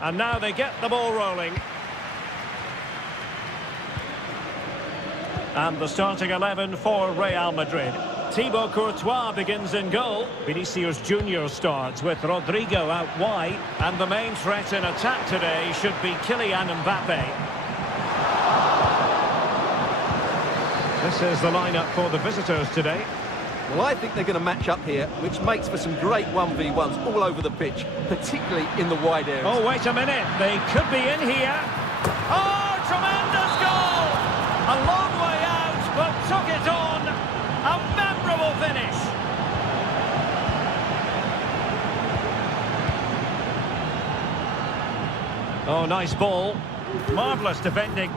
And now they get the ball rolling. And the starting 11 for Real Madrid. Thibaut Courtois begins in goal. Vinicius Junior starts with Rodrigo out wide. And the main threat in attack today should be Kylian Mbappe. This is the lineup for the visitors today. Well, I think they're going to match up here, which makes for some great 1v1s all over the pitch, particularly in the wide areas. Oh, wait a minute. They could be in here. Oh, tremendous goal! A long way out, but took it on. A memorable finish. Oh, nice ball. Marvellous defending.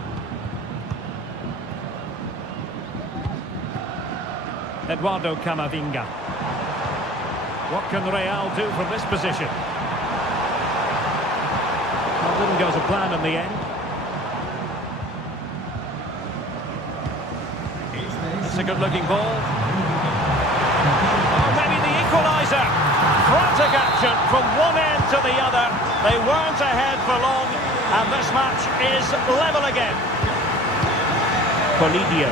Eduardo Camavinga. What can Real do from this position? That didn't go to plan in the end. It's a good-looking ball. Oh, maybe the equaliser. Frantic action from one end to the other. They weren't ahead for long, and this match is level again. Colidio.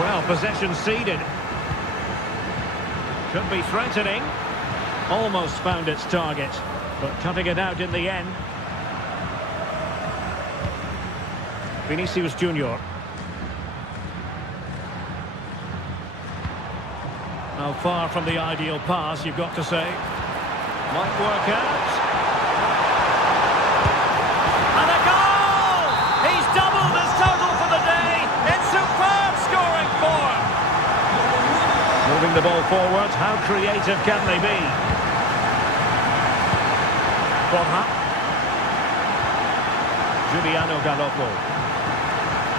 Well, possession ceded. Could be threatening. Almost found its target, but cutting it out in the end. Vinicius Junior. Now far from the ideal pass, you've got to say. Might work out. And a goal! He's doubled his total for the day. It's superb scoring form. Moving the ball forward, how creative can they be? Borja. Giuliano Galoppo.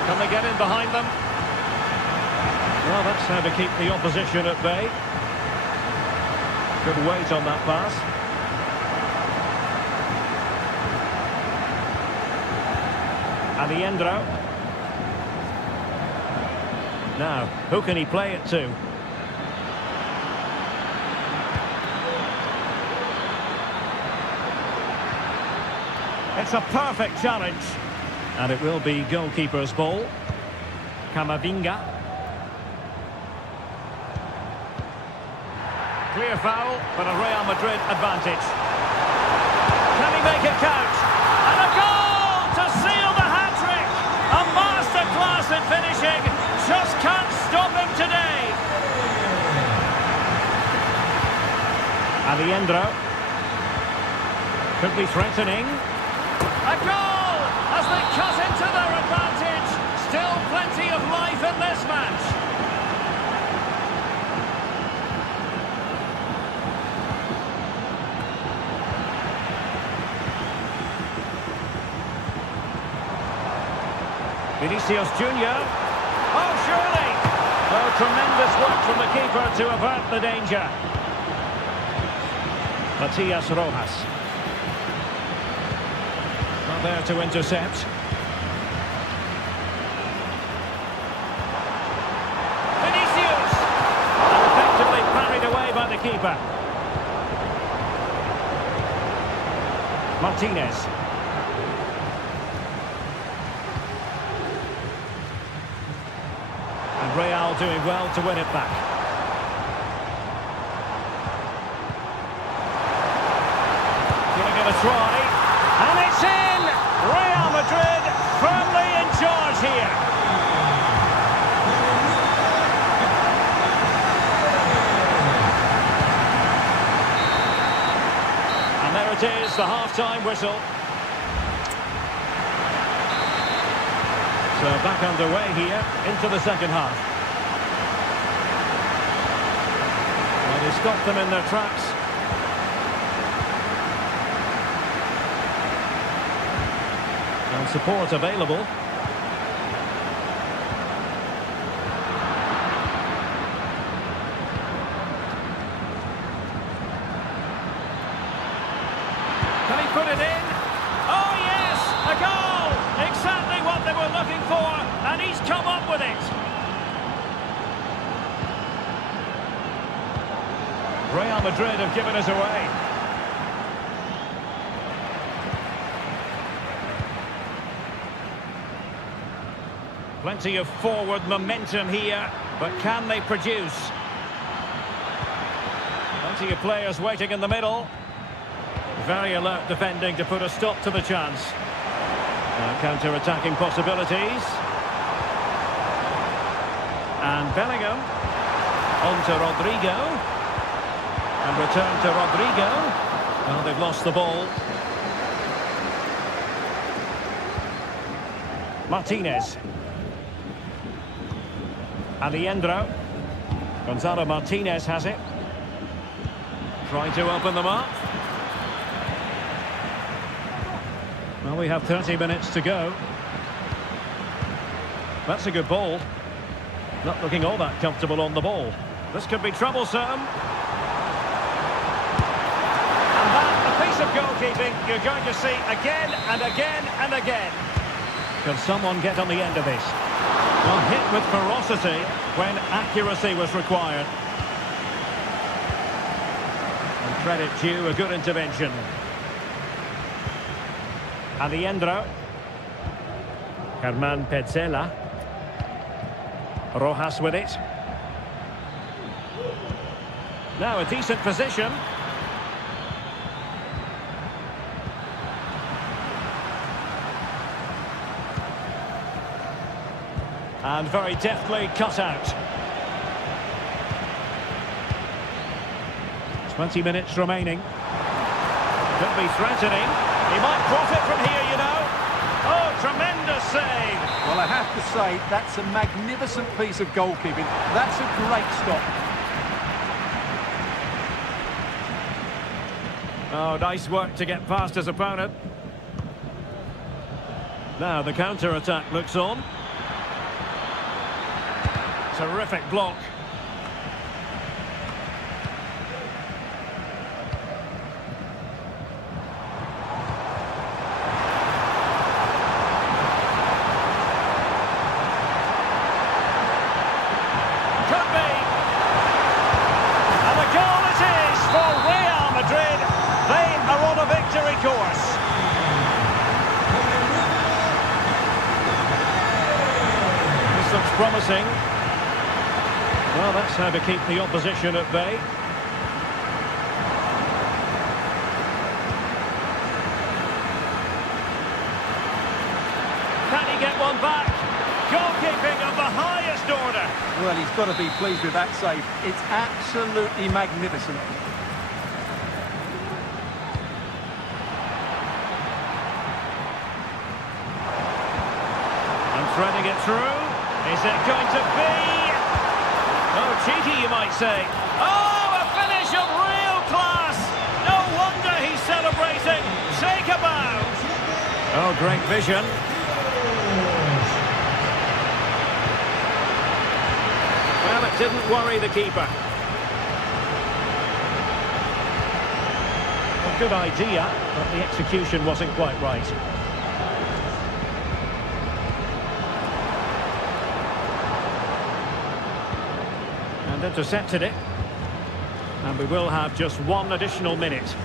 Can they get in behind them? Well, that's how to keep the opposition at bay. Good weight on that pass. Alejandro. Now, who can he play it to? It's a perfect challenge. And it will be goalkeeper's ball. Camavinga. Clear foul, but a Real Madrid advantage. Can he make it count? And a goal to seal the hat-trick! A masterclass in finishing. Just can't stop him today. Alejandro. Could be threatening. A goal as they cut into their advantage. Still plenty of life in this match. Vinicius Junior. Oh, surely. Oh, tremendous work from the keeper to avert the danger. Matias Rojas. Not there to intercept. Vinicius! And effectively parried away by the keeper. Martinez. And Real doing well to win it back. Giving it a try. And it's in! Real Madrid firmly in charge here. And there it is, the half-time whistle. So back underway here into the second half. And he stopped them in their tracks. And support available. Can he put it in? Oh yes, a goal! Exactly what they were looking for, and he's come up with it. Real Madrid have given us away. Plenty of forward momentum here, but can they produce? Plenty of players waiting in the middle. Very alert defending to put a stop to the chance. Now counter-attacking possibilities. And Bellingham. On to Rodrigo. And return to Rodrigo. Well, they've lost the ball. Martinez. Alejandro. Gonzalo Martinez has it. Trying to open them up. Well, we have 30 minutes to go. That's a good ball. Not looking all that comfortable on the ball. This could be troublesome. And that, a piece of goalkeeping you're going to see again and again and again. Can someone get on the end of this? Well, hit with ferocity when accuracy was required. And credit due, a good intervention. Alejandro. Germán Petzela. Rojas with it. Now a decent position. And very deftly cut out. 20 minutes remaining. Could be threatening. He might profit from here, you know. Oh, tremendous save. Well, I have to say, that's a magnificent piece of goalkeeping. That's a great stop. Oh, nice work to get past his opponent. Now the counter-attack looks on. Terrific block. Could be. And the goal it is for Real Madrid. They are on a victory course. This looks promising. Well, that's how to keep the opposition at bay. Can he get one back? Goalkeeping of the highest order. Well, he's got to be pleased with that save. It's absolutely magnificent. And threading it through. Is it going to be? Oh, cheeky, you might say. Oh, a finish of real class. No wonder he's celebrating. Take a bow. Oh, great vision. Well, it didn't worry the keeper. A good idea, but the execution wasn't quite right. And intercepted it. And we will have just one additional minute.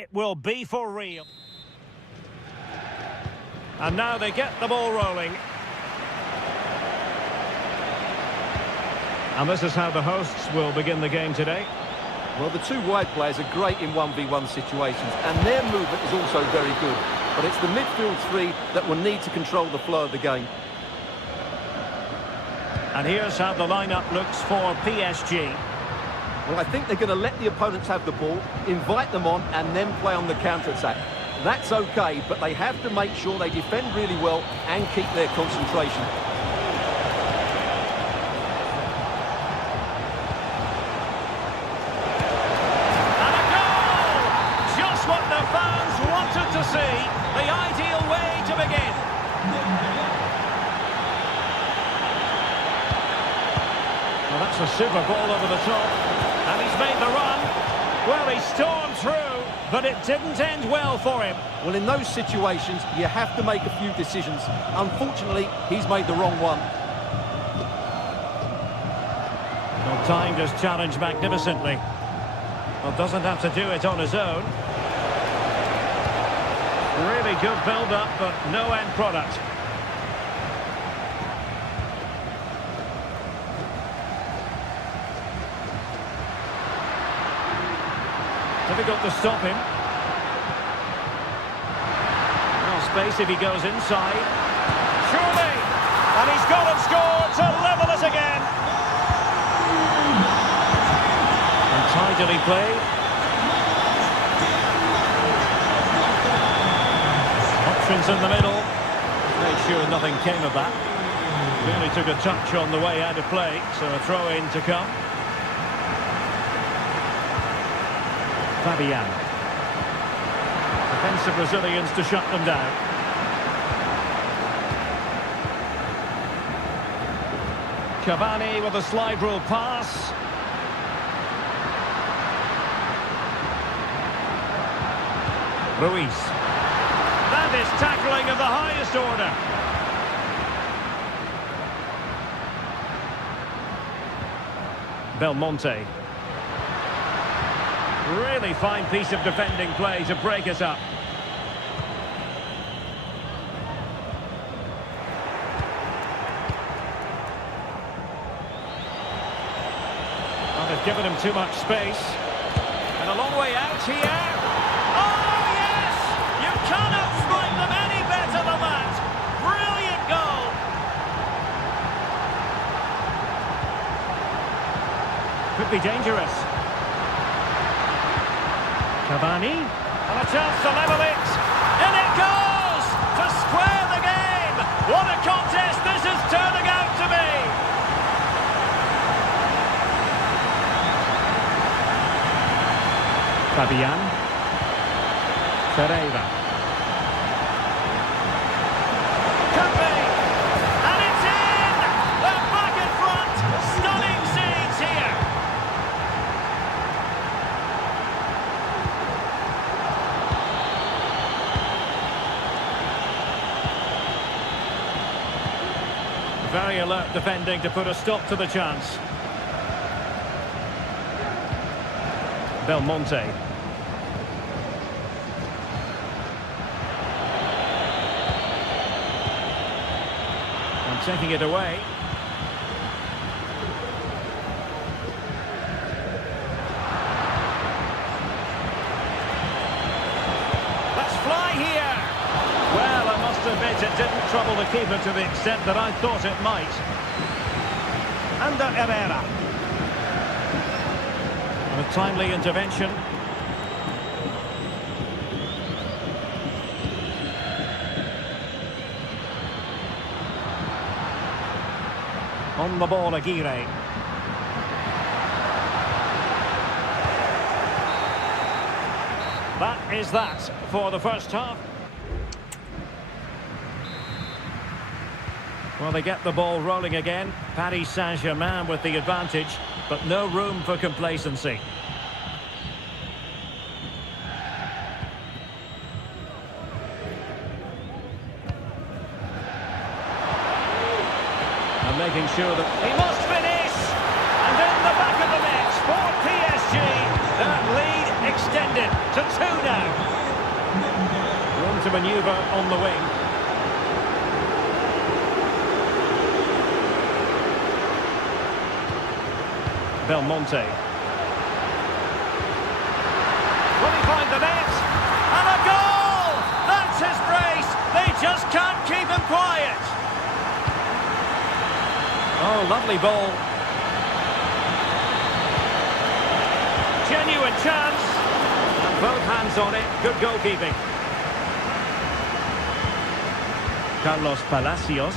It will be for real. And now they get the ball rolling. And this is how the hosts will begin the game today. Well, the two wide players are great in 1v1 situations, and their movement is also very good. But it's the midfield three that will need to control the flow of the game. And here's how the lineup looks for PSG. Well, I think they're going to let the opponents have the ball, invite them on, and then play on the counter-attack. That's okay, but they have to make sure they defend really well and keep their concentration. And a goal! Just what the fans wanted to see. The ideal way to begin. Well, that's a super ball over the top. And he's made the run. Well, he stormed through, but it didn't end well for him. Well, in those situations, you have to make a few decisions. Unfortunately, he's made the wrong one. Well, timed his challenge magnificently. Well, doesn't have to do it on his own. Really good build-up, but no end product. Difficult to stop him. Well, space if he goes inside. Surely! And he's gone and scored to level it again. And tidily played. Options in the middle. Made sure nothing came of that. Clearly took a touch on the way out of play, so a throw-in to come. Fabian. Defensive Brazilians to shut them down. Cavani with a slide rule pass. Ruiz. That is tackling of the highest order. Belmonte. Really fine piece of defending play to break us up. Well, they've given him too much space. And a long way out here. Oh, yes! You cannot strike them any better than that. Brilliant goal. Could be dangerous. Cavani, and a chance to level it, and it goes to square the game. What a contest this is turning out to be. Fabian, Ferreira, Cape, and it's in. They're back in front. Stunning scenes here. Very alert defending to put a stop to the chance. Belmonte. And taking it away. Let's fly here. Well, I must admit it didn't trouble the keeper to the extent that I thought it might. Under Herrera. And a timely intervention. On the ball, Aguirre. That is that for the first half. Well, they get the ball rolling again. Paris Saint-Germain with the advantage, but no room for complacency. And making sure that he must finish! And in the back of the net for PSG, that lead extended. extended to 2 now. Room to manoeuvre on the wing. Belmonte. Will he find the net? And a goal! That's his brace! They just can't keep him quiet. Oh, lovely ball. Genuine chance. And both hands on it. Good goalkeeping. Carlos Palacios.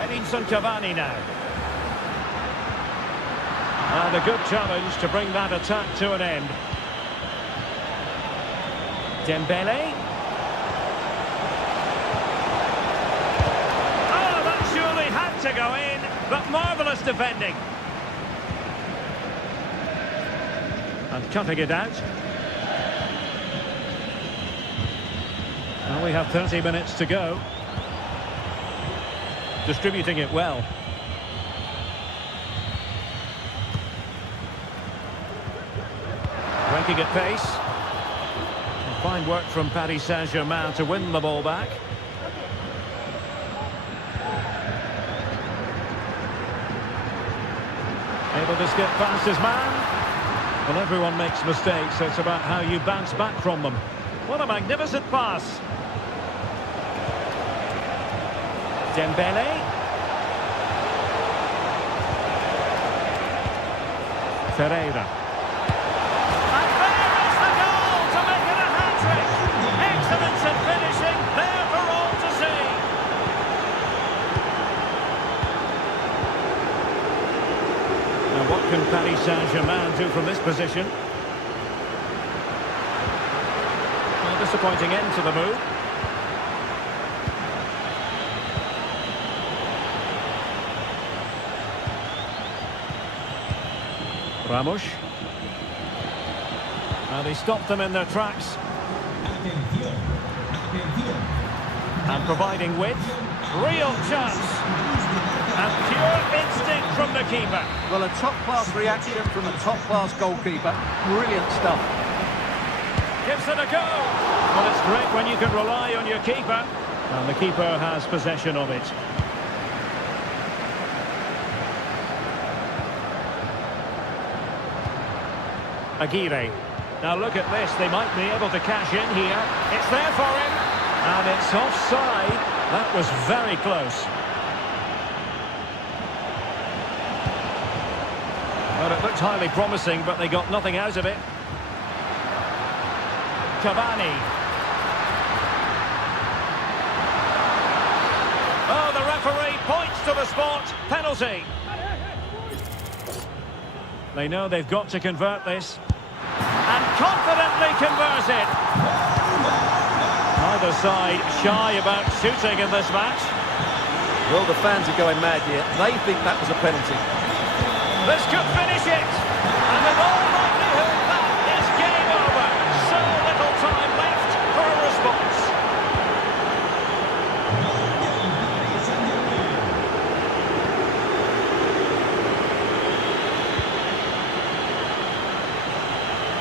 Edinson Cavani now. And a good challenge to bring that attack to an end. Dembele. Oh, that surely had to go in, but marvellous defending. And cutting it out. Well, we have 30 minutes to go. Distributing it well. Breaking at pace. Fine work from Paris Saint-Germain to win the ball back. Able to skip past his man. Well, everyone makes mistakes, so it's about how you bounce back from them. What a magnificent pass. Dembele. Ferreira. And there is the goal to make it a hat-trick. Excellence in finishing, there for all to see. Now what can Paris Saint-Germain do from this position? A disappointing end to the move. Ramos. Well, he stopped them in their tracks. And providing width. Real chance. And pure instinct from the keeper. Well, a top-class reaction from a top-class goalkeeper. Brilliant stuff. Gives it a go. Well, it's great when you can rely on your keeper. And the keeper has possession of it. Aguirre. Now look at this, they might be able to cash in here. It's there for him. And it's offside. That was very close. Well, it looked highly promising, but they got nothing out of it. Cavani. Oh, the referee points to the spot. Penalty. They know they've got to convert this. And confidently convert it. Neither side shy about shooting in this match. Well, the fans are going mad here. They think that was a penalty. This could finish it. And in all likelihood, that is game over. So little time left for a response.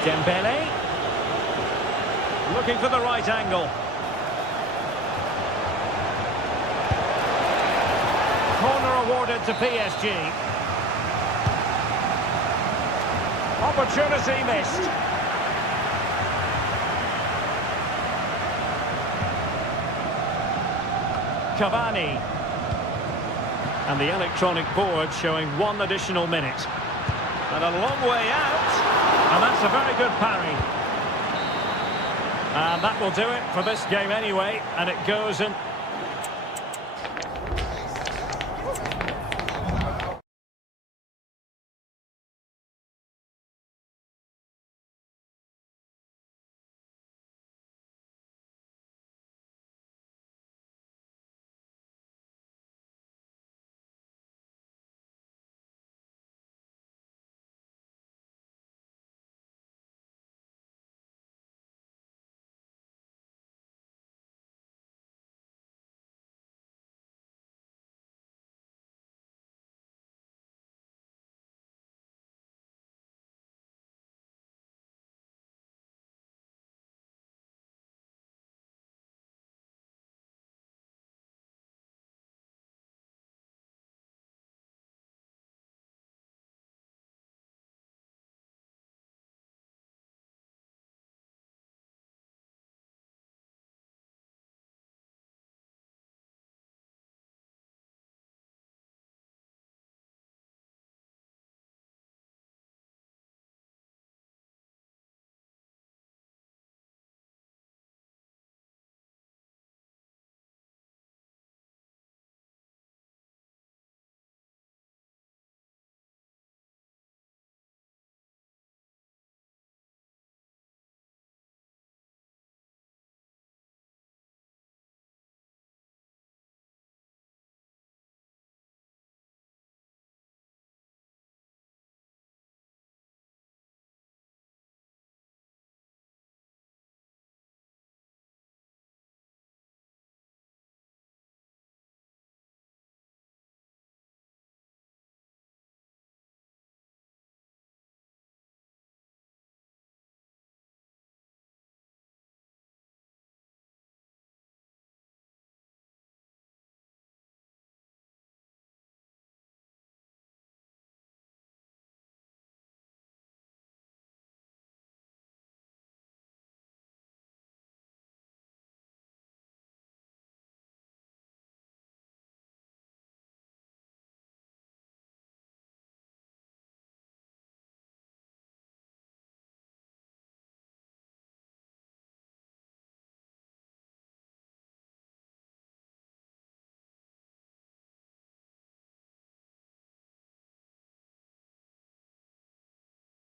Dembele. Looking for the right angle. Corner awarded to PSG. Opportunity missed. Cavani. And the electronic board showing 1 additional minute. And a long way out. And that's a very good parry. And that will do it for this game anyway. And it goes in.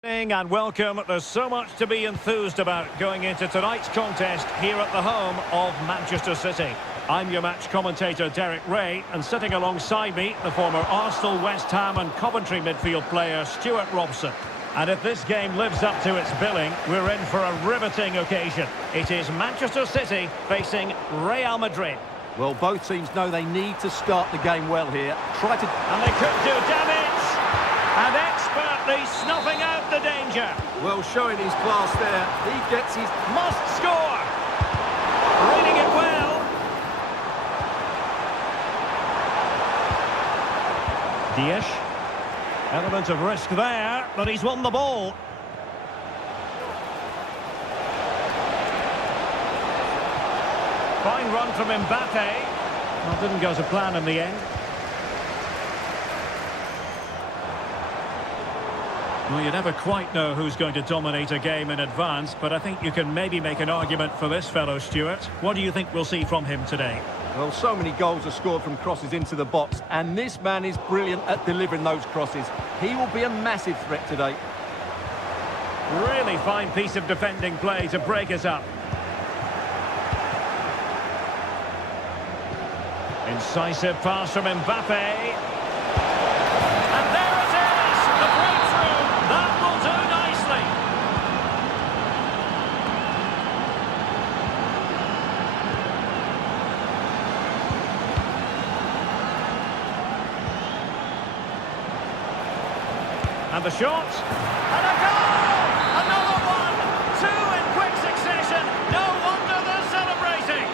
And welcome. There's so much to be enthused about going into tonight's contest here at the home of Manchester City. I'm your match commentator Derek Ray, and sitting alongside me, the former Arsenal, West Ham and Coventry midfield player Stuart Robson. And if this game lives up to its billing, we're in for a riveting occasion. It is Manchester City facing Real Madrid. Well, both teams know they need to start the game well here. And they could do damage. And expertly snuffing out the danger. Well, showing his class there. He gets his... Must score. Reading it well. Dias. Element of risk there, but he's won the ball. Fine run from Mbappe. Well, didn't go to plan in the end. Well, you never quite know who's going to dominate a game in advance, but I think you can maybe make an argument for this fellow, Stuart. What do you think we'll see from him today? Well, so many goals are scored from crosses into the box, and this man is brilliant at delivering those crosses. He will be a massive threat today. Really fine piece of defending play to break us up. Incisive pass from Mbappe. And there it is! The breakthrough! That will do nicely! And the shot. And a goal! Another one! Two in quick succession! No wonder they're celebrating!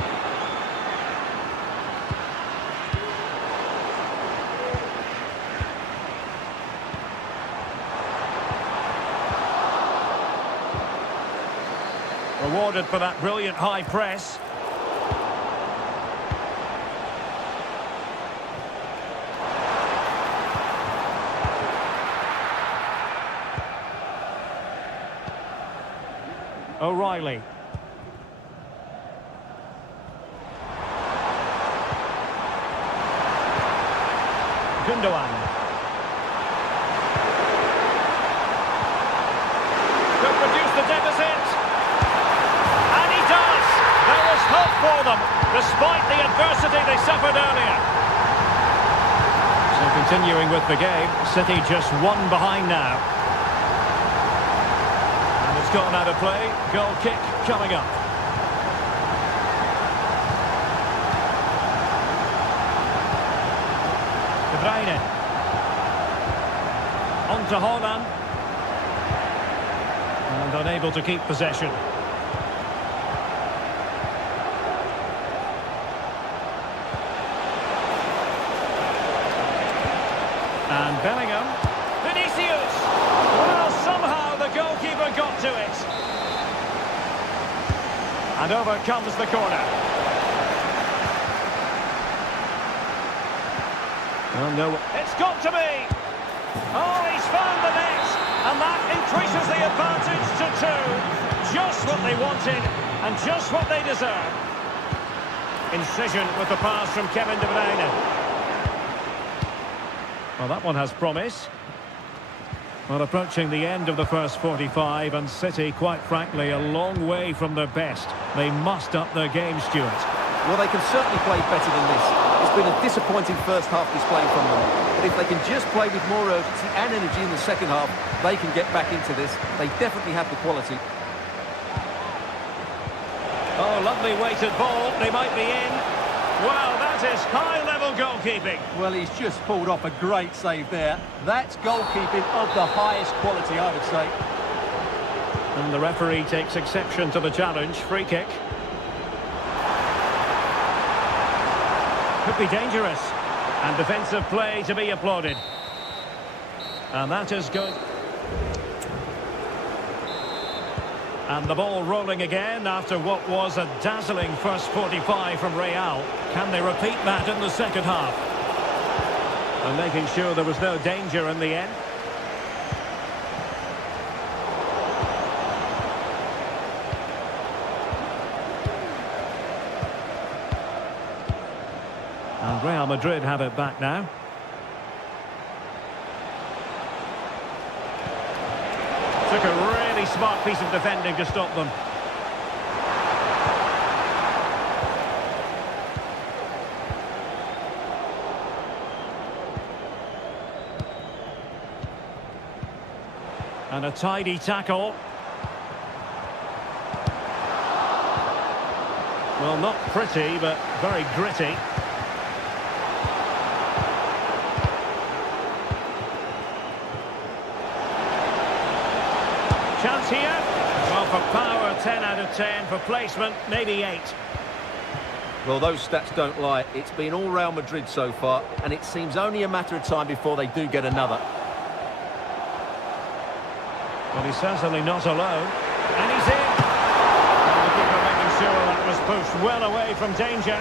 Rewarded for that brilliant high press. O'Reilly. Gundogan. Could produce the deficit. And he does. There was hope for them, despite the adversity they suffered earlier. So continuing with the game, City just one behind now. Gone out of play. Goal kick coming up. De Bruyne. On to Haaland. And unable to keep possession. And Bellingham. Vinicius. Well, somehow the goalkeeper got to it. And over comes the corner. Oh no, it's got to be! Oh, he's found the net! And that increases the advantage to two. Just what they wanted, and just what they deserve. Incision with the pass from Kevin De Bruyne. Well, that one has promise. Well, approaching the end of the first 45, and City, quite frankly, a long way from their best. They must up their game, Stuart. Well, they can certainly play better than this. It's been a disappointing first half display from them. But if they can just play with more urgency and energy in the second half, they can get back into this. They definitely have the quality. Oh, lovely weighted ball. They might be in. Wow, that is high-level goalkeeping. Well, he's just pulled off a great save there. That's goalkeeping of the highest quality, I would say. And the referee takes exception to the challenge. Free kick. Could be dangerous. And defensive play to be applauded. And that is good. And the ball rolling again after what was a dazzling first 45 from Real. Can they repeat that in the second half? And making sure there was no danger in the end. And Real Madrid have it back now. smart piece of defending to stop them. And a tidy tackle. Well, not pretty, but very gritty. Chance here. Well, for power, 10 out of 10. For placement, maybe 8. Well, those stats don't lie. It's been all Real Madrid so far, and it seems only a matter of time before they do get another. Well, he's certainly not alone. And he's in. And the keeper making sure that was pushed well away from danger.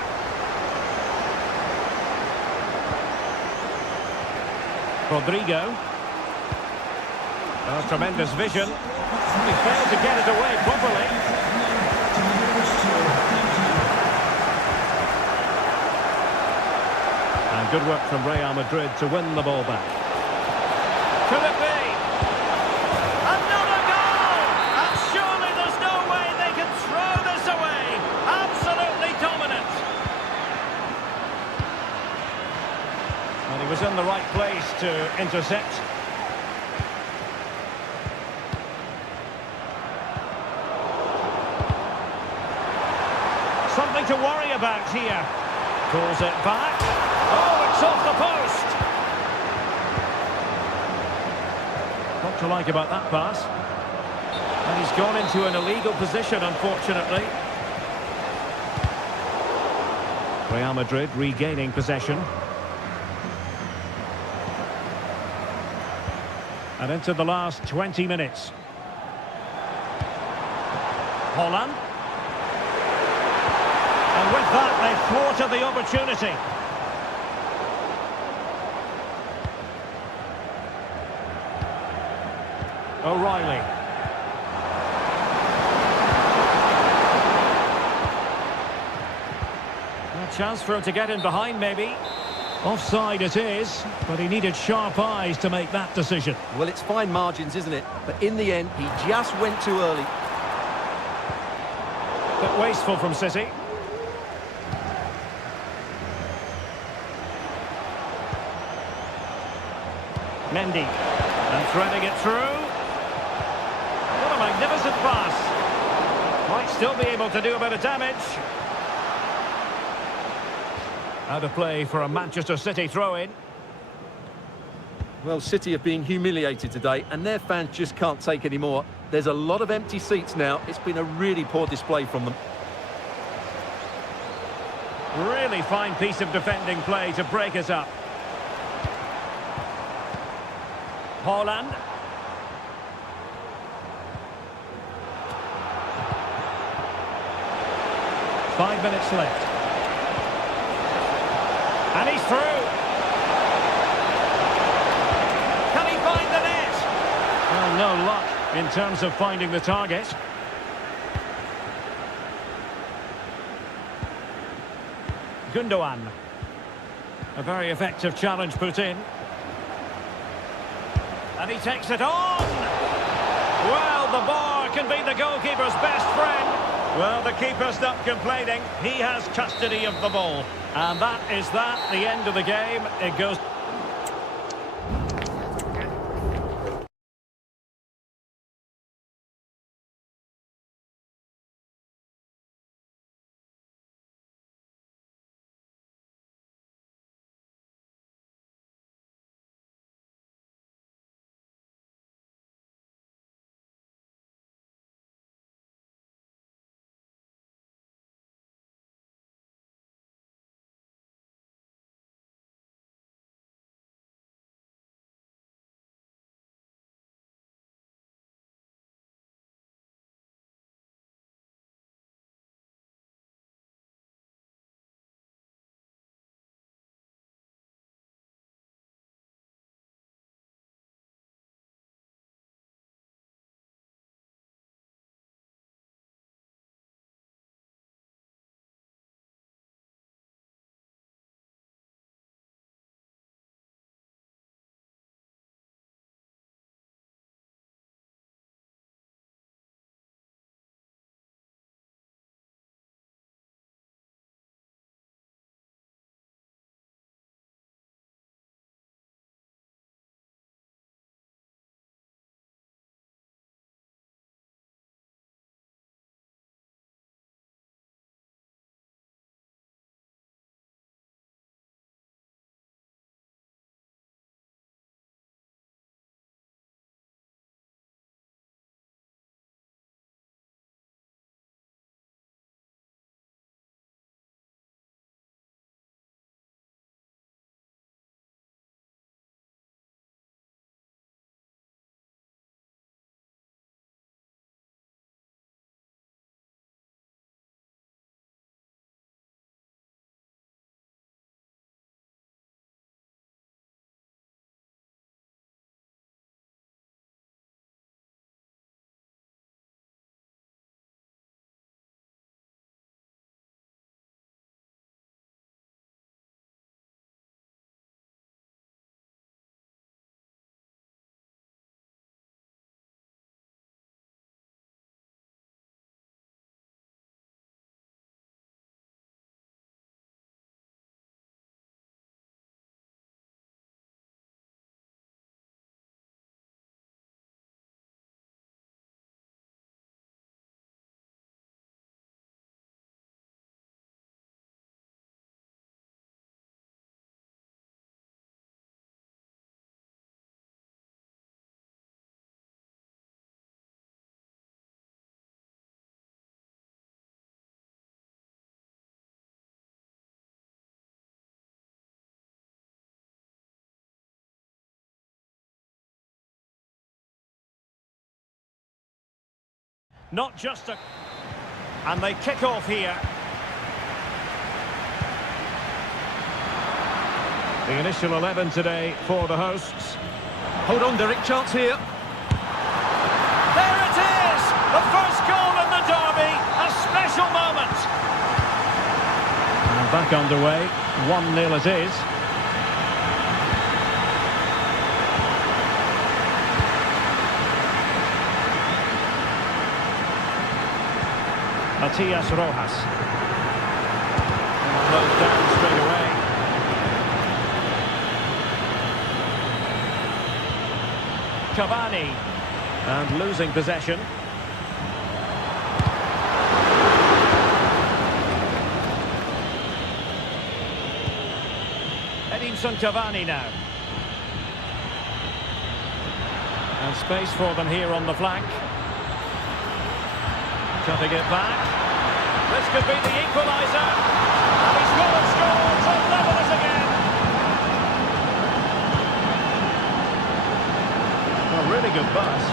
Rodrigo. Oh, tremendous vision. He failed to get it away properly. And good work from Real Madrid to win the ball back. Could it be? Another goal! And surely there's no way they can throw this away. Absolutely dominant. And he was in the right place to intercept. Something to worry about here. Pulls it back. Oh, it's off the post. What to like about that pass? And he's gone into an illegal position, unfortunately. Real Madrid regaining possession. And into the last 20 minutes. Holland. And with that, they thwarted the opportunity. O'Reilly. A chance for him to get in behind, maybe. Offside it is, but he needed sharp eyes to make that decision. Well, it's fine margins, isn't it? But in the end, he just went too early. Bit wasteful from City. Mendy. And threading it through. What a magnificent pass. Might still be able to do a bit of damage. Out of play for a Manchester City throw-in. Well, City are being humiliated today, and their fans just can't take any more. There's a lot of empty seats now. It's been a really poor display from them. Really fine piece of defending play to break us up. Holland. Five minutes left. And he's through. Can he find the net? Well, no luck in terms of finding the target. Gundogan. A very effective challenge put in. And he takes it on. Well, the bar can be the goalkeeper's best friend. Well, the keeper's not complaining. He has custody of the ball. And that is that. The end of the game. It goes... Not just a... And they kick off here. The initial 11 today for the hosts. Hold on, Derek, chance here. There it is! The first goal in the derby. A special moment. And back underway. 1-0 it is. Matias Rojas. Closed down straight away. Cavani. And losing possession. Edinson Cavani now. And space for them here on the flank. Cutting it back. This could be the equaliser. And he's got a score to level it again. A really good pass.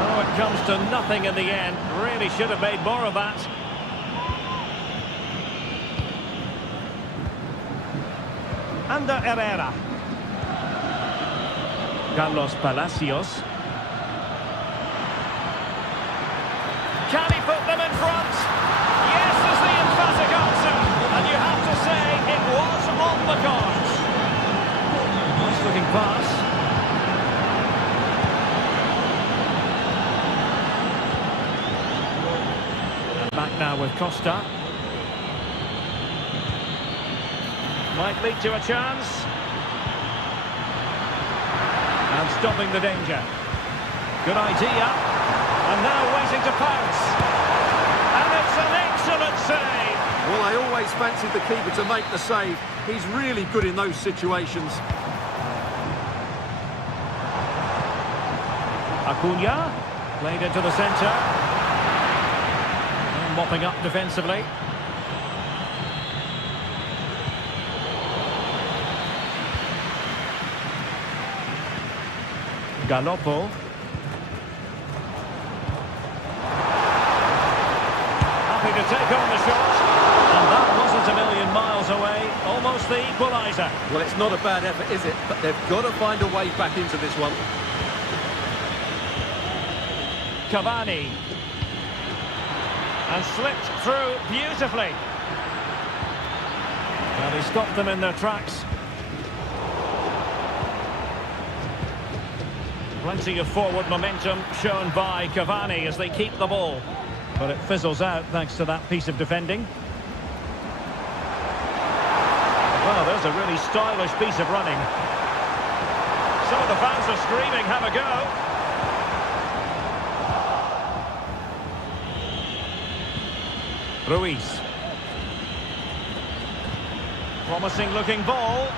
Oh, it comes to nothing in the end. Really should have made more of that. Ander Herrera. Carlos Palacios. Can he put them in front? Yes is the emphatic answer. And you have to say it was on the cards. Nice looking pass. And back now with Costa. Might lead to a chance. And stopping the danger. Good idea. And now waiting to pounce. And it's an excellent save. Well, I always fancied the keeper to make the save. He's really good in those situations. Acuna played into the centre. And mopping up defensively. Galoppo. Happy to take on the shot. And that wasn't a million miles away. Almost the equaliser. Well, it's not a bad effort, is it? But they've got to find a way back into this one. Cavani. And slipped through beautifully. Well, he stopped them in their tracks. Plenty of forward momentum shown by Cavani as they keep the ball. But it fizzles out thanks to that piece of defending. Well, there's a really stylish piece of running. Some of the fans are screaming, have a go. Ruiz. Promising looking ball.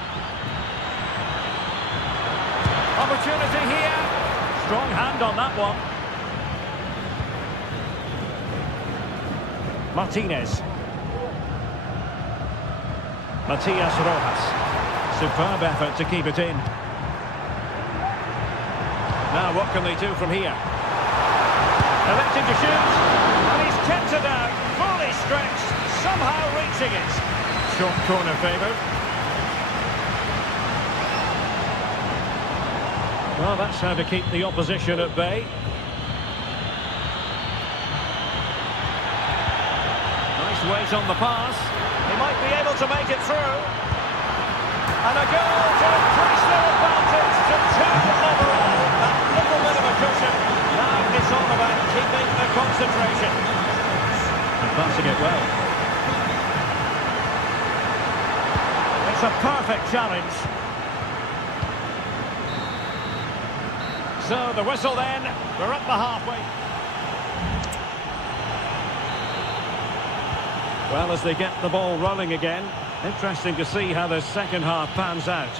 Opportunity here. Strong hand on that one. Martinez. Matias Rojas. Superb effort to keep it in. Now what can they do from here? Electing to shoot. And he's kept it out. Fully stretched. Somehow reaching it. Short corner favoured. Well, that's how to keep the opposition at bay. Nice weight on the pass. He might be able to make it through. And a goal to increase their advantage to 2 overall. That little bit of a cushion. Now it's all about keeping the concentration. And passing it well. It's a perfect challenge. So the whistle then, we're at the halfway. Well, as they get the ball rolling again, interesting to see how the second half pans out.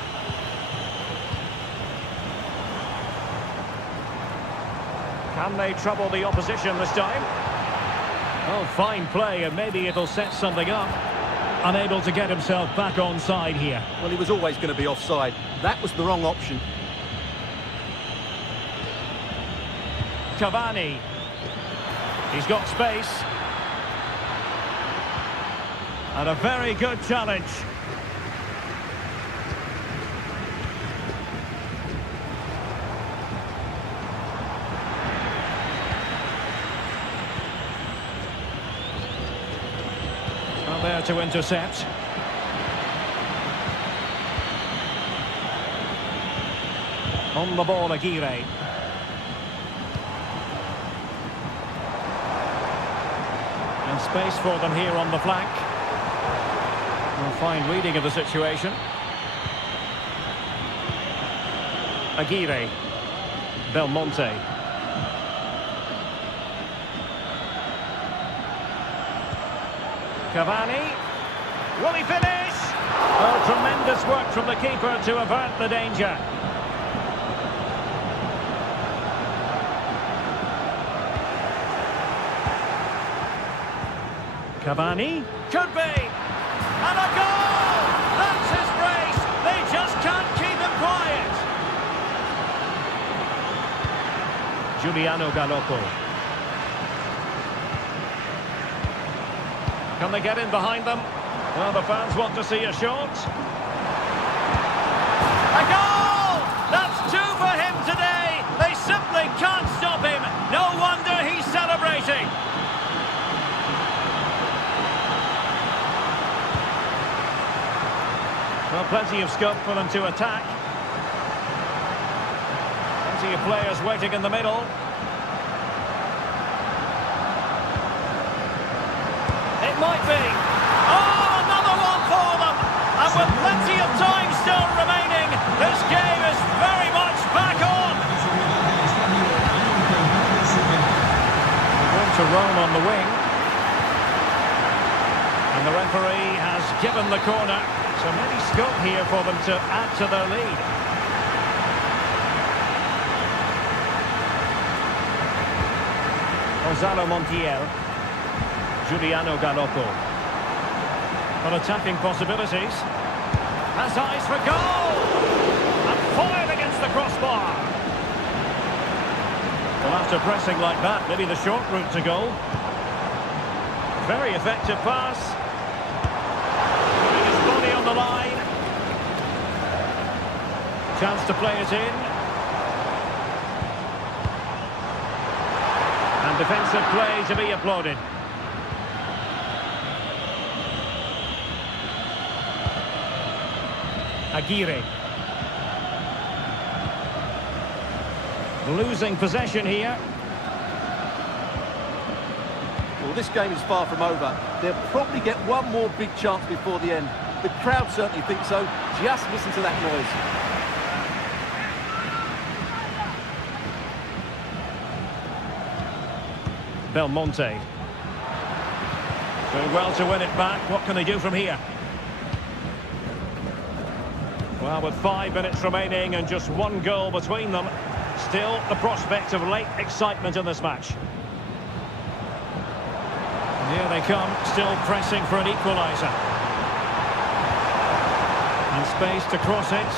Can they trouble the opposition this time? Oh, fine play, and maybe it'll set something up. Unable to get himself back onside here. Well, he was always going to be offside. That was the wrong option. Cavani. He's got space. And a very good challenge. Not there to intercept. On the ball, Aguirre. And space for them here on the flank. A fine reading of the situation. Aguirre. Belmonte. Cavani. Will he finish? Oh, tremendous work from the keeper to avert the danger. Cavani. Could be. And a goal! That's his brace. They just can't keep him quiet. Giuliano Galoppo. Can they get in behind them? Well, the fans want to see a shot. A goal! That's two for him today. They simply can't stop him. No wonder he's celebrating. Well, plenty of scope for them to attack. Plenty of players waiting in the middle. It might be. Oh, another one for them! And with plenty of time still remaining, this game is very much back on. Going to roam on the wing. And the referee has given the corner. So many scope here for them to add to their lead. Gonzalo Montiel. Giuliano Galoppo. On attacking possibilities. Has eyes for goal! And fired against the crossbar. Well, after pressing like that, maybe the short route to goal. Very effective pass. On the line. Chance to play it in. And defensive play to be applauded. Aguirre. Losing possession here. Well, this game is far from over. They'll probably get one more big chance before the end. The crowd certainly think so. Just listen to that noise. Belmonte. Doing well to win it back. What can they do from here? Well, with 5 minutes remaining and just one goal between them, still the prospect of late excitement in this match. And here they come, still pressing for an equaliser. And space to cross it.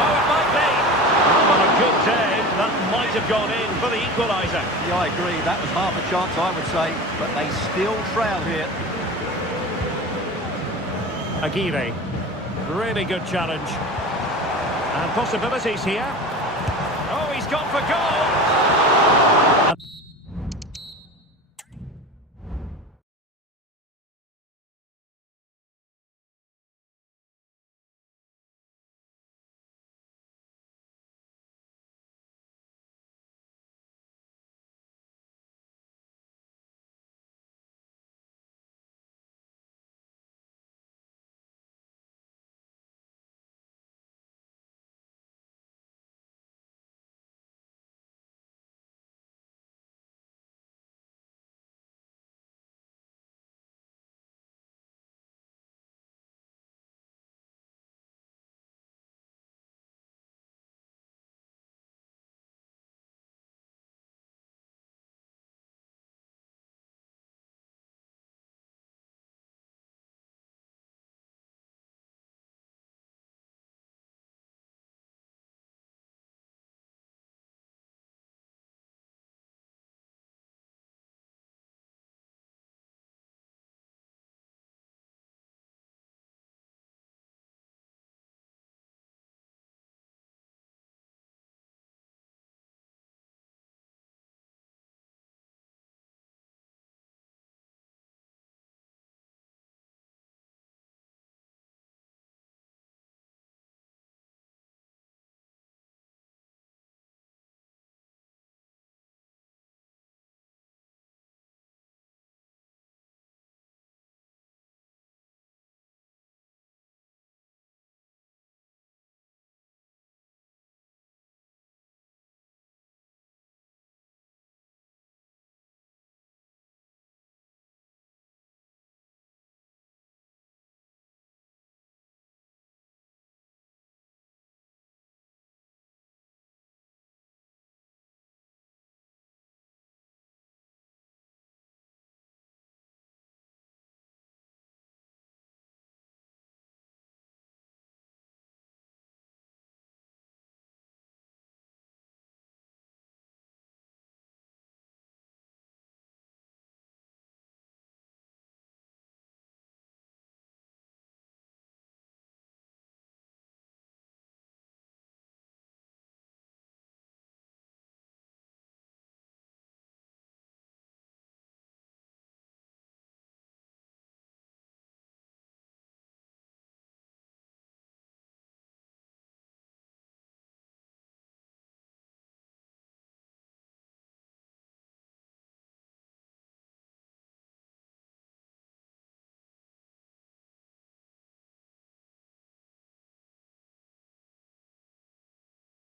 Oh, it might be. Oh, on a good day, that might have gone in for the equaliser. Yeah, I agree. That was half a chance, I would say. But they still trail here. Aguirre. Really good challenge. And possibilities here. Oh, he's gone for goal.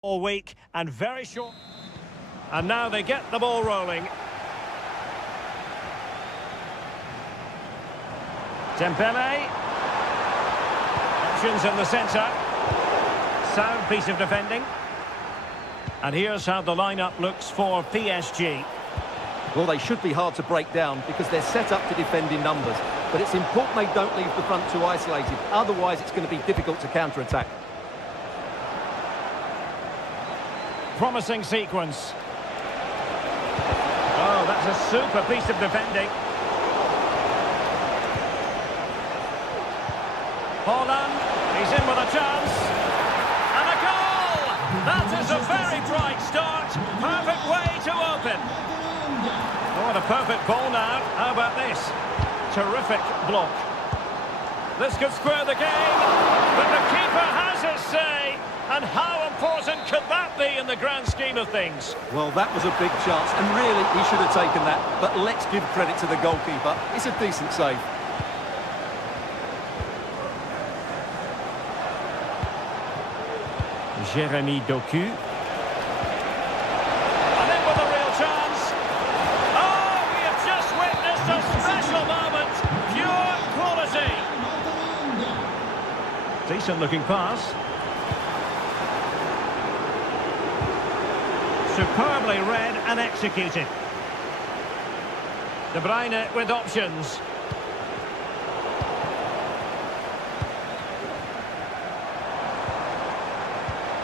all week and very short. And now they get the ball rolling. Dembele. Options in the centre. Sound piece of defending. And here's how the lineup looks for PSG. Well, they should be hard to break down because they're set up to defend in numbers. But it's important they don't leave the front too isolated. Otherwise, it's going to be difficult to counter-attack. Promising sequence. Oh, that's a super piece of defending. Holland, he's in with a chance. And a goal! That is a very bright start. Perfect way to open. Oh, and a perfect ball now. How about this? Terrific block. This could square the game, but the keeper has his say. And how important could that be in the grand scheme of things? Well, that was a big chance, and really, he should have taken that. But let's give credit to the goalkeeper. It's a decent save. Jeremy Doku. And in with a real chance. Oh, we have just witnessed a special moment. Pure quality. Decent looking pass. Superbly read and executed. De Bruyne with options.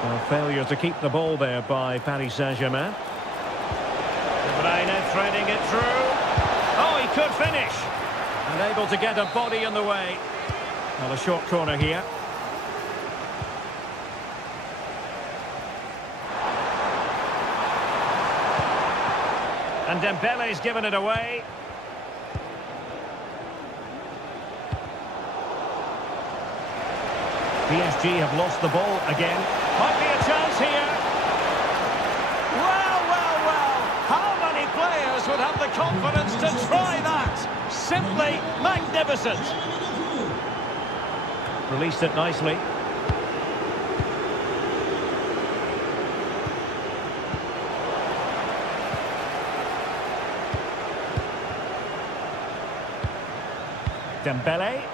A failure to keep the ball there by Paris Saint-Germain. De Bruyne threading it through. Oh, he could finish. Unable to get a body in the way. Well, a short corner here. And Dembele's given it away. PSG have lost the ball again. Might be a chance here. Well, well, well. How many players would have the confidence to try that? Simply magnificent. Released it nicely. Dembele,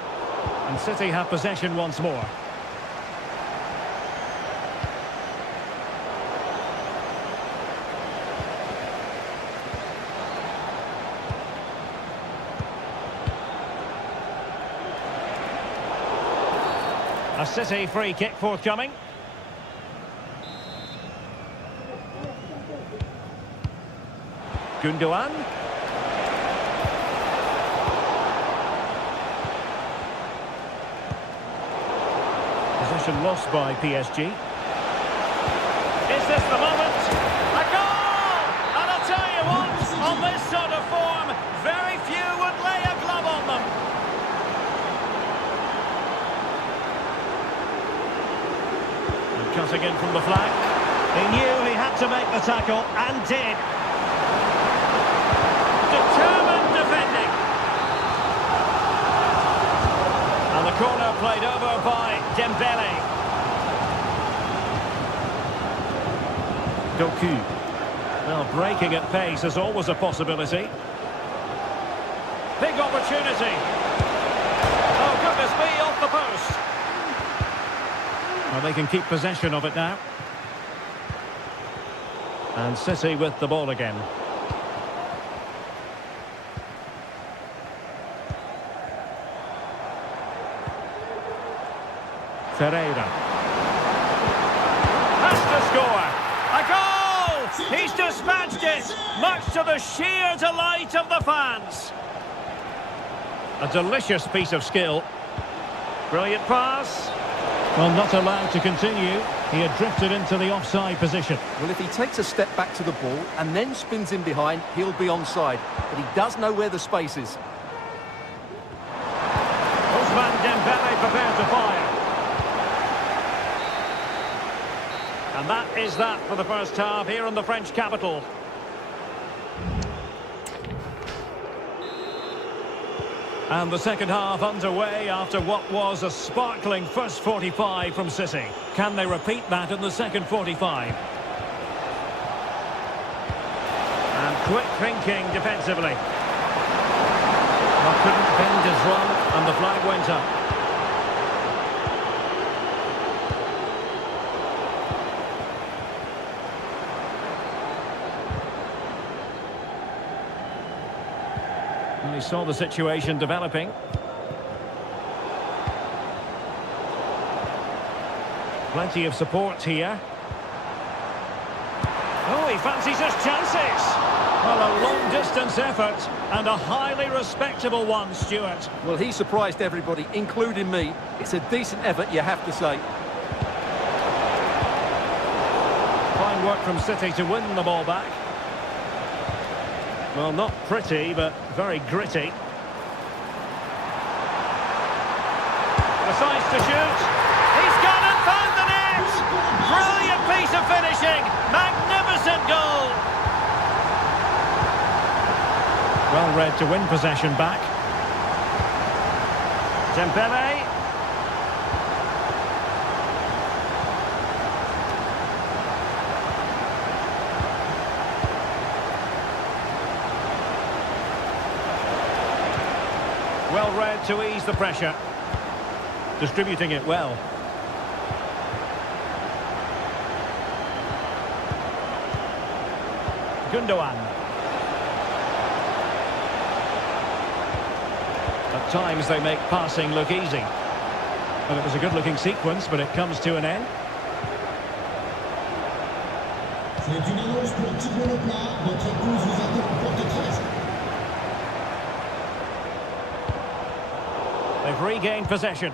and City have possession once more. A City free kick forthcoming. Gundogan. Possession lost by PSG. Is this the moment? A goal! And I'll tell you what, on this sort of form, very few would lay a glove on them. And cutting in from the flank. He knew he had to make the tackle, and did. Determined defending. And the corner played over by Dembele. Doku. Well, breaking at pace is always a possibility. Big opportunity. Oh, goodness me, off the post. Well, they can keep possession of it now. And City with the ball again. Ferreira. Has to score. A goal! He's dispatched it, much to the sheer delight of the fans. A delicious piece of skill. Brilliant pass. Well, not allowed to continue. He had drifted into the offside position. Well, if he takes a step back to the ball and then spins in behind, he'll be onside. But he does know where the space is. Ousmane Dembele prepared to fire. And that is that for the first half here in the French capital. And the second half underway after what was a sparkling first 45 from City. Can they repeat that in the second 45? And quick thinking defensively. Well, couldn't bend his run, and the flag went up. Well, he saw the situation developing. Plenty of support here. Oh, he fancies his chances. Well, a long-distance effort and a highly respectable one, Stuart. Well, he surprised everybody, including me. It's a decent effort, you have to say. Fine work from City to win the ball back. Well, not pretty, but very gritty. Decides to shoot. He's gone and found the net! Brilliant piece of finishing! Magnificent goal! Well read to win possession back. Dembele. Well read to ease the pressure. Distributing it well. Gundogan. At times they make passing look easy. Well, it was a good-looking sequence, but it comes to an end. They've regained possession.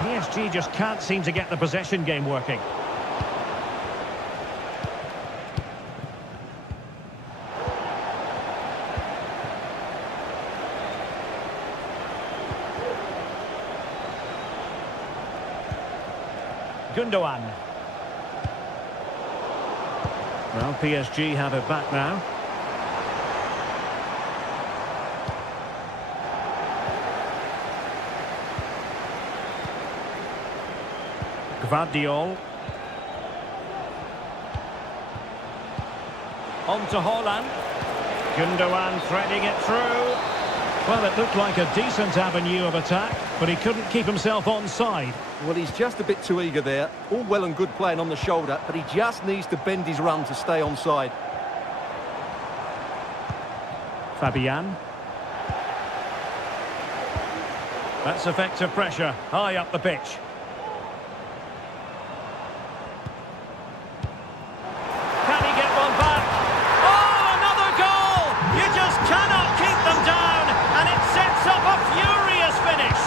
PSG just can't seem to get the possession game working. Gundogan. Well, PSG have it back now. Gvardiol. On to Haaland. Gundogan threading it through. Well, it looked like a decent avenue of attack, but he couldn't keep himself onside. Well, he's just a bit too eager there. All well and good playing on the shoulder, but he just needs to bend his run to stay onside. Fabian. That's effective pressure, high up the pitch. Can he get one back? Oh, another goal! You just cannot keep them down, and it sets up a furious finish.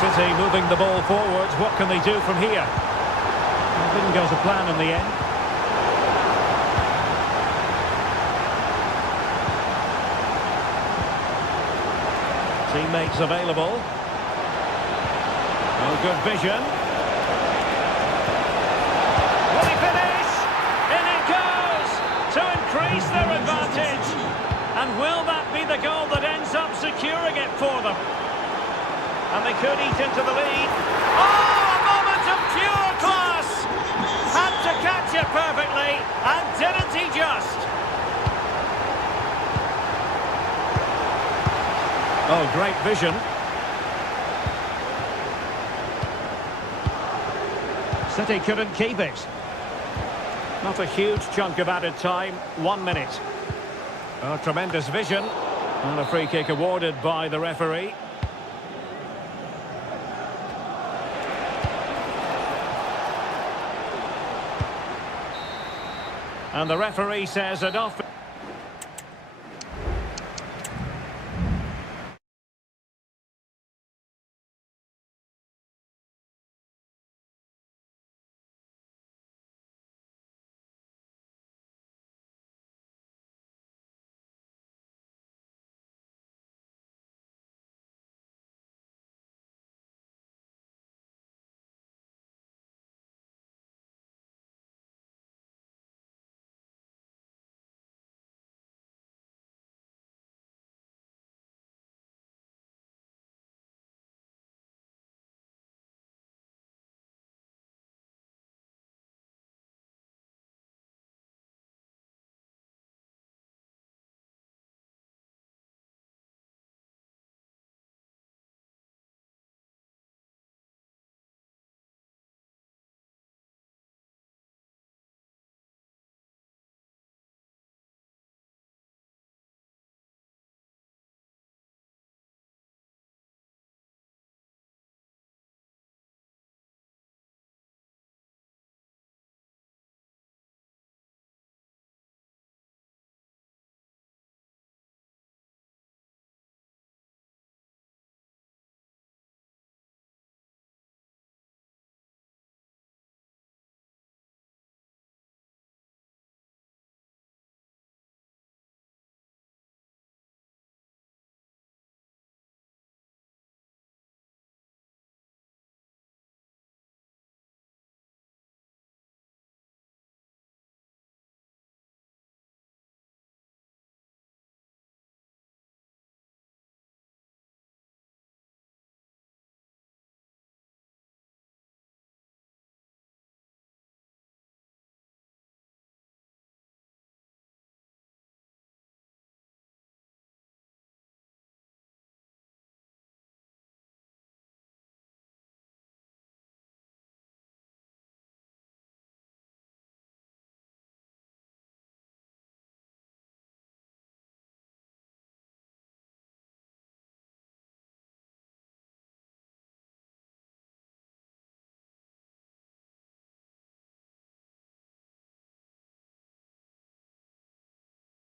City moving the ball forwards. What can they do from here? It didn't go to plan in the end. Teammates available. Oh, good vision. Will he finish? In it goes to increase their advantage. And will that be the goal that ends up securing it for them? And they could eat into the lead. Oh, a moment of pure class! Had to catch it perfectly, and didn't he just? Oh, great vision. City couldn't keep it. Not a huge chunk of added time, 1 minute. Oh, tremendous vision. And a free kick awarded by the referee. And the referee says enough.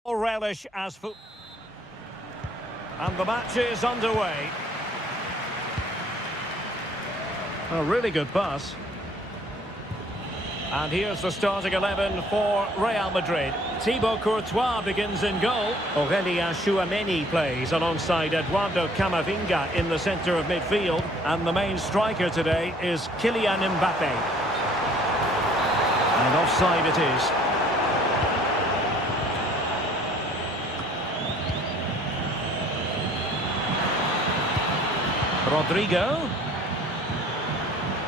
Relish as foot. And the match is underway. A really good pass. And here's the starting 11 for Real Madrid. Thibaut Courtois begins in goal. Aurélien Tchouameni plays alongside Eduardo Camavinga in the centre of midfield. And the main striker today is Kylian Mbappé. And offside it is. Rodrigo.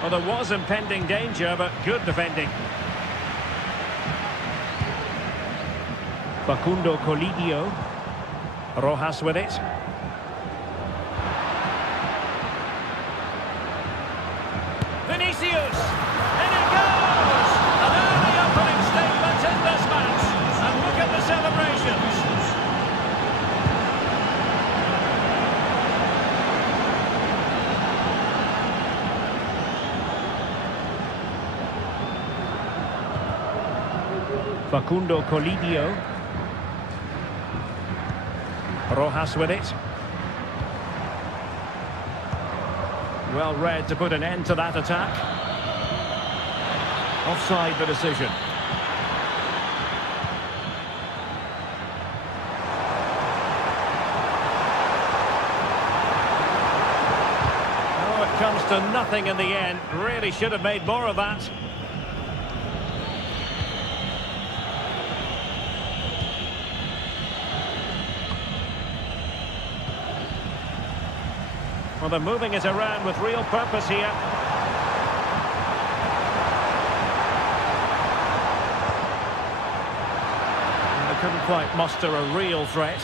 Well, there was impending danger, but good defending. Facundo Colidio. Rojas with it. Vinicius. And it goes! An early opening statement in this match. And look at the celebrations. Facundo Colidio. Rojas with it. Well read to put an end to that attack. Offside the decision. Oh, it comes to nothing in the end. Really should have made more of that. Well, they're moving it around with real purpose here. And they couldn't quite muster a real threat.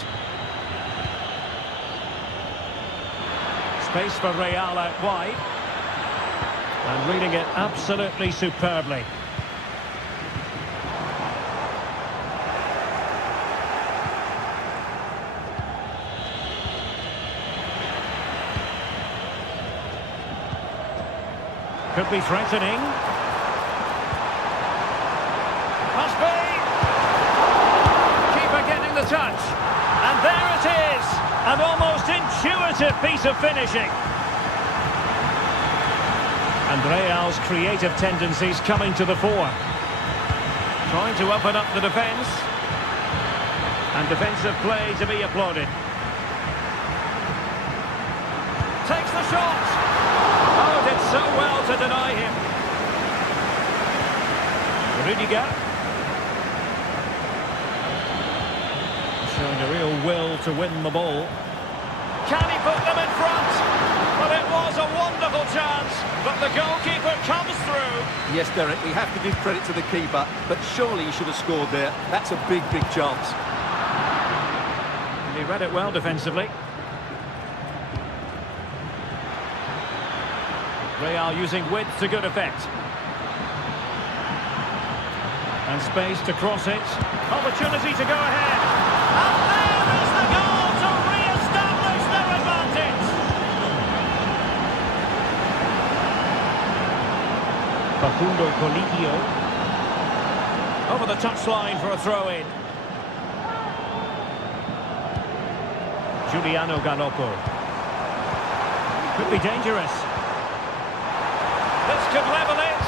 Space for Real out wide. And reading it absolutely superbly. Could be threatening. Must be. Keeper getting the touch. And there it is. An almost intuitive piece of finishing. And Real's creative tendencies coming to the fore. Trying to open up the defence. And defensive play to be applauded. Takes the shot. Oh, did so well to deny him. Rudiger. Showing a real will to win the ball. Can he put them in front? Well, it was a wonderful chance, but the goalkeeper comes through. Yes, Derek, we have to give credit to the keeper, but surely he should have scored there. That's a big, big chance. He read it well defensively. Real using width to good effect. And space to cross it. Opportunity to go ahead. And there is the goal to re-establish their advantage. Facundo Colidio. Over the touchline for a throw-in. Giuliano Galoppo. Could be dangerous. This could level it.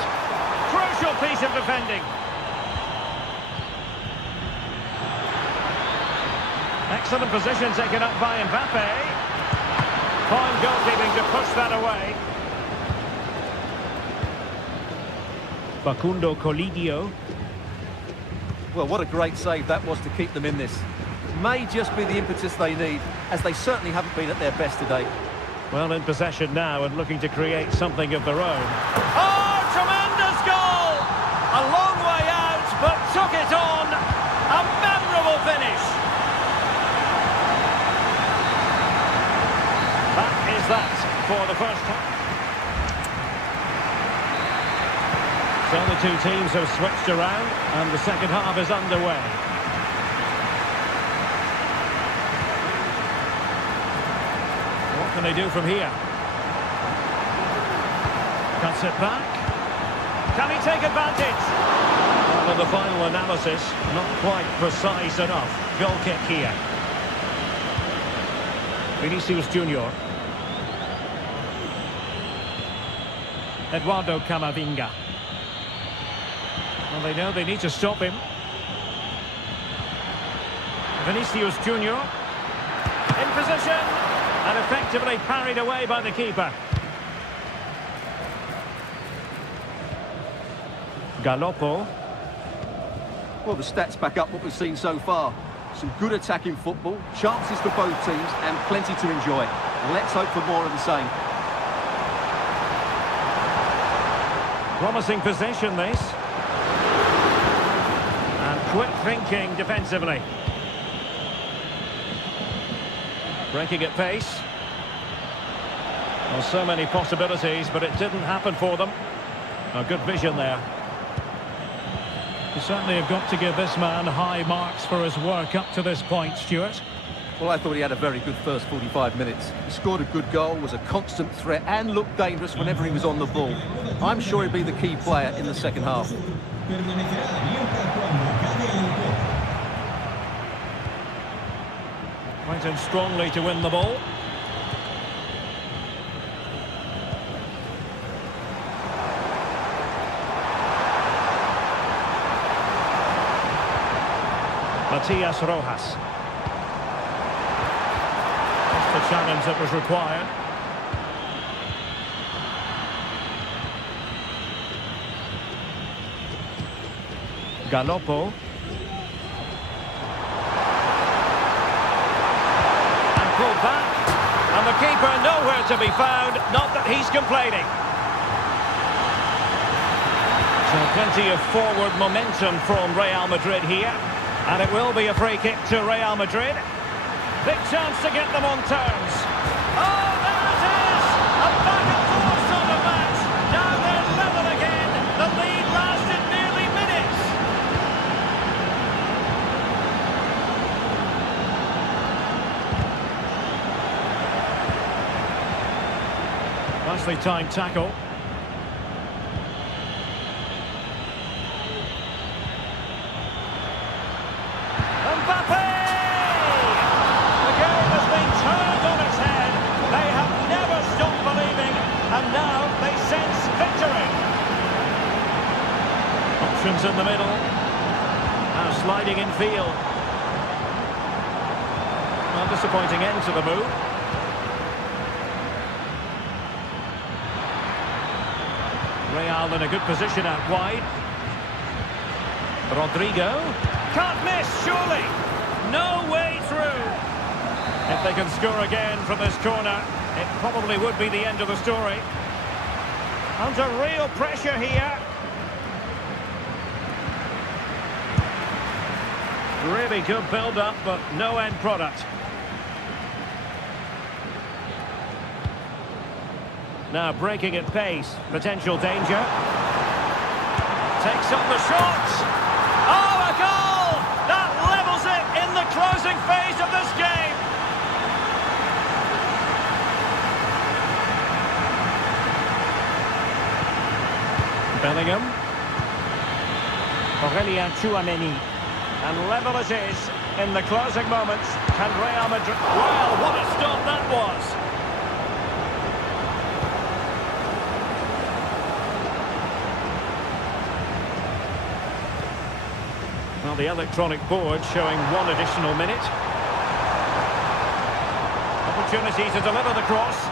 Crucial piece of defending. Excellent position taken up by Mbappé. Fine goalkeeping to push that away. Facundo Colidio. Well, what a great save that was to keep them in this. May just be the impetus they need, as they certainly haven't been at their best today. Well, in possession now and looking to create something of their own. Oh, tremendous goal! A long way out, but took it on. A memorable finish. That is that for the first time. So the two teams have switched around and the second half is underway. What can they do from here? Cuts it back. Can he take advantage? Well, And the final analysis, not quite precise enough. Goal kick here. Vinicius Junior. Eduardo Camavinga. Well, they know they need to stop him. Vinicius Junior. In position. And effectively parried away by the keeper. Galoppo. Well, the stats back up what we've seen so far. Some good attacking football, chances for both teams, and plenty to enjoy. Let's hope for more of the same. Promising possession, this. And quick thinking defensively. Breaking at pace. Well, so many possibilities, but it didn't happen for them. A good vision there. You certainly have got to give this man high marks for his work up to this point, Stuart. Well, I thought he had a very good first 45 minutes. He scored a good goal, was a constant threat, and looked dangerous whenever he was on the ball. I'm sure he'll be the key player in the second half. Went in strongly to win the ball. Matias Rojas. Just the challenge that was required. Galoppo. And pulled back. And the keeper nowhere to be found. Not that he's complaining. So plenty of forward momentum from Real Madrid here. And it will be a free kick to Real Madrid. Big chance to get them on terms. Oh, there it is! A back and forth sort of match. Now they're level again. The lead lasted nearly minutes. Nicely timed tackle. Options in the middle. Now sliding in field. Well, disappointing end to the move. Real in a good position out wide. Rodrigo. Can't miss, surely. No way through. If they can score again from this corner, it probably would be the end of the story. Under real pressure here. Really good build-up, but no end product. Now breaking at pace, potential danger. Takes up the shot. Oh, a goal! That levels it in the closing phase of this game. Bellingham. Aurelien Tchouameni. And level it is in the closing moments. Can Real Madrid... Well, what a stop that was! Well, the electronic board showing one additional minute. Opportunity to deliver the cross.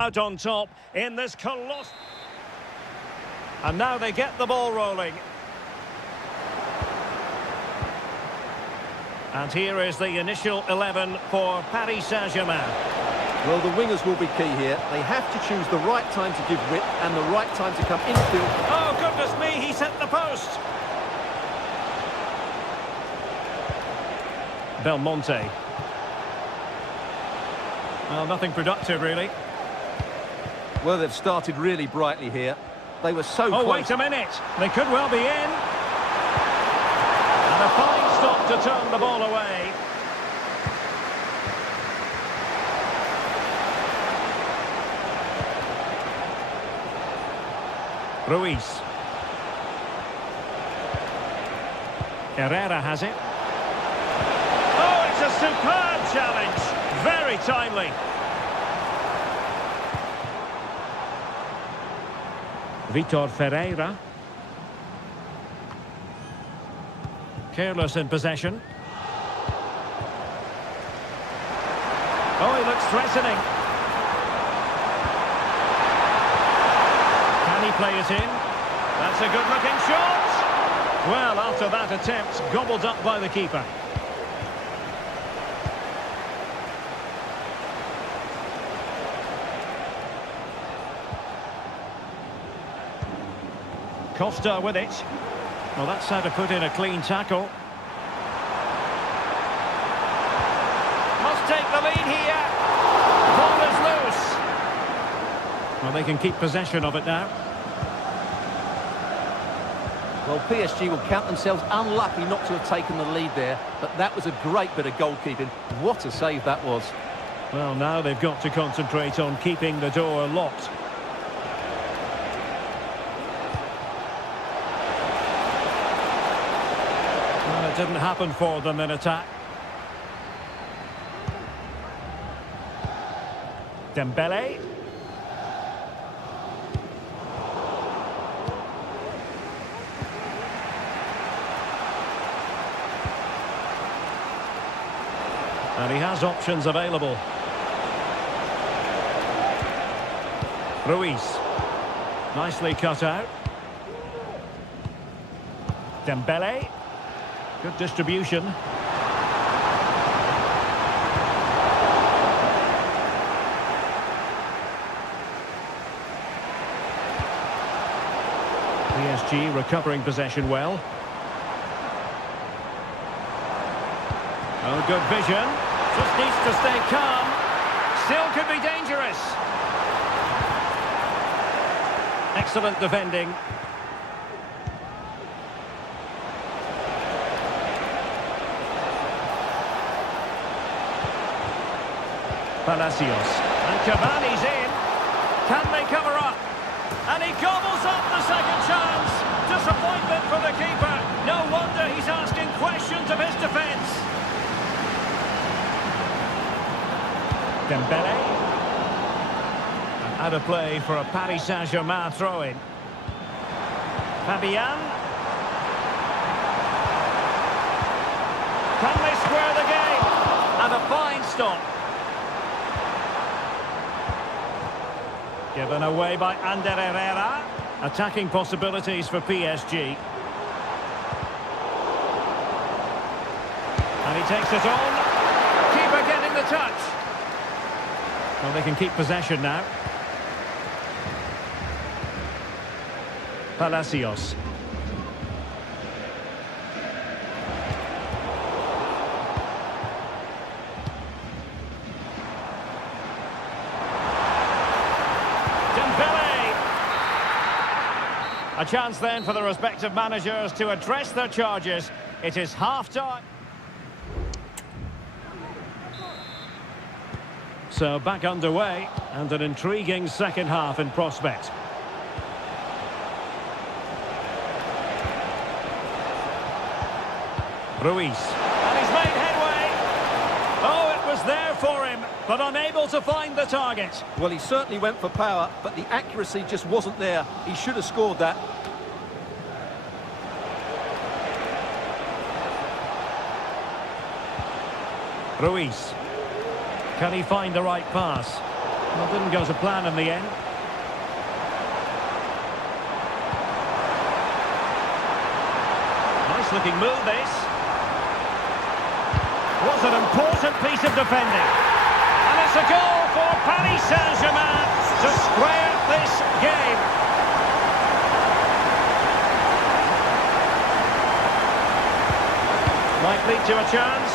Out on top in this colossal... And now they get the ball rolling. And here is the initial 11 for Paris Saint-Germain. Well, the wingers will be key here. They have to choose the right time to give width and the right time to come infield. Oh, goodness me, he's hit the post. Belmonte. Well, nothing productive, really. Well, they've started really brightly here. They were so close. close. Wait a minute. They could well be in. And a fine stop to turn the ball away. Ruiz. Herrera has it. Oh, it's a superb challenge. Very timely. Vitor Ferreira. Careless in possession. Oh, he looks threatening. Can he play it in? That's a good-looking shot. Well, after that attempt, gobbled up by the keeper. Costa with it. Well, that's how to put in a clean tackle. Must take the lead here. Ball is loose. Well, they can keep possession of it now. Well, PSG will count themselves unlucky not to have taken the lead there, but that was a great bit of goalkeeping. What a save that was. Well, now they've got to concentrate on keeping the door locked. Well, it didn't happen for them in attack. Dembele. And he has options available. Ruiz. Nicely cut out. Dembele. Good distribution. PSG recovering possession well. Oh, good vision. Just needs to stay calm. Still could be dangerous. Excellent defending. Palacios. And Cavani's in. Can they cover up? And he gobbles up the second chance. Disappointment for the keeper. No wonder he's asking questions of his defence. Dembele. And out of play for a Paris Saint-Germain throw-in. Fabian. Can they square the game? And a fine stop. Given away by Ander Herrera. Attacking possibilities for PSG. And he takes it on. Keeper getting the touch. Well, they can keep possession now. Palacios. Dembele. A chance then for the respective managers to address their charges. It is half-time. So back underway, and an intriguing second half in prospect. Ruiz. And he's made headway. Oh, it was there for him, but unable to find the target. Well, he certainly went for power, but the accuracy just wasn't there. He should have scored that. Ruiz. Can he find the right pass? Well, didn't go to plan in the end. Nice looking move, this. Was an important piece of defending. And it's a goal for Paris Saint-Germain to square this game. Might lead to a chance.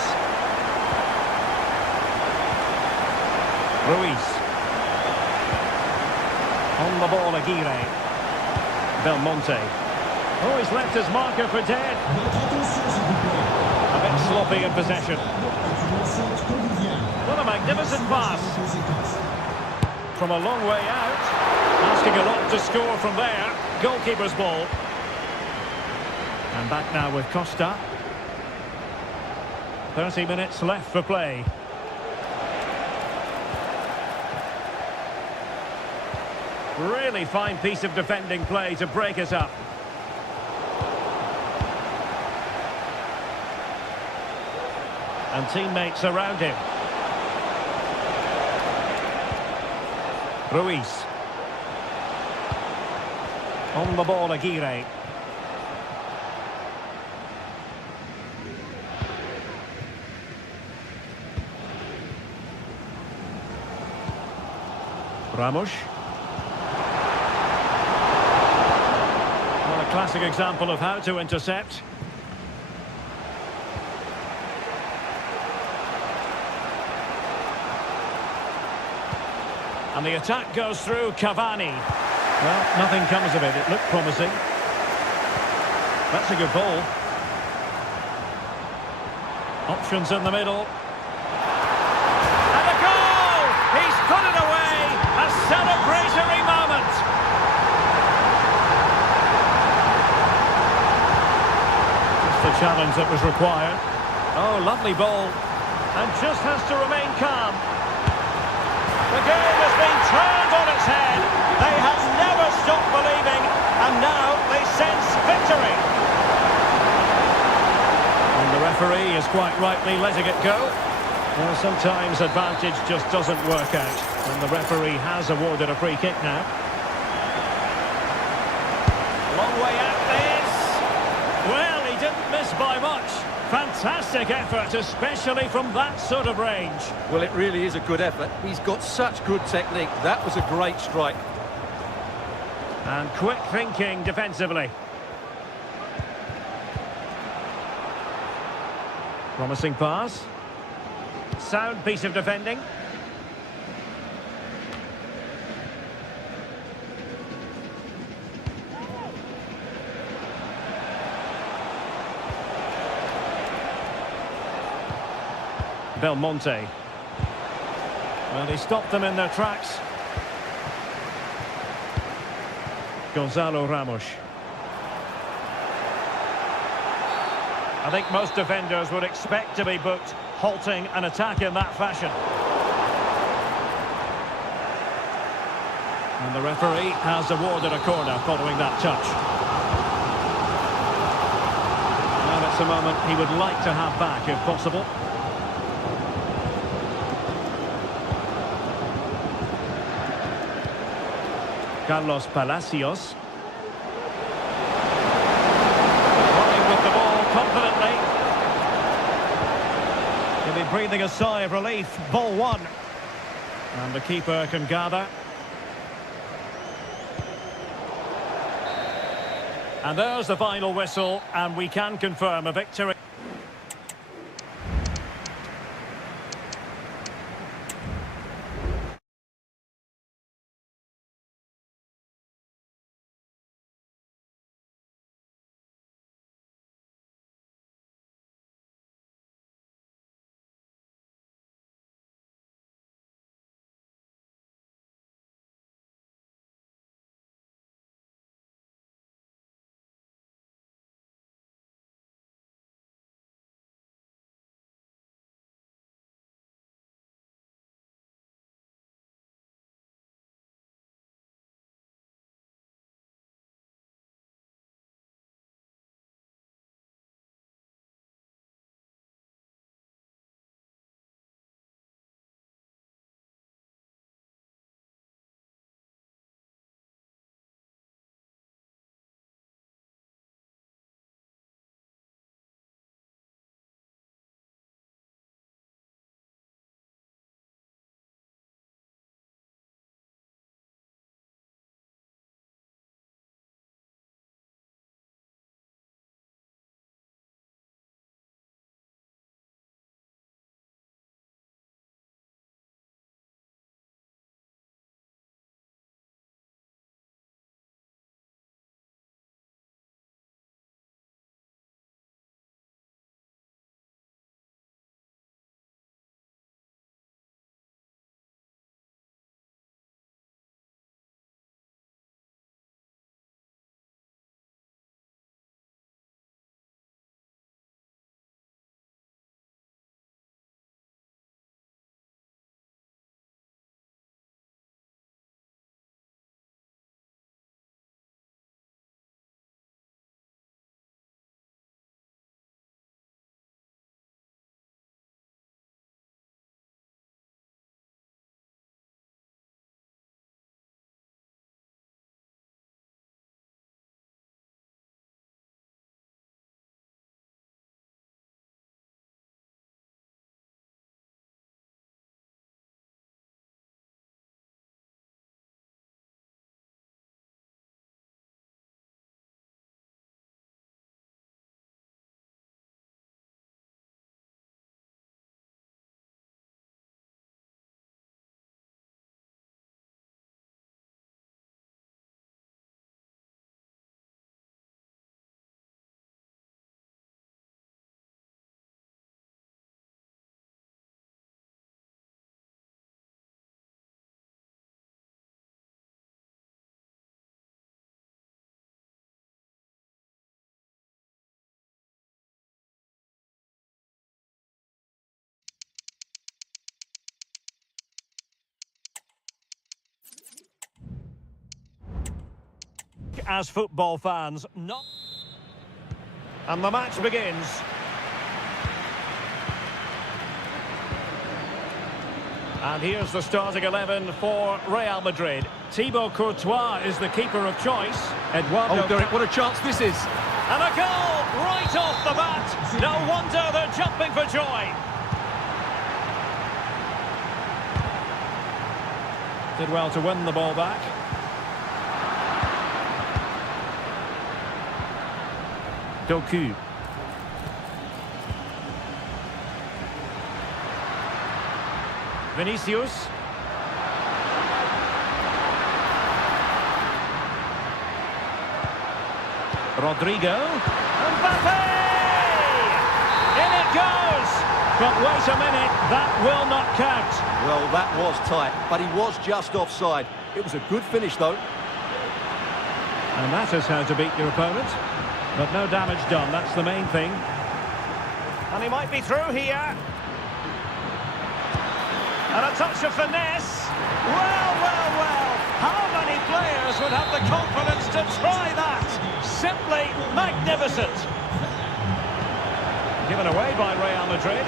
Ruiz. On the ball, Aguirre. Belmonte. Oh, he's left his marker for dead. A bit sloppy in possession. What a magnificent pass. From a long way out. Asking a lot to score from there. Goalkeeper's ball. And back now with Costa. 30 minutes left for play. Really fine piece of defending play to break us up. And teammates around him. Ruiz. On the ball, Aguirre. Ramos. Well, a classic example of how to intercept. And the attack goes through Cavani. Well, nothing comes of it. It looked promising. That's a good ball. Options in the middle. And a goal! He's put it away! A celebratory moment! Just the challenge that was required. Oh, lovely ball. And just has to remain calm. The game has been turned on its head. They have never stopped believing, and now they sense victory. And the referee is quite rightly letting it go. Well, sometimes advantage just doesn't work out, and the referee has awarded a free kick now. Long way out this. Well, he didn't miss by much. Fantastic effort, especially from that sort of range. Well, it really is a good effort. He's got such good technique. That was a great strike. And quick thinking defensively. Promising pass. Sound piece of defending. Belmonte. Well, he stopped them in their tracks. Gonzalo Ramos. I think most defenders would expect to be booked, halting an attack in that fashion. And the referee has awarded a corner following that touch. Now that's a moment he would like to have back if possible. Carlos Palacios. Running with the ball confidently. He'll be breathing a sigh of relief. Ball one. And the keeper can gather. And there's the final whistle, and we can confirm a victory. as football fans, not... And the match begins. And here's the starting 11 for Real Madrid. Thibaut Courtois is the keeper of choice. Eduardo... Oh, Derek, what a chance this is. And a goal right off the bat. No wonder they're jumping for joy. Did well to win the ball back. Doku. Vinicius. Rodrigo. Mbappe! In it goes! But wait a minute, that will not count. Well, that was tight, but he was just offside. It was a good finish, though. And that is how to beat your opponent. But no damage done, that's the main thing. And he might be through here. And a touch of finesse. Well, well, well. How many players would have the confidence to try that? Simply magnificent. Given away by Real Madrid.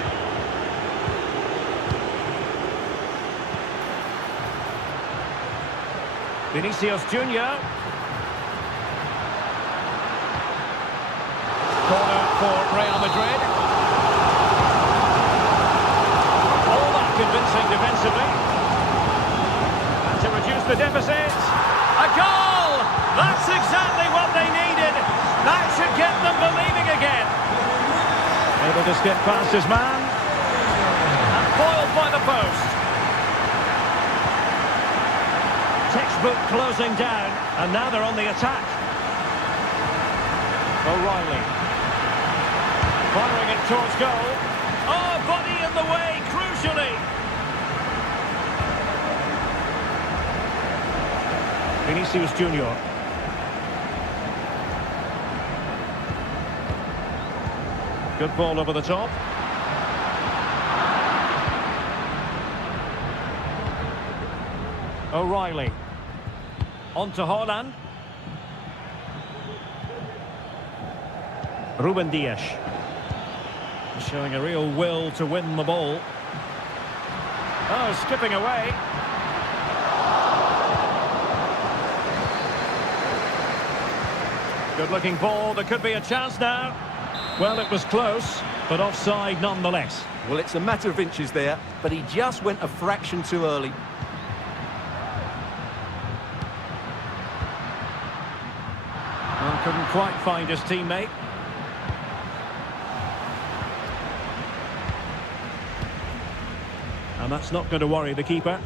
Vinicius Junior. Corner for Real Madrid. All that convincing defensively. And to reduce the deficit. A goal! That's exactly what they needed. That should get them believing again. Able to skip past his man. And foiled by the post. Textbook closing down. And now they're on the attack. O'Reilly. Firing it towards goal. Oh, body in the way, crucially. Vinicius Junior. Good ball over the top. O'Reilly. On to Haaland. Ruben Dias. Showing a real will to win the ball. Oh, skipping away. Good-looking ball. There could be a chance now. Well, it was close, but offside nonetheless. Well, it's a matter of inches there, but he just went a fraction too early. Well, couldn't quite find his teammate. And that's not going to worry the keeper.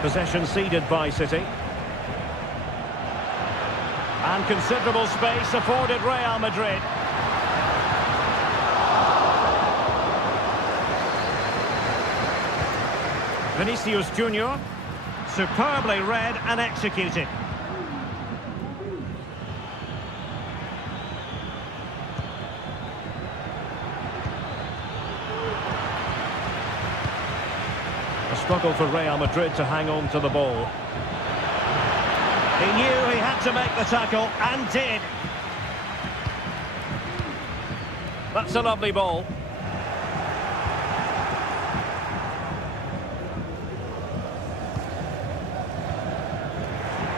Possession ceded by City. And considerable space afforded Real Madrid. Vinicius Junior. Superbly read and executed. Struggle for Real Madrid to hang on to the ball. He knew he had to make the tackle, and did. That's a lovely ball.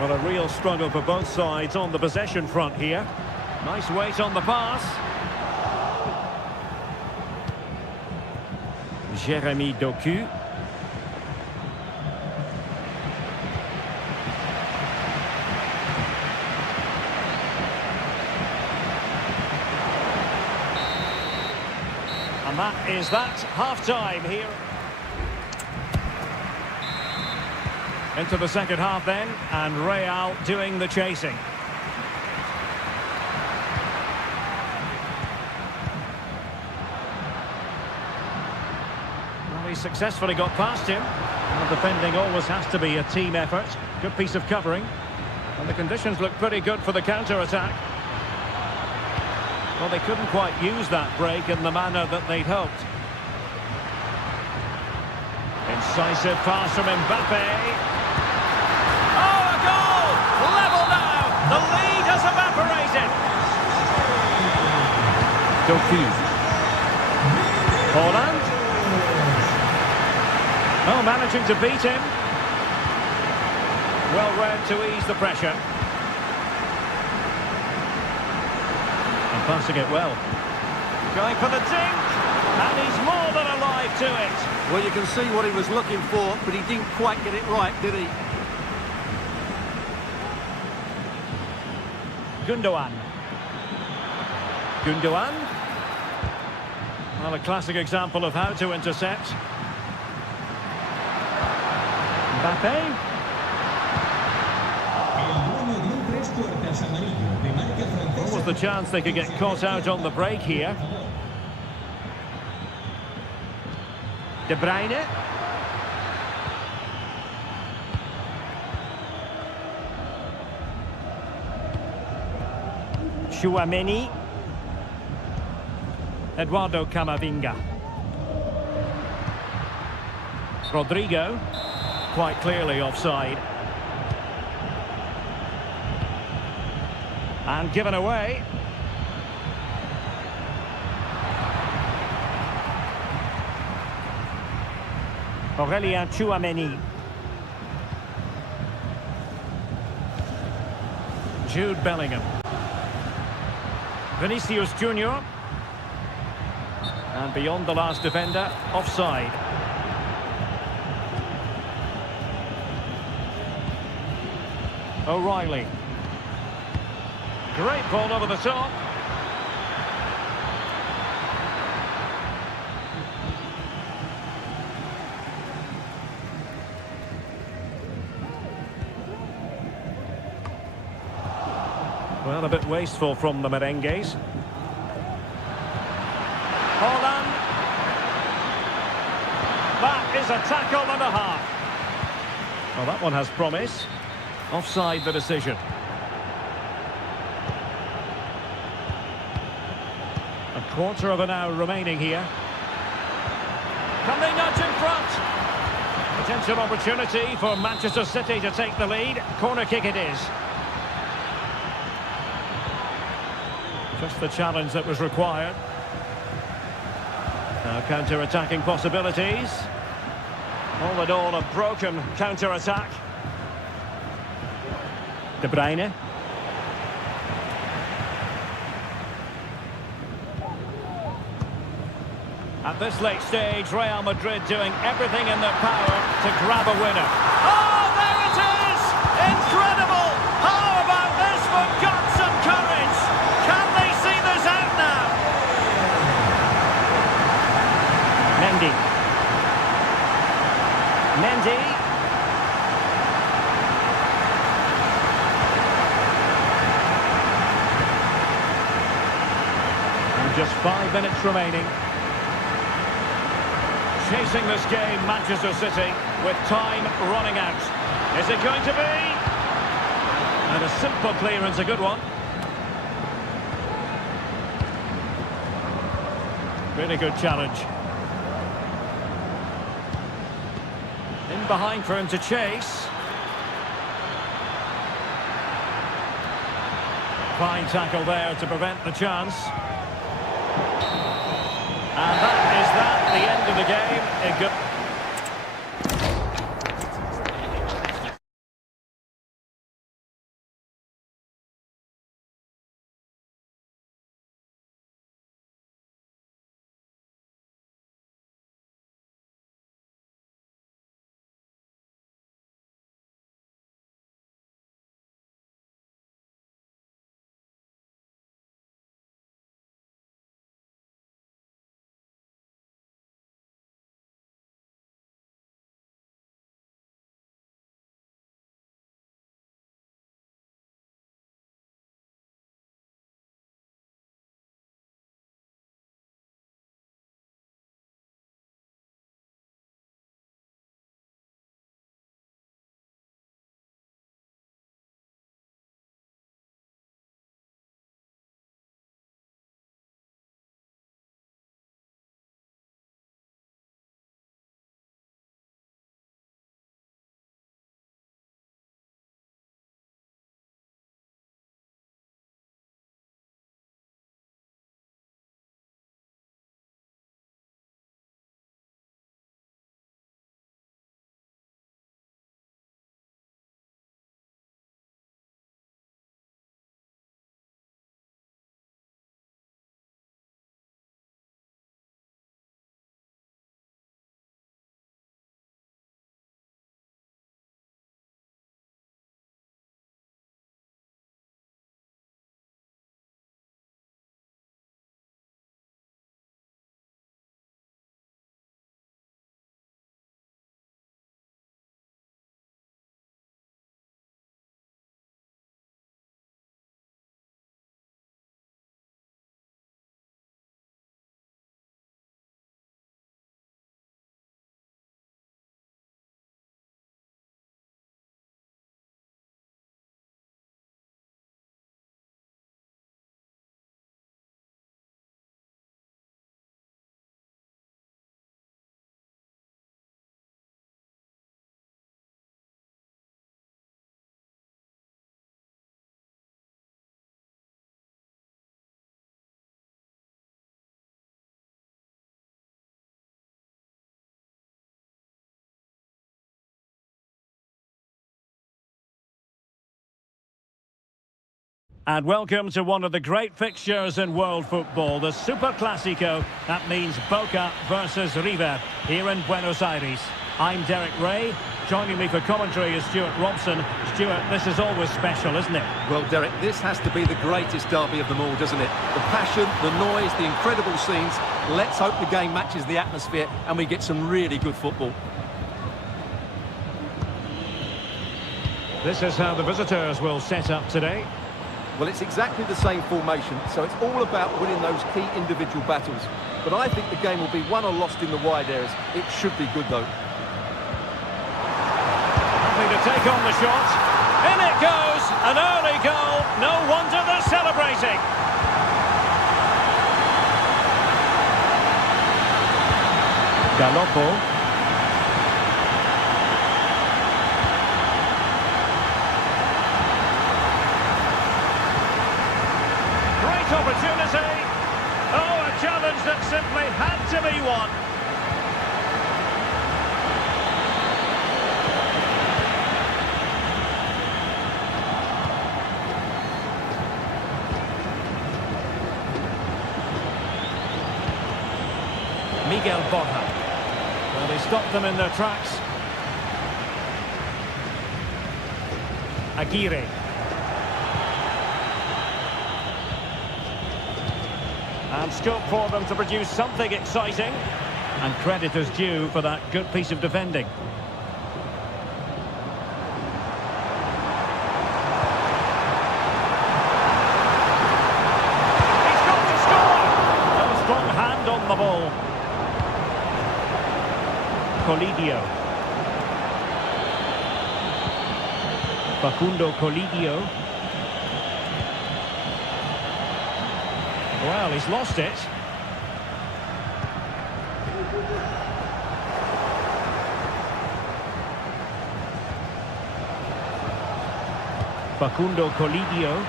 Well, a real struggle for both sides on the possession front here. Nice weight on the pass. Jeremy Doku. And that is that. Half-time here. Into the second half then, and Real doing the chasing. Well, he successfully got past him. Well, defending always has to be a team effort. Good piece of covering. And the conditions look pretty good for the counter-attack. Well, they couldn't quite use that break in the manner that they'd hoped. Incisive pass from Mbappe. Oh, a goal! Level now! The lead has evaporated. Doku. Holland. Oh, managing to beat him. Well read to ease the pressure. And passing it well. Going for the dink. And he's more than alive to it. Well, you can see what he was looking for, but he didn't quite get it right, did he? Gundogan. Gundogan. Well, a classic example of how to intercept. Mbappe. What was the chance they could get caught out on the break here? De Bruyne. Tchouaméni. Eduardo Camavinga. Rodrigo. Quite clearly offside. And given away. Aurélien Tchouaméni. Jude Bellingham. Vinicius Junior. And beyond the last defender, offside. O'Reilly. Great ball over the top. Well, a bit wasteful from the merengues. Holland. That is a tackle and a half. Well, that one has promise. Offside the decision. A quarter of an hour remaining here. Can they nudge in front? Potential opportunity for Manchester City to take the lead. Corner kick it is. Just the challenge that was required. Now counter-attacking possibilities. All in all, a broken counter-attack. De Bruyne. At this late stage, Real Madrid doing everything in their power to grab a winner. Oh, there it is! Incredible! How about this for guts and courage? Can they see this out now? Mendy. Mendy. And just 5 minutes remaining. Chasing this game, Manchester City, with time running out. Is it going to be? And a simple clearance, a good one. Really good challenge. In behind for him to chase. Fine tackle there to prevent the chance. And that is that, the end of the game. A good And welcome to one of the great fixtures in world football, the Super Clásico. That means Boca versus River here in Buenos Aires. I'm Derek Ray. Joining me for commentary is Stuart Robson. Stuart, this is always special, isn't it? Well, Derek, this has to be the greatest derby of them all, doesn't it? The passion, the noise, the incredible scenes. Let's hope the game matches the atmosphere and we get some really good football. This is how the visitors will set up today. Well, it's exactly the same formation, so it's all about winning those key individual battles. But I think the game will be won or lost in the wide areas. It should be good, though. Nothing to take on the shot. In it goes! An early goal. No wonder they're celebrating. Galoppo. Opportunity. Oh, a challenge that simply had to be won. Miguel Borja. Well, they stopped them in their tracks. Aguirre. And scope for them to produce something exciting. And credit is due for that good piece of defending. He's got to score! No strong hand on the ball. Colidio. Facundo Colidio. Well, he's lost it. Facundo Colidio.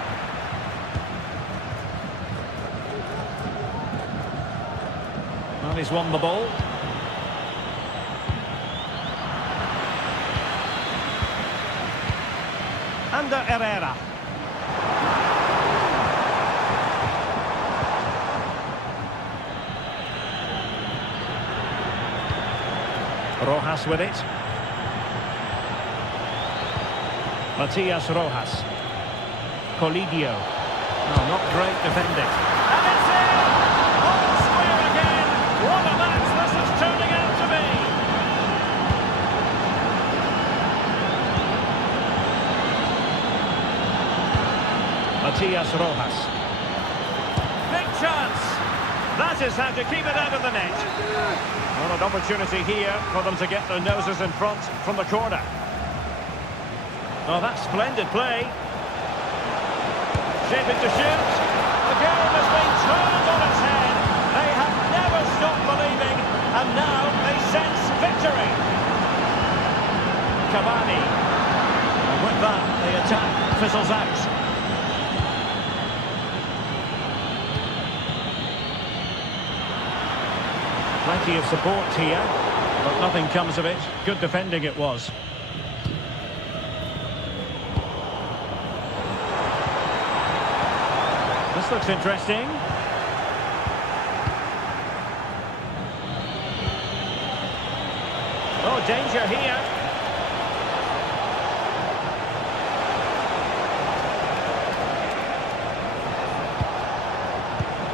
Well, he's won the ball. Under Herrera. Rojas with it. Matias Rojas. Colidio. No, not great defending. And it's in! All square again! What a match this is turning out to be! Matias Rojas. Big chance! That is how to keep it out of the net. Well, an opportunity here for them to get their noses in front from the corner. Oh, that's splendid play. Shaping to shoot. The game has been turned on its head. They have never stopped believing, and now they sense victory. Cavani. And with that, the attack fizzles out. Plenty of support here, but nothing comes of it. Good defending it was. This looks interesting. Oh, danger here.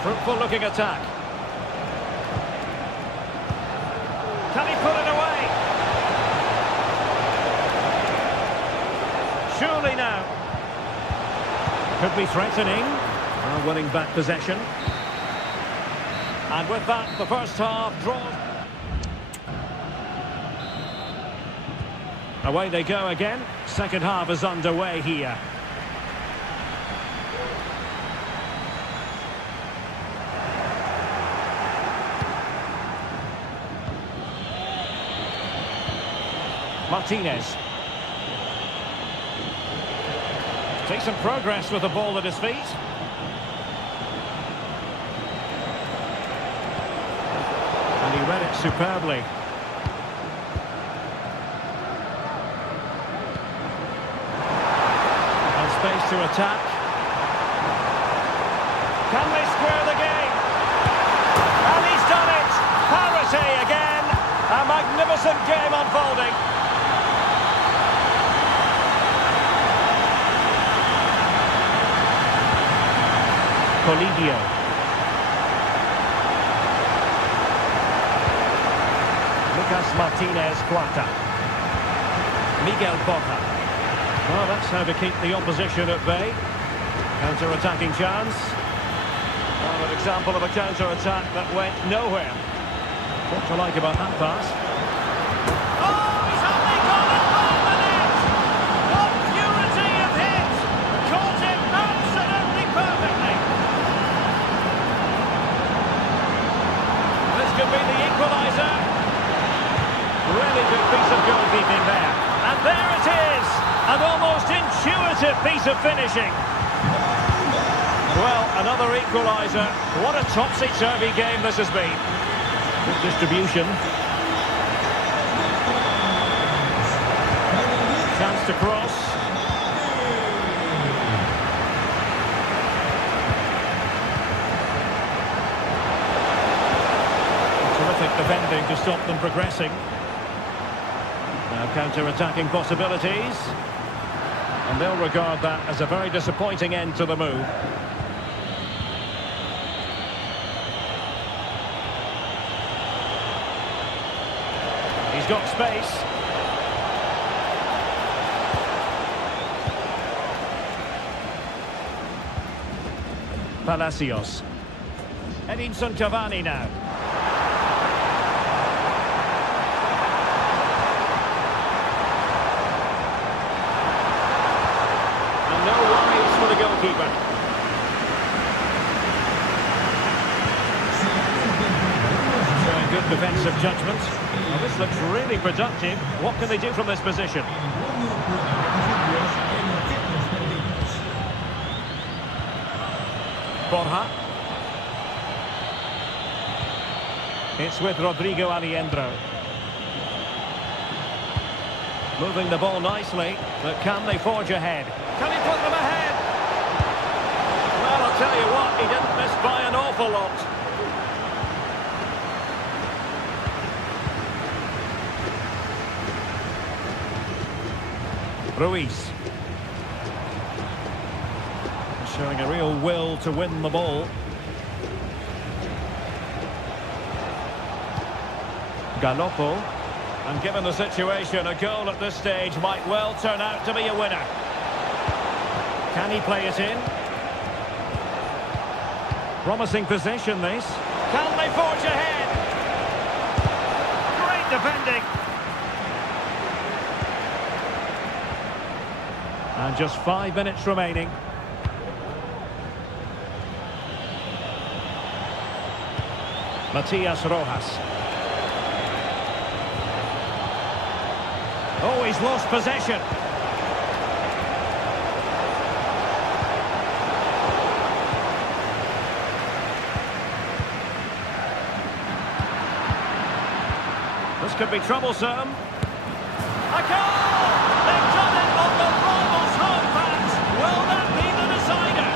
Fruitful looking attack. Can he put it away? Surely now. Could be threatening. Winning back possession. And with that, the first half draws. Away they go again. Second half is underway here. Martinez. Decent progress with the ball at his feet. And he read it superbly. And space to attack. Decent game unfolding. Colidio. Lucas Martinez Cuarta. Miguel Boca. Well, that's how to keep the opposition at bay. Counter-attacking chance. Well, an example of a counter-attack that went nowhere. What to like about that pass? Oh, he's only got it on the net! What purity of hit! Caught it absolutely perfectly. This could be the equaliser. Really good piece of goalkeeping there. And there it is! An almost intuitive piece of finishing. Well, another equaliser. What a topsy-turvy game this has been. Good distribution. Chance to cross. Terrific defending to stop them progressing. Now counter-attacking possibilities. And they'll regard that as a very disappointing end to the move. He's got space. Palacios. Edinson Cavani now. And no worries for the goalkeeper. Showing good defensive judgment. Well, this looks really productive. What can they do from this position? Borja. It's with Rodrigo Aliendro. Moving the ball nicely, but can they forge ahead? Can he put them ahead? Well, I'll tell you what, he didn't miss by an awful lot. Ruiz. Showing a real will to win the ball. Galoppo. And given the situation, a goal at this stage might well turn out to be a winner. Can he play it in? Promising position, this. Can they forge ahead? Great defending. And just 5 minutes remaining. Matias Rojas. Oh, he's lost possession. This could be troublesome. A goal! They've done it on the rivals' home patch. Will that be the decider?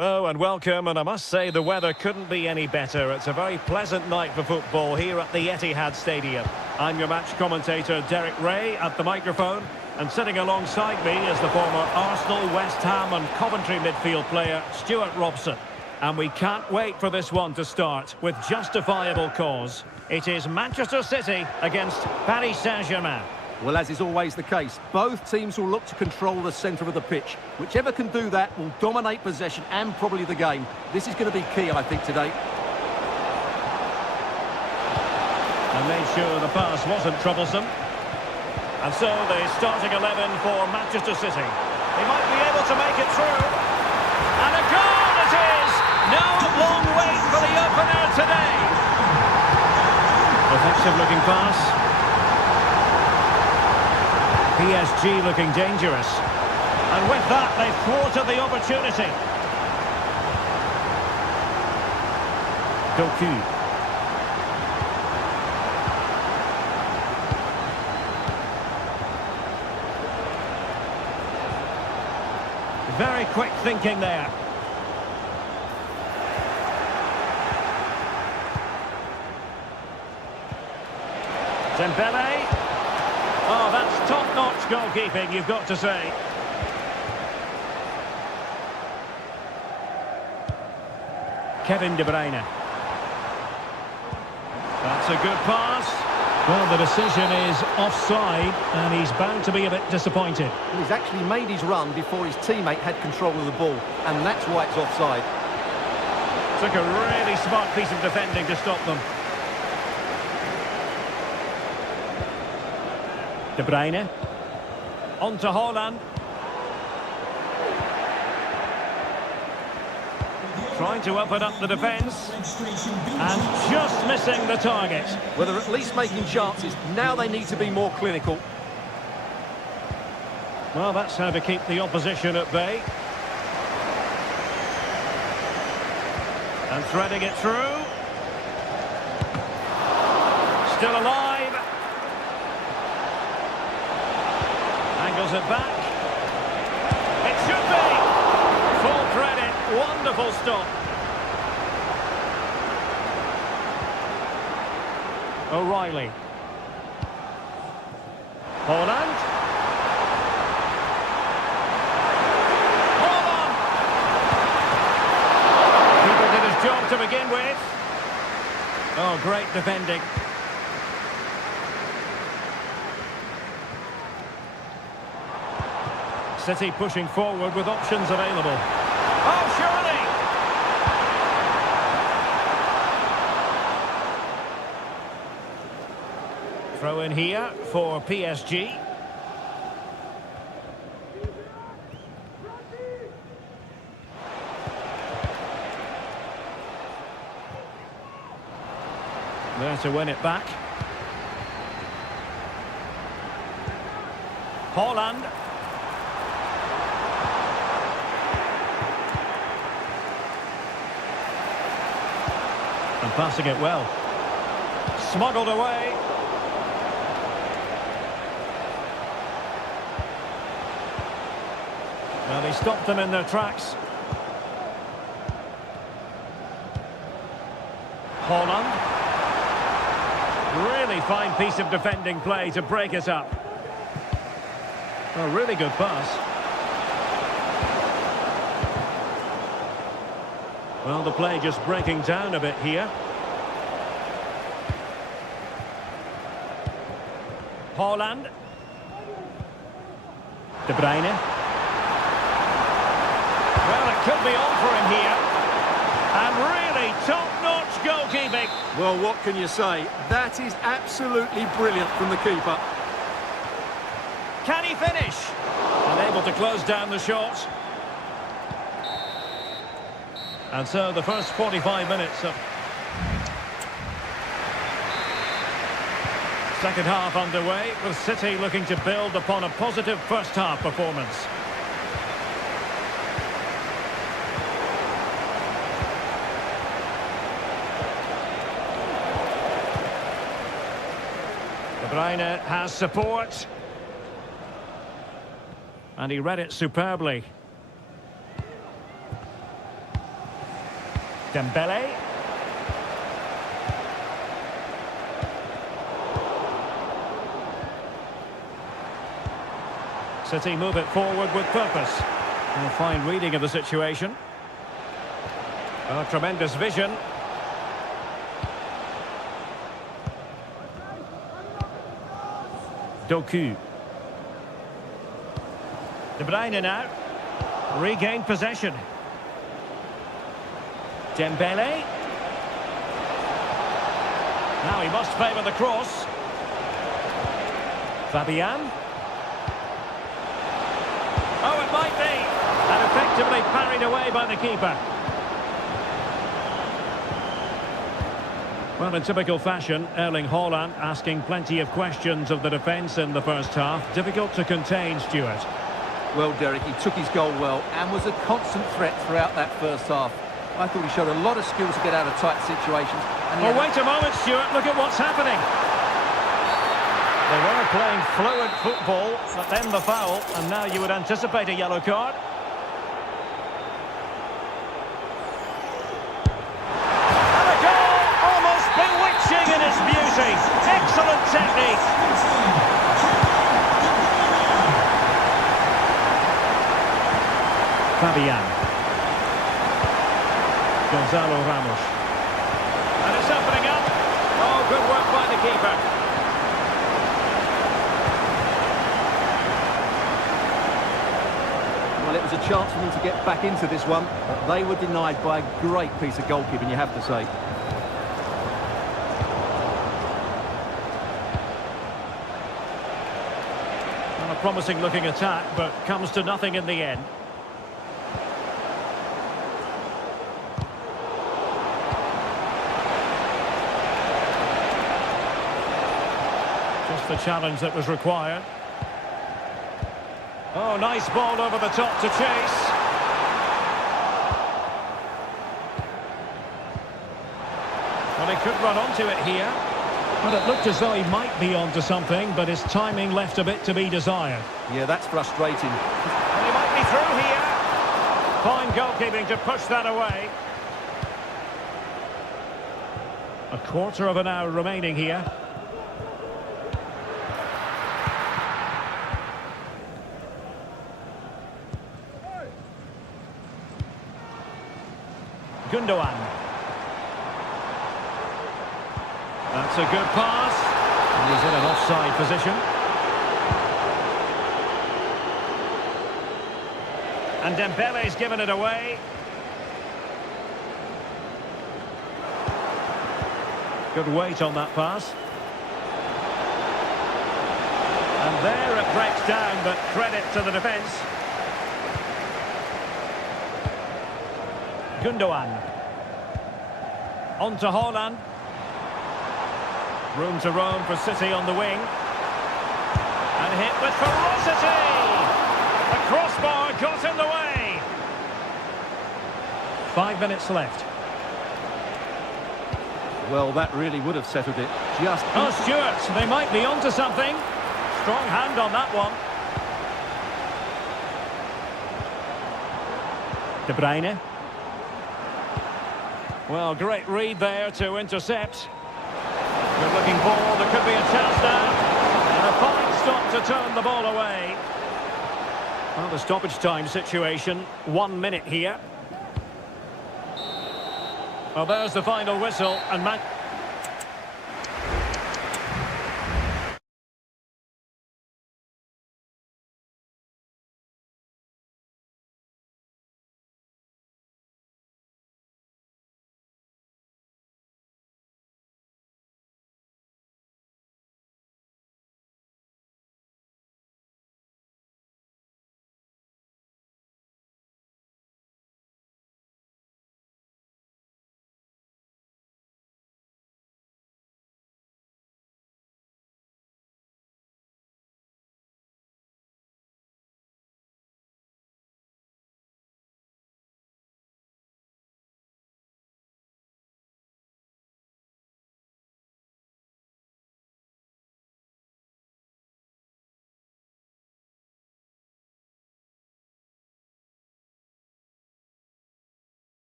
Hello and welcome, and I must say the weather couldn't be any better. It's a very pleasant night for football here at the Etihad Stadium. I'm your match commentator Derek Ray at the microphone, and sitting alongside me is the former Arsenal, West Ham and Coventry midfield player Stuart Robson. And we can't wait for this one to start with justifiable cause. It is Manchester City against Paris Saint-Germain. Well, as is always the case, both teams will look to control the centre of the pitch. Whichever can do that will dominate possession and probably the game. This is going to be key, I think, today. And made sure the pass wasn't troublesome. And so the starting 11 for Manchester City. He might be able to make it through. And a goal it is! No long wait for the opener today. Effective looking pass. PSG looking dangerous. And with that, they've thwarted the opportunity. Doku. Very quick thinking there. Dembele. Oh, that's top-notch goalkeeping, you've got to say. Kevin De Bruyne. That's a good pass. Well, the decision is offside, and he's bound to be a bit disappointed. He's actually made his run before his teammate had control of the ball, and that's why it's offside. Took a really smart piece of defending to stop them. De Bruyne. On to Haaland. Trying to open up the defence. And just missing the target. Well, they're at least making chances. Now they need to be more clinical. Well, that's how to keep the opposition at bay. And threading it through. Still alive. Angles it back. It should be. Full credit. Wonderful stop. O'Reilly. Haaland. Haaland. Keeper did his job to begin with. Oh, great defending. City pushing forward with options available. Oh, surely! Throw in here for PSG. There to win it back. Haaland. And passing it well. Smuggled away. Well, he stopped them in their tracks. Haaland. Really fine piece of defending play to break it up. A really good pass. Well, the play just breaking down a bit here. Haaland. De Bruyne. Well, it could be on for him here. And really top-notch goalkeeping. Well, what can you say? That is absolutely brilliant from the keeper. Can he finish? Unable to close down the shot. And so the first 45 minutes of second half underway, with City looking to build upon a positive first half performance. De Bruyne has support. And he read it superbly. Dembele. City move it forward with purpose. And a fine reading of the situation. Oh, tremendous vision. Doku. De Bruyne now. Regained possession. Dembele. Now he must favour the cross. Fabian. Oh, it might be. And effectively parried away by the keeper. Well, in typical fashion, Erling Haaland asking plenty of questions of the defence in the first half. Difficult to contain, Stuart. Well, Derek, he took his goal well and was a constant threat throughout that first half. I thought he showed a lot of skills to get out of tight situations. And Oh, wait a moment, Stuart. Look at what's happening. They were playing fluid football, but then the foul, and now you would anticipate a yellow card. And a goal! Almost bewitching in its beauty. Excellent technique. Fabian. Gonzalo Ramos. And it's opening up. Oh, good work by the keeper. Well, it was a chance for them to get back into this one, but they were denied by a great piece of goalkeeping, you have to say. Well, a promising looking attack, but comes to nothing in the end. Just the challenge that was required. Oh, nice ball over the top to chase. Well, he could run onto it here. Well, it looked as though he might be onto something, but his timing left a bit to be desired. Yeah, that's frustrating. And he might be through here. Fine goalkeeping to push that away. A quarter of an hour remaining here. Gundogan. That's a good pass. And he's in an offside position. And Dembele's given it away. Good weight on that pass. And there it breaks down, but credit to the defence. Gundogan. On to Haaland. Room to roam for City on the wing. And hit with ferocity! The crossbar got in the way! 5 minutes left. Well, that really would have settled it. Just... Oh, Stuart, they might be onto something. Strong hand on that one. De Bruyne. Well, great read there to intercept. Good looking ball, there could be a chance now. And a fine stop to turn the ball away. Well, the stoppage time situation, 1 minute here. Well, there's the final whistle, and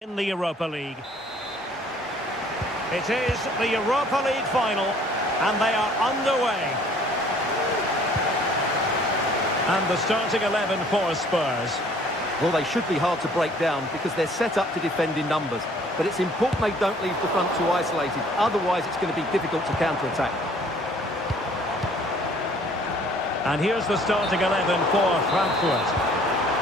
in the Europa League. It is the Europa League final, and they are underway. And the starting 11 for Spurs. Well, they should be hard to break down because they're set up to defend in numbers. But it's important they don't leave the front too isolated. Otherwise, it's going to be difficult to counter-attack. And here's the starting 11 for Frankfurt.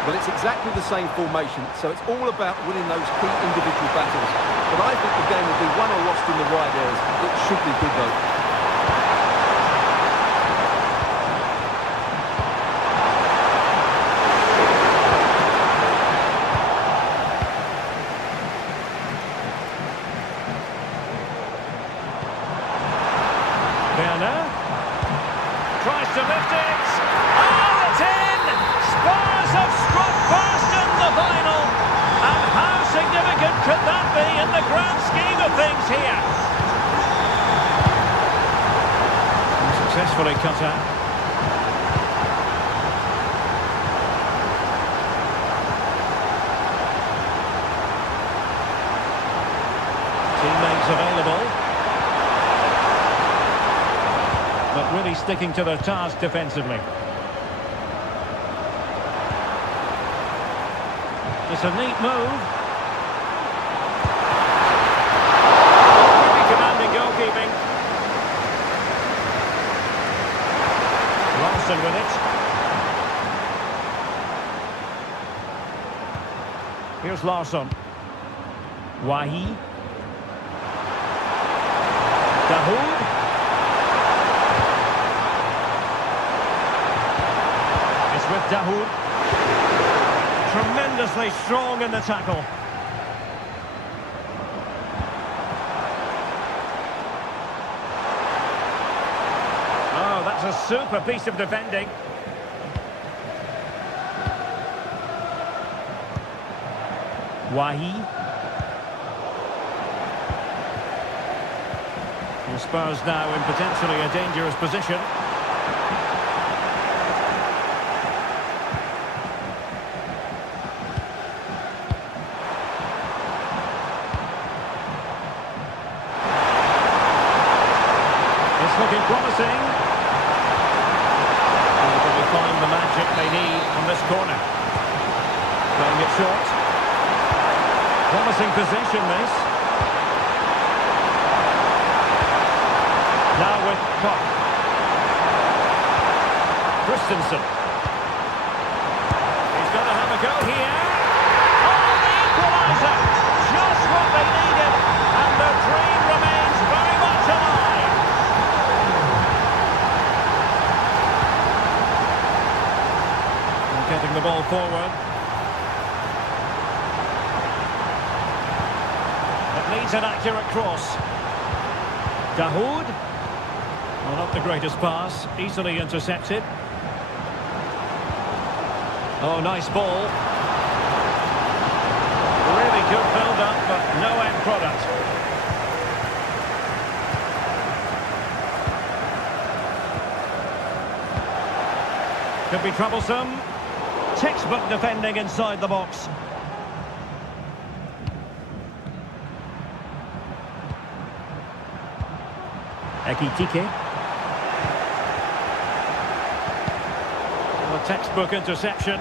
Well, it's exactly the same formation, so it's all about winning those key individual battles. But I think the game will be won or lost in the right areas. It should be good, though. Werner tries to lift it. Oh, it's in! Spurs have struck fast in the final. And how significant could that be in the grand scheme of things here? Successfully cut out. Teammates available. But really sticking to their task defensively. It's a neat move. Really commanding goalkeeping. Larson with it. Here's Larson. Wahi. Dahoud. With Dahoud. Tremendously strong in the tackle. Oh, that's a super piece of defending. Wahi. The Spurs now in potentially a dangerous position. Looking promising. Will they find the magic they need on this corner? Playing it short. Promising possession, this. Now with Koch. Christensen. He's going to have a go here. Oh, the equaliser! Just what they needed. And the dream remains very much alive. Getting the ball forward. It needs an accurate cross. Dahoud. Well, not the greatest pass. Easily intercepted. Oh, nice ball. Really good build-up, but no end product. Could be troublesome. Textbook defending inside the box. Ekitike. A textbook interception.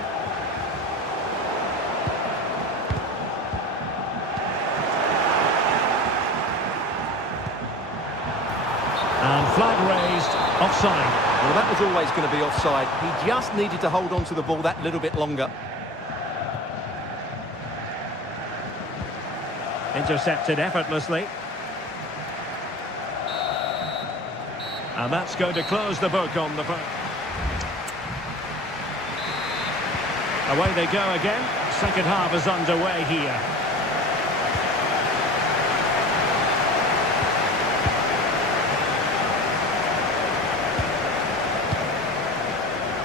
And flag raised, offside. Well, that was always going to be offside. He just needed to hold on to the ball that little bit longer. Intercepted effortlessly. And that's going to close the book on the first. Away they go again. Second half is underway here.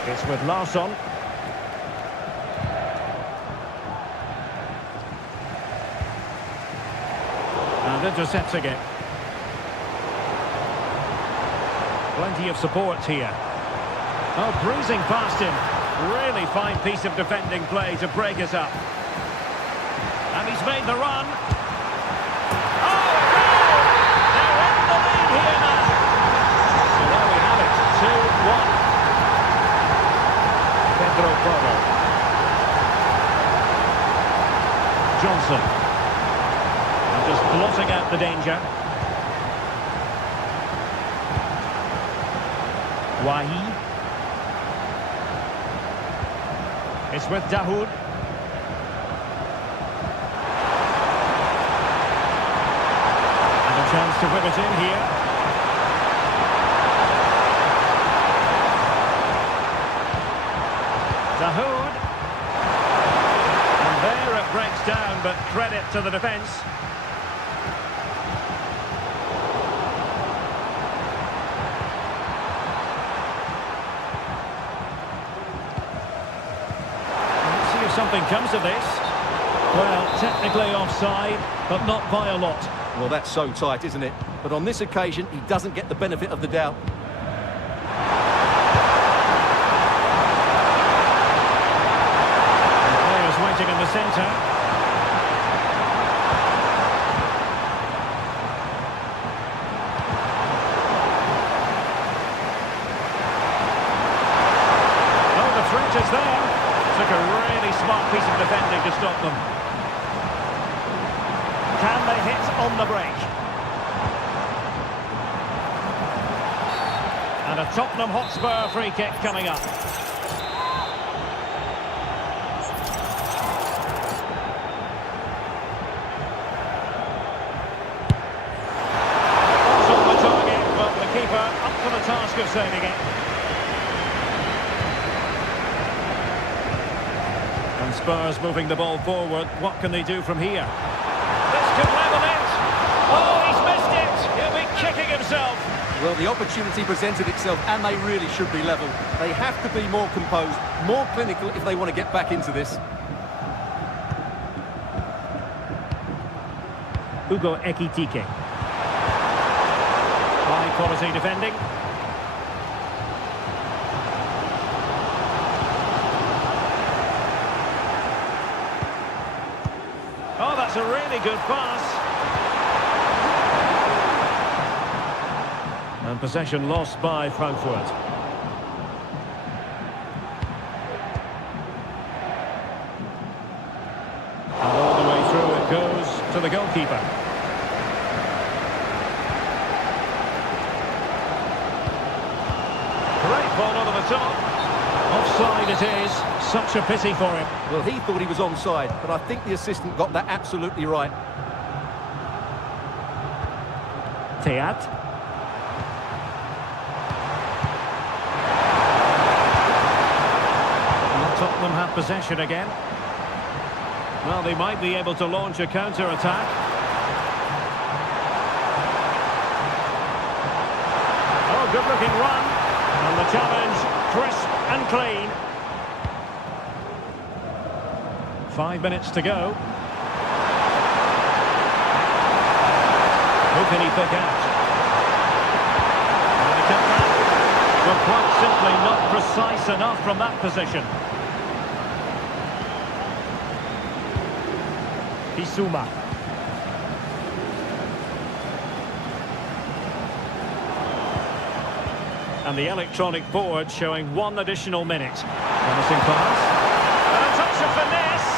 It's with Larson. And intercepting it. Plenty of support here. Oh, breezing past him. Really fine piece of defending play to break us up. And he's made the run. Oh, a goal! They're in the lead here now. So there we have it, 2-1. Pedro Porro. Johnson. And just blotting out the danger. Wahi. It's with Dahoud. And a chance to whip it in here. Dahoud. And there it breaks down, but credit to the defence. Something comes of this. Well, technically offside, but not by a lot. Well, that's so tight, isn't it? But on this occasion, he doesn't get the benefit of the doubt. The players waiting in the centre. Oh, the threat is there. Took a really smart piece of defending to stop them. Can they hit on the break? And a Tottenham Hotspur free kick coming up. Cross on the target, but the keeper up for the task of saving it. And Spurs moving the ball forward. What can they do from here? This could level it. Oh, he's missed it. He'll be kicking himself. Well, the opportunity presented itself, and they really should be level. They have to be more composed, more clinical if they want to get back into this. Hugo Ekitike. High quality defending. Oh, that's a really good pass. And possession lost by Frankfurt. And all the way through it goes to the goalkeeper. Great ball over the top. Offside it is. Such a pity for him. Well, he thought he was onside, but I think the assistant got that absolutely right. Teat. Tottenham have possession again. Well, they might be able to launch a counter-attack. Oh, good-looking run. And the challenge, crisp and clean. 5 minutes to go. Who can he pick out? And the comeback. Well, quite simply not precise enough from that position. Bissouma. And the electronic board showing 1 additional minute. Promising pass. And a touch of finesse.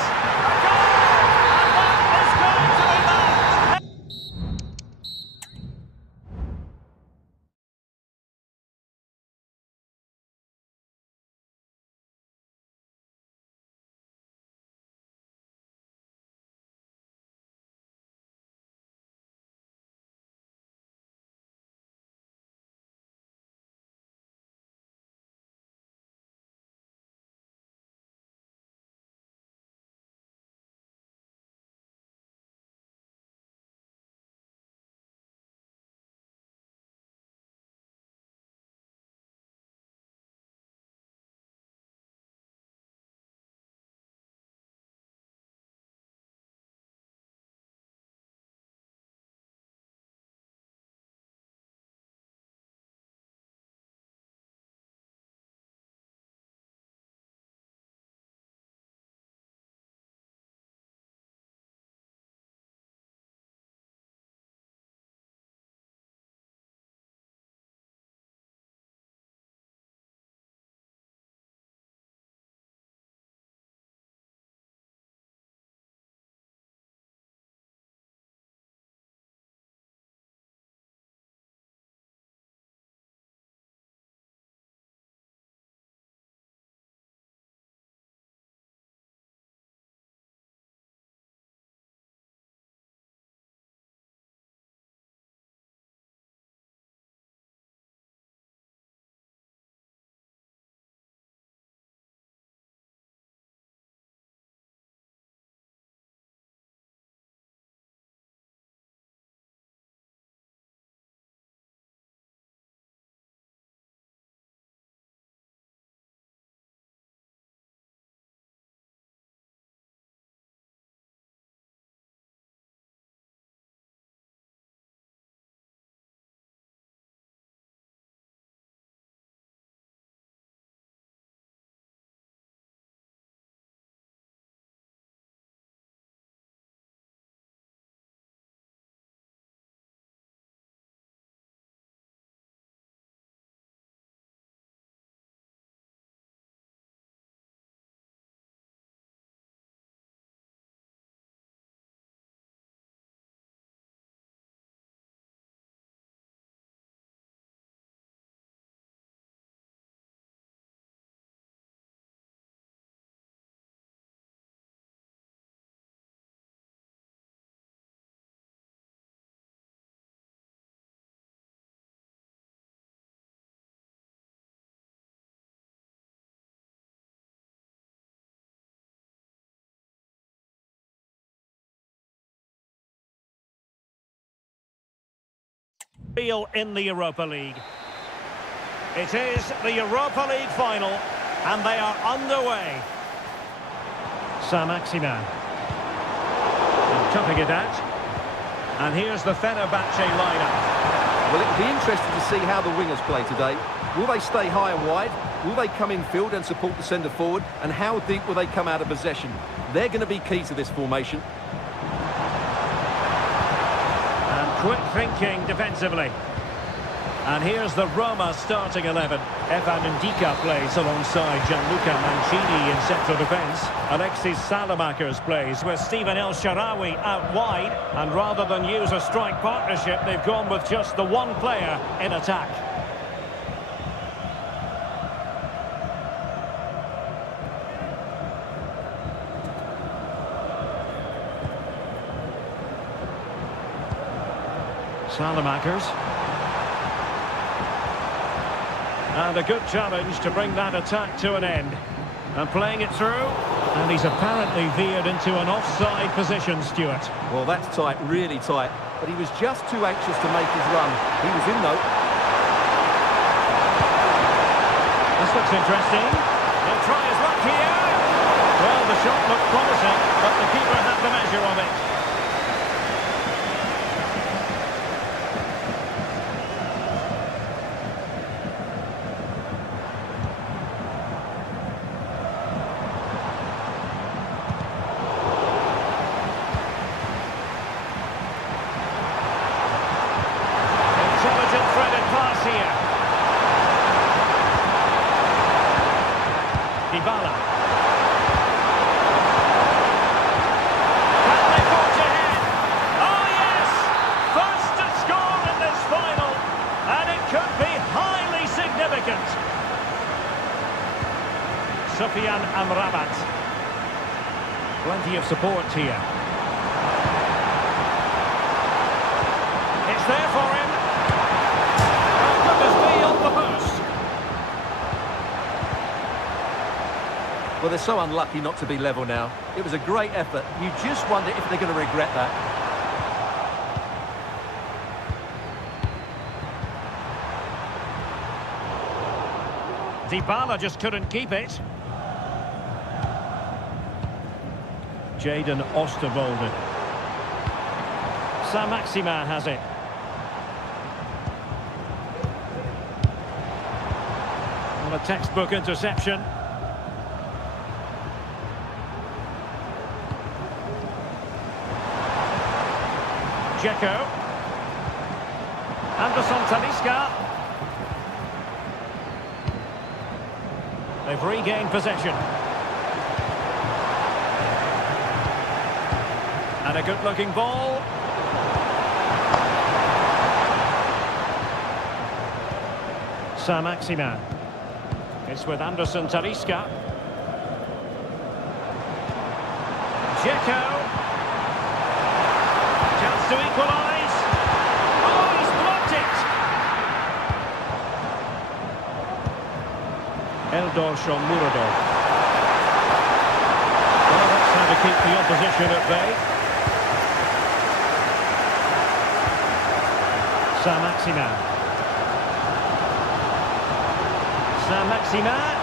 Real in the Europa League. It is the Europa League final, and they are underway. Saint-Germain. Toughing it out. And here's the Fenerbahce lineup. Well, it'll be interesting to see how the wingers play today. Will they stay high and wide? Will they come in field and support the centre forward? And how deep will they come out of possession? They're going to be key to this formation. And quick thinking defensively. And here's the Roma starting 11. Evan Ndika plays alongside Gianluca Mancini in central defence. Alexis Salamakers plays with Stephen El Shaarawy out wide. And rather than use a strike partnership, they've gone with just the one player in attack. Salamakers. And a good challenge to bring that attack to an end. And playing it through. And he's apparently veered into an offside position, Stuart. Well, that's tight, really tight. But he was just too anxious to make his run. He was in, though. This looks interesting. He'll try his luck here. Well, the shot looked promising, but the keeper had the measure of it. Plenty of support here. It's there for him. Oh, goodness me, on the post. Well, they're so unlucky not to be level now. It was a great effort. You just wonder if they're going to regret that. Dybala just couldn't keep it. Jadon Oosterwolde. Saint-Germain has it. Well, a textbook interception. Dzeko. Anderson Talisca. They've regained possession. And a good-looking ball. Saint-Germain. It's with Anderson Talisca. Dzeko. Chance to equalise. Oh, he's blocked it. Eldor Shomurodov. Well, that's how to keep the opposition at bay. Saint-Germain. Saint-Germain.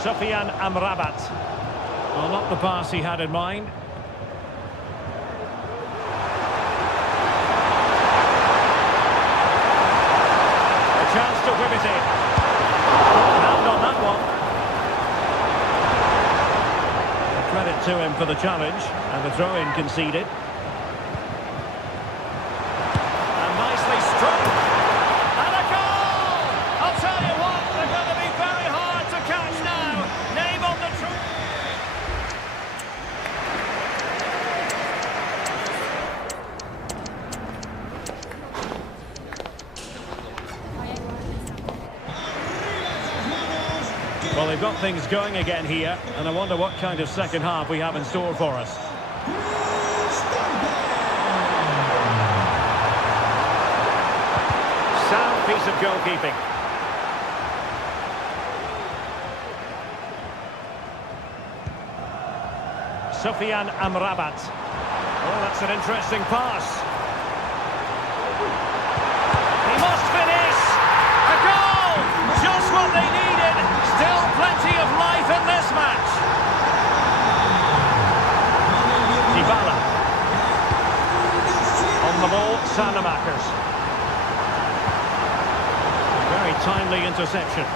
Sofiane Amrabat. Well, not the pass he had in mind. A chance to whip it in. Hand on that one. Credit to him for the challenge, and the throw-in conceded. Well, they've got things going again here, and I wonder what kind of second half we have in store for us. Sound piece of goalkeeping. Sofiane Amrabat. Oh, That's an interesting pass. He must finish. A goal! Just what they needed. Still plenty of life in this match. Dybala. On the ball, Sandemackers. Very timely interception.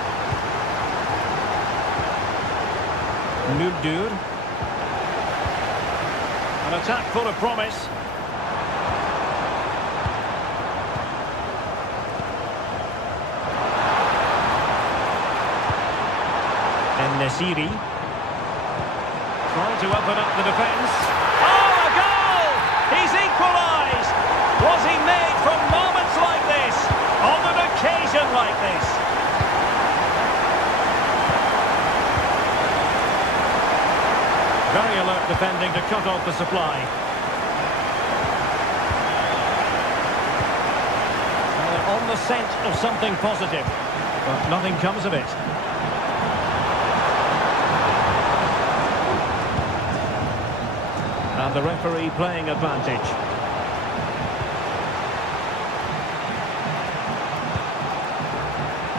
Nuddur. An attack full of promise. En-Nesyri. Trying to open up the defence. Oh, a goal! He's equalised! Was he made for moments like this? On an occasion like this? Very alert defending to cut off the supply. Well, they're on the scent of something positive, but nothing comes of it. And the referee playing advantage.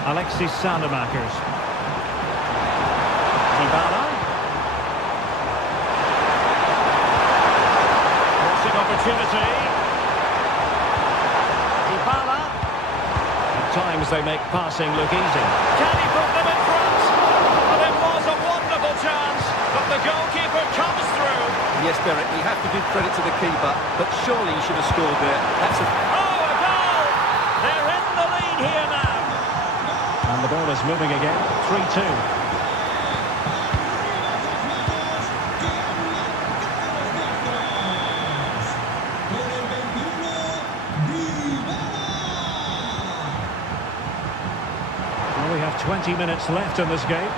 Alexis Sandemackers. Dybala. Crossing opportunity. Dybala. At times they make passing look easy. Can he put them in front? Well, it was a wonderful chance, but the goalkeeper comes through. Yes, Derek, we have to give credit to the keeper, but surely he should have scored there. That's a... Oh, a goal! They're in the lead here now. And the ball is moving again. 3-2. Well, we have 20 minutes left in this game.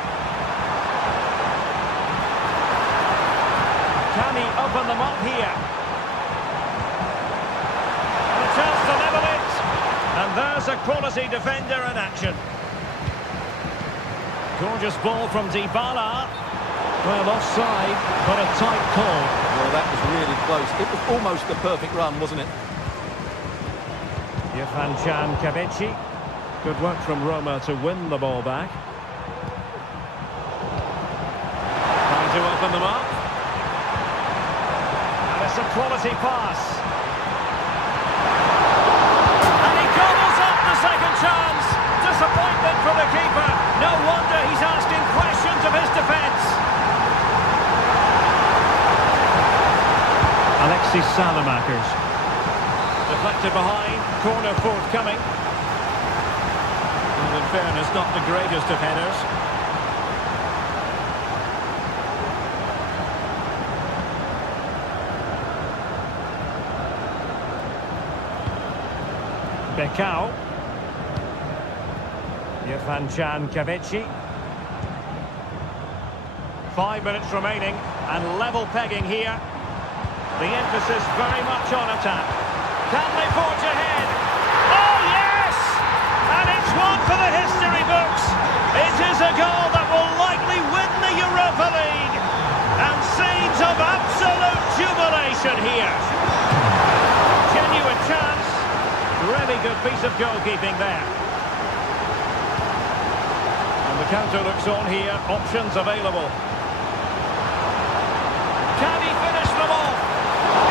Can he open them up here? And a chance to level it. And there's a quality defender in action. Gorgeous ball from Dybala. Well, offside, but a tight call. Well, that was really close. It was almost a perfect run, wasn't it? Kavechi. Good work from Roma to win the ball back. Trying to open them up. And it's a quality pass. And he gobbles up the second chance. Disappointment for the keeper. No wonder he's asking questions of his defence. Alexis Sandemackers. Deflected behind. Corner forthcoming. And in fairness, not the greatest of headers. Becao. Kavechi. 5 minutes remaining and level pegging here. The emphasis very much on attack. Can they forge ahead? Oh yes! And it's one for the history books. It is a goal that will likely win the Europa League. And scenes of absolute jubilation here. Genuine chance. Really good piece of goalkeeping there. The counter looks on here, options available. Can he finish them off?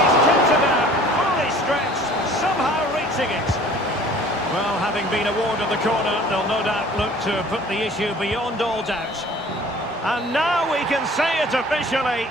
He's kicked it out, fully stretched, somehow reaching it. Well, having been awarded the corner, they'll no doubt look to put the issue beyond all doubt. And now we can say it officially.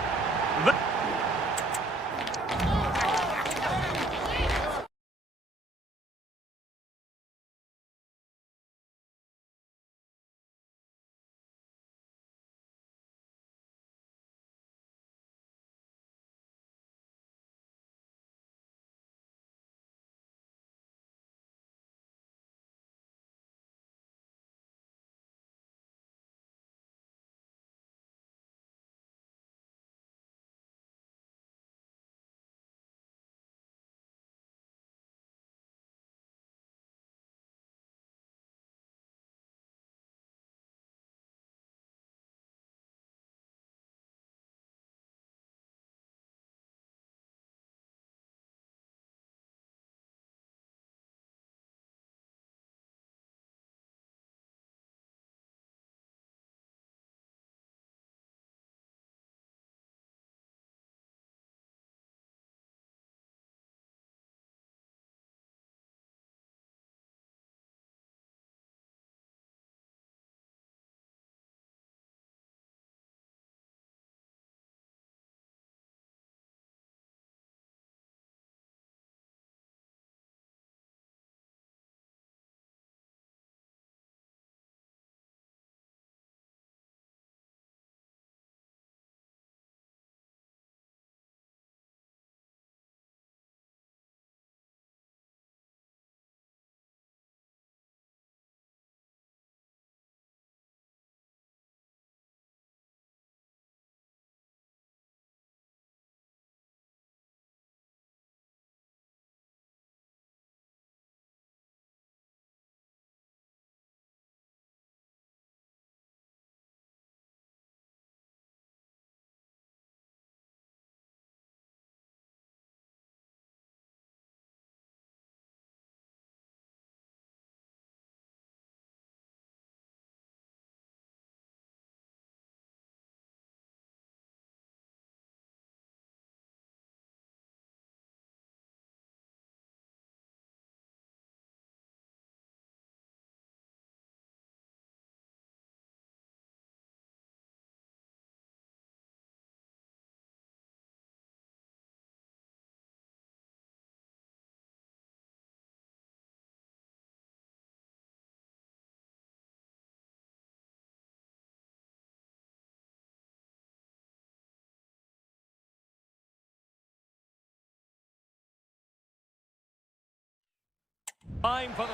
Time for the...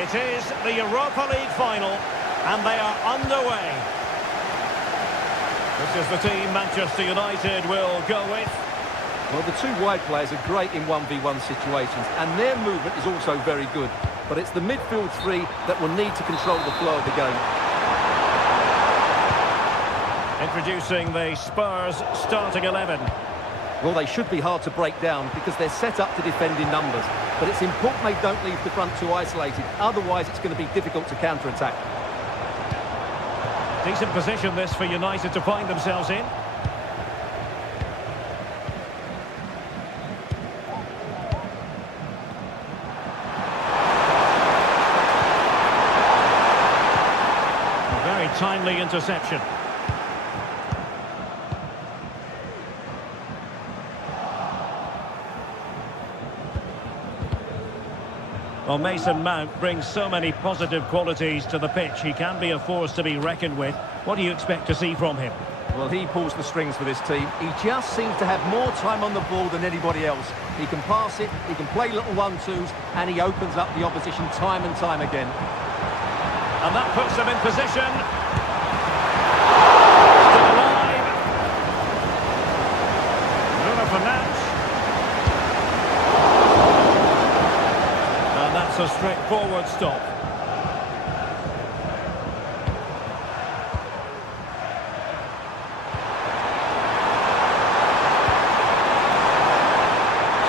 It is the Europa League final, and they are underway. This is the team Manchester United will go with. Well, the two wide players are great in 1v1 situations, and their movement is also very good. But it's the midfield three that will need to control the flow of the game. Introducing the Spurs starting 11. Well, they should be hard to break down because they're set up to defend in numbers. But it's important they don't leave the front too isolated. Otherwise, it's going to be difficult to counter-attack. Decent position this for United to find themselves in. A very timely interception. Well, Mason Mount brings so many positive qualities to the pitch. He can be a force to be reckoned with. What do you expect to see from him? Well, he pulls the strings for this team. He just seems to have more time on the ball than anybody else. He can pass it, he can play little 1-2s, and he opens up the opposition time and time again. And that puts them in position. Still alive. Bruno Fernandes. And that's a straightforward stop.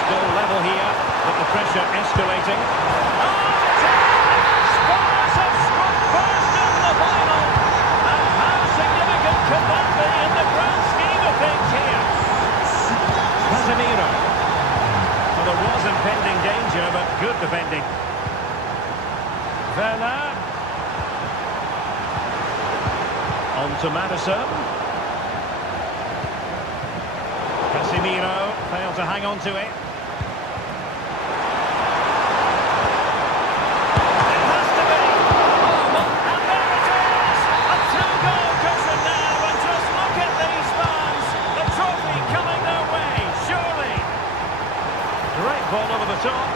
Still level here, but the pressure escalating. Oh, it's in! Spurs have struck first in the final. And how significant could that be in the grand scheme of things here? Casemiro. Well, there was impending danger, but good defending. Werner. On to Madison. Casemiro failed to hang on to it. It has to be. Oh, and there it is! A two-goal cushion now, and just look at these fans. The trophy coming their way, surely. Great ball over the top.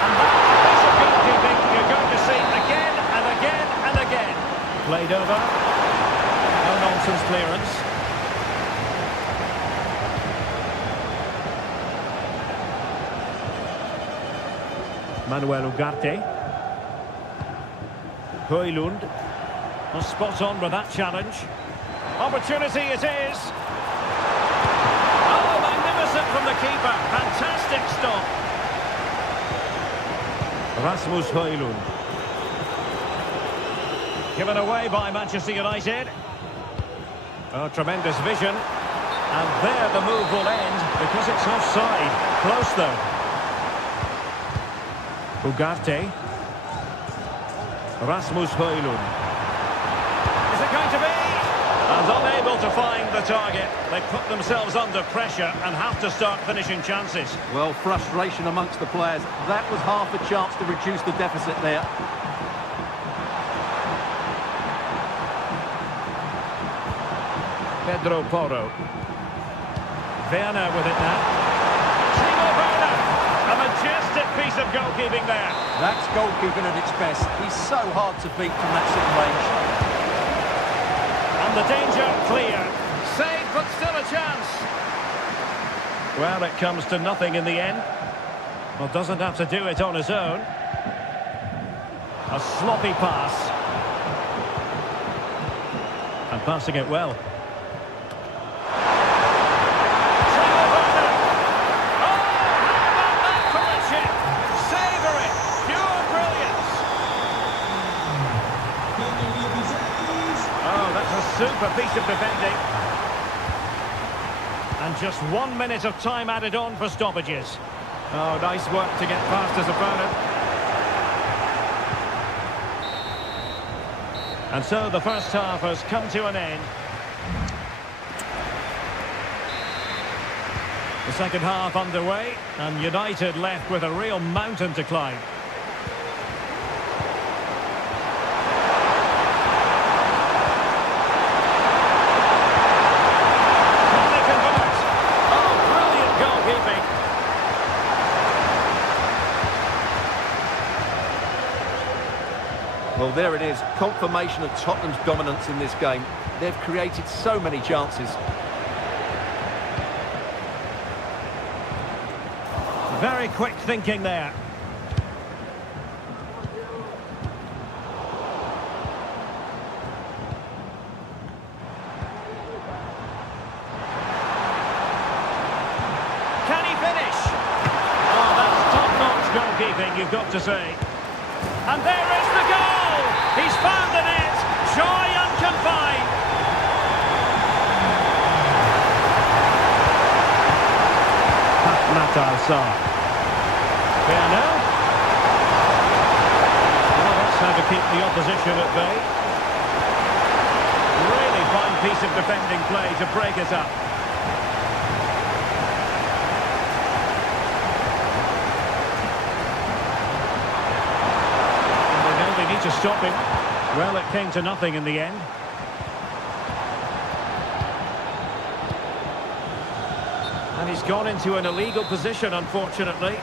And that piece of goalkeeping you're going to see again and again and again. Played over. No nonsense clearance. Manuel Ugarte. Højlund. Was spot on with that challenge. Opportunity it is. Oh, magnificent from the keeper. Fantastic stop. Rasmus Højlund. Given away by Manchester United. Oh, tremendous vision. And there the move will end because it's offside. Close though. Ugarte. Rasmus Højlund. Is it going to be? And unable to find the target. They put themselves under pressure and have to start finishing chances. Well, frustration amongst the players. That was half a chance to reduce the deficit there. Pedro Porro. Werner with it now. Timo Werner. A majestic piece of goalkeeping there. That's goalkeeping at its best. He's so hard to beat from that sort of range. And the danger clear. Saved, but still a chance. Well, it comes to nothing in the end. Well, doesn't have to do it on his own. A sloppy pass. And passing it well. Super piece of defending. And just 1 minute of time added on for stoppages. Oh, nice work to get past his opponent. And so the first half has come to an end. The second half underway, and United left with a real mountain to climb. Well, there it is. Confirmation of Tottenham's dominance in this game. They've created so many chances. Very quick thinking there. Can he finish? Oh, that's top-notch goalkeeping, you've got to say. And there is the goal! He's found the net! Joy unconfined! Matar Sarr. There now. Well, that's how to keep the opposition at bay. Really fine piece of defending play to break it up. They need to stop him. Well, it came to nothing in the end. And he's gone into an illegal position, unfortunately.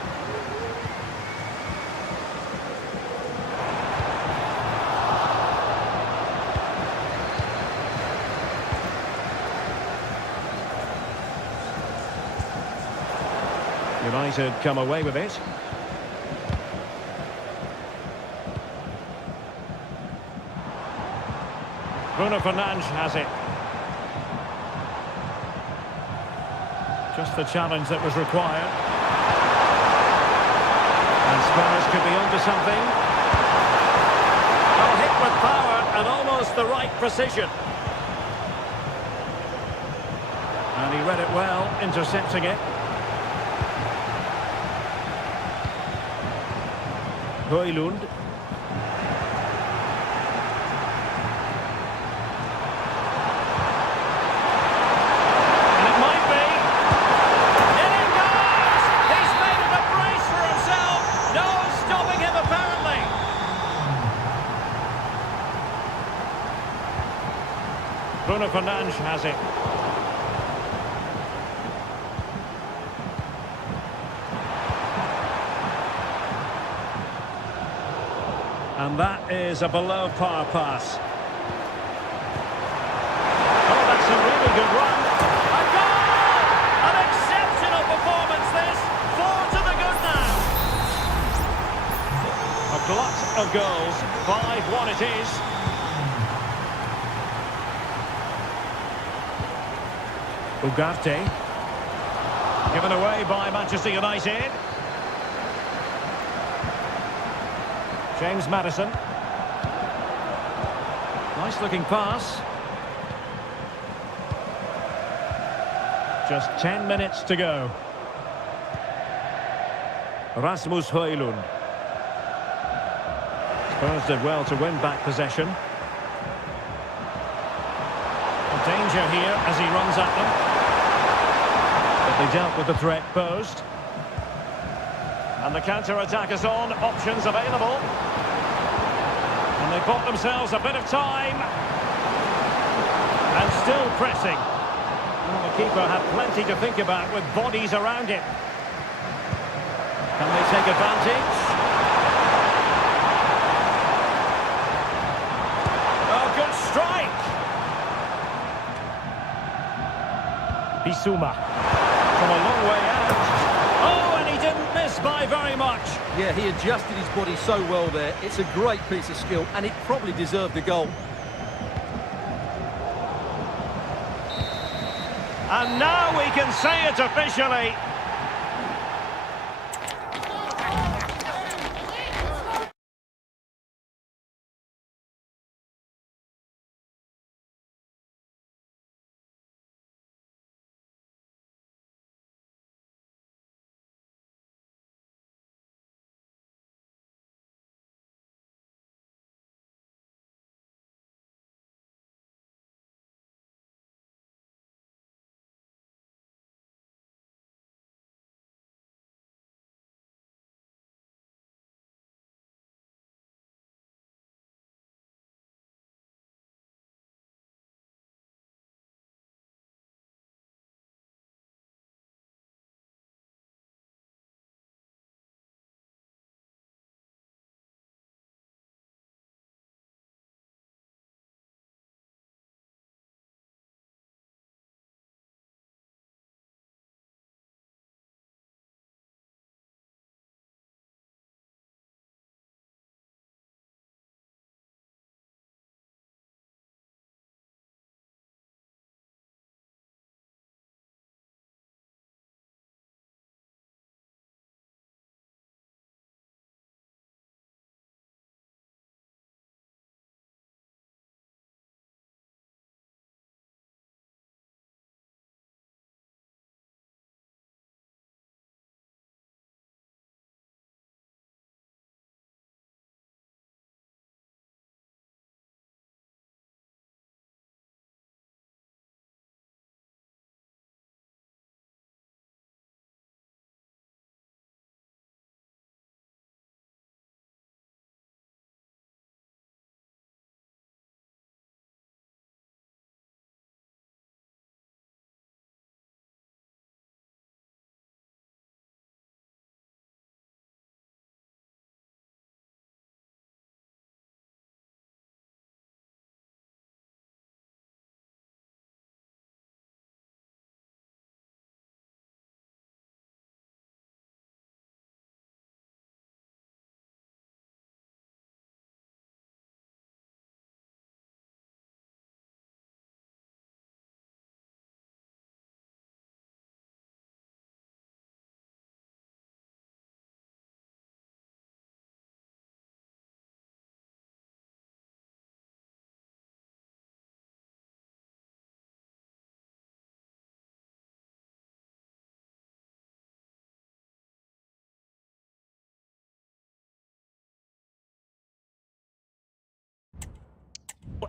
United come away with it. Bruno Fernandes has it. Just the challenge that was required. And Spurs could be onto something. Oh, hit with power and almost the right precision. And he read it well, intercepting it. Højlund. Bruno Fernandes has it. And that is a below par pass. Oh, that's a really good run. A goal! An exceptional performance this. 4 to the good now. A glut of goals. 5-1 it is. Ugarte. Given away by Manchester United. James Maddison. Nice looking pass. Just 10 minutes to go. Rasmus Højlund. Spurs did well to win back possession. Danger here as he runs at them. But they dealt with the threat posed. And the counter-attack is on. Options available. And they bought themselves a bit of time. And still pressing. Well, the keeper had plenty to think about with bodies around him. Can they take advantage? Oh, good strike! Bissouma from a long way out. Oh, and he didn't miss by very much. Yeah, he adjusted his body so well there. It's a great piece of skill, and it probably deserved the goal. And now we can say it officially.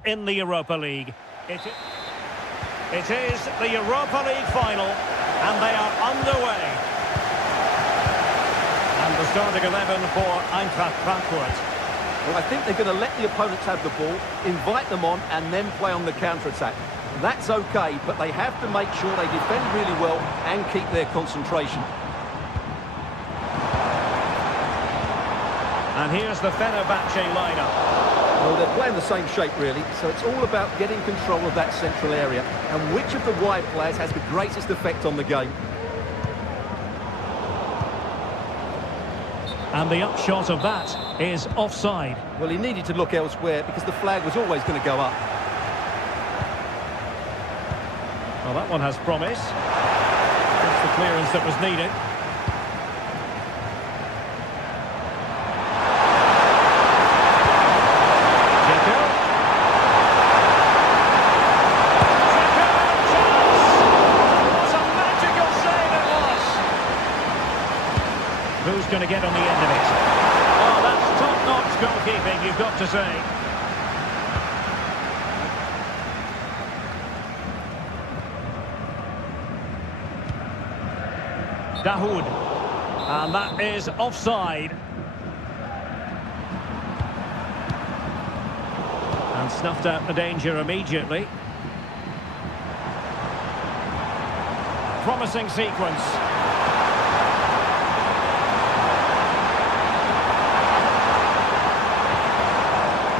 in the Europa League. It is the Europa League final, and they are underway. And the starting 11 for Eintracht Frankfurt. Well, I think they're going to let the opponents have the ball, invite them on, and then play on the counter-attack. That's okay, but they have to make sure they defend really well and keep their concentration. And here's the Fenerbahce lineup. Well, they're playing the same shape, really, so it's all about getting control of that central area and which of the wide players has the greatest effect on the game. And the upshot of that is offside. Well, he needed to look elsewhere because the flag was always going to go up. Well, that one has promise. That's the clearance that was needed. Who's going to get on the end of it? Oh, that's top-notch goalkeeping, you've got to say. Dahoud. And that is offside. And snuffed out the danger immediately. Promising sequence.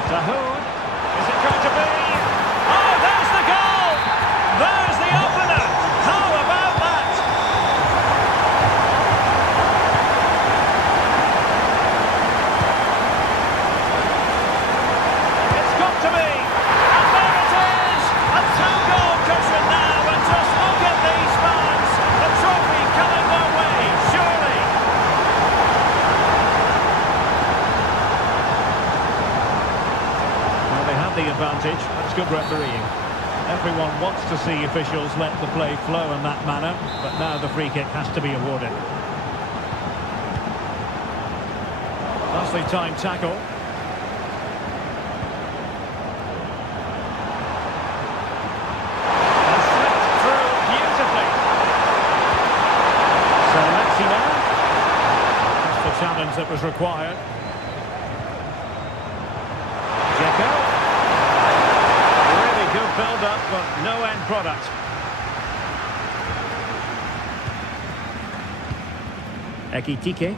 Dahoud, is it going to be? Oh, there's the goal! There's the opener! How about that? It's got to be! And there it is! A two-goal cushion now, and just look at these fans! The trophy coming their way, surely! The advantage. That's good refereeing. Everyone wants to see officials let the play flow in that manner, but now the free kick has to be awarded. Nicely timed tackle. And slipped through beautifully. So let's see now. That's the challenge that was required. Build up, but no end product. Ekitike.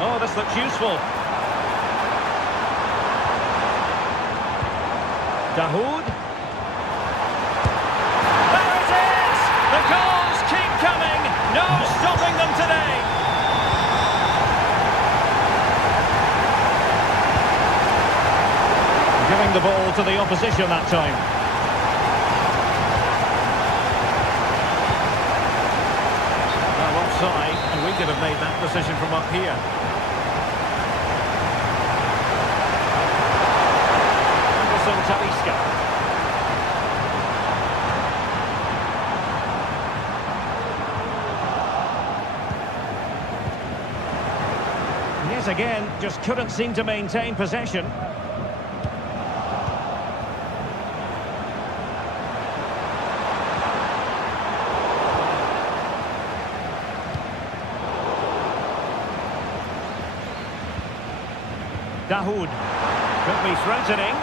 Oh, this looks useful. Dahoud. There it is! The goals keep coming. No stopping them today. Giving the ball to the opposition that time. Well, offside, and we could have made that decision from up here. Anderson Talisca. Yet again, just couldn't seem to maintain possession. Dahoud could be threatening,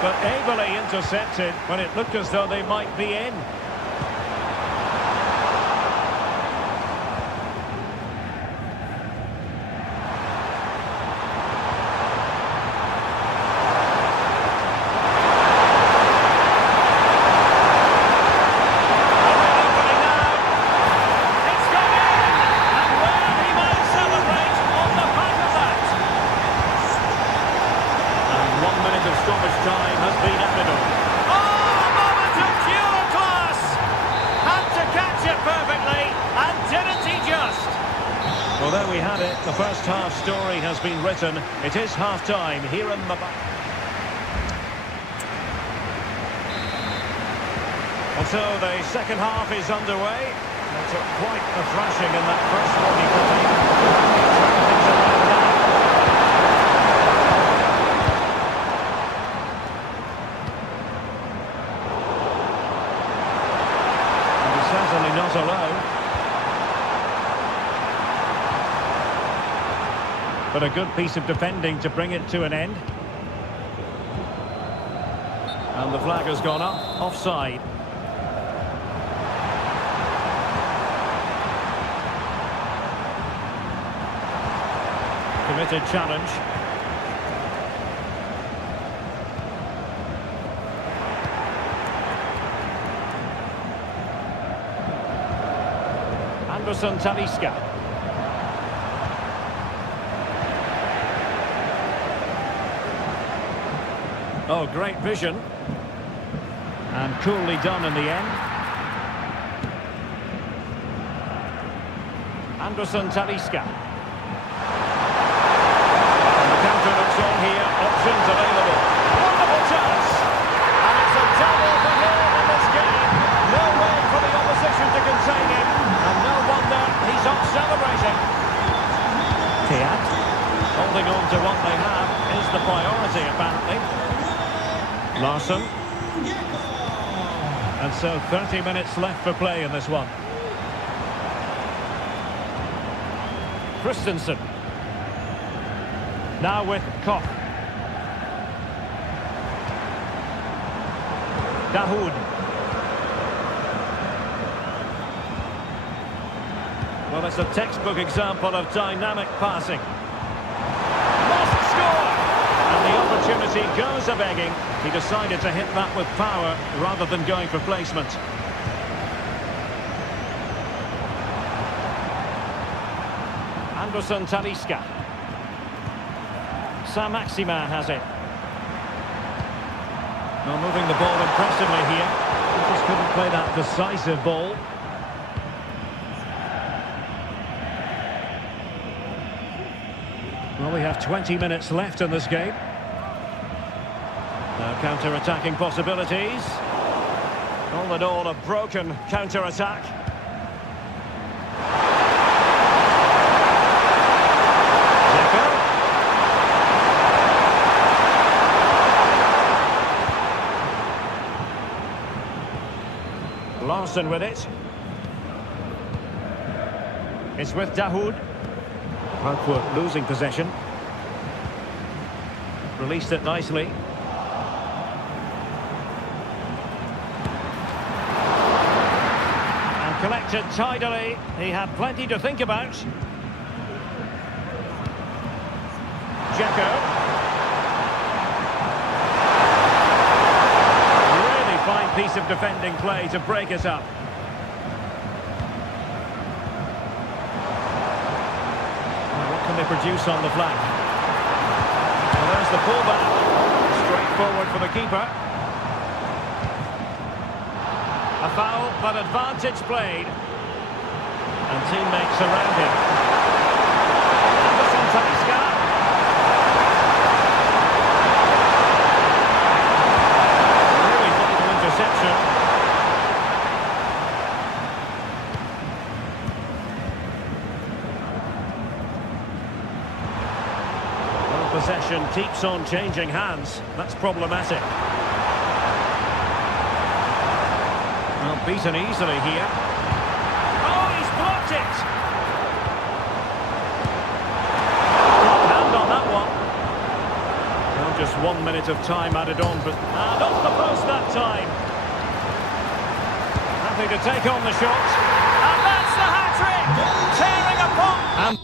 but ably intercepted when it looked as though they might be in. Well, there we had it. The first half story has been written. It is half-time here in the back. And so the second half is underway. They took quite a thrashing in that first 45. But a good piece of defending to bring it to an end. And the flag has gone up, offside. Committed challenge. Anderson Talisca. Oh, great vision. And coolly done in the end. Anderson Talisca. And the counter looks on here. Options available. Wonderful chance. And it's a double for him in this game. No way for the opposition to contain him. And no wonder he's off celebrating. Tiat. Holding on to what they have is the priority, apparently. Larson. And so 30 minutes left for play in this one. Christensen. Now with Koch. Dahoud. Well, it's a textbook example of dynamic passing. Must score! And the opportunity goes a-begging. He decided to hit that with power rather than going for placement. Anderson Talisca. Saint-Germain has it. Well, moving the ball impressively here. He just couldn't play that decisive ball. Well, we have 20 minutes left in this game. Now counter-attacking possibilities. All in all, a broken counter-attack. Larson with it. It's with Dahoud. Frankfurt losing possession. Released it nicely. And collected tidily. He had plenty to think about. Dzeko. Really fine piece of defending play to break it up. They produce on the flank. Well, there's the pullback. Straight forward for the keeper. A foul, but advantage played. And teammates around him. Anderson Talisca. Really vital interception. Possession keeps on changing hands. That's problematic. Well, beaten easily here. Oh, he's blocked it! Hand on that one. Well, just 1 minute of time added on, but... And off the post that time. Happy to take on the shot. And that's the hat-trick! Tearing apart... And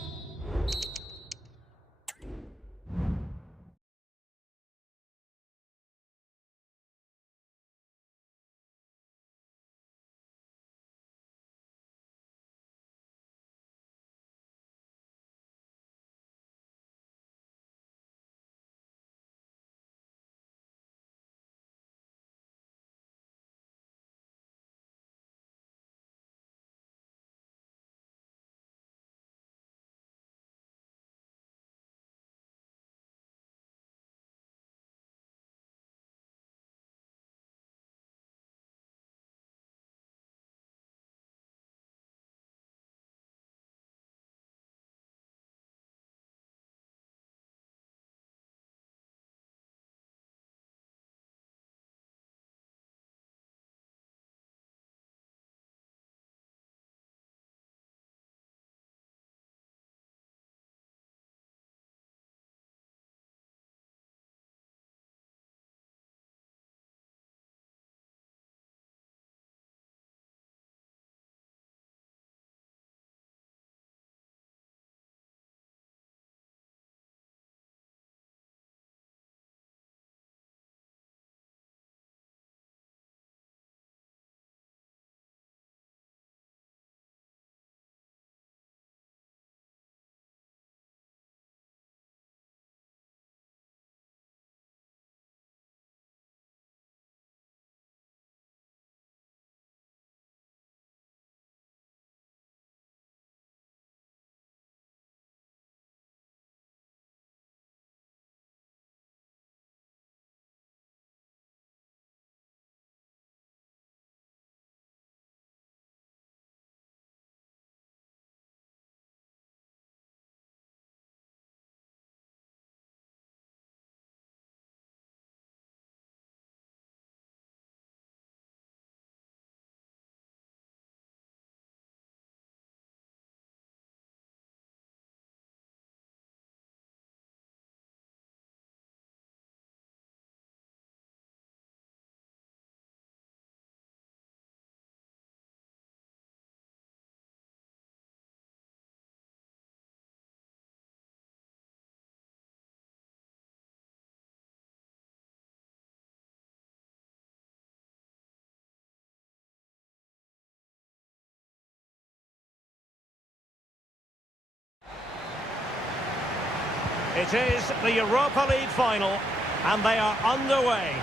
It is the Europa League final, and they are underway.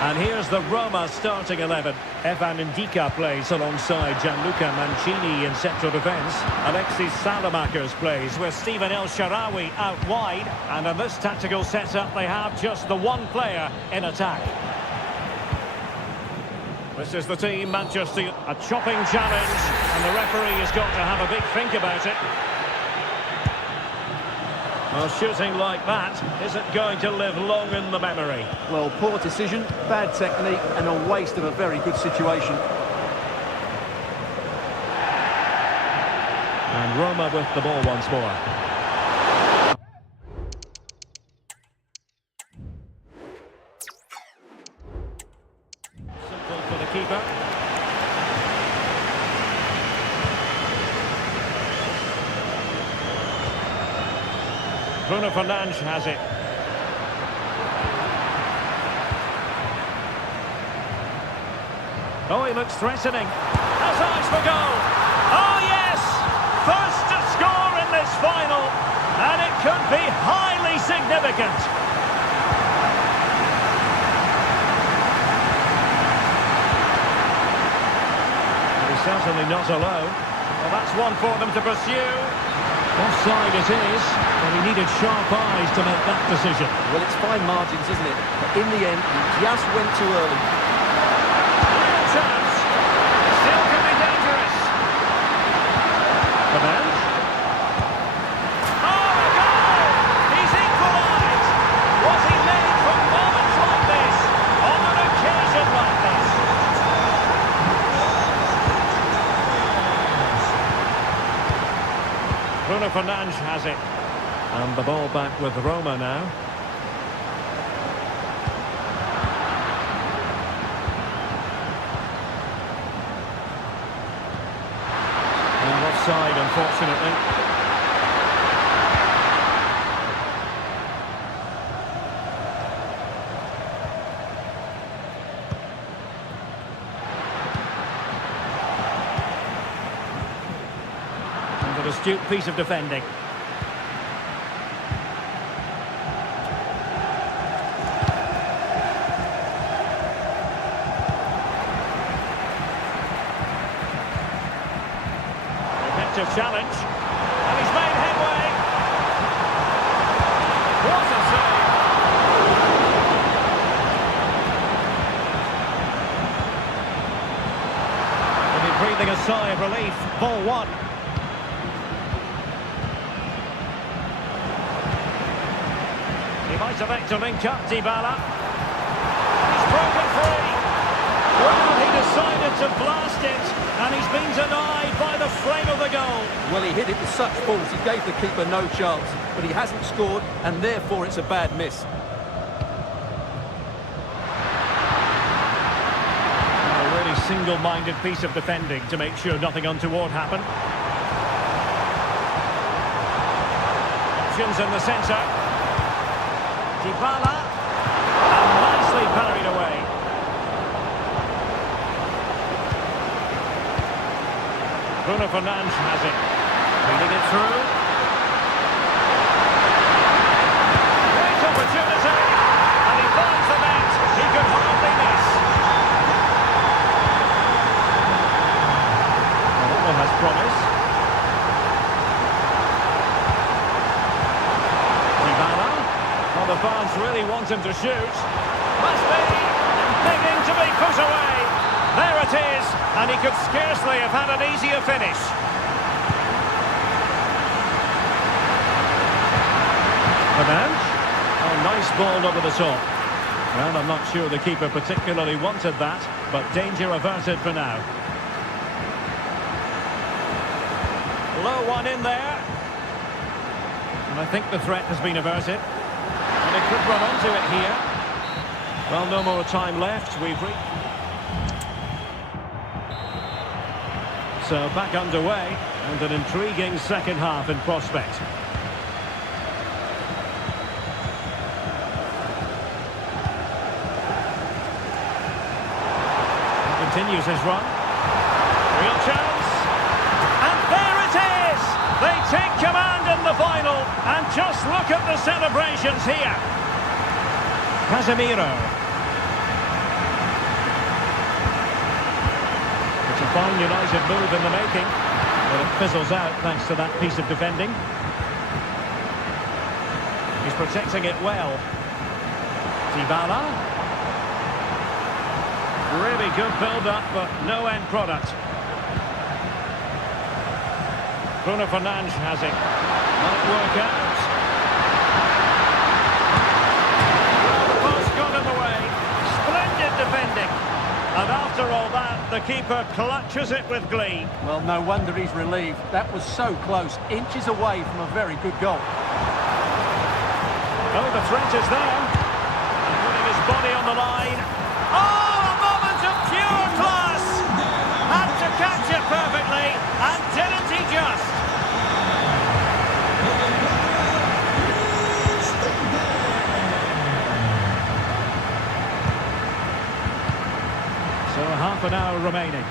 And here's the Roma starting 11. Evan Ndika plays alongside Gianluca Mancini in central defence. Alexis Salamakers plays with Stephen El Shaarawy out wide. And in this tactical setup, they have just the one player in attack. This is the team, Manchester. A chopping challenge, and the referee has got to have a big think about it. Well, shooting like that isn't going to live long in the memory. Well, poor decision, bad technique, and a waste of a very good situation. And Roma with the ball once more. Simple for the keeper. Bruno Fernandes has it. Oh, he looks threatening. Has eyes for goal. Oh, yes! First to score in this final. And it could be highly significant. He's certainly not alone. Well, that's one for them to pursue. Offside it is, but he needed sharp eyes to make that decision. Well, it's fine margins, isn't it? But in the end, he just went too early. Real chance. Still can be dangerous. Fernandes. Oh, a goal! He's equalised. Was he made for moments like this? On an occasion like this? Bruno Fernandes has it. And the ball back with Roma now. And offside, unfortunately. And an astute piece of defending. Challenge, and he's made headway. What a save! He'll be breathing a sigh of relief. Ball one. He might elect to link up Dybala. He's broken free. Well, he decided to blast it, and he's been denied by the frame of the goal. Well, he hit it with such force, he gave the keeper no chance. But he hasn't scored, and therefore it's a bad miss. A really single-minded piece of defending to make sure nothing untoward happened. Options in the centre. Dybala. And nicely parried away. Bruno Fernandes has it. Reading it through. Great opportunity. And he finds the net. He could hardly miss. Well, that one has promise. Dybala. Well, the fans really want him to shoot. Must be. Begging to be put away. There it is, and he could scarcely have had an easier finish. Fernandes. Oh, nice ball over the top. Well, I'm not sure the keeper particularly wanted that, but danger averted for now. Low one in there. And I think the threat has been averted. And they could run onto it here. Well, no more time left. We've reached... So back underway, and an intriguing second half in prospect. He continues his run. Real chance. And there it is! They take command in the final, and just look at the celebrations here. Casemiro. It's a fine United move in the making, but it fizzles out thanks to that piece of defending. He's protecting it well. Dybala. Really good build-up, but no end product. Bruno Fernandes has it. Might work out. The post got in the way. Splendid defending. And after all that, the keeper clutches it with glee. Well, no wonder he's relieved. That was so close, inches away from a very good goal. Oh, the threat is there. And putting his body on the line. Oh, a moment of pure class! Had to catch it perfectly, and didn't he just? So half an hour remaining.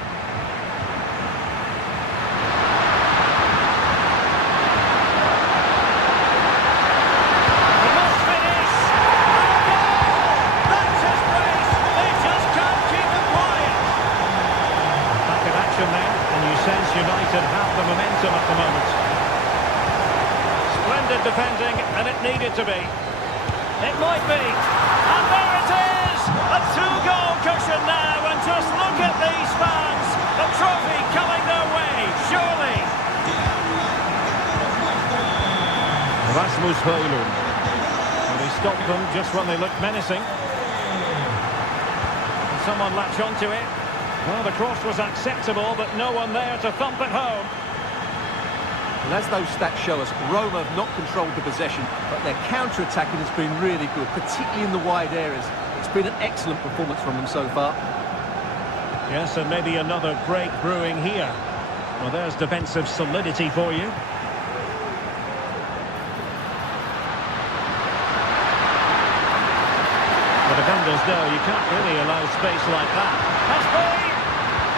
He must finish! And a goal! That's his brace! They just can't keep him quiet! Back in action then, and you sense United have the momentum at the moment. Splendid defending, and it needed to be. It might be. And there it is! A two-goal cushion now, and just look at these fans! The trophy coming their way, surely! Rasmus Højlund. And he stopped them just when they looked menacing. Can someone latch onto it? Well, the cross was acceptable, but no one there to thump it home. And as those stats show us, Roma have not controlled the possession, but their counter-attacking has been really good, particularly in the wide areas. It's been an excellent performance from them so far. Yes, and maybe another break brewing here. Well, there's defensive solidity for you. The defenders know you can't really allow space like that. Has been!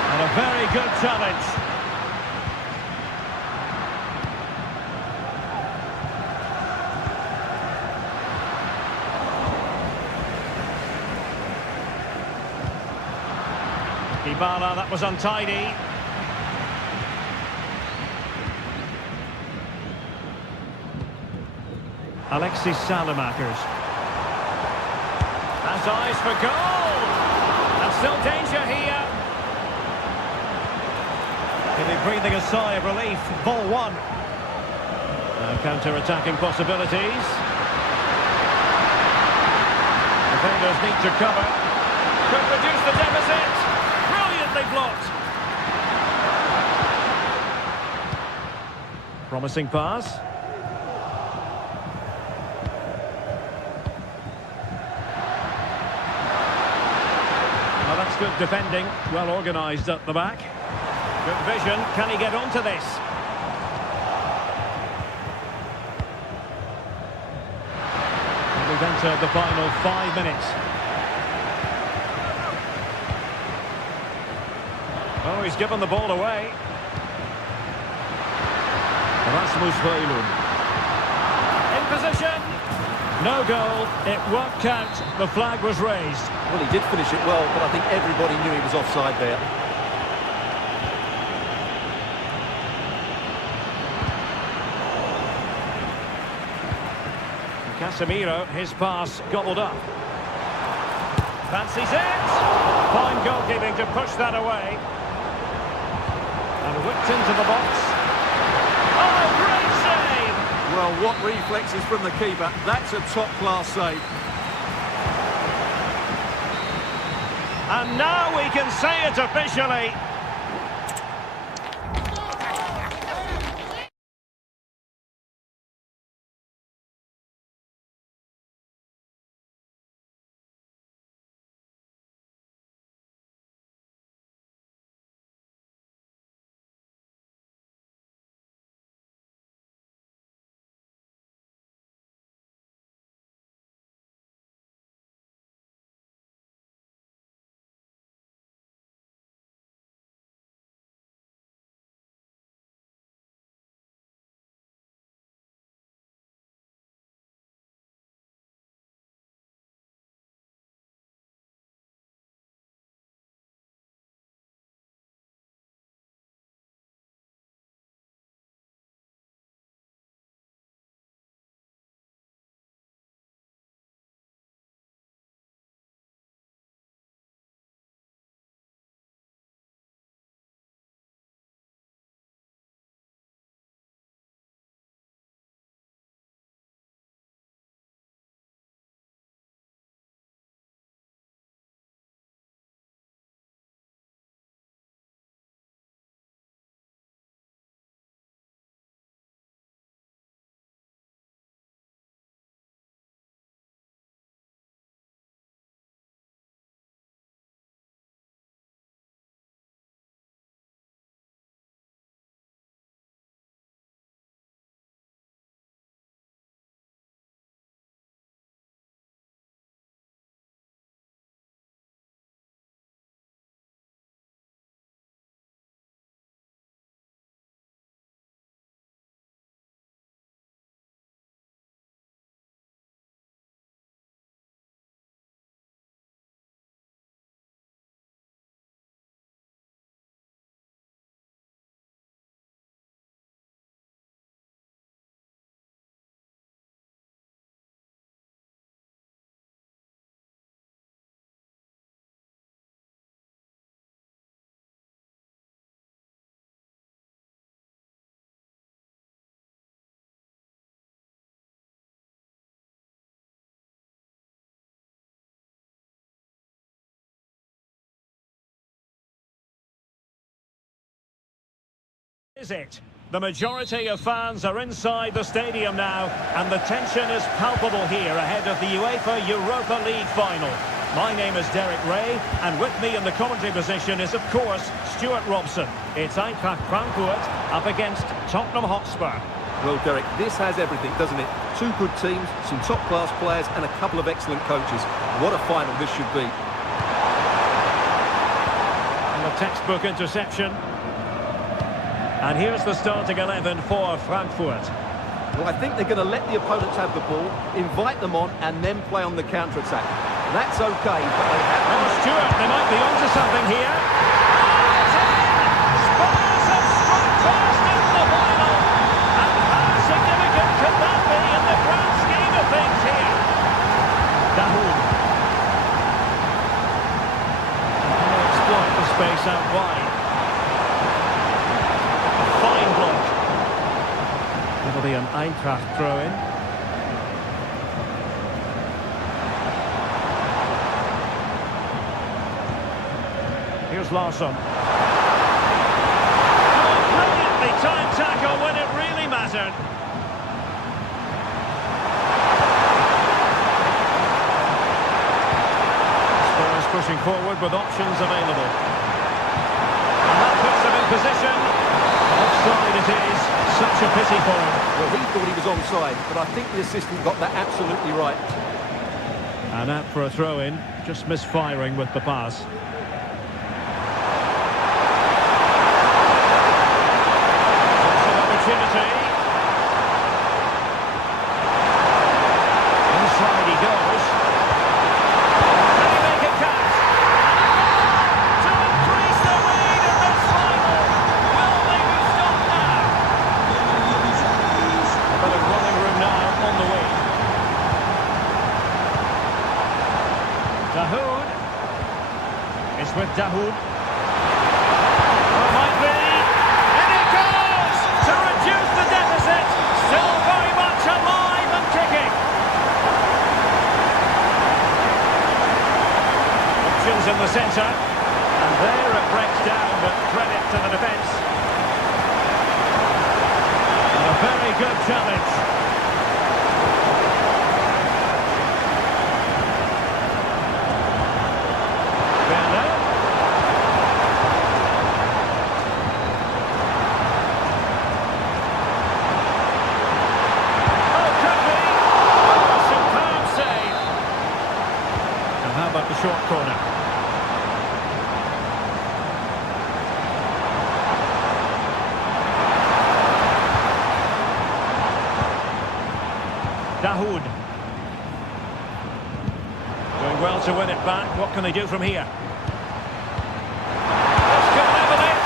And a very good challenge. Dybala, that was untidy. Alexis Salamakers. Has eyes for goal! And still danger here. He'll be breathing a sigh of relief. Ball one. Now counter-attacking possibilities. Defenders need to cover. Could reduce the deficit. Brilliantly blocked. Promising pass. Well, that's good defending. Well organised at the back. Good vision. Can he get onto this? We've entered the final 5 minutes. Oh, he's given the ball away. Rasmus Højlund. In position. No goal. It won't count. The flag was raised. Well, he did finish it well, but I think everybody knew he was offside there. Casemiro, his pass gobbled up. Fancies it! Fine goalkeeping to push that away. And whipped into the box. Oh, great save! Well, what reflexes from the keeper. That's a top-class save. And now we can say it officially. Is it? The majority of fans are inside the stadium now, and the tension is palpable here ahead of the UEFA Europa League final. My name is Derek Ray, and with me in the commentary position is, of course, Stuart Robson. It's Eintracht Frankfurt up against Tottenham Hotspur. Well, Derek, this has everything, doesn't it? Two good teams, some top-class players, and a couple of excellent coaches. What a final this should be. And a textbook interception. And here's the starting 11 for Frankfurt. Well, I think they're going to let the opponents have the ball, invite them on, and then play on the counter-attack. That's okay, but they have... Oh, Stuart, they might be onto something here. Spurs have struck first in the final. And how significant could that be in the grand scheme of things here? Dahoud. And they exploit the space out wide. Fine block. It'll be an Eintracht throw-in. Here's Larsson. Oh, brilliantly timed tackle when it really mattered. Spurs pushing forward with options available. And that puts them in position. Offside it is. Such a pity for him. Well, he thought he was onside, but I think the assistant got that absolutely right. And out for a throw-in, just misfiring with the pass. Opportunity. Inside he goes. Can he make it count? To increase the lead in this final. Will they be stopped now? A bit of running room now on the wing. Dahoud. It's with Dahoud. Oh, it might be. And it goes! To reduce the deficit. Still very much alive and kicking. Options in the centre. And there it breaks down, but credit to the defence. And a very good challenge. Werner. Oh, could be. Oh, superb save. And how about the short corner? Dahoud. Doing well to win it back. What can they do from here? This could level it.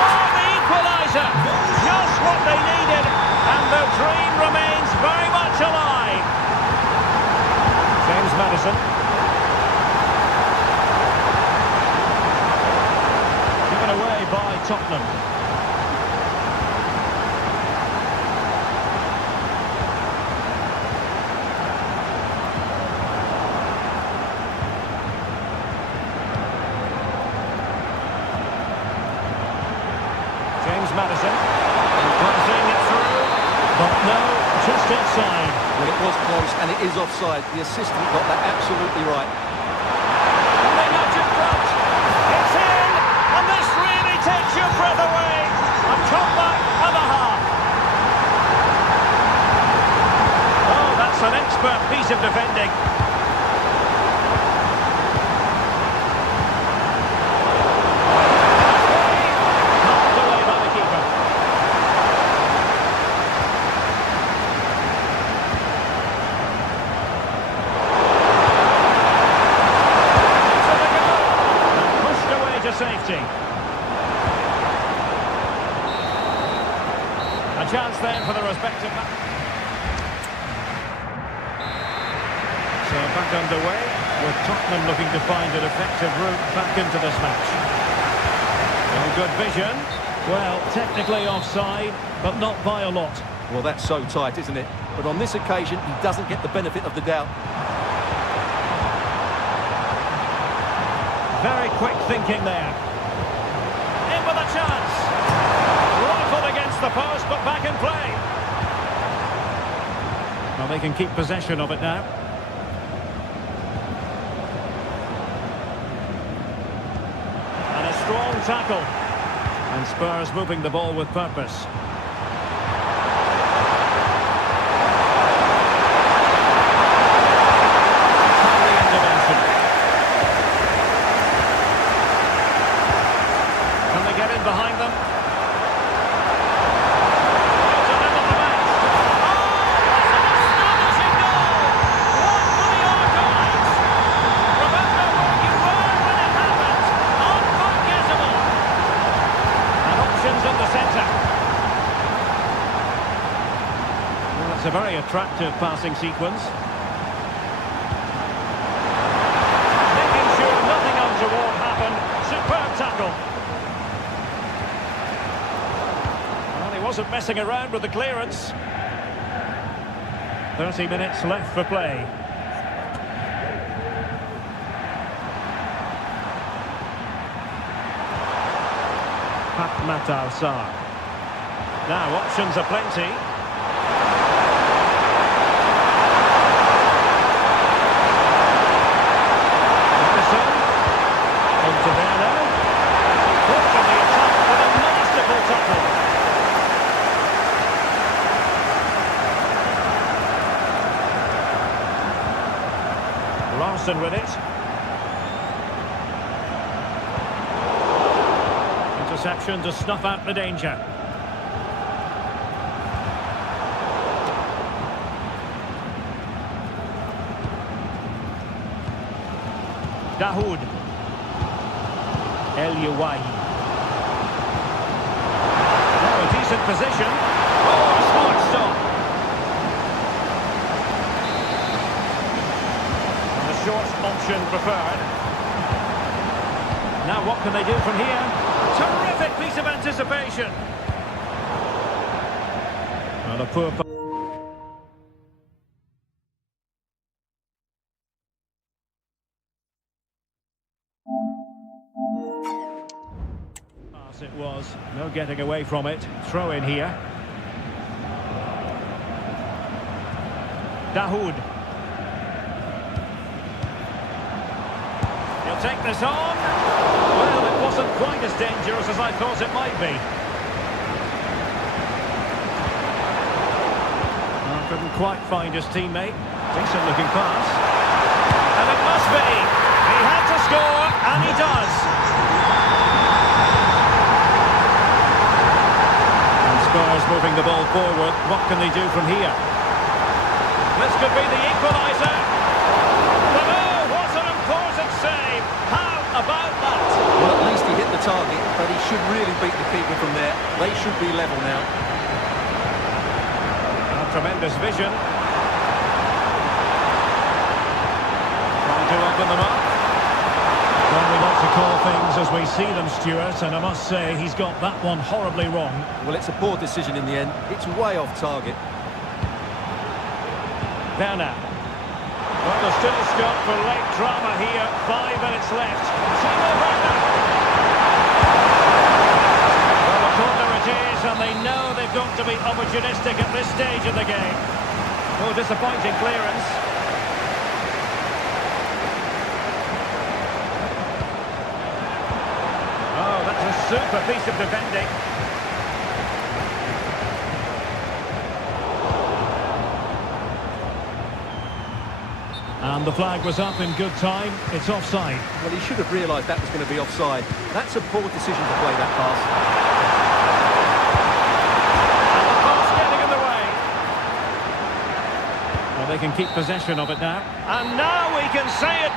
Oh, the equaliser. Just what they needed. And the dream remains very much alive. James Maddison. Given away by Tottenham. James Maddison, passing it through, but no, just offside. Well, it was close, and it is offside. The assistant got that absolutely right. And they nudge it front. It's in, and this really takes your breath away. A comeback of a half. Oh, that's an expert piece of defending. Knocked away by the keeper. Pushed away to safety. A chance then for the respective... So back underway, with Tottenham looking to find an effective route back into this match. No good vision. Well, technically offside, but not by a lot. Well, that's so tight, isn't it? But on this occasion, he doesn't get the benefit of the doubt. Very quick thinking there. In with a chance. Rifled Against the post, but back in play. Well, they can keep possession of it now. And a strong tackle. And Spurs moving the ball with purpose. Behind them. To level the match. Oh, that's an astonishing goal! One for the Archives. Remember where you were when it happened. Unforgettable. And options in the centre. Well, it's a very attractive passing sequence. Making sure nothing untoward happened. Superb tackle. Wasn't messing around with the clearance. 30 minutes left for play. Matar Sarr. Now options are plenty. Anderson. Into there now. Hooked on the attack with a masterful tackle. 'Larson with it. Interception to snuff out the danger. Dahoud. El Youahi. Oh, a decent position. Oh, a smart stop. Short option preferred. Now what can they do from here? Terrific piece of anticipation. Well, a poor pass it was. No getting away from it. Throw in here. Dahoud. Take this on. Well, it wasn't quite as dangerous as I thought it might be. Oh, couldn't quite find his teammate. Decent looking pass. And it must be. He had to score, and he does. And Spurs moving the ball forward. What can they do from here? This could be the equaliser. About that. Well, at least he hit the target, but he should really beat the keeper from there. They should be level now. Tremendous vision. Trying to open them up. Well, we like to call things as we see them, Stuart, and I must say he's got that one horribly wrong. Well, it's a poor decision in the end. It's way off target. Werner. Well, there's still scope for late drama here. 5 minutes left. Timo Werner. Well, a corner it is, and they know they've got to be opportunistic at this stage of the game. Oh, disappointing clearance. Oh, that's a super piece of defending. And the flag was up in good time. It's offside. Well, he should have realised that was going to be offside. That's a poor decision to play that pass. And the pass getting in the way. Well, they can keep possession of it now. And now we can say it.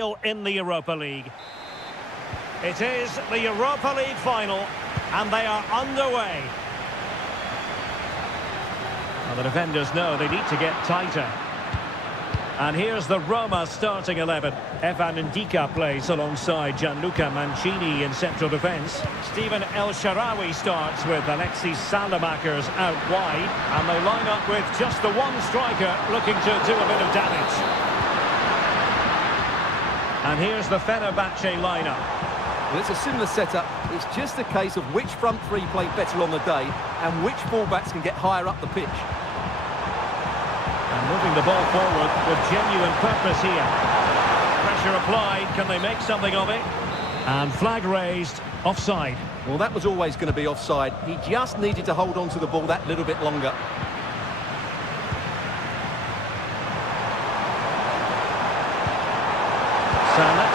In the Europa League. It is the Europa League final, and they are underway. Well, the defenders know they need to get tighter. And here's the Roma starting 11. Evan Ndika plays alongside Gianluca Mancini in central defence. Steven El Shaarawy starts with Alexis Salamakers out wide. And they line up with just the one striker looking to do a bit of damage. And here's the Fenerbahce lineup. Well, it's a similar setup. It's just a case of which front three play better on the day and which fullbacks can get higher up the pitch. And moving the ball forward with genuine purpose here. Pressure applied. Can they make something of it? And flag raised. Offside. Well, that was always going to be offside. He just needed to hold on to the ball that little bit longer.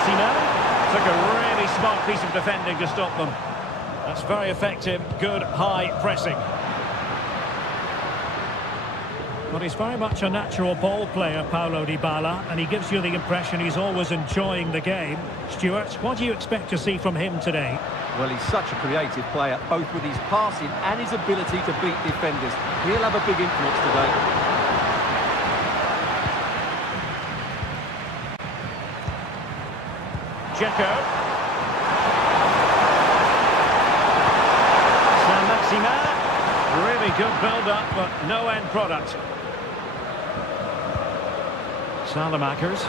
Saint-Germain took a really smart piece of defending to stop them. That's very effective. Good high pressing. But he's very much a natural ball player, Paulo Dybala, and he gives you the impression he's always enjoying the game. Stuart, what do you expect to see from him today? Well, he's such a creative player, both with his passing and his ability to beat defenders. He'll have a big influence today. Dzeko. Saint-Germain. Really good build-up, but no end product. Salamakers.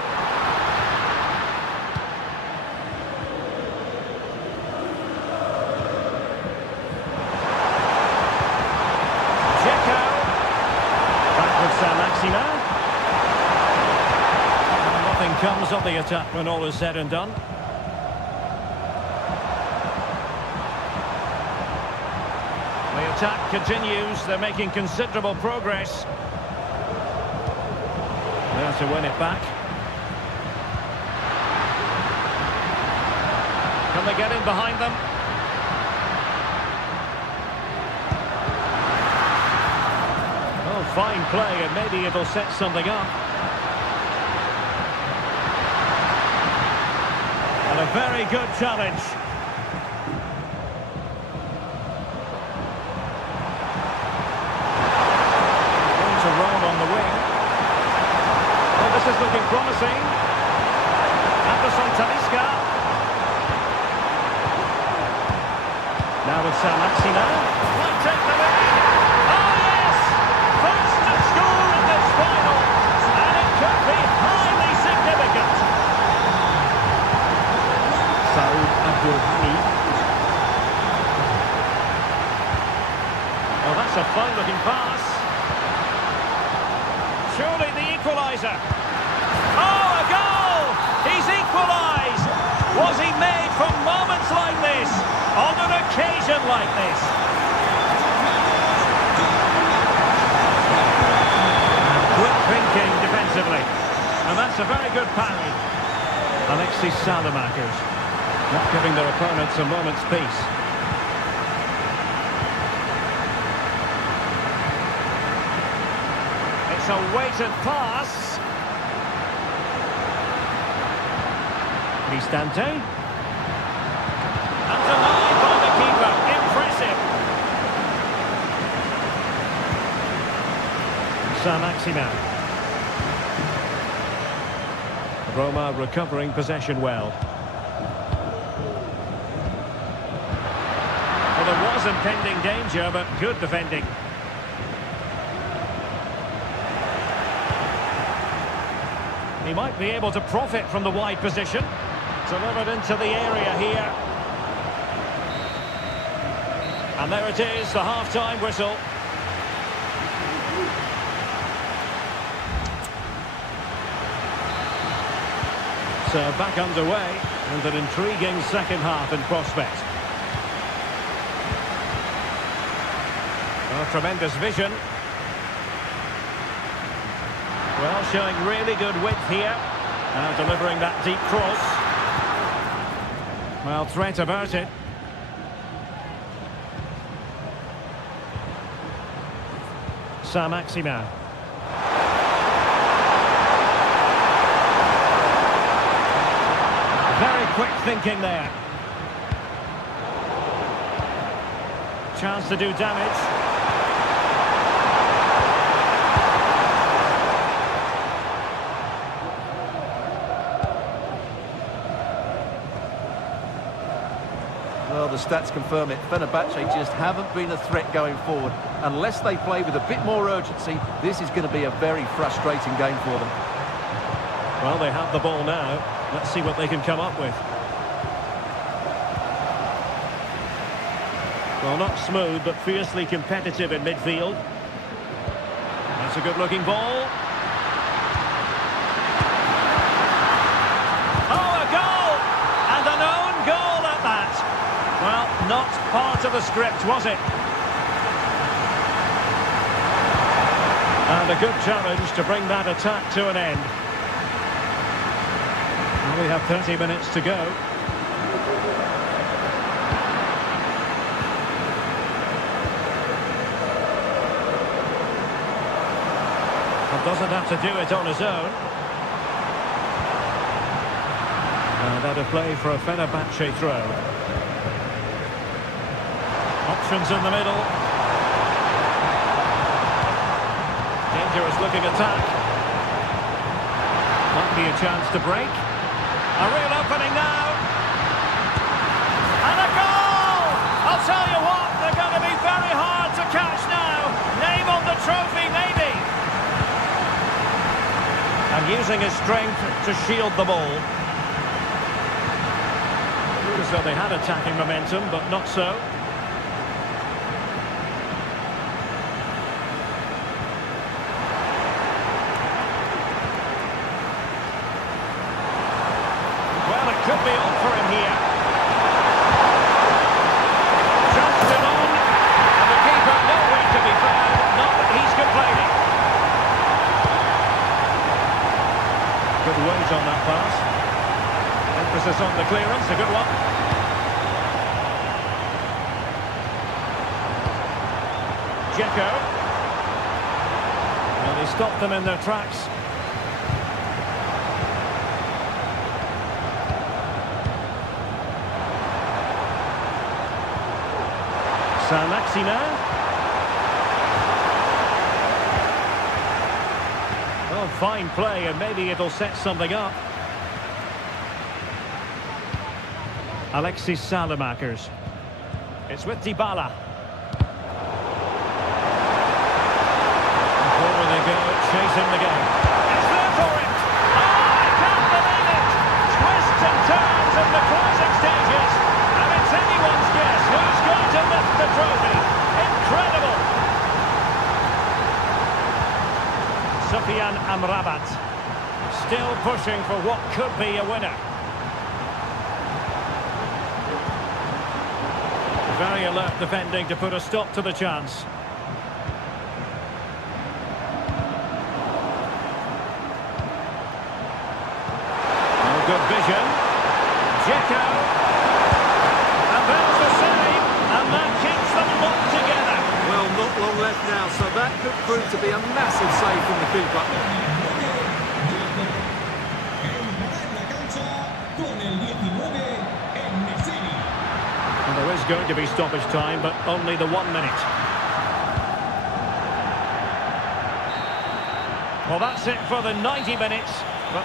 Dzeko. Back with Saint-Germain. Nothing comes of the attack when all is said and done. The attack continues. They're making considerable progress. There to win it back. Can they get in behind them? Oh, fine play, and maybe it'll set something up. And a very good challenge. On the wing. Oh, this is looking promising. Anderson Talisca. Now with Saint-Germain. Might take the lead. Oh yes! First to score in this final. And it could be highly significant. Saud Abdulhani. Oh, that's a fine looking pass. Surely the equaliser. Oh, a goal! He's equalised! Was he made from moments like this? On an occasion like this? Quick thinking defensively. And that's a very good parry. Alexis Salamakers. Not giving their opponents a moment's peace. A weighted pass. Cristante. And denied by the keeper. Impressive. Saint-Germain. Roma recovering possession well. Well, there was impending danger, but good defending. He might be able to profit from the wide position. Delivered into the area here. And there it is, the half-time whistle. So back underway, and an intriguing second half in prospect. Oh, tremendous vision. Well, showing really good width here. Now delivering that deep cross. Well, threat averted. Saint-Germain. Quick thinking there. Chance to do damage. Well, the stats confirm it. Fenerbahce just haven't been a threat going forward. Unless they play with a bit more urgency, this is going to be a very frustrating game for them. Well, they have the ball now. Let's see what they can come up with. Well, not smooth, but fiercely competitive in midfield. That's a good-looking ball. Oh, a goal! And an own goal at that. Well, not part of the script, was it? And a good challenge to bring that attack to an end. Well, we have 30 minutes to go. Doesn't have to do it on his own. And out of play for a Fenerbahce throw. Options in the middle. Dangerous looking attack. Might be a chance to break. A real opening now. And a goal! I'll tell you what, they're going to be very hard to catch now. Name on the trophy, maybe. And using his strength to shield the ball. So they had attacking momentum, but not so. Well, it could be on for him here. Jumps it on, and the keeper nowhere to be found. Not that he's complaining. Good weight on that pass. Emphasis on the clearance, a good one. Dzeko. Well, he stopped them in their tracks. Saint-Germain. Oh, fine play, and maybe it'll set something up. Alexis Salamakers. It's with Dybala. Forward they go, chasing the game. It's there for him! Oh, I can't believe it! Twists and turns in the closing stages. And it's anyone's guess who's going to lift the trophy. Incredible! Sufyan Amrabat. Still pushing for what could be a winner. Very alert defending to put a stop to the chance. Oh, good vision. Dzeko. And there's the save. And that keeps them locked together. Well, not long left now, so that could prove to be a massive save from the keeper. And there is going to be stoppage time, but only the 1 minute. Well, that's it for the 90 minutes. But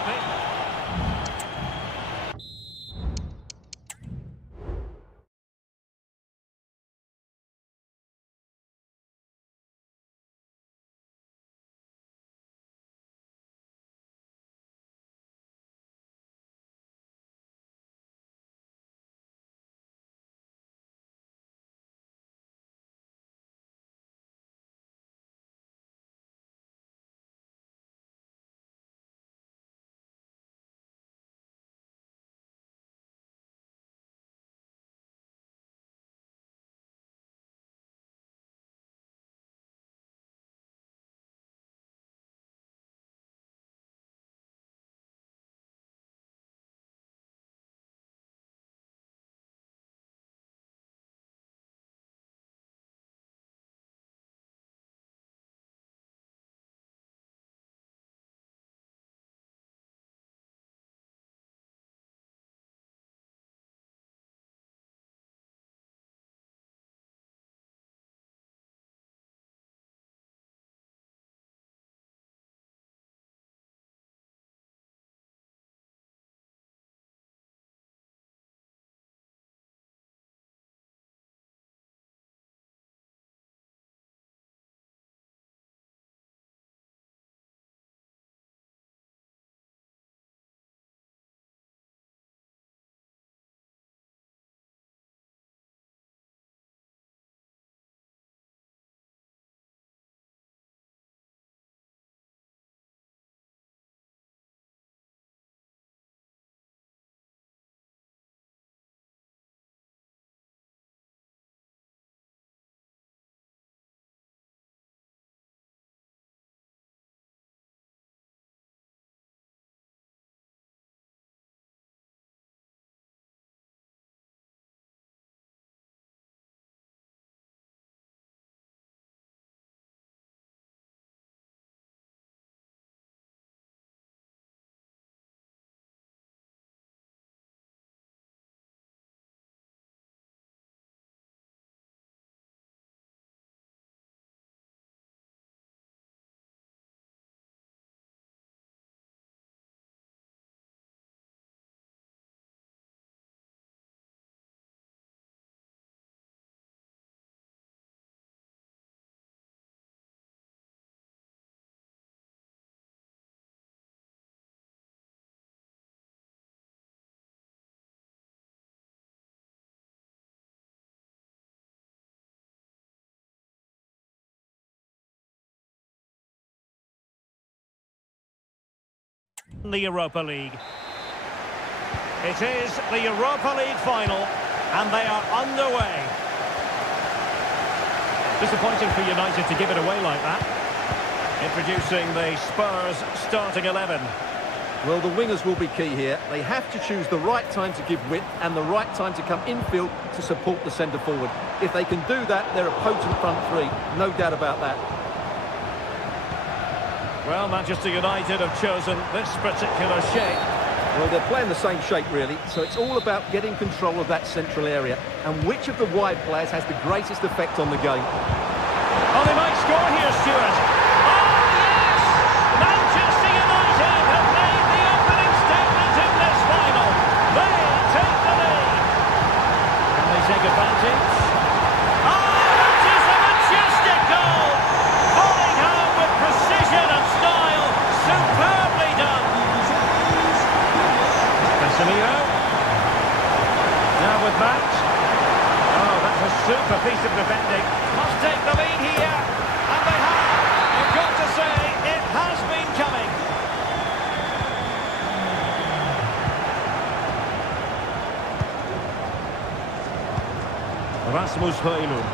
the Europa League. It is the Europa League final, and they are underway. Disappointing for United to give it away like that. Introducing the Spurs starting 11. Well, the wingers will be key here. They have to choose the right time to give width and the right time to come infield to support the centre forward. If they can do that, they're a potent front three. No doubt about that. Well, Manchester United have chosen this particular shape. Well, they're playing the same shape, really, so it's all about getting control of that central area and which of the wide players has the greatest effect on the game. Oh, they might score here, Stuart. Oh, yes! Manchester United have made the opening statement in this final. They take the lead. Can they take advantage? Oh, that is a majestic goal! Falling home with precision and style. Superbly done. Casemiro. Now with that. Oh, that's a super piece of defending. Must take the lead here. And they have. You've got to say, it has been coming. Rasmus Højlund.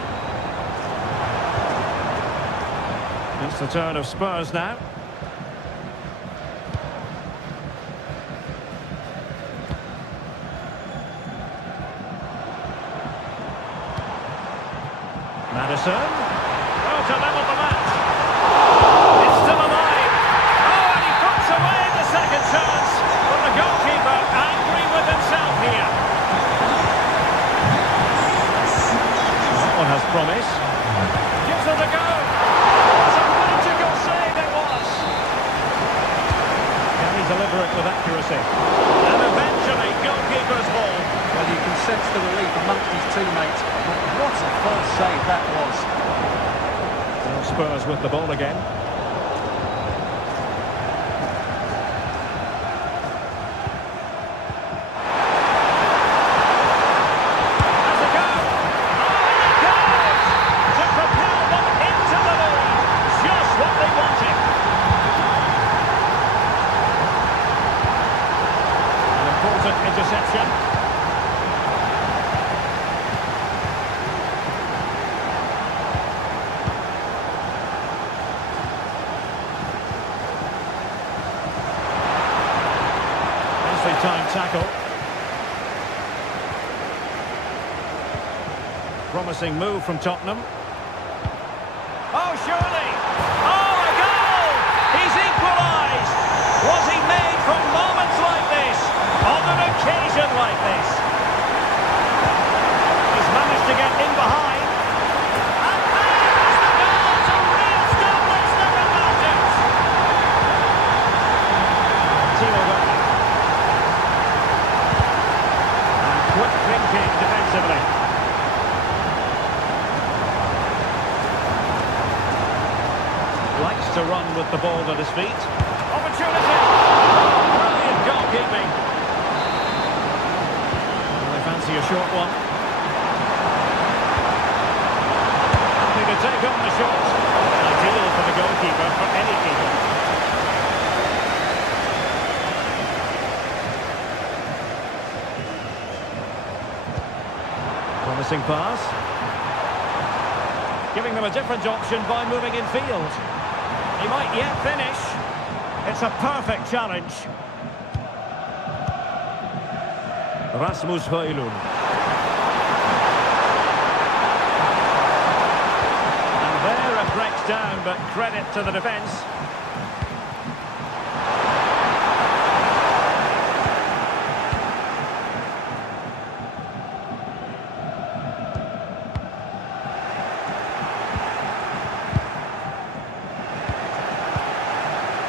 It's the turn of Spurs now. Madison. Oh, to level the match. It's still alive. Oh, and he puts away the second chance. But the goalkeeper angry with himself here. That one has promise. Gives it a go. It's a magical save it was. Can he deliver it with accuracy? And eventually, goalkeeper's ball. Well, you can sense the relief amongst his teammates. What a first save that was. Well, Spurs with the ball again. Has a go. Oh, and it goes! To propel them into the lead. Just what they wanted. An important interception. Time tackle. Promising move from Tottenham. Oh, surely! Oh, a goal! He's equalised! Was he made for moments like this? On an occasion like this? He's managed to get in behind. And there's the goal to re-establish their advantage! Timo Werner. Quick thinking defensively. Likes to run with the ball at his feet. Opportunity! Brilliant goalkeeping. Well, they fancy a short one. Happy to take on the shot. Ideal for the goalkeeper, for any keeper. Promising pass. Giving them a different option by moving in field. He might yet finish. It's a perfect challenge. Rasmus Højlund. And there it breaks down, but credit to the defence.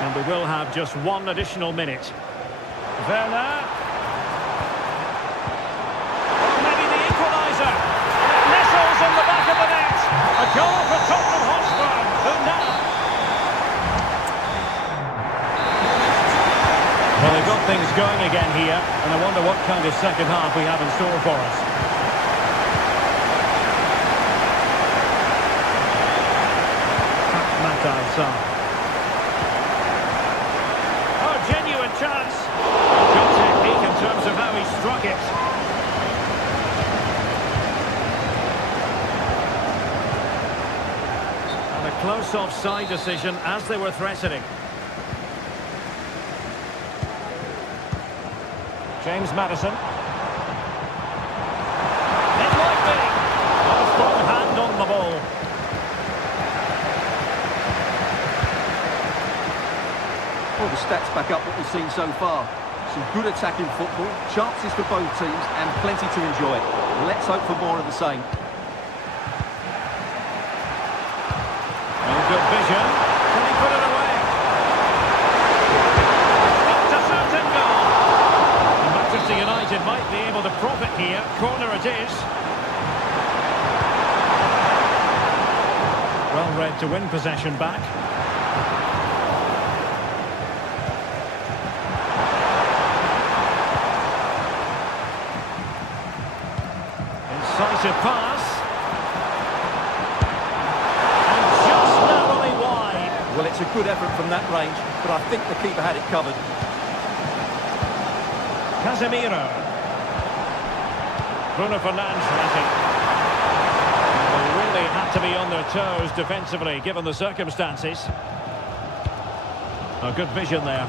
And we will have just one additional minute. Werner. Oh, maybe the equaliser. It nestles in the back of the net. A goal for Tottenham Hotspur, who now... Well, they've got things going again here, and I wonder what kind of second half we have in store for us. Matai Sarr. Genuine chance Close offside decision as they were threatening. James Madison. It might be. A strong hand on the ball. Well, the stats back up what we've seen so far. Some good attacking football, chances for both teams, and plenty to enjoy. Let's hope for more of the same. Oh, good vision. Can he put it away? It's a certain goal. Manchester United might be able to profit here. Corner it is. Well read to win possession back. Incisive pass. And just narrowly wide. Well, it's a good effort from that range, but I think the keeper had it covered. Casemiro. Bruno Fernandes ready. They really had to be on their toes defensively, given the circumstances. A good vision there.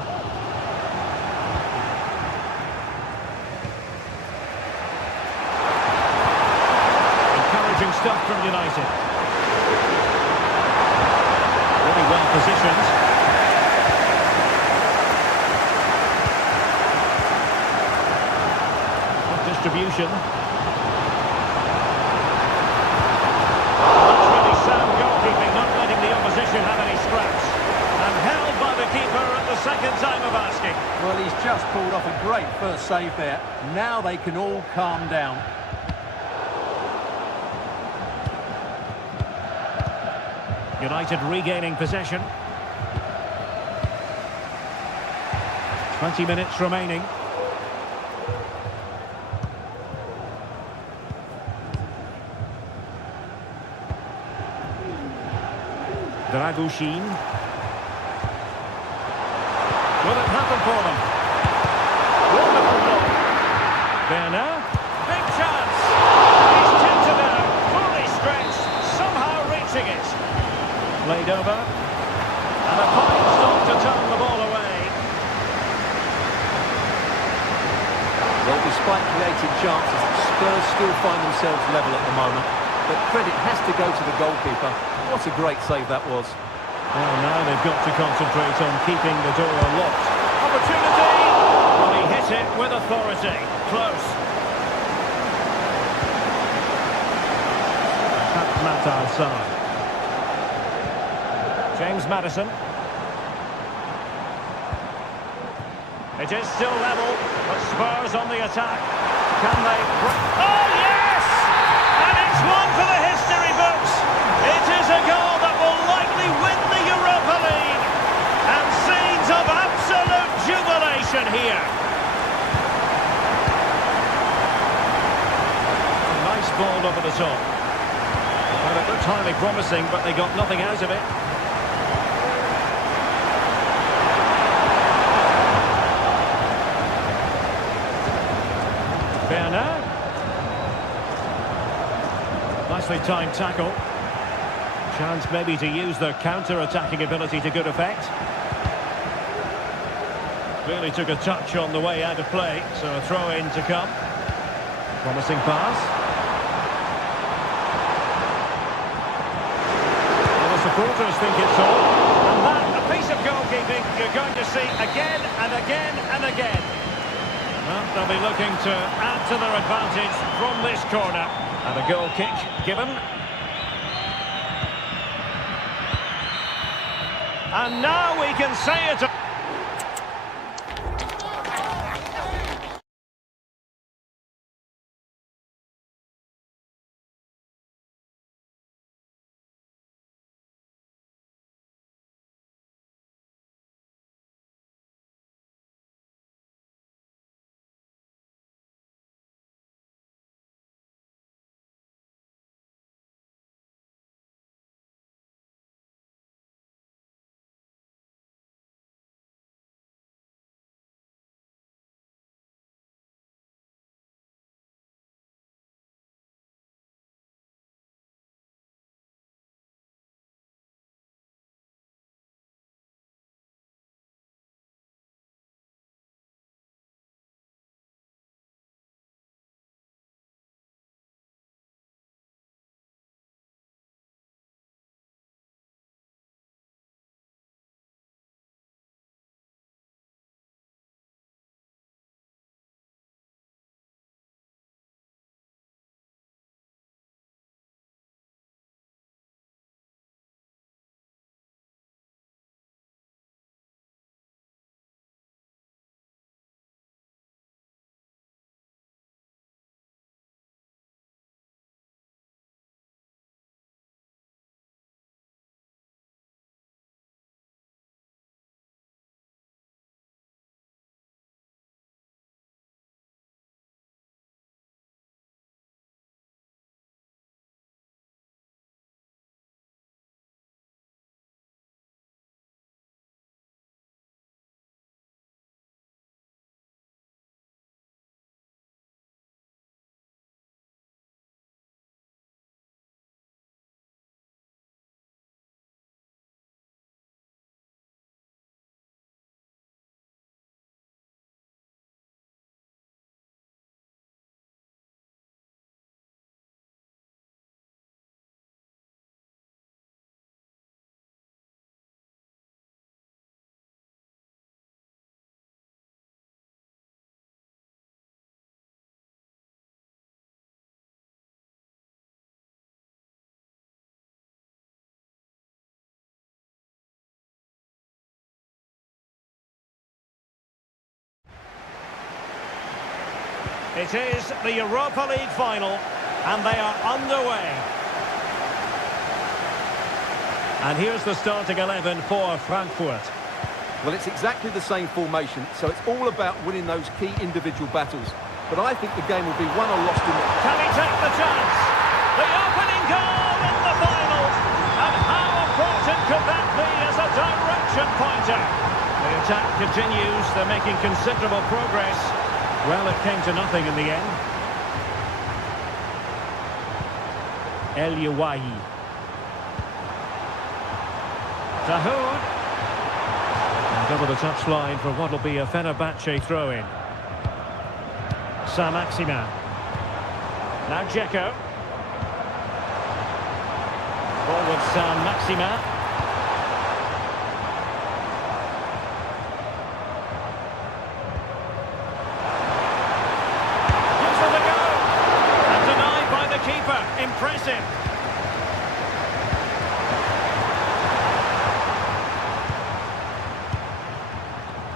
Encouraging stuff from United. Really well positioned. Distribution. That's really sound goalkeeping, not letting the opposition have any scraps. And held by the keeper at the second time of asking. Well, he's just pulled off a great first save there. Now they can all calm down. United regaining possession. 20 minutes remaining. Dragushin. Will it happen for them? Wonderful goal. Werner. Big chance. He's tipped it out. Fully stretched. Somehow reaching it. Played over. And a fine stop to turn the ball away. Well, despite creating chances, Spurs still find themselves level at the moment. But credit has to go to the goalkeeper. What a great save that was. Well, now they've got to concentrate on keeping the door locked. Opportunity! Well, he hit it with authority. Close. Matt outside. James Madison. It is still level, but Spurs on the attack. Can they... Oh, yes! And it's one for the history books. It is a goal that will likely win the Europa League. And scenes of absolute jubilation here. A nice ball over the top. Well, it looked highly promising, but they got nothing out of it. Werner. Nicely timed tackle. Chance maybe to use their counter-attacking ability to good effect. Clearly took a touch on the way out of play, so a throw-in to come. Promising pass. Well, the supporters think it's all. And that, a piece of goalkeeping you're going to see again and again and again. Well, they'll be looking to add to their advantage from this corner. And a goal kick given. And now we can say it. It is the Europa League final, and they are underway. And here's the starting 11 for Frankfurt. Well, it's exactly the same formation, so it's all about winning those key individual battles. But I think the game will be won or lost in the... Can he take the chance? The opening goal in the final. And how important could that be as a direction pointer? The attack continues. They're making considerable progress. Well, it came to nothing in the end. El Yawahi. Dahoud. And over the touchline for what will be a Fenerbahce throw-in. Saint-Germain. Now Dzeko. Forward Saint-Germain. Gives them a go. And denied by the keeper. Impressive.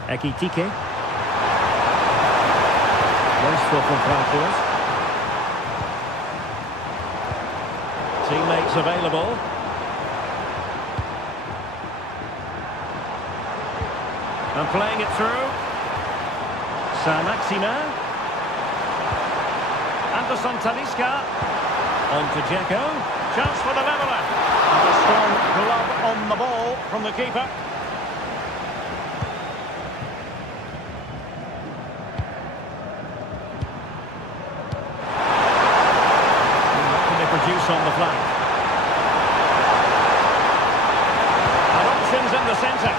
Ekitike. Wasteful from Frankfurt. Teammates available. And playing it through. Saint-Germain. Anderson Talisca. On to Dzeko. Chance for the leveller. And a strong glove on the ball from the keeper. Produce on the flank. And options in the centre.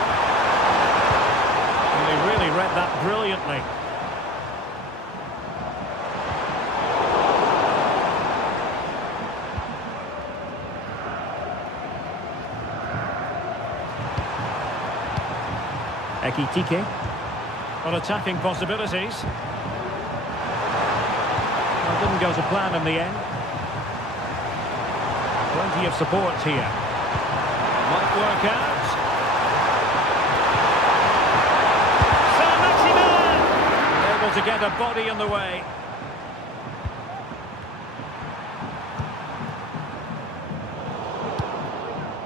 And they really read that brilliantly. Ekitike. On attacking possibilities. Well, didn't go to plan in the end. Plenty of support here. Might work out. Saint-Germain! Able to get a body in the way.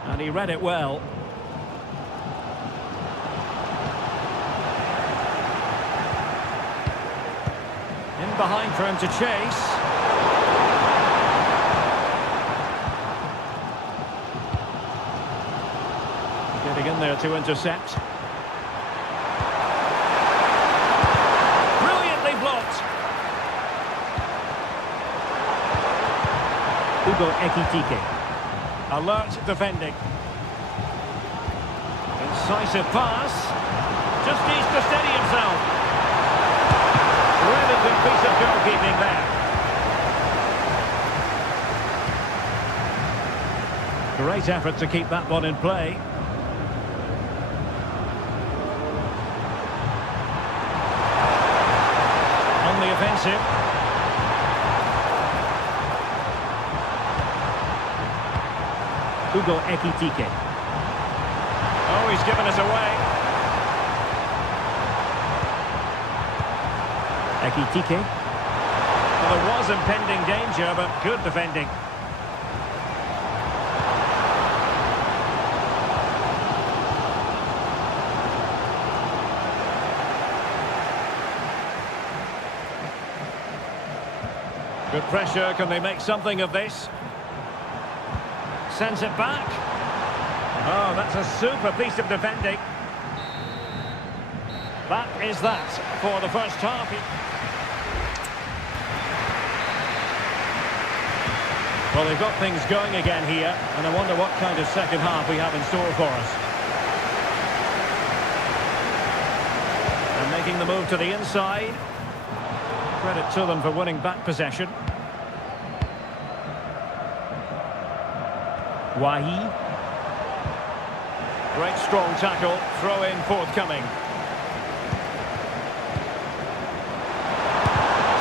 And he read it well. In behind for him to chase. Getting in there to intercept. Brilliantly blocked. Hugo Ekitike. Alert defending. Incisive pass. Just needs to steady himself. Really good piece of goalkeeping there. Great effort to keep that one in play. On the offensive. Hugo Ekitike. Oh, he's given us away. Ekitike. Well, there was impending danger, but good defending. Good pressure. Can they make something of this? Sends it back. Oh, that's a super piece of defending. That is that for the first half. Well, they've got things going again here, and I wonder what kind of second half we have in store for us. And making the move to the inside. Credit to them for winning back possession. Wahi. Great strong tackle, throw in forthcoming.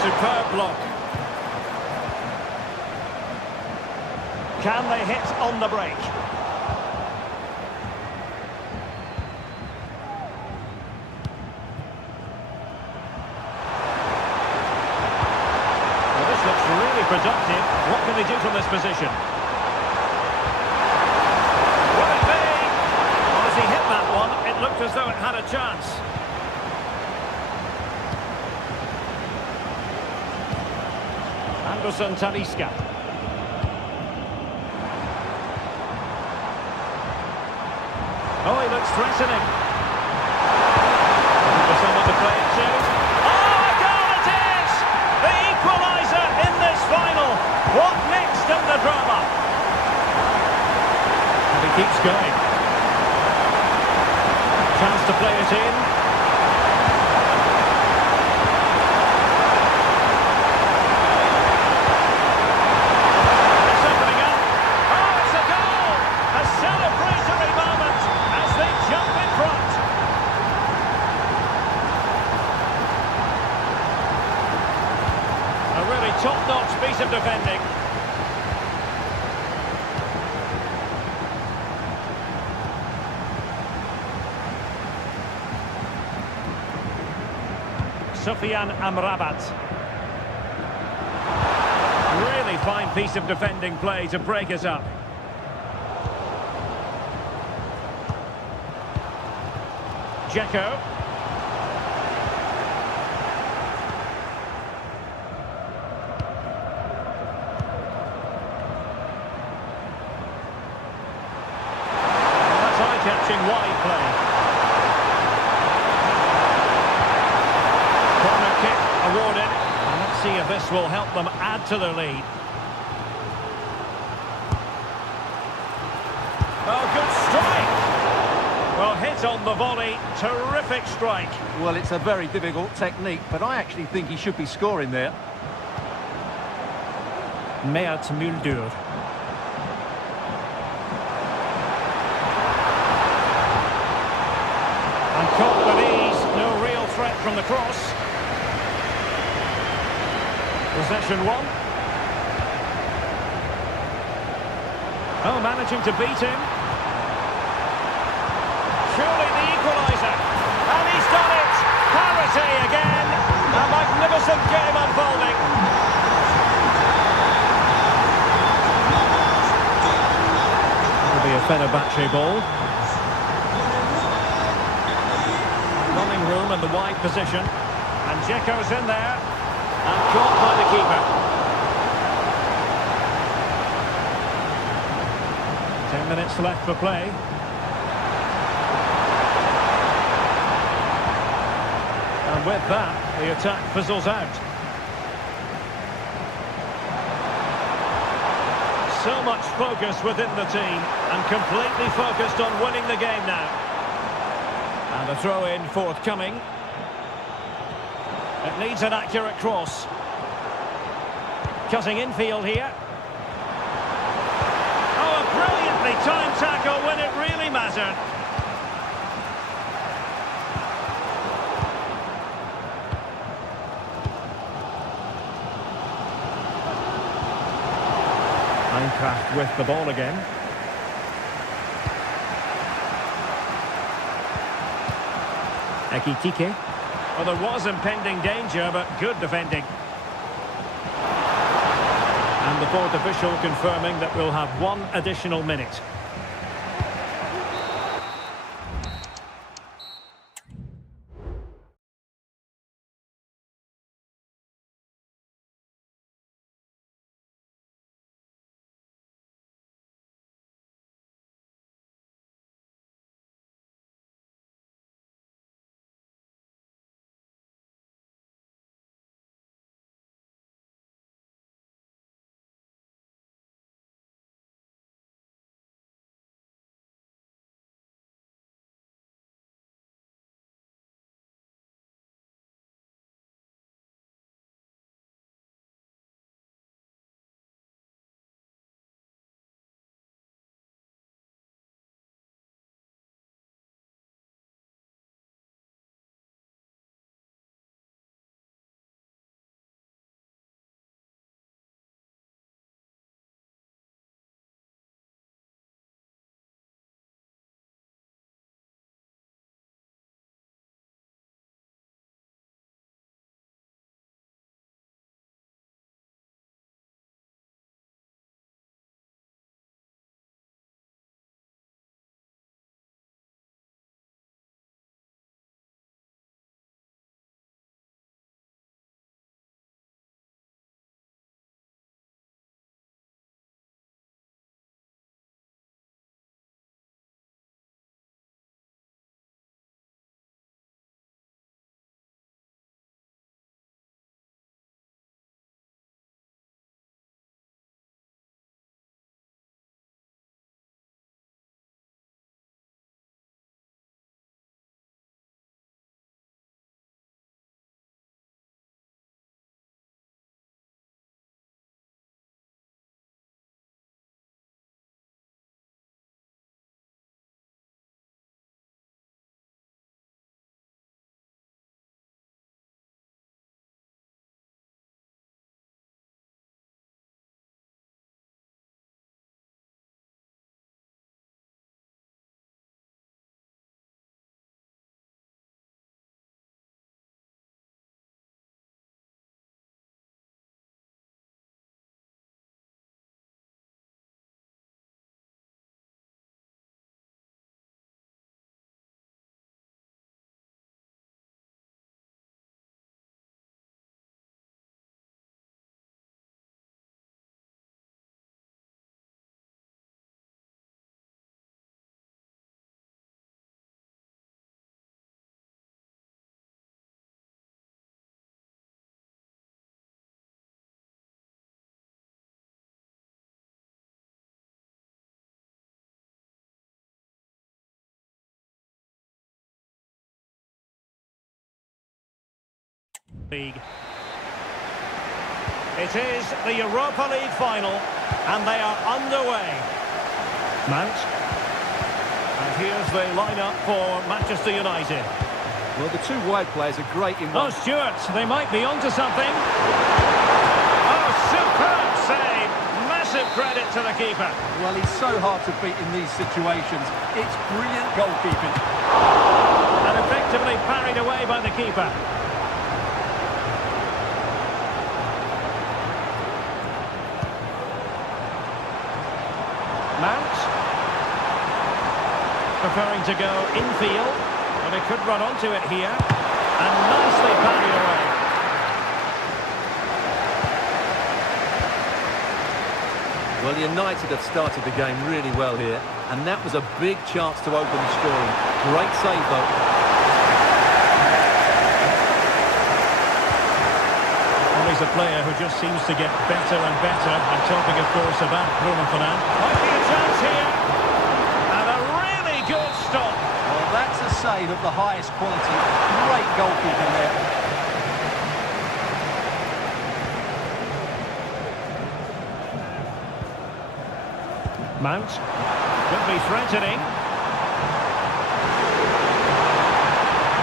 Superb block. Can they hit on the break? they do from this position? Will it be? Well, as he hit that one, it looked as though it had a chance. Anderson Talisca. Oh, he looks threatening. Looking for someone to play it to. Oh, a goal it is! The equaliser in this final. What next in the drama? And he keeps going. Chance to play it in. It's opening up. Oh, it's a goal! A celebratory moment as they jump in front. A really top-notch piece of defending. Sufyan Amrabat. Really fine piece of defending play to break us up. Dzeko. That's eye-catching wide play. Corner kick awarded. And let's see if this will help them add to their lead. Oh, good strike! Well, hit on the volley. Terrific strike. Well, it's a very difficult technique, but I actually think he should be scoring there. Mert Muldur. And caught with ease. No real threat from the cross. Possession one. Oh, managing to beat him. Surely the equaliser. And he's done it. Parity again. A magnificent game unfolding. That'll be a Fenerbahce ball. Running room in the wide position. And Dzeko's in there. And caught by the keeper. 10 minutes left for play. And with that, the attack fizzles out. So much focus within the team, and completely focused on winning the game now. And the throw-in forthcoming. It needs an accurate cross. Cutting infield here. Oh, a brilliantly timed tackle when it really mattered. Eintracht with the ball again. Ekitike. Well, there was impending danger, but good defending. And the fourth official confirming that we'll have one additional minute. League. It is the Europa League final, and they are underway. Mount. And here's the lineup for Manchester United. Well, the two wide players are great in one. Oh, Stuart, they might be onto something. Oh, superb save. Massive credit to the keeper. Well, he's so hard to beat in these situations. It's brilliant goalkeeping. And effectively parried away by the keeper. Mount. Preferring to go infield. But he could run onto it here. And nicely parried away. Well, United have started the game really well here, and that was a big chance to open the scoring. Great save, though. Well, he's a player who just seems to get better and better. I'm talking, of course, about Bruno Fernandes. Might be a chance here. And a really good stop. Well, that's a save of the highest quality. Great goalkeeping there. Mount could be threatening.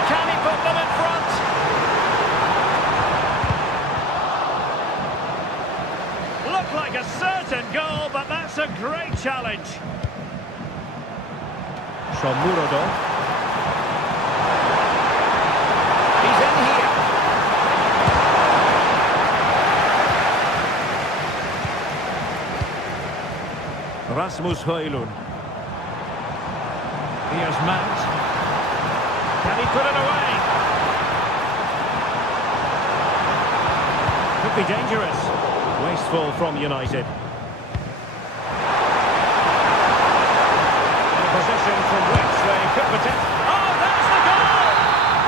Can he put them in front? Looked like a certain goal, but that's a great challenge. Shomurodov. He's in here. Rasmus Højlund. Here's Mount. Can he put it away? Could be dangerous. Wasteful from United. In a position from which they could potentially... Oh, there's the goal!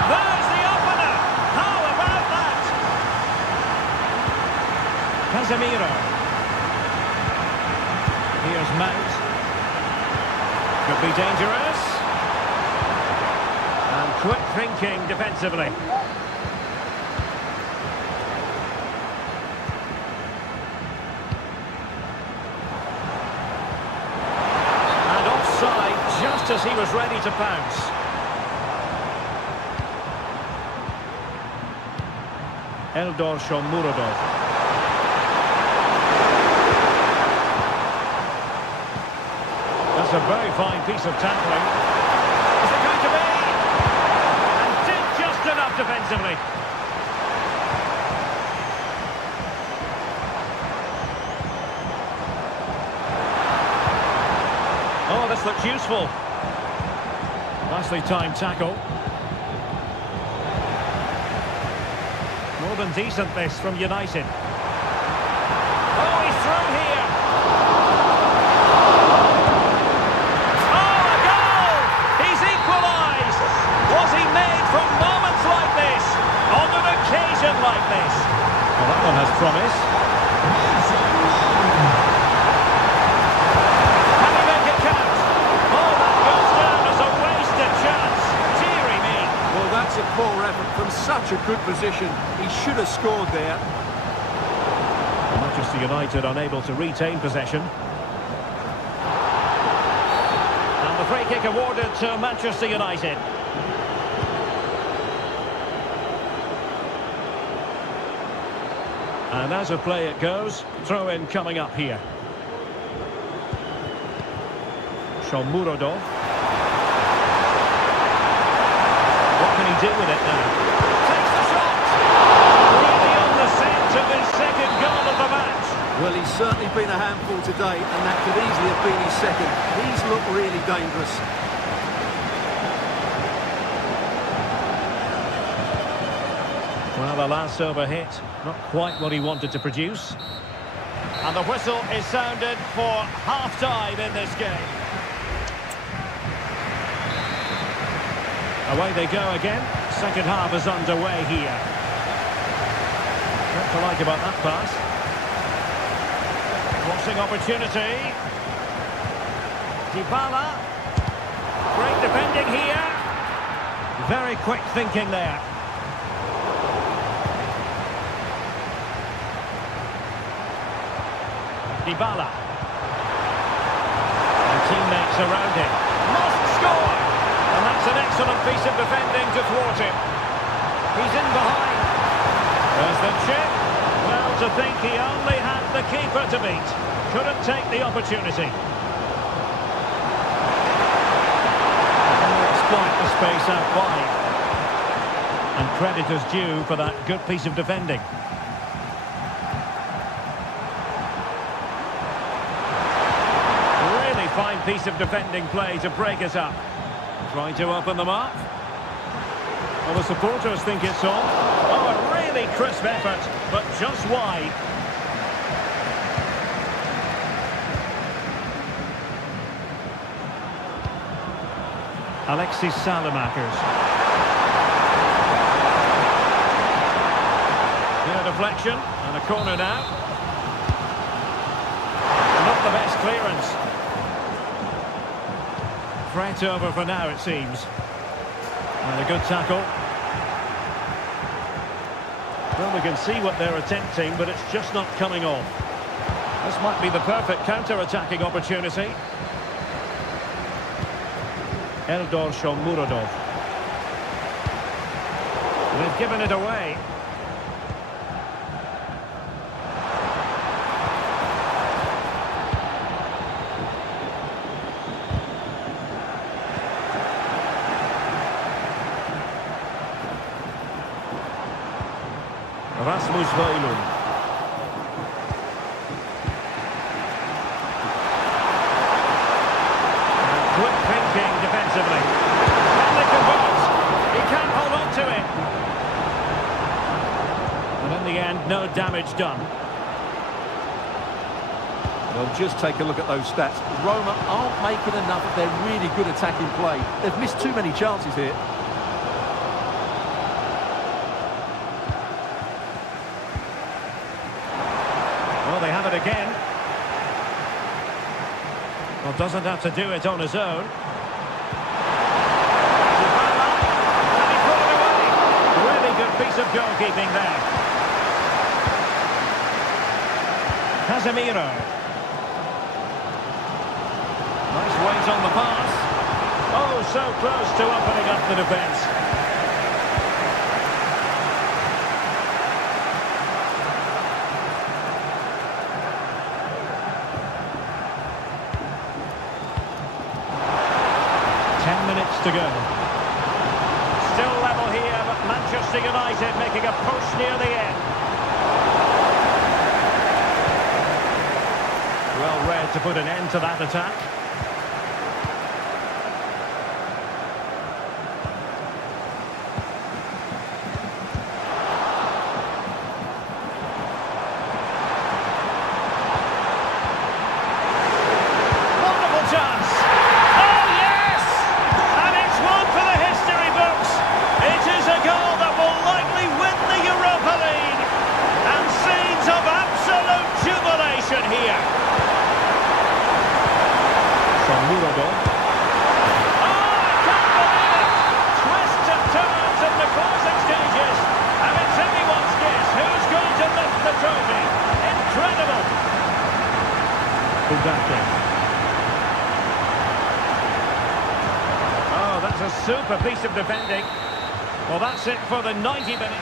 There's the opener! How about that? Casemiro. Here's Mount. Could be dangerous. And quick thinking defensively. And offside just as he was ready to pounce. Eldor Shomurodov. That's a very fine piece of tackling. Is it going to be? And did just enough defensively. Oh, this looks useful. Nicely timed tackle. More than decent this from United. Oh, he's through here. Like this. Well, that one has promise. Can he make it count? Oh, that goes down as a wasted chance. Deary me. Well, that's a poor effort from such a good position. He should have scored there. Manchester United unable to retain possession. And the free kick awarded to Manchester United. And as a play it goes, throw-in coming up here. Shomurodov. What can he do with it now? Takes the shot! Really on the scent of his second goal of the match. Well, he's certainly been a handful today, and that could easily have been his second. He's looked really dangerous. Well, the last over hit, not quite what he wanted to produce. And the whistle is sounded for half-time in this game. Away they go again. Second half is underway here. What to like about that pass. Crossing opportunity. Dybala. Great defending here. Very quick thinking there. Dybala. And teammates around him. Must score! And that's an excellent piece of defending to thwart him. He's in behind. There's the chip. Well, to think he only had the keeper to beat. Couldn't take the opportunity. Exploit the space out wide. And credit is due for that good piece of defending. Really fine piece of defending play to break us up. Trying to open them up. Well, the supporters think it's on. Oh, a really crisp effort, but just wide. Alexis Salamakers. Here a deflection, and a corner now. Not the best clearance. Threat over for now, it seems. And a good tackle. Well, we can see what they're attempting, but it's just not coming off. This might be the perfect counter-attacking opportunity. Eldor Shomurodov. They've given it away. Rasmus Højlund. Quick thinking defensively. And they convert. He can't hold on to it. And in the end, no damage done. Well, just take a look at those stats. Roma aren't making enough of their really good attacking play. They've missed too many chances here. Well, they have it again. Well, doesn't have to do it on his own. And he put it away. Really good piece of goalkeeping there. Casemiro. Nice weight on the pass. Oh, so close to opening up the defence. To go. Still level here, but Manchester United making a push near the end. Well read to put an end to that attack. Wonderful chance. Goal that will likely win the Europa League, and scenes of absolute jubilation here. Shomurodov. Oh, I can't believe it! Twists and turns in the closing stages, and it's anyone's guess who's going to lift the trophy. Incredible! Oh, that's a super piece of defending. Well, that's it for the 90 minutes.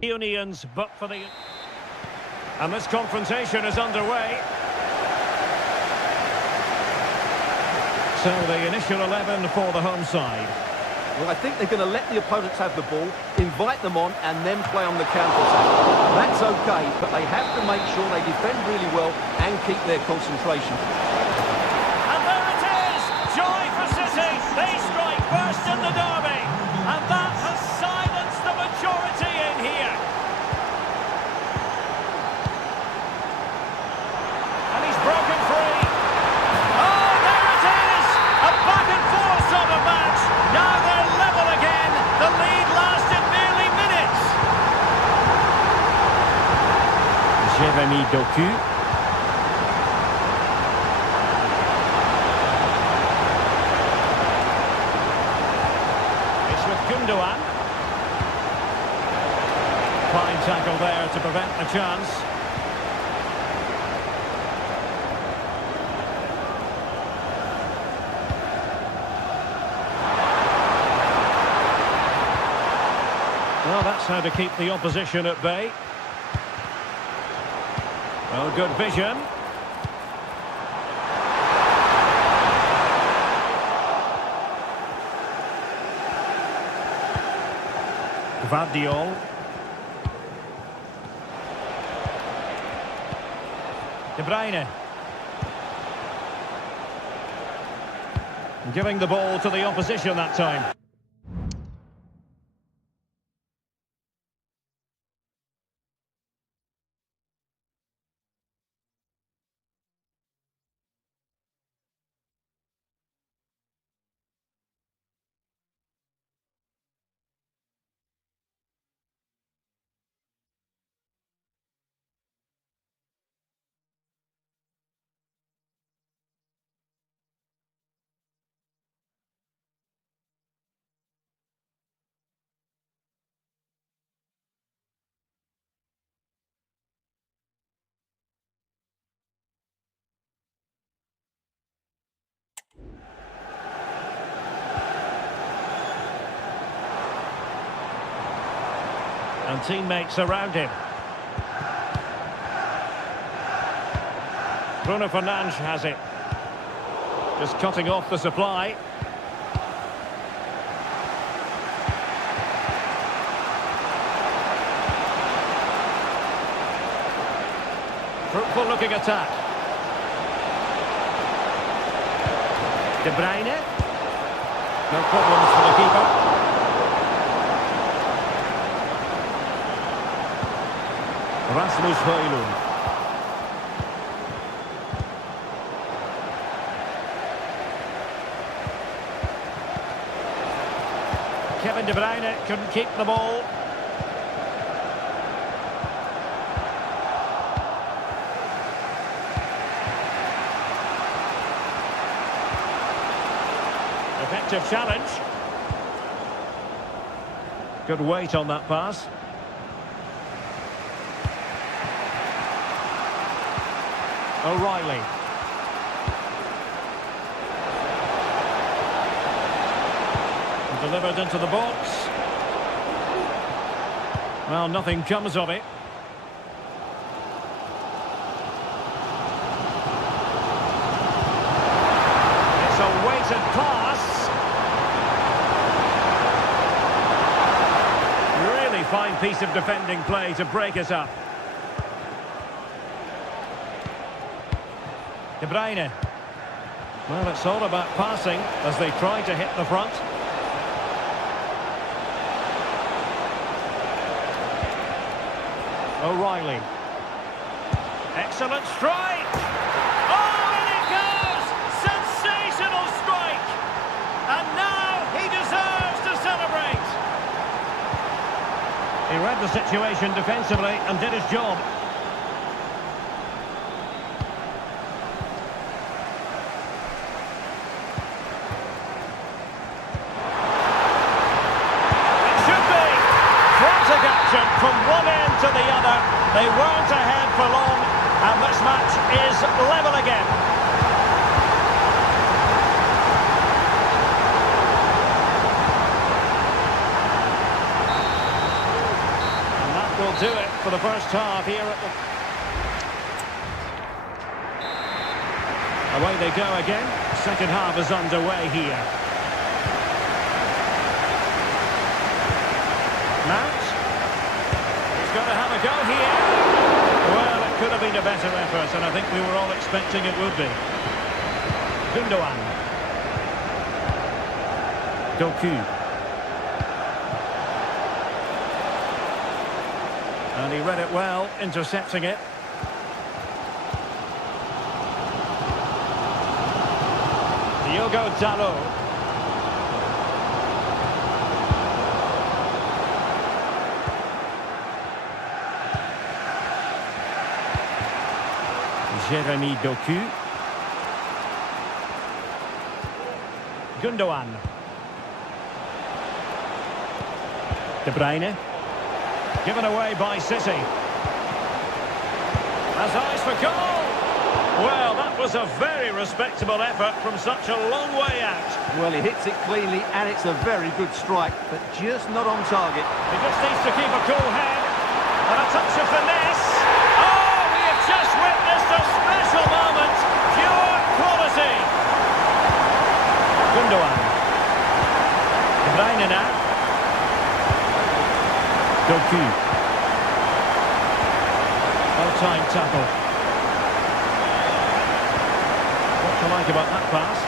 Unions, but for the... And this confrontation is underway. So the initial 11 for the home side. Well, I think they're going to let the opponents have the ball, invite them on, and then play on the counter-attack. That's okay, but they have to make sure they defend really well and keep their concentration. And there it is! Joy for City! They strike first in the derby, and that has silenced the majority in here. And he's broken free. Oh, there it is! A back and forth sort of match. Now they're level again. The lead lasted merely minutes. Jérémy Doku. It's with Gundogan. Fine tackle there to prevent the chance. Well, that's how to keep the opposition at bay. Well, good vision. Gvardiol. De Bruyne. Giving the ball to the opposition that time. And teammates around him. Bruno Fernandes has it. Just cutting off the supply. Fruitful looking attack. De Bruyne. No problems for the keeper. Rasmus Højlund. Kevin De Bruyne couldn't keep the ball. Effective challenge. Good weight on that pass. O'Reilly. Delivered into the box. Well, nothing comes of it. It's a weighted pass. Really fine piece of defending play to break it up. De Bruyne. Well, it's all about passing as they try to hit the front. O'Reilly. Excellent strike! Oh, and it goes! Sensational strike! And now he deserves to celebrate! He read the situation defensively and did his job. From one end to the other, they weren't ahead for long, and this match is level again. And that for the first half here at the... Away they go again. Second half is underway here. Mount. He's going to have a go here. Well, it could have been a better effort, and I think we were all expecting it would be. Gundogan. Doku. And he read it well, intercepting it. Diogo Dalot. Jeremy Doku. Gundogan. De Bruyne. Given away by City. Has eyes for goal. Well, that was a very respectable effort from such a long way out. Well, he hits it cleanly, and it's a very good strike, but just not on target. He just needs to keep a cool head. And a touch of finesse. Oh, we have just witnessed a special moment. Pure quality. Gundogan. De Bruyne now. Doku. Well-timed tackle. What do you like about that pass?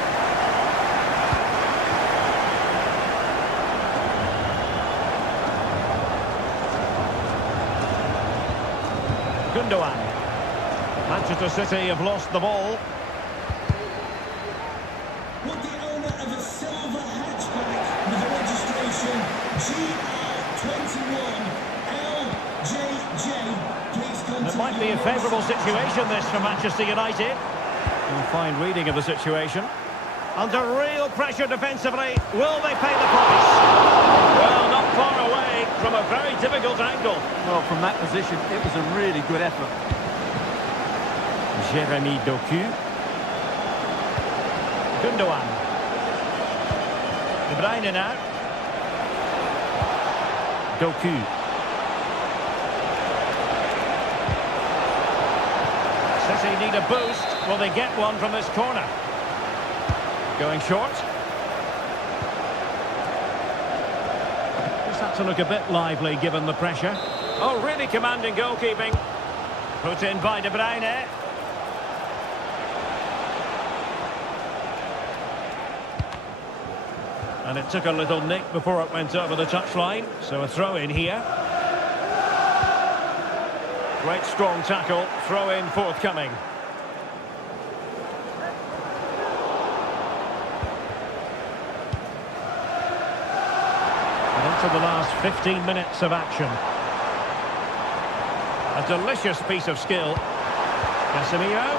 Gundogan. Manchester City have lost the ball. With the owner of a silver hatchback with a registration GR21LJJ, please contact... It might be a favourable situation this for Manchester United. A fine reading of the situation. Under real pressure defensively, will they pay the price? Well, not far away from a very difficult angle. Well, from that position, it was a really good effort. Jeremy Doku. Gundogan. De Bruyne now. Doku. City need a boost. Will they get one from this corner? Going short. Just had to look a bit lively given the pressure. Oh, really commanding goalkeeping. Put in by De Bruyne. And it took a little nick before it went over the touchline. So a throw in here. Great strong tackle. Throw in forthcoming. And into the last 15 minutes of action. A delicious piece of skill. Casemiro.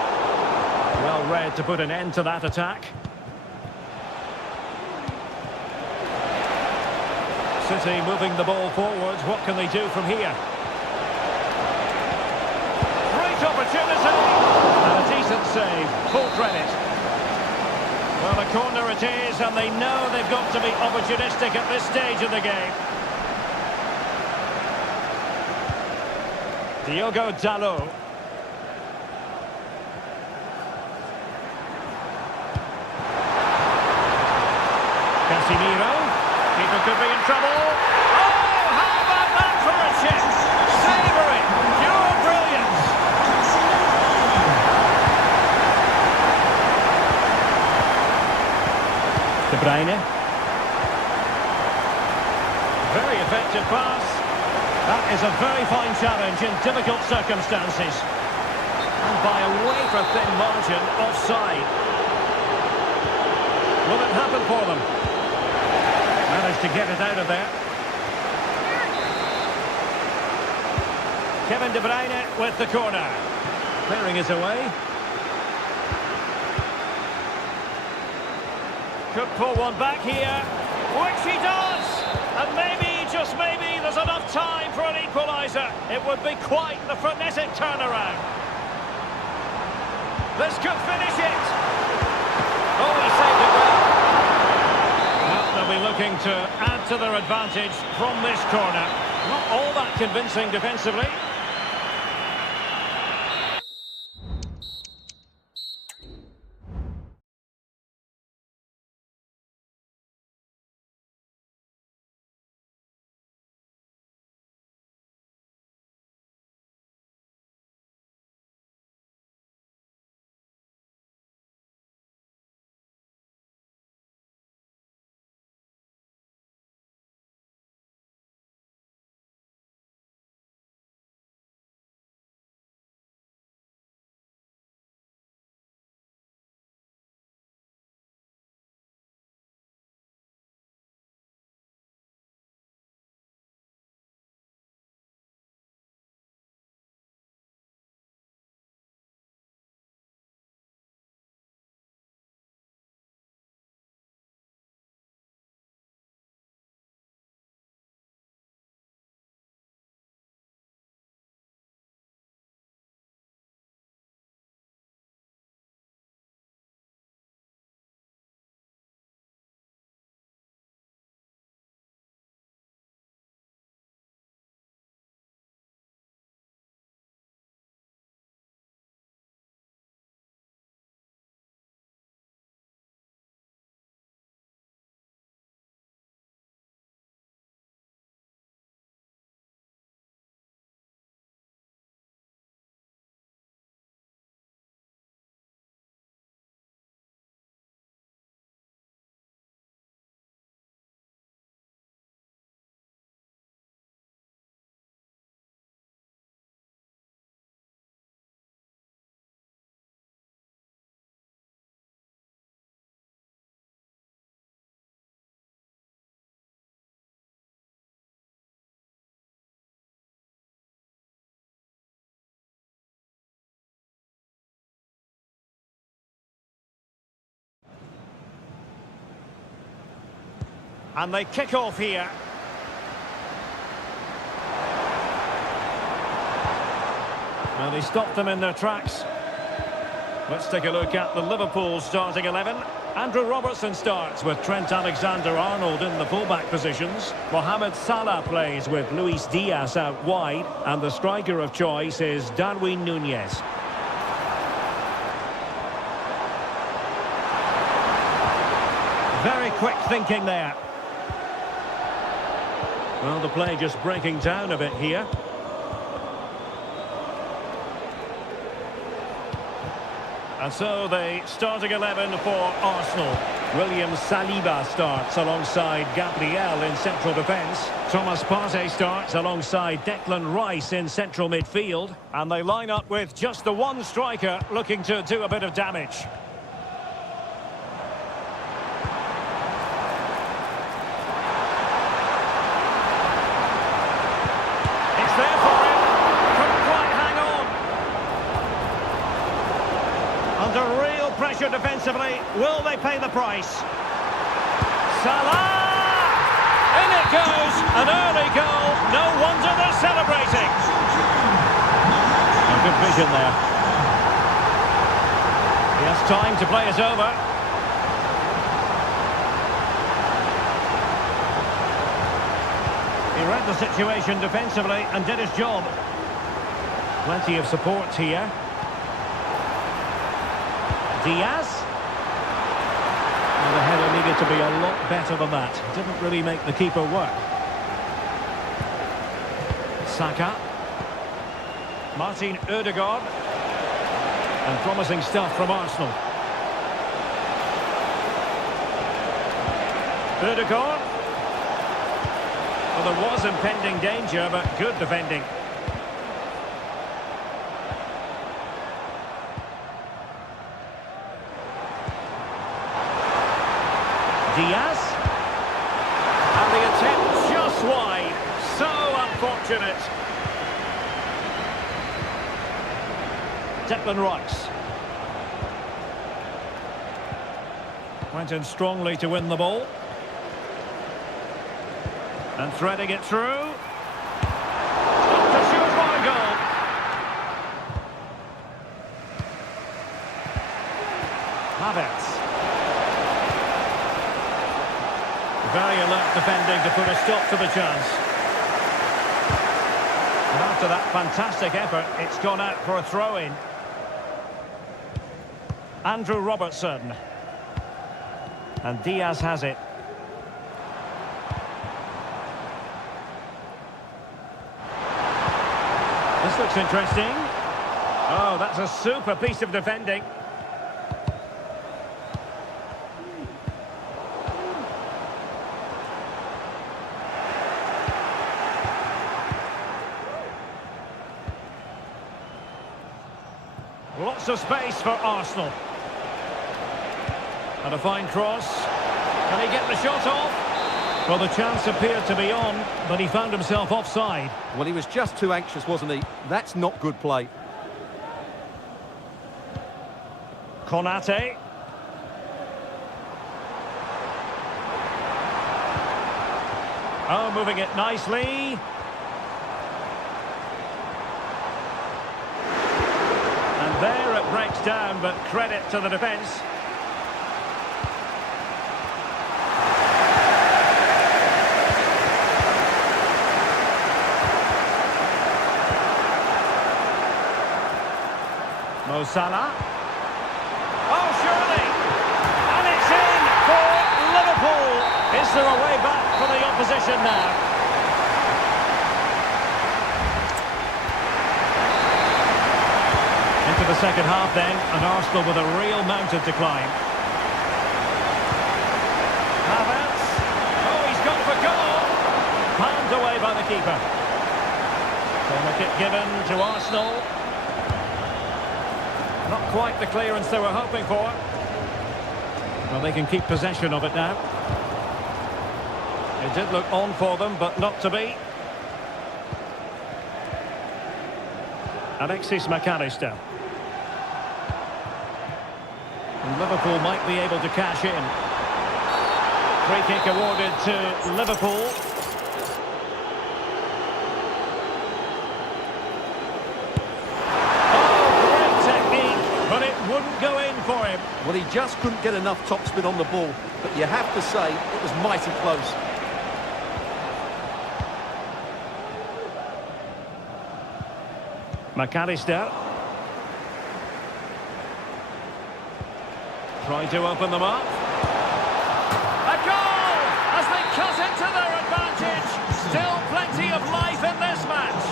Well read to put an end to that attack. City moving the ball forwards. What can they do from here? Great opportunity. And a decent save. Full credit. Well, a corner it is, and they know they've got to be opportunistic at this stage of the game. Diogo Dalot. Casemiro. Keeper could be in trouble. Oh, how about that for a chip? Savouring. Pure brilliance. De Bruyne. Very effective pass. That is a very fine challenge in difficult circumstances. And by a wafer-thin margin, offside. Will it happen for them? Managed to get it out of there. Kevin De Bruyne with the corner. Clearing it away. Could pull one back here, which he does! And maybe, just maybe, there's enough time for an equaliser. It would be quite the frenetic turnaround. This could finish it. Oh, he saved it well. Well, they'll be looking to add to their advantage from this corner. Not all that convincing defensively. And they kick off here. Well, they stopped them in their tracks. Let's take a look at the Liverpool starting 11. Andrew Robertson starts with Trent Alexander-Arnold in the fullback positions. Mohamed Salah plays with Luis Diaz out wide. And the striker of choice is Darwin Núñez. Very quick thinking there. Well, the play just breaking down a bit here. And so the starting 11 for Arsenal. William Saliba starts alongside Gabriel in central defence. Thomas Partey starts alongside Declan Rice in central midfield. And they line up with just the one striker looking to do a bit of damage. It's there for him. Couldn't quite hang on. Under real pressure defensively, will they pay the price? Salah! In it goes, an early goal, no wonder they're celebrating. A good vision there. He has time to play it over. He read the situation defensively and did his job. Plenty of support here. Diaz. Well, the header needed to be a lot better than that. Didn't really make the keeper work. Saka. Martin Ødegaard. And promising stuff from Arsenal. Ødegaard. Well, there was impending danger, but good defending. Diaz. And the attempt just wide. So unfortunate. Declan Rice. Went in strongly to win the ball. And threading it through. To shoot for a goal. Havertz. Very alert defending to put a stop to the chance. And after that fantastic effort, it's gone out for a throw-in. Andrew Robertson. And Diaz has it. This looks interesting. Oh, that's a super piece of defending. Lots of space for Arsenal. And a fine cross. Can he get the shot off? Well, the chance appeared to be on, but he found himself offside. Well, he was just too anxious, wasn't he? That's not good play. Konate. Oh, moving it nicely. And there it breaks down, but credit to the defence. Mo Salah. Oh, surely! And it's in for Liverpool. Is there a way back for the opposition now? Into the second half then, and Arsenal with a real mounted decline. Havertz. Oh, he's gone for goal. Palmed away by the keeper. Corner kick given to Arsenal. Not quite the clearance they were hoping for. Well, they can keep possession of it now. It did look on for them, but not to be. Alexis McAllister. And Liverpool might be able to cash in. Free kick awarded to Liverpool. But it wouldn't go in for him. Well, he just couldn't get enough topspin on the ball, but you have to say it was mighty close. McAllister. Trying to open them up. A goal! As they cut into their advantage. Still plenty of life in this match.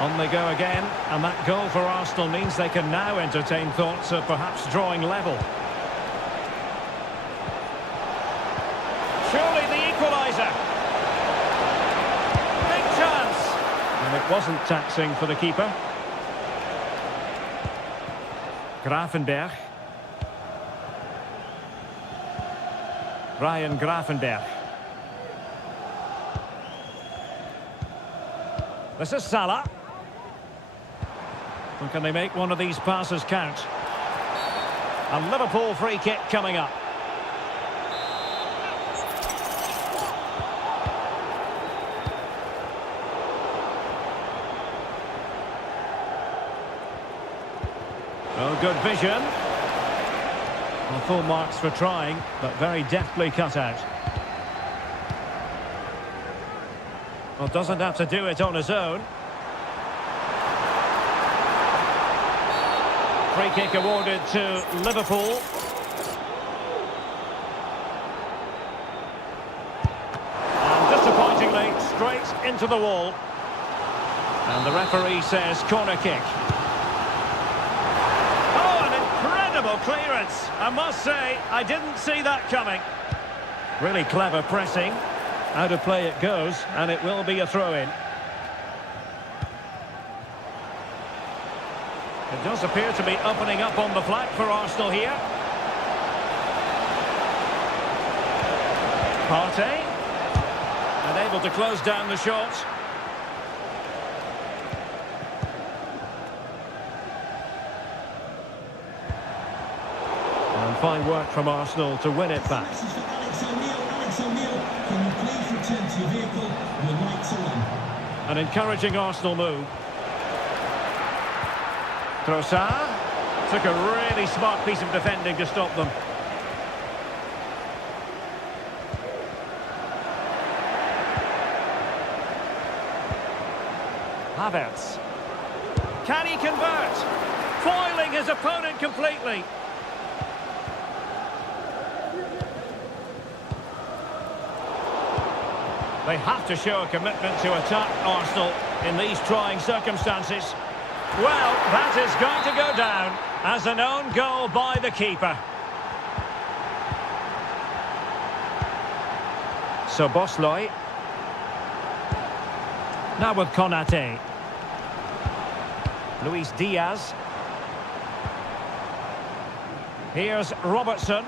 On they go again, and that goal for Arsenal means they can now entertain thoughts of perhaps drawing level. Surely the equaliser. Big chance. And it wasn't taxing for the keeper. Gravenberch. Ryan Gravenberch. This is Salah. And can they make one of these passes count? A Liverpool free kick coming up. Oh, good vision. Well, full marks for trying, but very deftly cut out. Well, doesn't have to do it on his own. Free kick awarded to Liverpool. And disappointingly, straight into the wall. And the referee says corner kick. Oh, an incredible clearance. I must say, I didn't see that coming. Really clever pressing. Out of play it goes, and it will be a throw-in. It does appear to be opening up on the flank for Arsenal here. Partey. Unable to close down the shot. And fine work from Arsenal to win it back. Can you please return to your vehicle? We'd like to run. An encouraging Arsenal move. Trossard took a really smart piece of defending to stop them. Havertz. Can he convert? Foiling his opponent completely. They have to show a commitment to attack Arsenal in these trying circumstances. Well, that is going to go down as an own goal by the keeper. So Bosley. Now with Konate. Luis Diaz. Here's Robertson.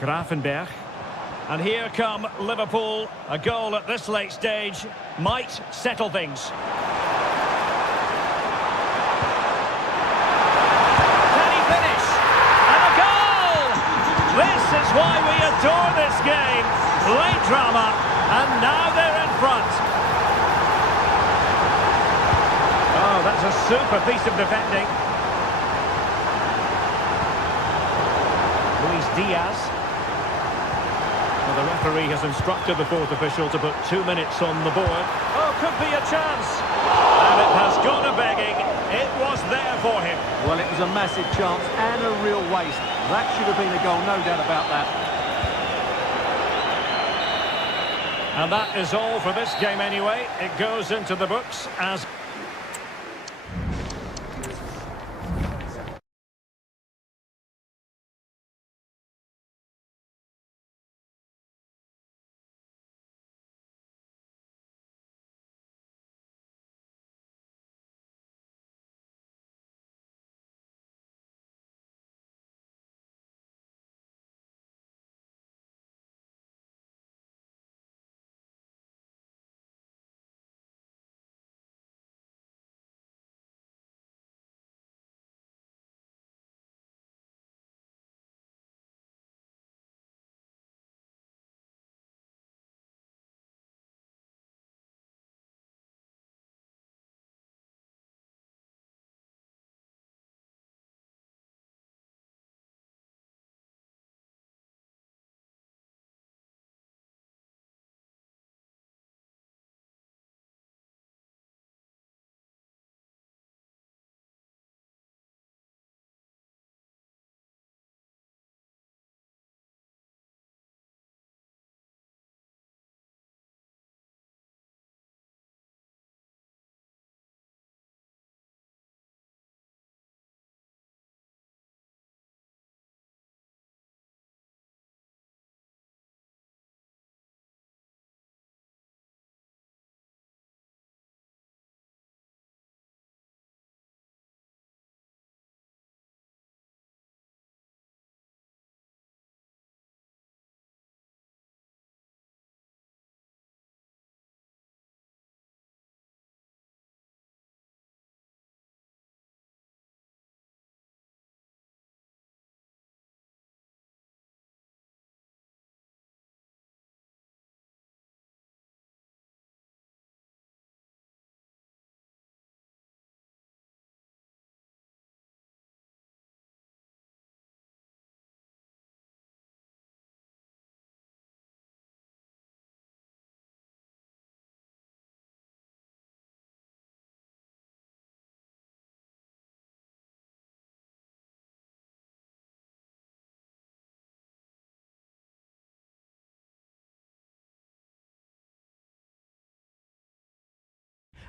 Gravenberch. And here come Liverpool. A goal at this late stage might settle things. Can he finish? And a goal! This is why we adore this game. Late drama, and now they're in front. Oh, that's a super piece of defending. Luis Diaz. The referee has instructed the fourth official to put 2 minutes on the board. Oh, could be a chance. And it has gone a begging. It was there for him. Well, it was a massive chance and a real waste. That should have been a goal, no doubt about that. And that is all for this game anyway. It goes into the books as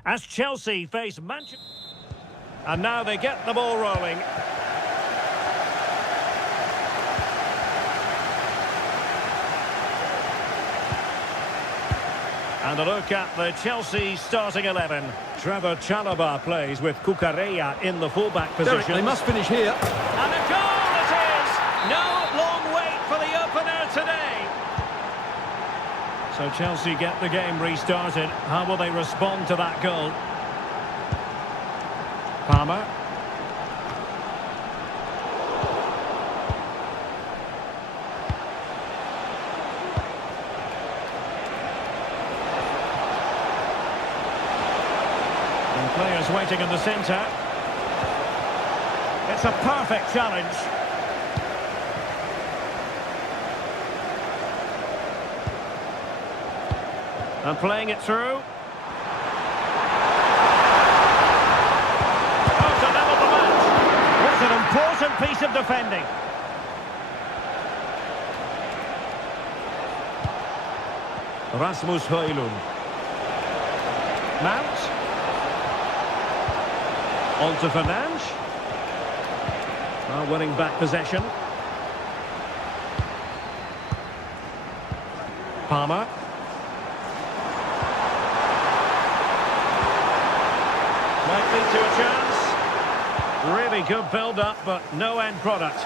as Chelsea face Manchester. And now they get the ball rolling. And a look at the Chelsea starting 11. Trevor Chalobah plays with Cucurella in the fullback position. They must finish here. And a goal it is! No long wait for the opener today. So Chelsea get the game restarted. How will they respond to that goal? Palmer. And players waiting in the centre. It's a perfect challenge. And playing it through. To level the match. It's an important piece of defending. Rasmus Højlund. Mount. On to Fernandes. Now winning back possession. Palmer. Might lead to a chance. Really good build-up, but no end product.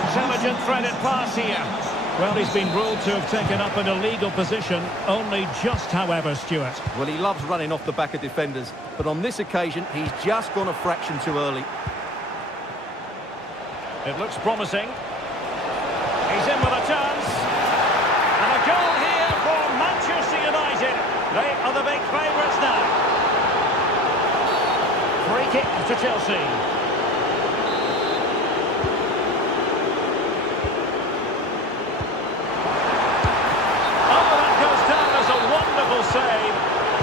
Intelligent threaded pass here. Well, he's been ruled to have taken up an illegal position, only just, however, Stuart. Well, he loves running off the back of defenders, but on this occasion, he's just gone a fraction too early. It looks promising. He's in with a chance. And a goal here for Manchester United. They are the big favourites now. Free kick to Chelsea. Oh, that goes down as a wonderful save.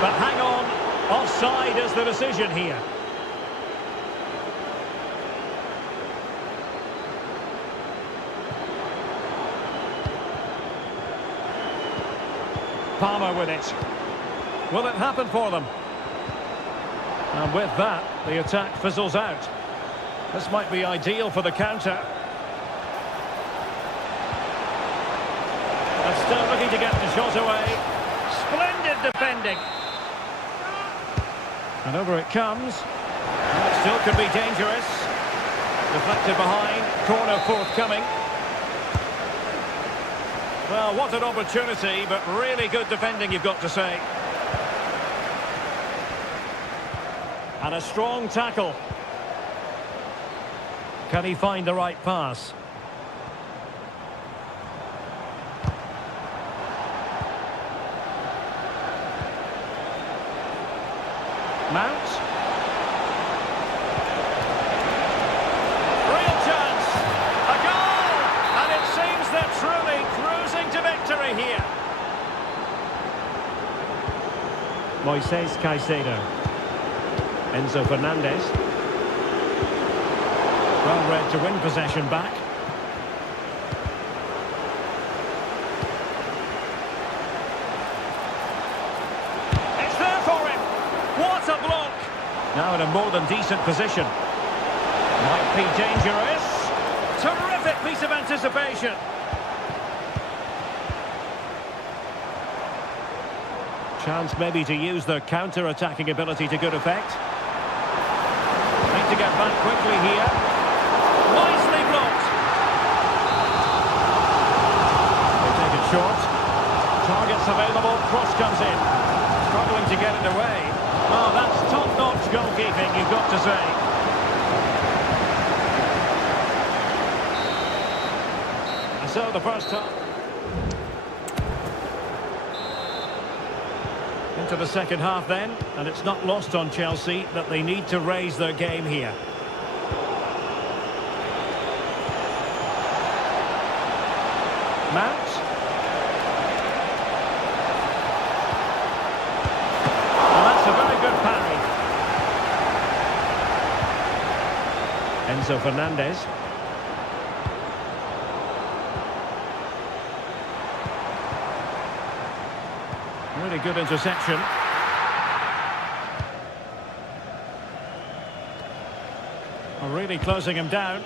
But hang on, offside is the decision here. Palmer with it. Will it happen for them? And with that, the attack fizzles out. This might be ideal for the counter. And still looking to get the shot away. Splendid defending. And over it comes. And it still could be dangerous. Deflected behind. Corner forthcoming. Well, what an opportunity, but really good defending, you've got to say. And a strong tackle. Can he find the right pass? Mount. Real chance. A goal! And it seems they're truly cruising to victory here. Moises Caicedo. Enzo Fernandez. Well read to win possession back. It's there for him. What a block. Now in a more than decent position. Might be dangerous. Terrific piece of anticipation. Chance maybe to use their counter-attacking ability to good effect. Need to get back quickly here. Nicely blocked. They take it short. Targets available. Cross comes in. Struggling to get it away. Oh, that's top-notch goalkeeping, you've got to say. And so the first half. Into the second half then, and it's not lost on Chelsea that they need to raise their game here. Mount. And that's a very good parry. Enzo Fernandez. Really good interception. Really closing him down.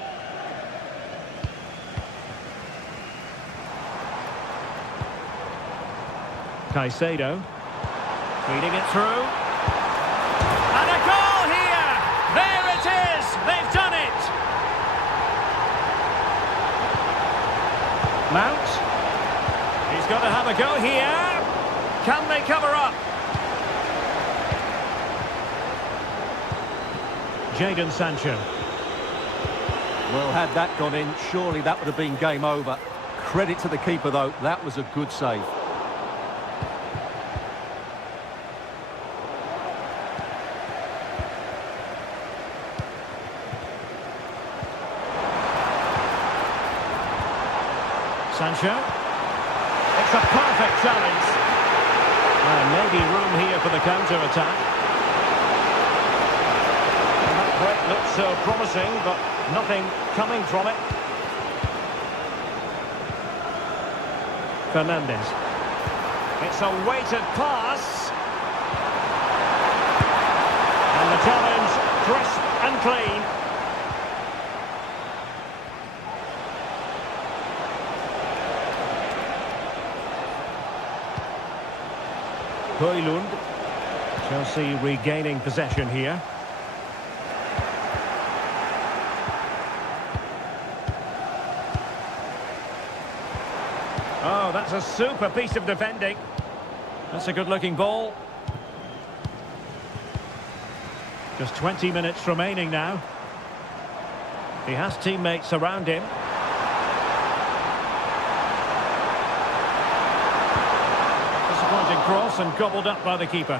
Caicedo. Feeding it through. And a goal here! There it is! They've done it! Mount. He's got to have a go here. Can they cover up? Jadon Sancho. Well, had that gone in, surely that would have been game over. Credit to the keeper, though. That was a good save. Sancho. It's a perfect challenge. Maybe room here for the counter-attack. That break looks so promising, but nothing coming from it. Fernandez. It's a weighted pass. And the challenge, crisp and clean. Højlund. Chelsea regaining possession here. Oh, that's a super piece of defending. That's a good-looking ball. Just 20 minutes remaining now. He has teammates around him. Disappointing cross and gobbled up by the keeper.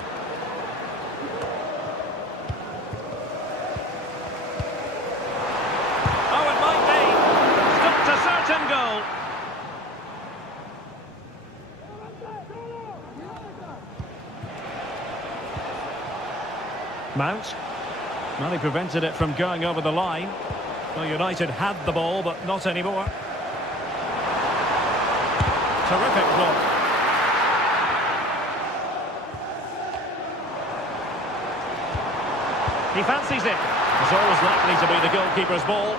Oh, it might be. Stopped a certain goal. Mount. Well, he prevented it from going over the line. Well, United had the ball, but not anymore. Terrific block. He fancies it. It's always likely to be the goalkeeper's ball.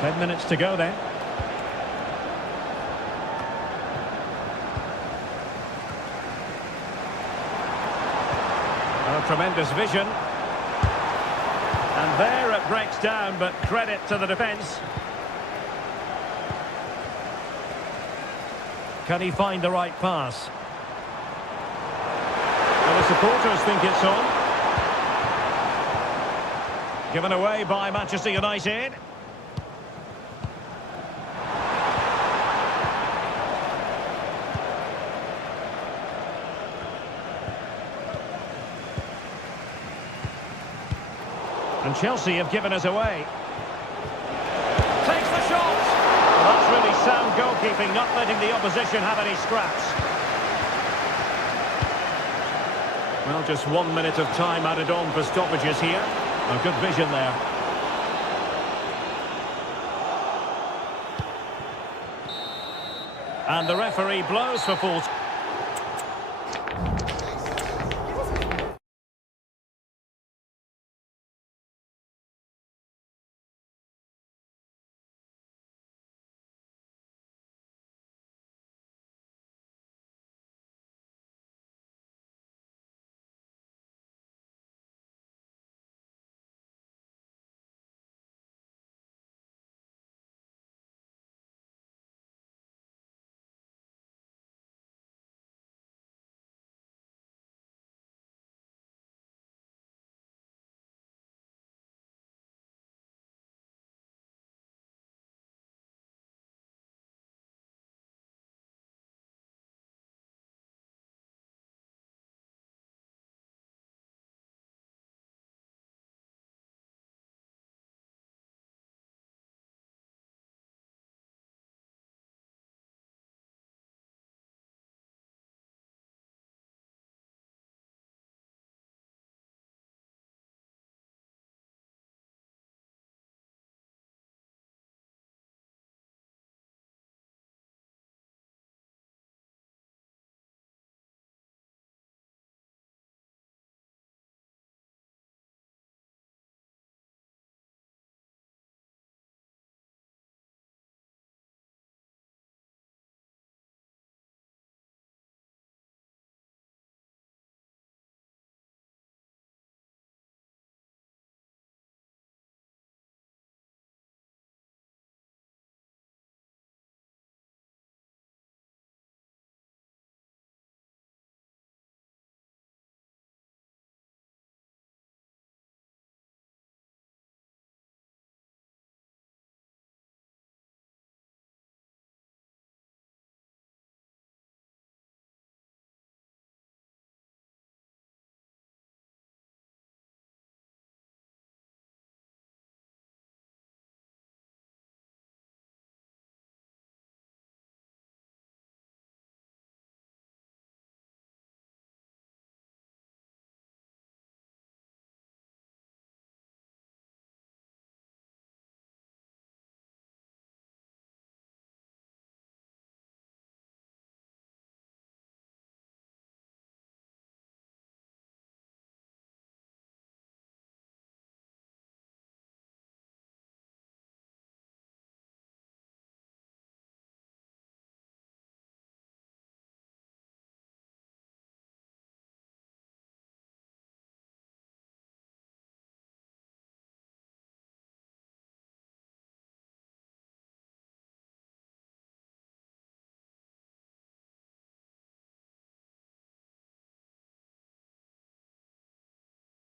10 minutes to go then. Oh, tremendous vision. And there it breaks down, but credit to the defence. Can he find the right pass? Well, the supporters think it's on. Given away by Manchester United. And Chelsea have given us away. Takes the shot! Well, that's really sound goalkeeping, not letting the opposition have any scraps. Well, just 1 minute of time added on for stoppages here. A good vision there. And the referee blows for full...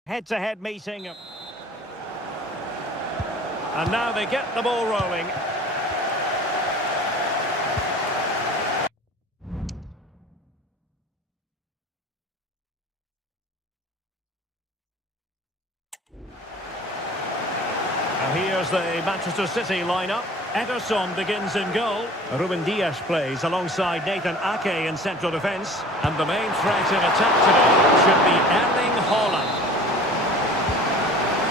Head-to-head meeting. And now they get the ball rolling. And here's the Manchester City lineup. Ederson begins in goal. Ruben Dias plays alongside Nathan Ake in central defence. And the main threat in attack today should be Erling Haaland.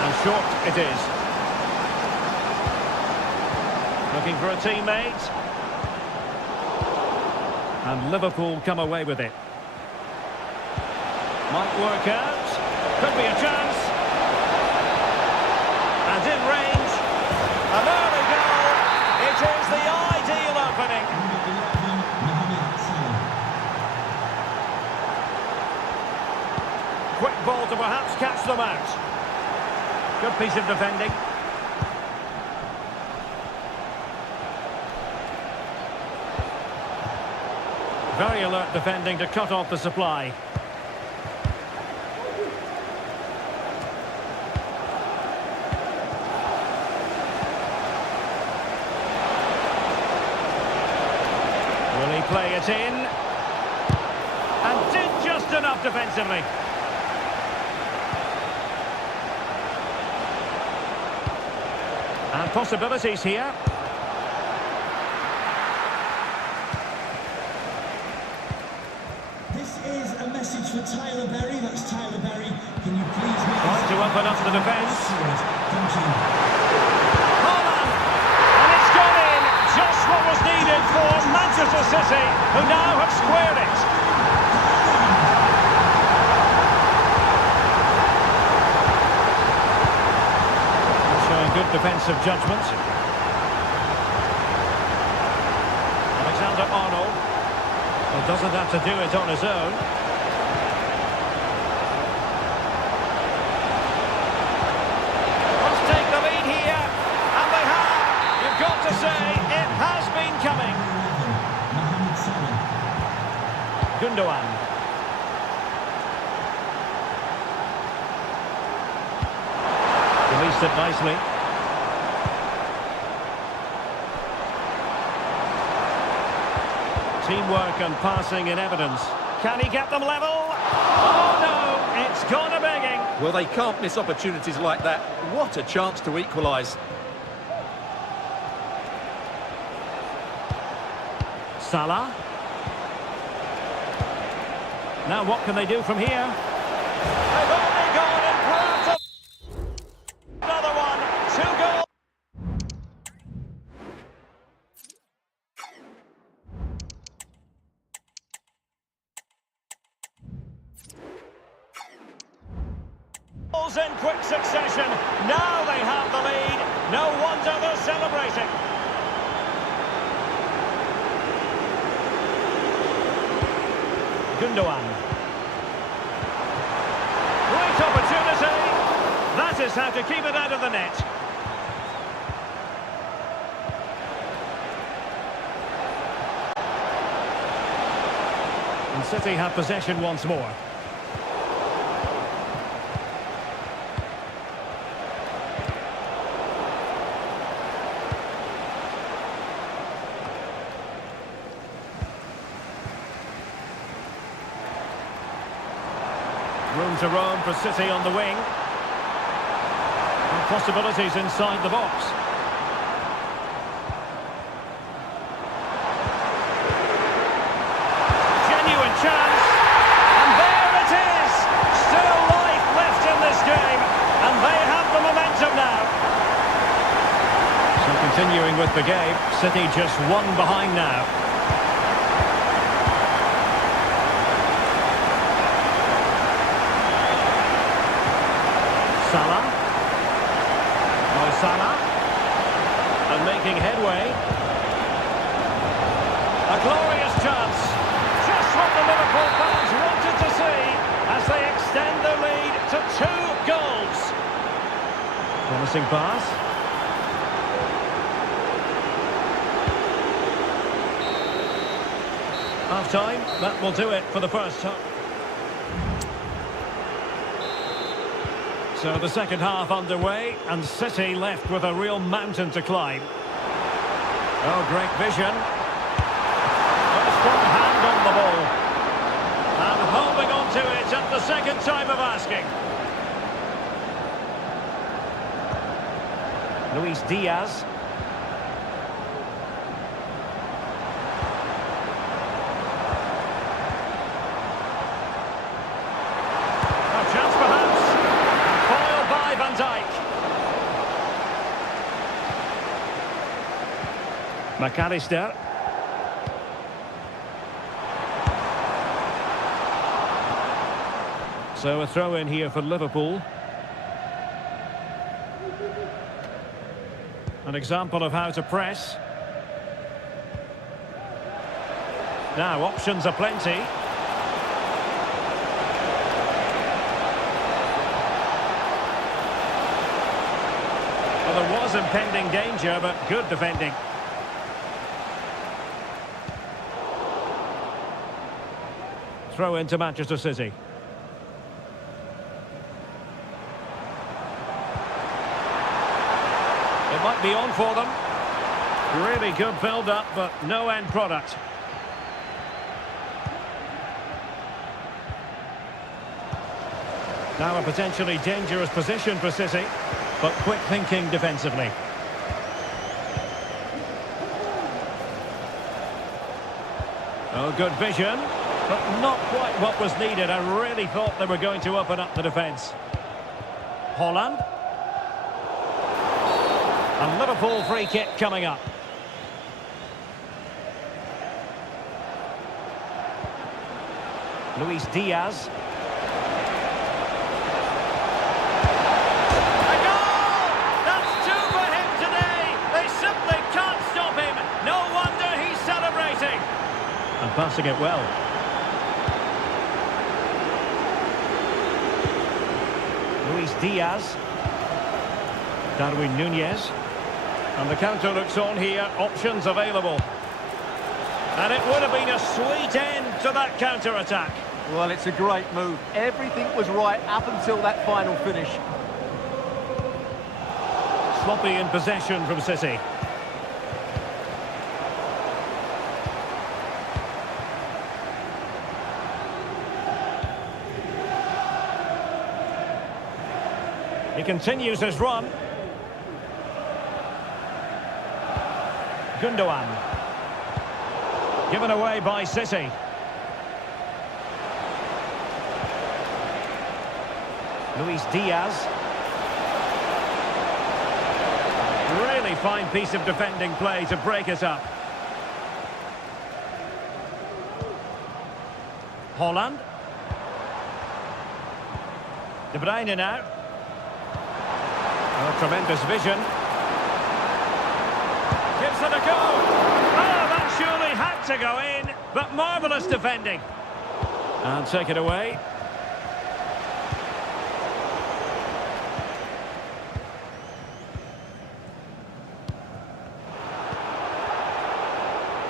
And short it is. Looking for a teammate. And Liverpool come away with it. Might work out. Could be a chance. And in range. And there we go. It is the ideal opening. Quick ball to perhaps catch them out. Good piece of defending. Very alert defending to cut off the supply. Will he play it in? And did just enough defensively. And possibilities here. This is a message for Tyler Berry. That's Tyler Berry. Can you please make Trying to open up the defence. Thank you. Haaland! And it's gone in! Just what was needed for Manchester City, who now have squared it. Showing good defensive judgment. Alexander-Arnold. Well, doesn't have to do it on his own. Let's take the lead here. And they have. You've got to say, it has been coming. Gundogan. Released it nicely. Teamwork and passing in evidence. Can he get them level? Oh no, it's gone a begging. Well, they can't miss opportunities like that. What a chance to equalise. Salah. Now what can they do from here? They've only gone in front of another one. 2 goals. In quick succession. Now they have the lead. No wonder they're celebrating. Gundogan. Great opportunity. That is how to keep it out of the net. And City have possession once more. Room to roam for City on the wing. And possibilities inside the box. Genuine chance. And there it is. Still life left in this game. And they have the momentum now. So continuing with the game, City just one behind now. Salah. Mo Salah. And making headway. A glorious chance. Just what the Liverpool fans wanted to see as they extend their lead to 2 goals. Promising pass. Half time. That will do it for the first half. So the second half underway, and City left with a real mountain to climb. Oh, great vision. A strong hand on the ball. And holding on to it at the second time of asking. Luis Diaz. A chance perhaps. Foiled by Van Dijk. McAllister. So a throw in here for Liverpool. An example of how to press. Now options are plenty. Well, there was impending danger, but good defending. Throw into Manchester City. It might be on for them. Really good build-up, but no end product. Now a potentially dangerous position for City, but quick thinking defensively. Oh, good vision, but not quite what was needed. I really thought they were going to open up the defence. Holland. A Liverpool free kick coming up. Luis Diaz. A goal! That's two for him today. They simply can't stop him. No wonder he's celebrating. And passing it well. Luis Diaz. Darwin Nunez. And the counter looks on here, options available. And it would have been a sweet end to that counter-attack. Well, it's a great move. Everything was right up until that final finish. Sloppy in possession from City. He continues his run. Gundogan. Given away by City. Luis Diaz. Really fine piece of defending play to break us up. Holland. De Bruyne now. Oh, tremendous vision. Gives it a go. Oh, that surely had to go in, but marvellous defending. And take it away.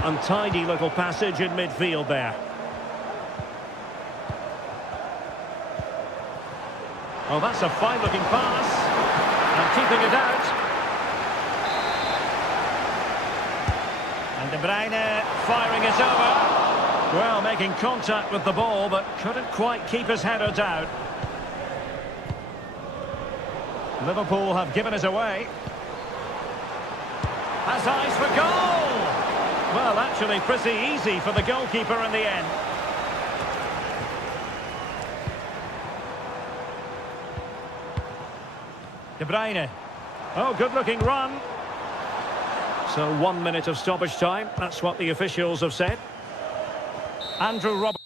Untidy little passage in midfield there. Oh, that's a fine-looking pass. And keeping it out. And De Bruyne firing it over. Well, making contact with the ball, but couldn't quite keep his header down. Liverpool have given it away. Has eyes for goal. Well, actually pretty easy for the goalkeeper in the end. De Bruyne. Oh, good-looking run. So 1 minute of stoppage time. That's what the officials have said. Andrew Roberts.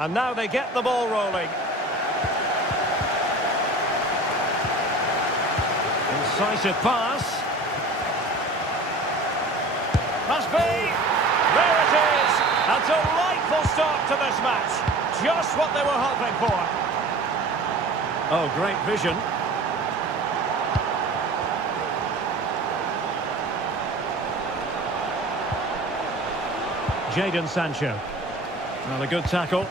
And now they get the ball rolling. Incisive pass. Must be. There it is. A delightful start to this match. Just what they were hoping for. Oh, great vision. Jadon Sancho. Well, a good tackle.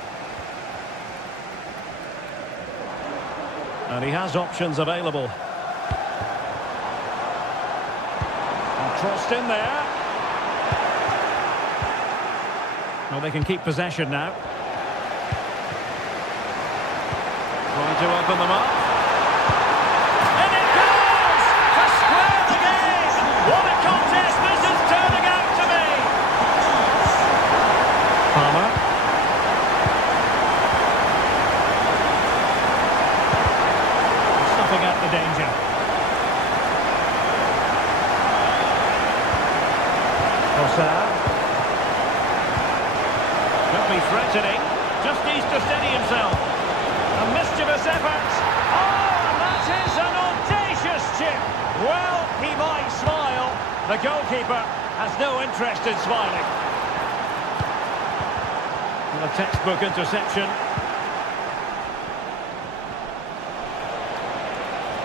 And he has options available. And crossed in there. Well, they can keep possession now. Trying to open them up. And it goes! To square the game! What a contest this is turning out to be! Palmer. Stopping out the danger. Ossar. Could be threatening. Just needs to steady himself. A mischievous effort. Oh, and that is an audacious chip. Well, he might smile. The goalkeeper has no interest in smiling. And a textbook interception.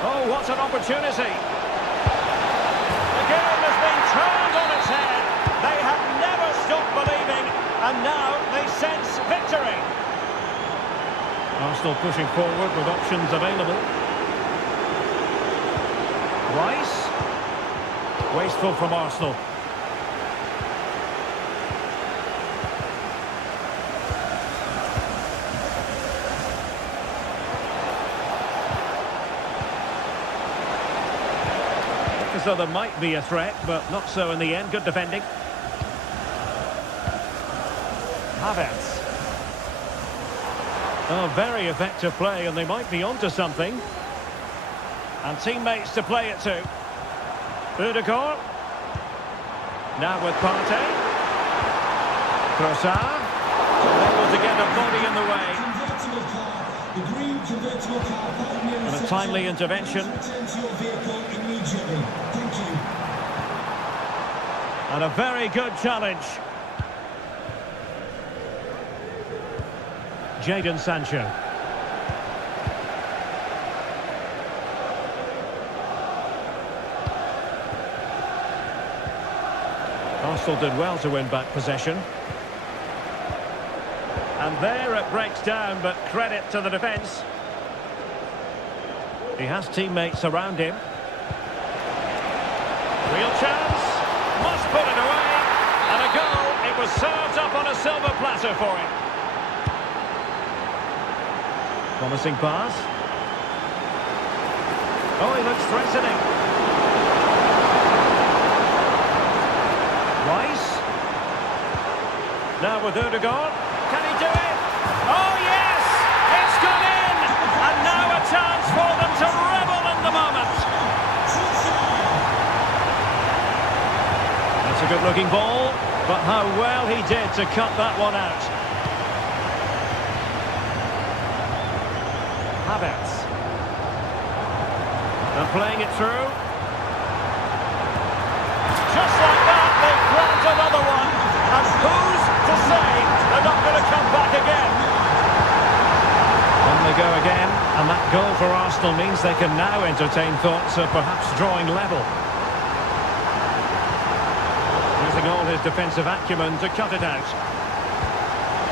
Oh, what an opportunity. The game has been turned on its head. They have never stopped believing, and now they sense victory. Arsenal pushing forward with options available. Rice. Wasteful from Arsenal. So there might be a threat, but not so in the end. Good defending. Havertz. Oh, very effective play, and they might be onto something. And teammates to play it to. Ødegaard. Now with Partey. Trossard. Able to get a body in the way. And a timely intervention. And a very good challenge. Jadon Sancho. Arsenal did well to win back possession. And there it breaks down, but credit to the defence. He has teammates around him. Real chance. Must put it away. And a goal. It was served up on a silver platter for him. Promising pass. Oh, he looks threatening. Rice. Now with Ødegaard. Can he do it? Oh, yes! It's gone in! And now a chance for them to revel in the moment. That's a good-looking ball, but how well he did to cut that one out. Havertz. And playing it through. Just like that, they've grabbed another one. And who's to say they're not going to come back again? On they go again, and that goal for Arsenal means they can now entertain thoughts of perhaps drawing level. Using all his defensive acumen to cut it out.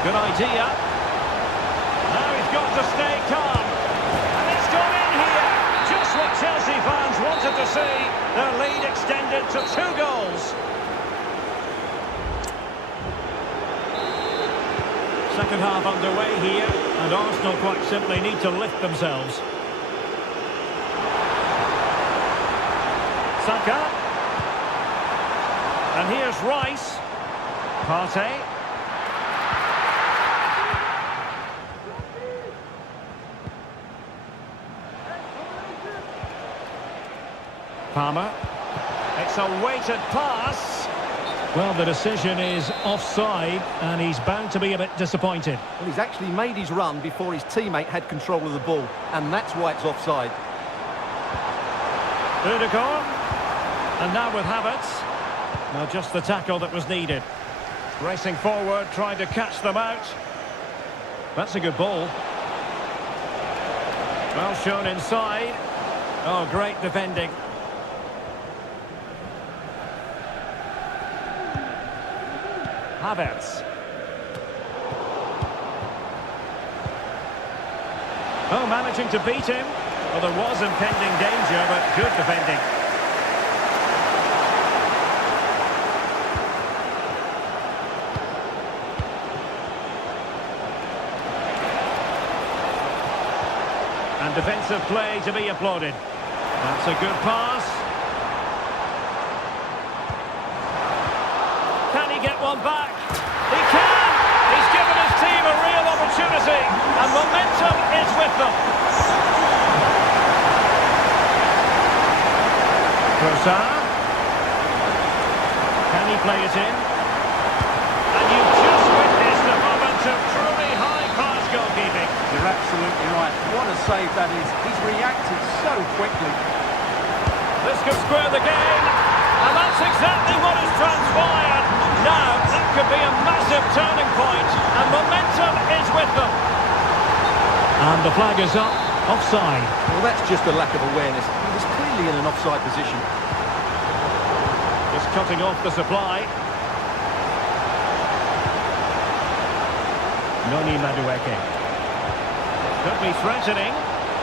Good idea. Now he's got to stay calm. And it's gone in here. Just what Chelsea fans wanted to see. Their lead extended to 2 goals. Second half underway here, and Arsenal quite simply need to lift themselves. Saka. And here's Rice. Partey. Palmer. It's a weighted pass. Well, the decision is offside, and he's bound to be a bit disappointed. Well, he's actually made his run before his teammate had control of the ball, and that's why it's offside. Udegaard. And now with Havertz. Now just the tackle that was needed. Racing forward, trying to catch them out. That's a good ball. Well shown inside. Oh, great defending. Havertz. Oh, managing to beat him. Well, there was impending danger, but good defending. And defensive play to be applauded. That's a good pass. Can he get one back? He can! He's given his team a real opportunity, and momentum is with them. Trossard. Can he play it in? And you've just witnessed a moment of truly high-class goalkeeping. You're absolutely right. What a save that is. He's reacted so quickly. This could square the game, and that's exactly what has transpired. Now, that could be a massive turning point, and momentum is with them. And the flag is up, offside. Well, that's just a lack of awareness. He was clearly in an offside position. Just cutting off the supply. Noni Madueke. Could be threatening.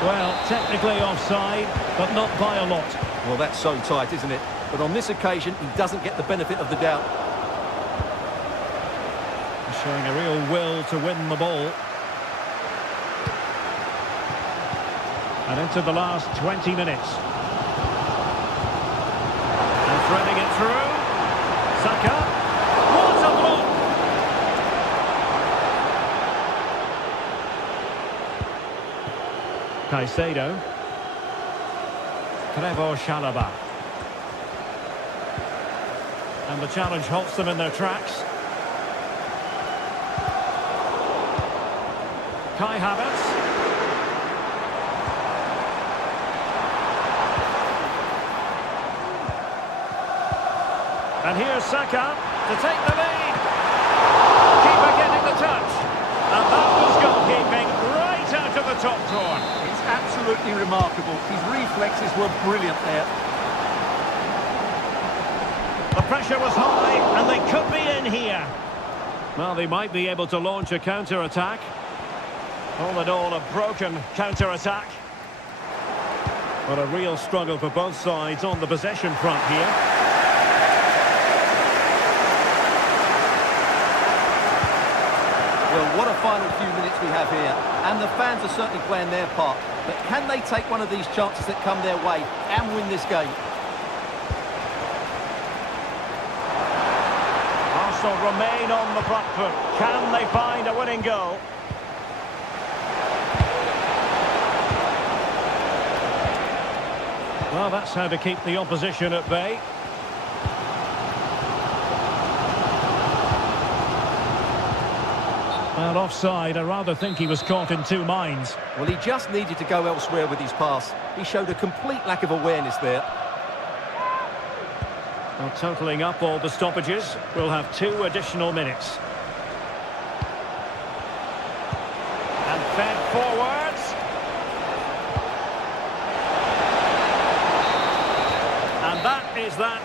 Well, technically offside, but not by a lot. Well, that's so tight, isn't it? But on this occasion, he doesn't get the benefit of the doubt. Showing a real will to win the ball. And into the last 20 minutes. And threading it through. Saka. What a block! Caicedo. Trevoh Chalobah. And the challenge halts them in their tracks. Kai Havertz. And here's Saka to take the lead. Keeper getting the touch. And that was goalkeeping right out of the top drawer. It's absolutely remarkable. His reflexes were brilliant there. The pressure was high, and they could be in here. Well, they might be able to launch a counter-attack. All in all, a broken counter-attack. But a real struggle for both sides on the possession front here. Well, what a final few minutes we have here. And the fans are certainly playing their part. But can they take one of these chances that come their way and win this game? Arsenal remain on the front foot. Can they find a winning goal? Well, that's how to keep the opposition at bay. Well, offside, I rather think he was caught in two minds. Well, he just needed to go elsewhere with his pass. He showed a complete lack of awareness there. Well, totalling up all the stoppages, we'll have 2 additional minutes. And fed forwards. And that is that.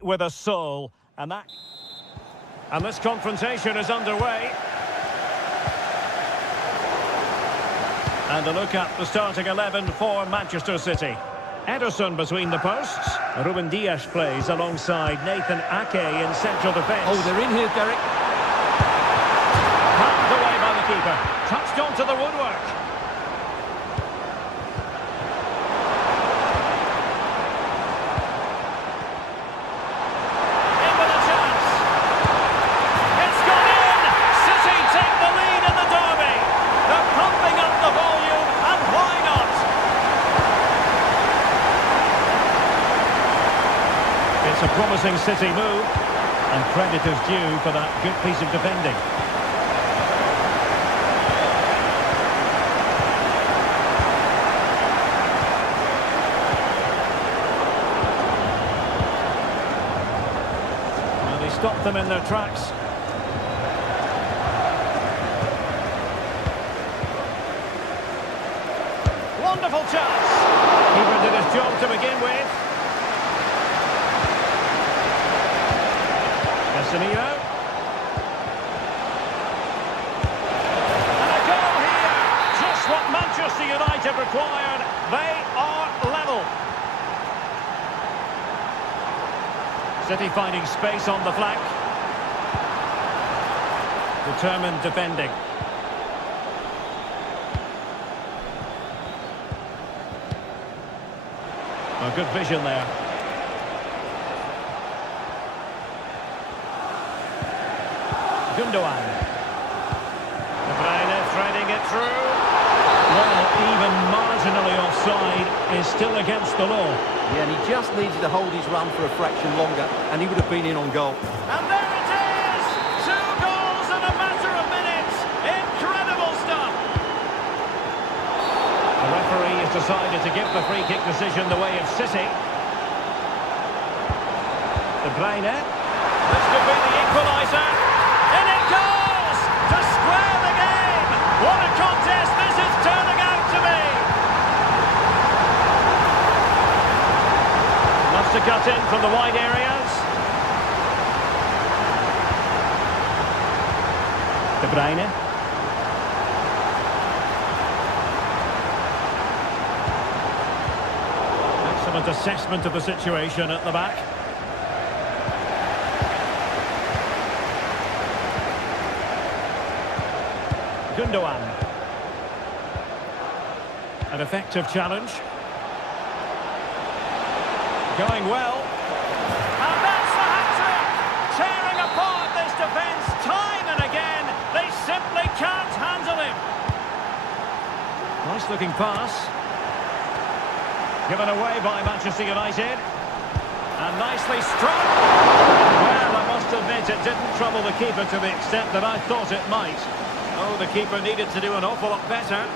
with a soul, and this confrontation is underway. And a look at the starting 11 for Manchester City. Ederson between the posts. Ruben Dias plays alongside Nathan Ake in central defence. Oh, they're in here, Derek. Palmed away by the keeper. Touched onto the woodwork. In with a chance. It's gone in! City take the lead in the derby. They're pumping up the volume, and why not? It's a promising City move, and credit is due for that good piece of defending. And he stopped them in their tracks. Wonderful chance. Keeper did his job to begin with. Casemiro. And a goal here. Just what Manchester United required. They are level. City finding space on the flank. Determined defending. Oh, good vision there. Gundogan. De Bruyne threading it through. Well, even marginally offside is still against the law. Yeah, and he just needed to hold his run for a fraction longer, and he would have been in on goal. And there it is! 2 goals in a matter of minutes. Incredible stuff. The referee has decided to give the free kick decision the way of City. De Bruyne. This could be the equaliser. In it goes! To square the game! What a contest this is turning out to be! Loves to cut in from the wide areas. De Bruyne. Excellent assessment of the situation at the back. Gundogan. An effective challenge. Going well. And that's the hat-trick! Tearing apart this defence time and again. They simply can't handle him. Nice looking pass. Given away by Manchester United. And nicely struck. Well, I must admit it didn't trouble the keeper to the extent that I thought it might. Oh, the keeper needed to do an awful lot better.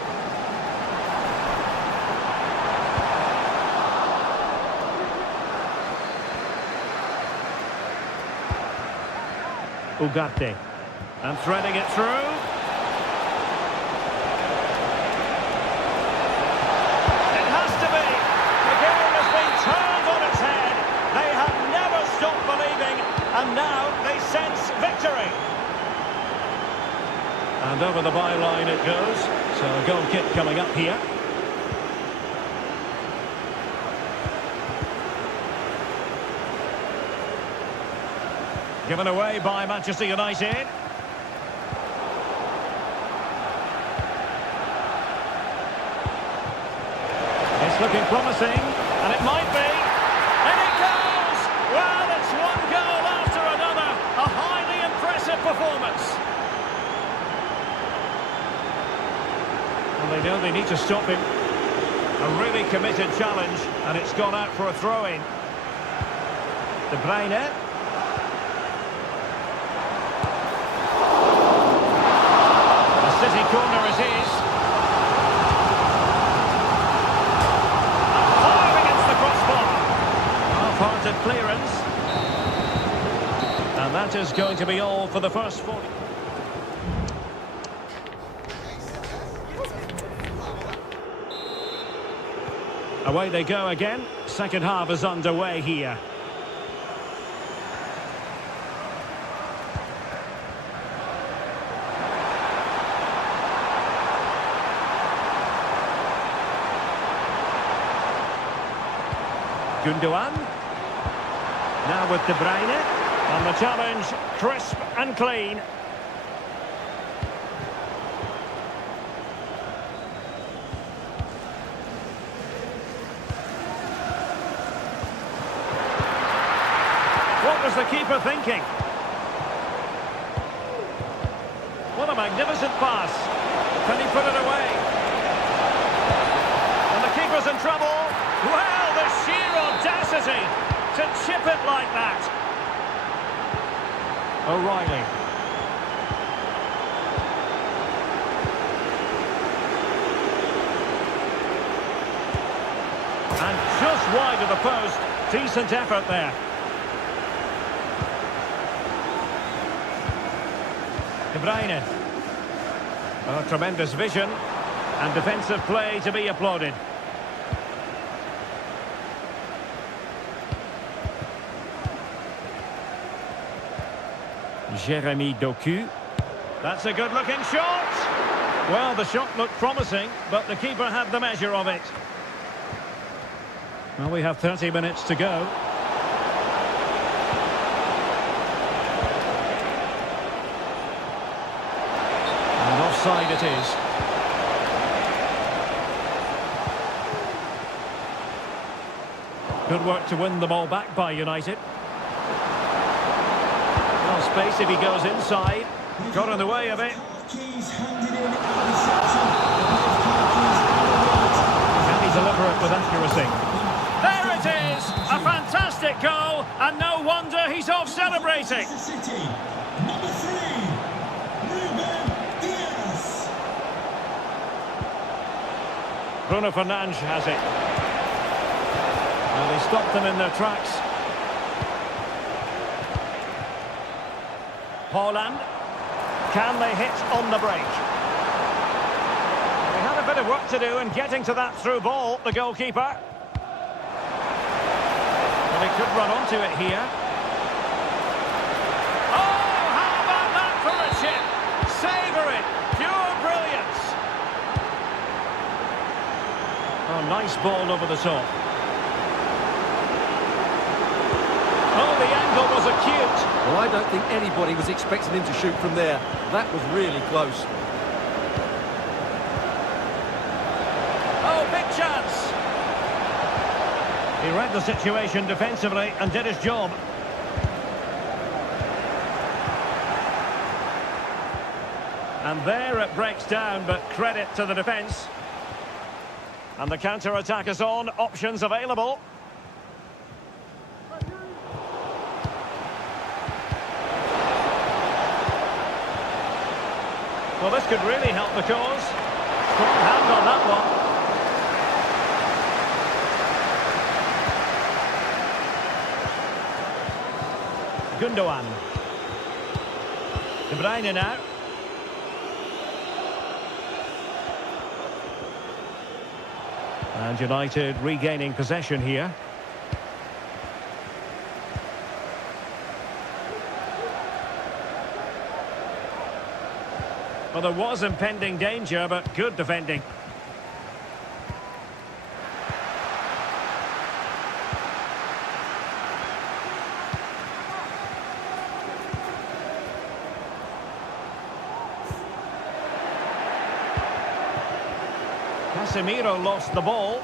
Ugarte. And threading it through. It has to be. The game has been turned on its head. They have never stopped believing, and now they sense victory. And over the byline it goes. So a goal kick coming up here. Given away by Manchester United. It's looking promising, and it might be. And it goes! Well, it's one goal after another. A highly impressive performance. They know they need to stop him. A really committed challenge, and it's gone out for a throw-in. De Bruyne. The City corner is his. Fire against the crossbar. Half-hearted clearance. And that is going to be all for the first 40. Away they go again. Second half is underway here. Gundogan. Now with De Bruyne. And the challenge, crisp and clean. What was the keeper thinking? What a magnificent pass. Can he put it away? And the keeper's in trouble. Well, the sheer audacity to chip it like that. O'Reilly. And just wide of the post. Decent effort there. De Bruyne. Oh, tremendous vision and defensive play to be applauded. Jeremy Doku. That's a good-looking shot. Well, the shot looked promising, but the keeper had the measure of it. Well, we have 30 minutes to go. And offside it is. Good work to win the ball back by United. Well, space if he goes inside. Got in the way of it. Keys handed in at reception. Can he deliver it with accuracy? There it is! A fantastic goal, and no wonder he's off celebrating. Manchester City, number 3, Ruben Diaz. Bruno Fernandes has it. Well, they stopped them in their tracks. Haaland. Can they hit on the break? They had a bit of work to do in getting to that through ball, the goalkeeper. Well, he could run onto it here. Oh, how about that for a chip? Savour it. Pure brilliance. Oh, nice ball over the top. Oh, the angle was acute. Well, I don't think anybody was expecting him to shoot from there. That was really close. Oh, big chance. He read the situation defensively and did his job. And there it breaks down, but credit to the defence. And the counter-attack is on, options available. Well, this could really help the cause. Strong hand on that one. Gundogan. De Bruyne now. And United regaining possession here. Well, there was impending danger, but good defending. Casemiro lost the ball.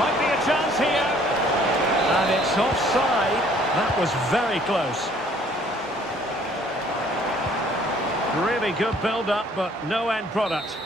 Might be a chance here. And it's offside. That was very close. Really good build-up, but no end product.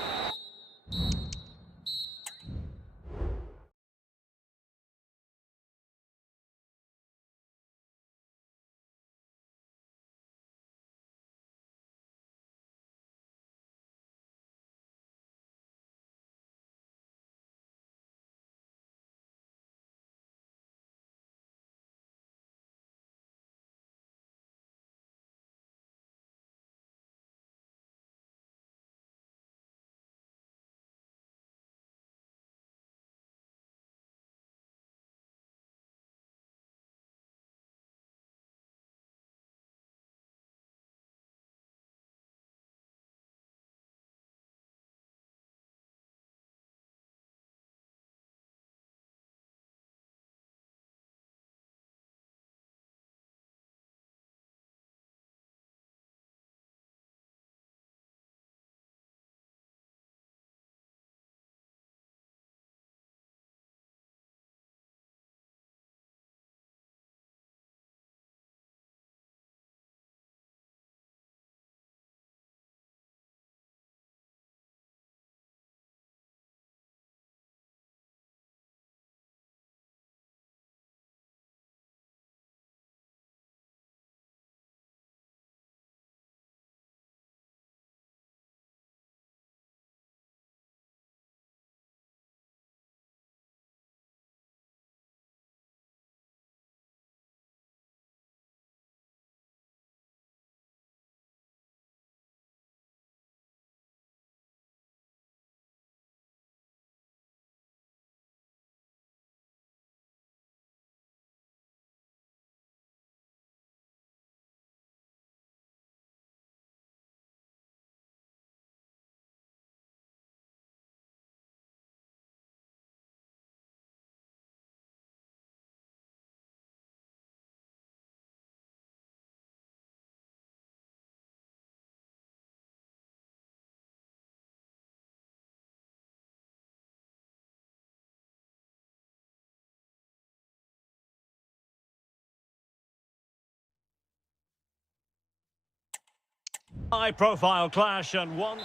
High-profile clash and one...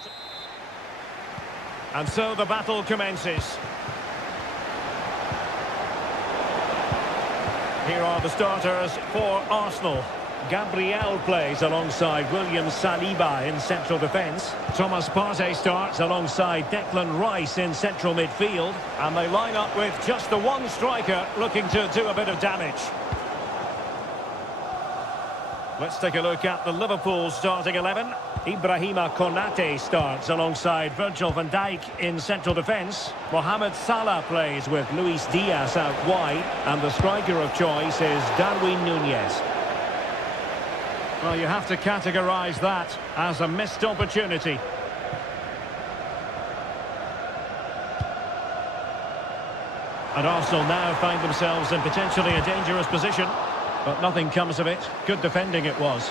And so the battle commences. Here are the starters for Arsenal. Gabriel plays alongside William Saliba in central defence. Thomas Partey starts alongside Declan Rice in central midfield. And they line up with just the one striker looking to do a bit of damage. Let's take a look at the Liverpool starting 11. Ibrahima Konate starts alongside Virgil van Dijk in central defence. Mohamed Salah plays with Luis Diaz out wide. And the striker of choice is Darwin Núñez. Well, you have to categorise that as a missed opportunity. And Arsenal now find themselves in potentially a dangerous position. But nothing comes of it. Good defending it was.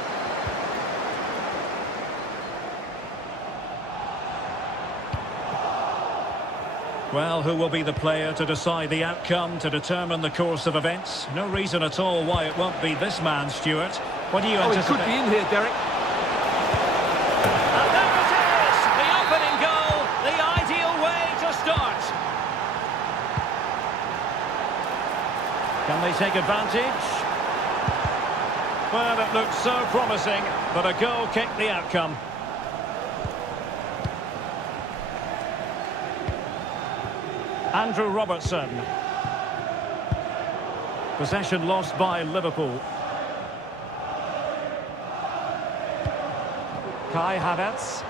Well, who will be the player to decide the outcome, to determine the course of events? No reason at all why it won't be this man, Stuart. What do you anticipate? He could be in here, Derek. And there it is! The opening goal, the ideal way to start. Can they take advantage? Well, it looked so promising, but a goal kicked the outcome. Andrew Robertson. Possession lost by Liverpool. Kai Havertz.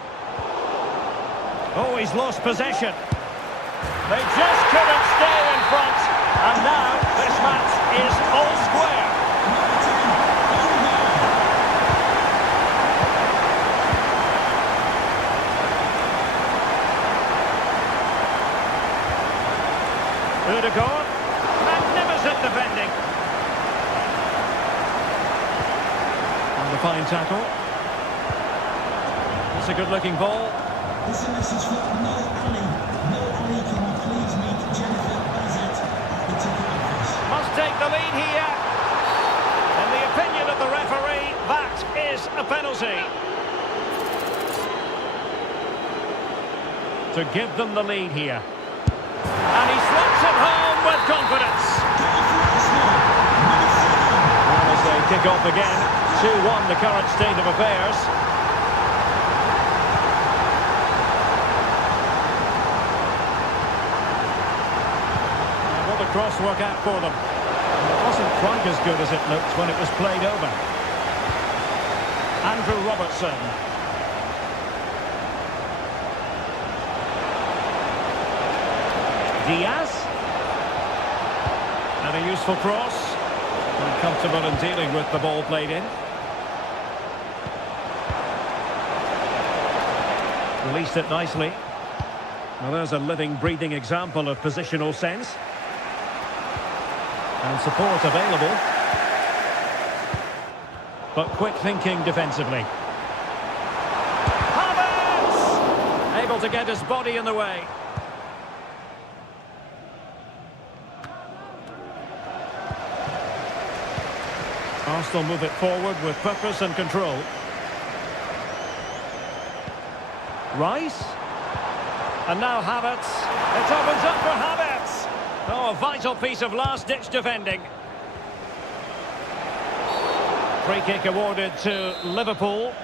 Oh, he's lost possession. They just couldn't stay in front. And now this match is all square. Udegaard, magnificent defending. And the fine tackle. It's a good-looking ball. This is a message for Noel Ali. Noel Ali, can you please meet Jennifer Bassett at the ticket office? Must take the lead here. In the opinion of the referee, that is a penalty. To give them the lead here. And he slots it home with confidence. And as they kick off again, 2-1 the current state of affairs. And will the cross work out for them? It wasn't quite as good as it looked when it was played over. Andrew Robertson. Diaz. And a useful cross. And comfortable in dealing with the ball played in. Released it nicely. Well, there's a living, breathing example of positional sense. And support available. But quick thinking defensively. Havertz! Able to get his body in the way. Arsenal move it forward with purpose and control. Rice. And now Havertz. It opens up for Havertz. Oh, a vital piece of last-ditch defending. Free kick awarded to Liverpool.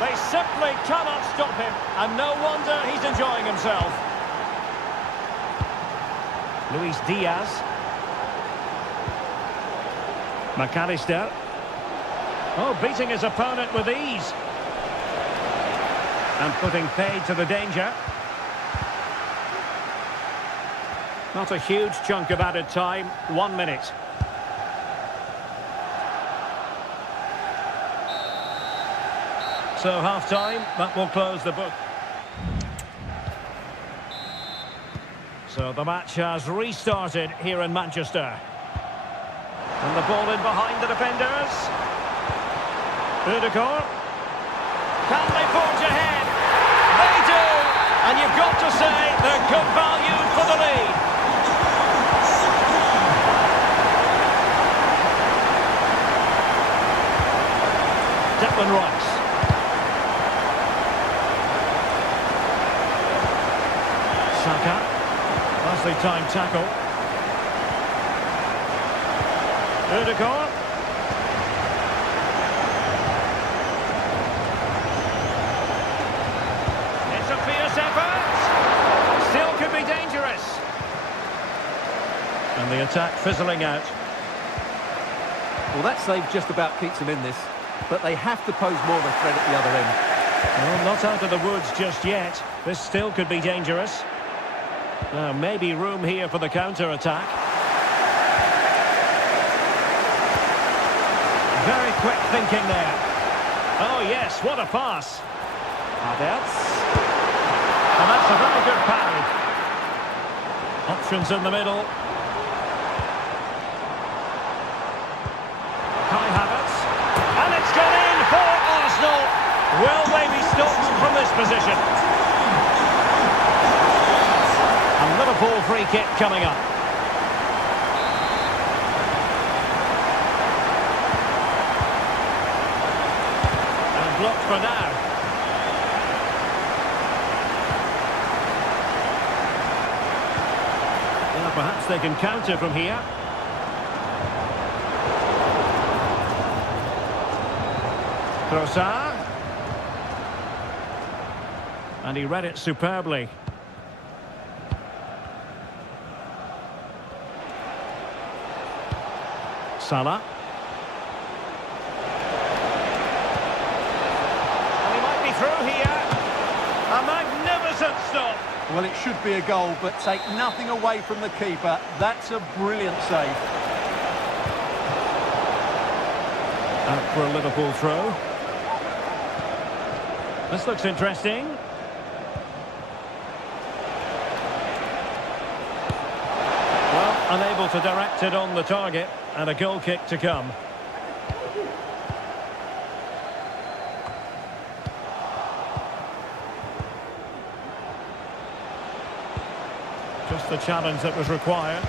They simply cannot stop him, and no wonder he's enjoying himself. Luis Diaz. McAllister. Oh, beating his opponent with ease. And putting paid to the danger. Not a huge chunk of added time, 1 minute. So half-time, that will close the book. So the match has restarted here in Manchester. And the ball in behind the defenders. Udegaard. Can they forge ahead? They do! And you've got to say they're good value for the lead. Declan Rice. Saka. Nicely timed tackle. Ødegaard. It's a fierce effort. Still could be dangerous. And the attack fizzling out. Well, that save just about keeps them in this, but they have to pose more of a threat at the other end. Well, not out of the woods just yet. This still could be dangerous. Now, maybe room here for the counter-attack. Very quick thinking there. Oh, yes, what a pass. Havertz. And that's a very good parry. Options in the middle. Kai Havertz. And it's gone in for Arsenal. Will they be stopped from this position? A Liverpool free kick coming up. And blocked for now. Well, perhaps they can counter from here. Trossard. And he read it superbly. Salah. And he might be through here. A magnificent stop. Well, it should be a goal, but take nothing away from the keeper. That's a brilliant save. Out for a Liverpool throw. This looks interesting. Well, unable to direct it on the target, and a goal kick to come. Just the challenge that was required.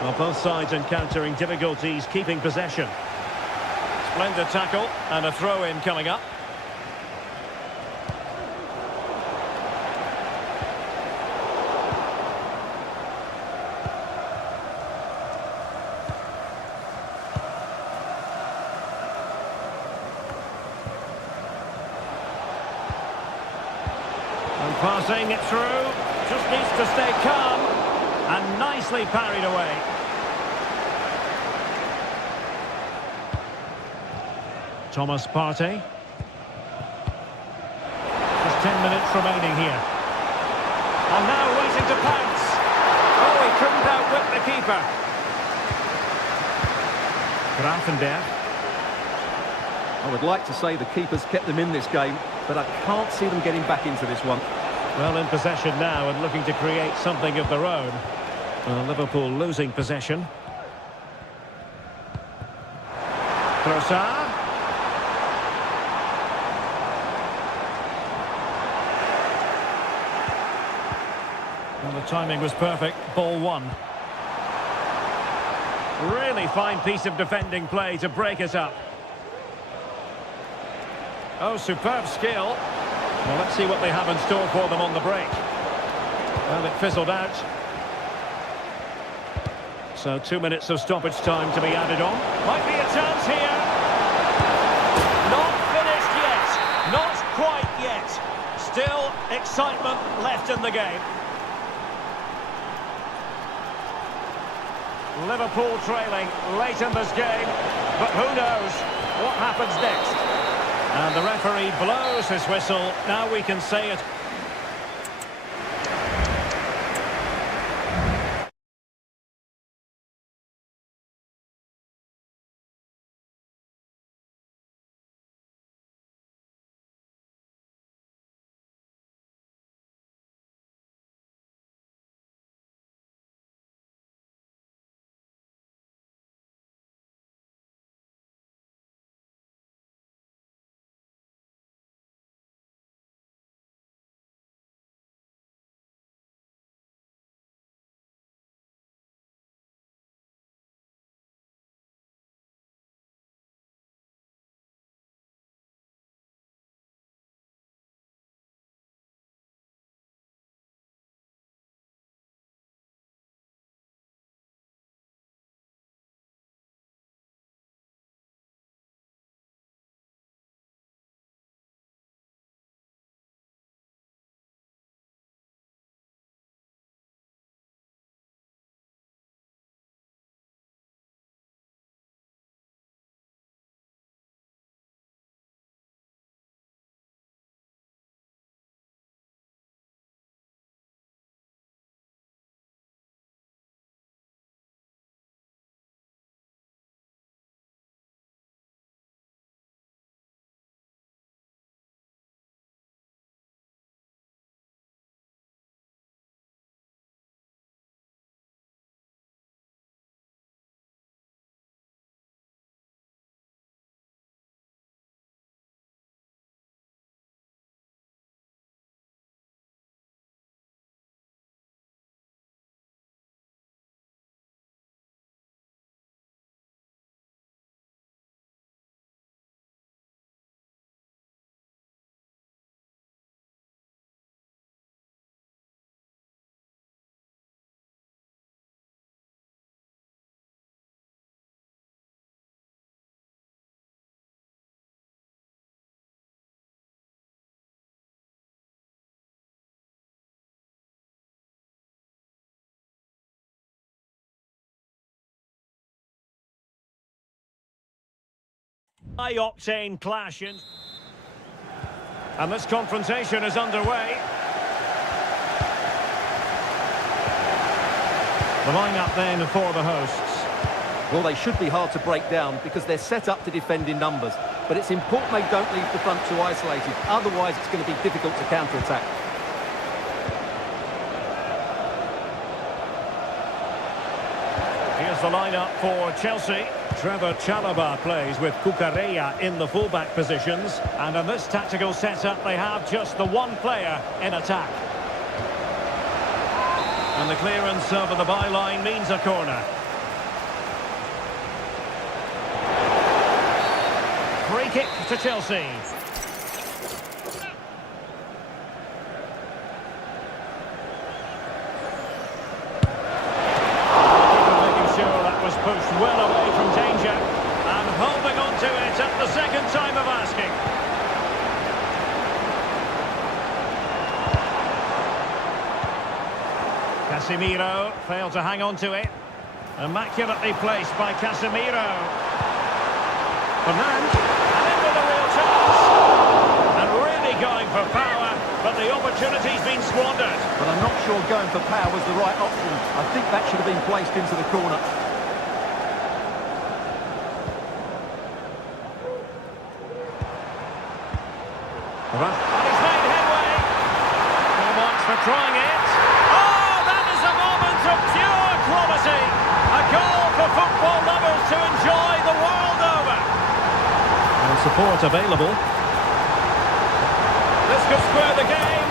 Well, both sides encountering difficulties keeping possession. Splendid tackle and a throw-in coming up. And passing it through, just needs to stay calm. And nicely parried away. Thomas Partey. Just 10 minutes remaining here. And now waiting to pounce. Oh, he couldn't outwit the keeper. Grafenberg. I would like to say the keeper's kept them in this game, but I can't see them getting back into this one. Well, in possession now and looking to create something of their own. Well, Liverpool losing possession. Trossard. Well, the timing was perfect. Ball one. Really fine piece of defending play to break it up. Oh, superb skill. Well, let's see what they have in store for them on the break. Well, it fizzled out. So 2 minutes of stoppage time to be added on. Might be a chance here. Not finished yet. Not quite yet. Still excitement left in the game. Liverpool trailing late in this game. But who knows what happens next. And the referee blows his whistle. Now we can say it. High-octane clash. And this confrontation is underway. The line-up then for the hosts. Well, they should be hard to break down because they're set up to defend in numbers. But it's important they don't leave the front too isolated. Otherwise, it's going to be difficult to counter-attack. Here's the lineup for Chelsea. Trevor Chalobah plays with Cucurella in the fullback positions. And in this tactical setup, they have just the one player in attack. And the clearance over the byline means a corner. Free kick to Chelsea. Pushed well away from danger and holding on to it at the second time of asking. Casemiro failed to hang on to it. Immaculately placed by Casemiro. Fernand, and in with a real chance. And really going for power, but the opportunity's been squandered. But I'm not sure going for power was the right option. I think that should have been placed into the corner. And he's made headway. He wants for trying it. Oh, that is a moment of pure quality. A goal for football lovers to enjoy the world over. And support available. This could square the game.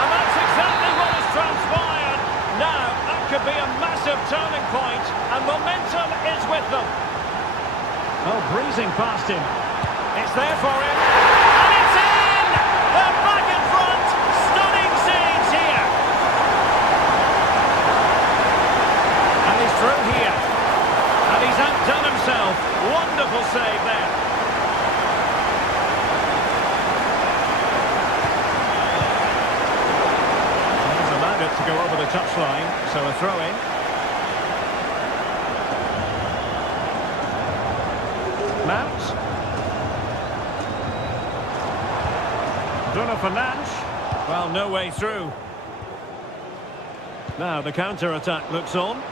And that's exactly what has transpired. Now, that could be a massive turning point. And momentum is with them. Oh, breezing past him. It's there for him. And it's in! They're back in front! Stunning scenes here! And he's through here. And he's outdone himself. Wonderful save there. He's allowed it to go over the touchline, so a throw-in. Mount. Bruno Fernandes. Well, no way through. Now the counter-attack looks on.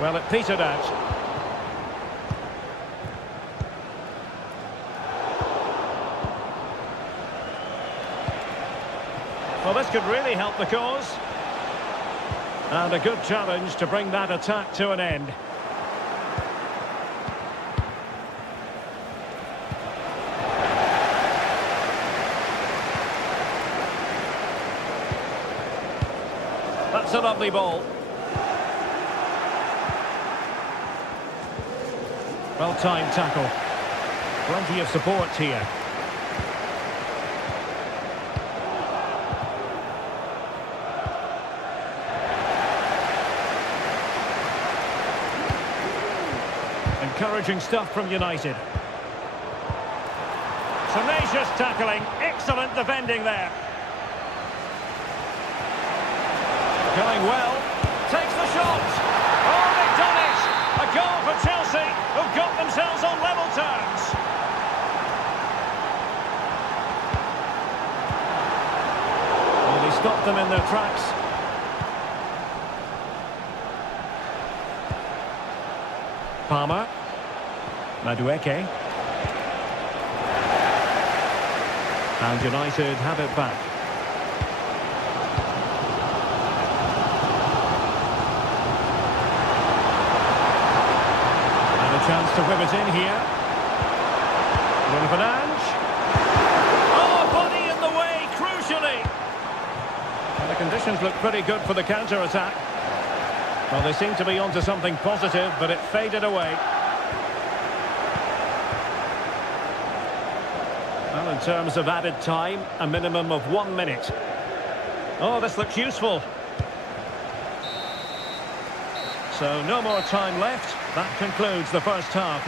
Well, it petered out. Well, this could really help the cause. And a good challenge to bring that attack to an end. That's a lovely ball. Well-timed tackle. Plenty of support here. Encouraging stuff from United. Tenacious tackling. Excellent defending there. Going well, takes the shot. Oh, they've done it! A goal for Chelsea, who've got themselves on level terms. Well, they stopped them in their tracks. Palmer. Madueke. And United have it back. Chance to whip it in here. Bruno Fernandes. Oh, body in the way, crucially. And the conditions look pretty good for the counter-attack. Well, they seem to be onto something positive, but it faded away. Well, in terms of added time, a minimum of 1 minute. Oh, this looks useful. So no more time left. That concludes the first half.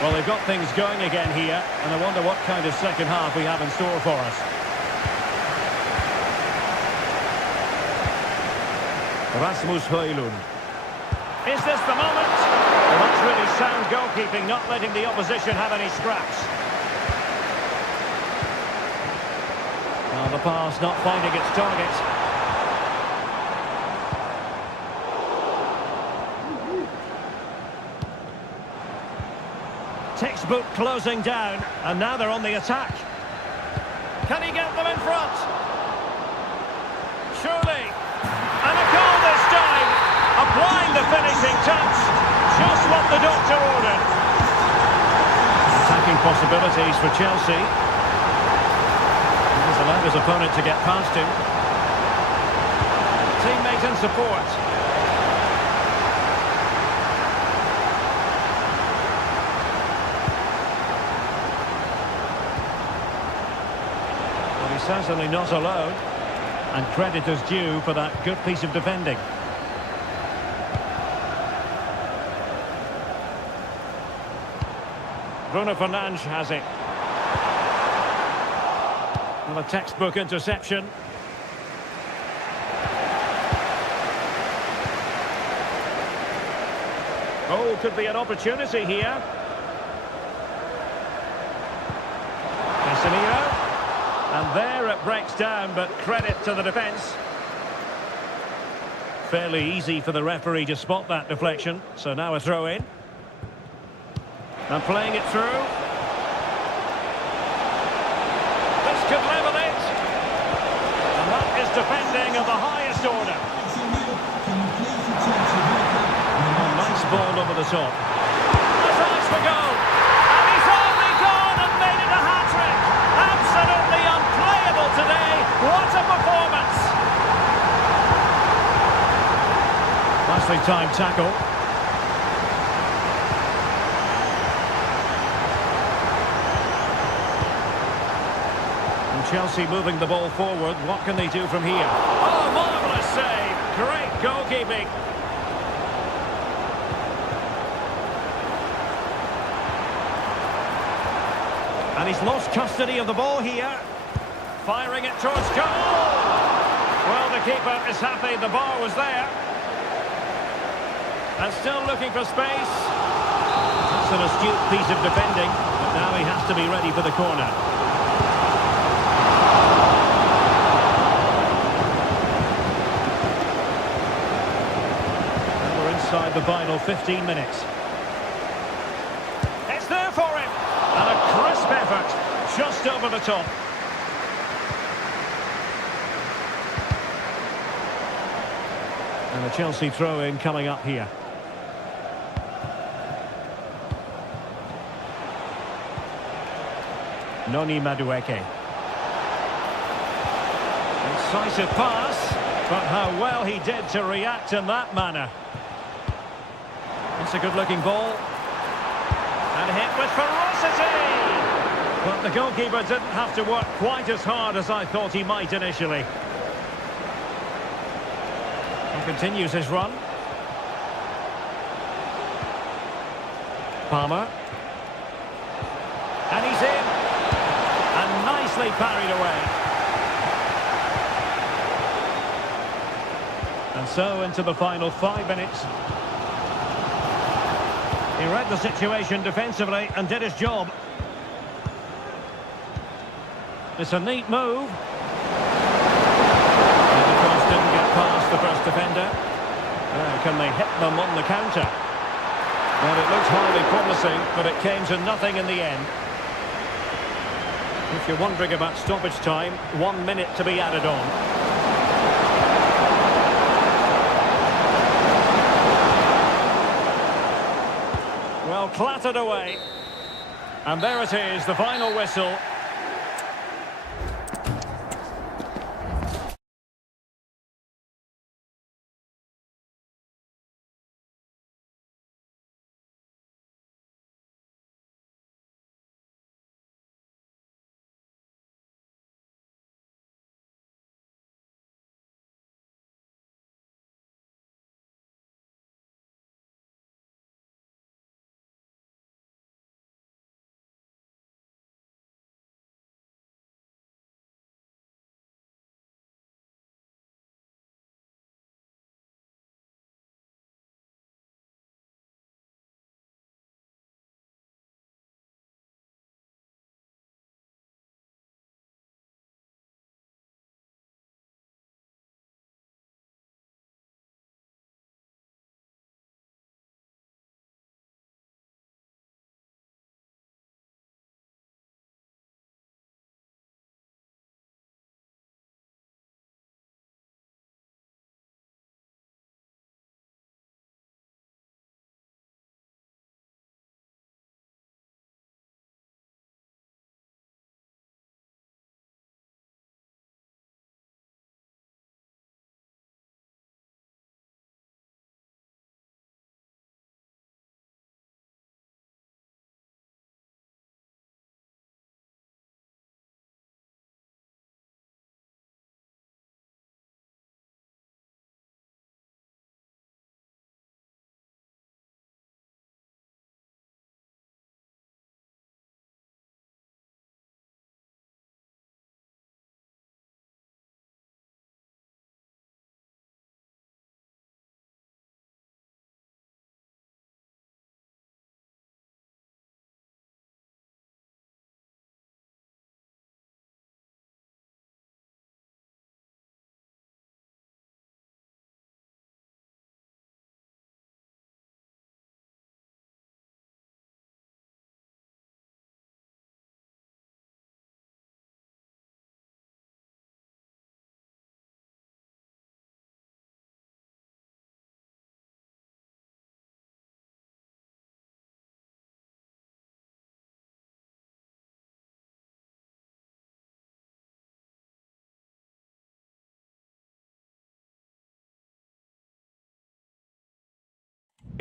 Well, they've got things going again here, and I wonder what kind of second half we have in store for us. Rasmus Højlund. Is this the moment? Well, that's really sound goalkeeping, not letting the opposition have any scraps. Well, the pass not finding its target. Textbook closing down, and now they're on the attack. Can he get them in front? Surely. And a goal this time. Applying the finishing touch. Just what the doctor ordered. Attacking possibilities for Chelsea. He's allowed his opponent to get past him. Teammate in support. He's certainly not alone, and credit is due for that good piece of defending. Bruno Fernandes has it. Well, a textbook interception. Oh, could be an opportunity here. Casemiro. And there it breaks down, but credit to the defence. Fairly easy for the referee to spot that deflection, so now a throw-in. And playing it through. This could level it. And that is defending of the highest order. A nice ball over the top. That's eyes for goal. And he's only gone and made it a hat-trick. Absolutely unplayable today. What a performance. Nicely timed tackle. And Chelsea moving the ball forward. What can they do from here? Oh, marvellous save. Great goalkeeping. And he's lost custody of the ball here. Firing it towards goal. Well, the keeper is happy the bar was there. And still looking for space. That's an astute piece of defending. But now he has to be ready for the corner. And we're inside the final 15 minutes. It's there for him. And a crisp effort, just over the top. And a Chelsea throw-in coming up here. Noni Madueke. Incisive pass, but how well he did to react in that manner. It's a good-looking ball. And hit with ferocity! But the goalkeeper didn't have to work quite as hard as I thought he might initially. He continues his run. Palmer. And he's in. And nicely parried away. And so into the final 5 minutes. He read the situation defensively and did his job. It's a neat move. And the cross didn't get past the first defender. Can they hit them on the counter? Well, it looks highly promising, but it came to nothing in the end. If you're wondering about stoppage time, 1 minute to be added on. Well, clattered away. And there it is, the final whistle.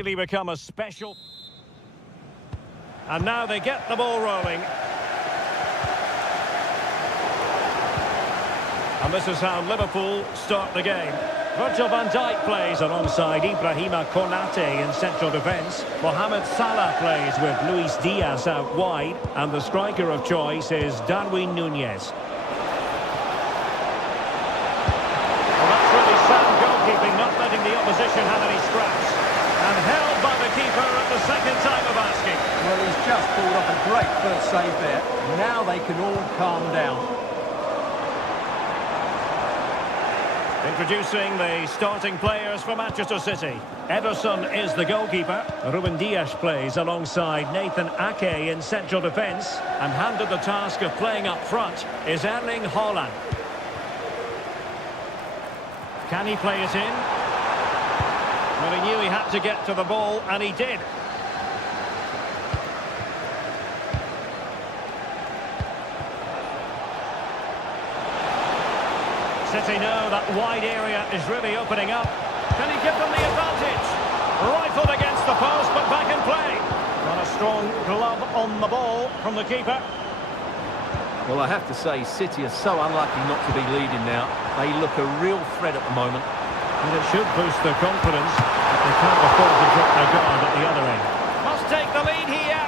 really become a special. And now they get the ball rolling. And this is how Liverpool start the game. Virgil van Dijk plays alongside Ibrahima Konate in central defence. Mohamed Salah plays with Luis Diaz out wide. And the striker of choice is Darwin Núñez. Well, that's really sound goalkeeping, not letting the opposition have any scraps. And held by the keeper at the second time of asking. Well, he's just pulled off a great first save there. Now they can all calm down. Introducing the starting players for Manchester City. Ederson is the goalkeeper. Ruben Dias plays alongside Nathan Ake in central defence. And handed the task of playing up front is Erling Haaland. Can he play it in? Well, he knew he had to get to the ball, and he did. City know that wide area is really opening up. Can he give them the advantage? Rifled against the post, but back in play. Got a strong glove on the ball from the keeper. Well, I have to say, City are so unlucky not to be leading now. They look a real threat at the moment. And it should boost their confidence, but they can't afford to drop their guard at the other end. Must take the lead here.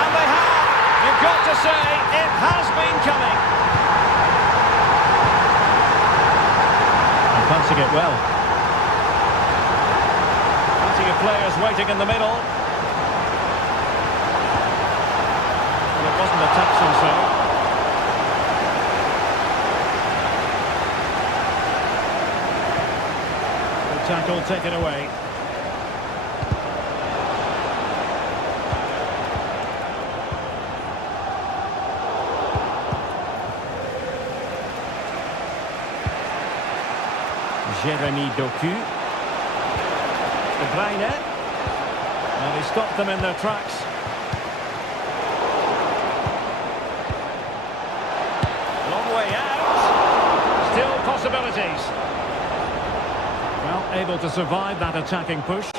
And they have. You've got to say, it has been coming. Passing it well. Plenty of players waiting in the middle. Well, it wasn't a touch and so. The tackle taken away. Jeremy Doku. De Bruyne. And he stopped them in their tracks. Long way out. Still possibilities. Well, able to survive that attacking push.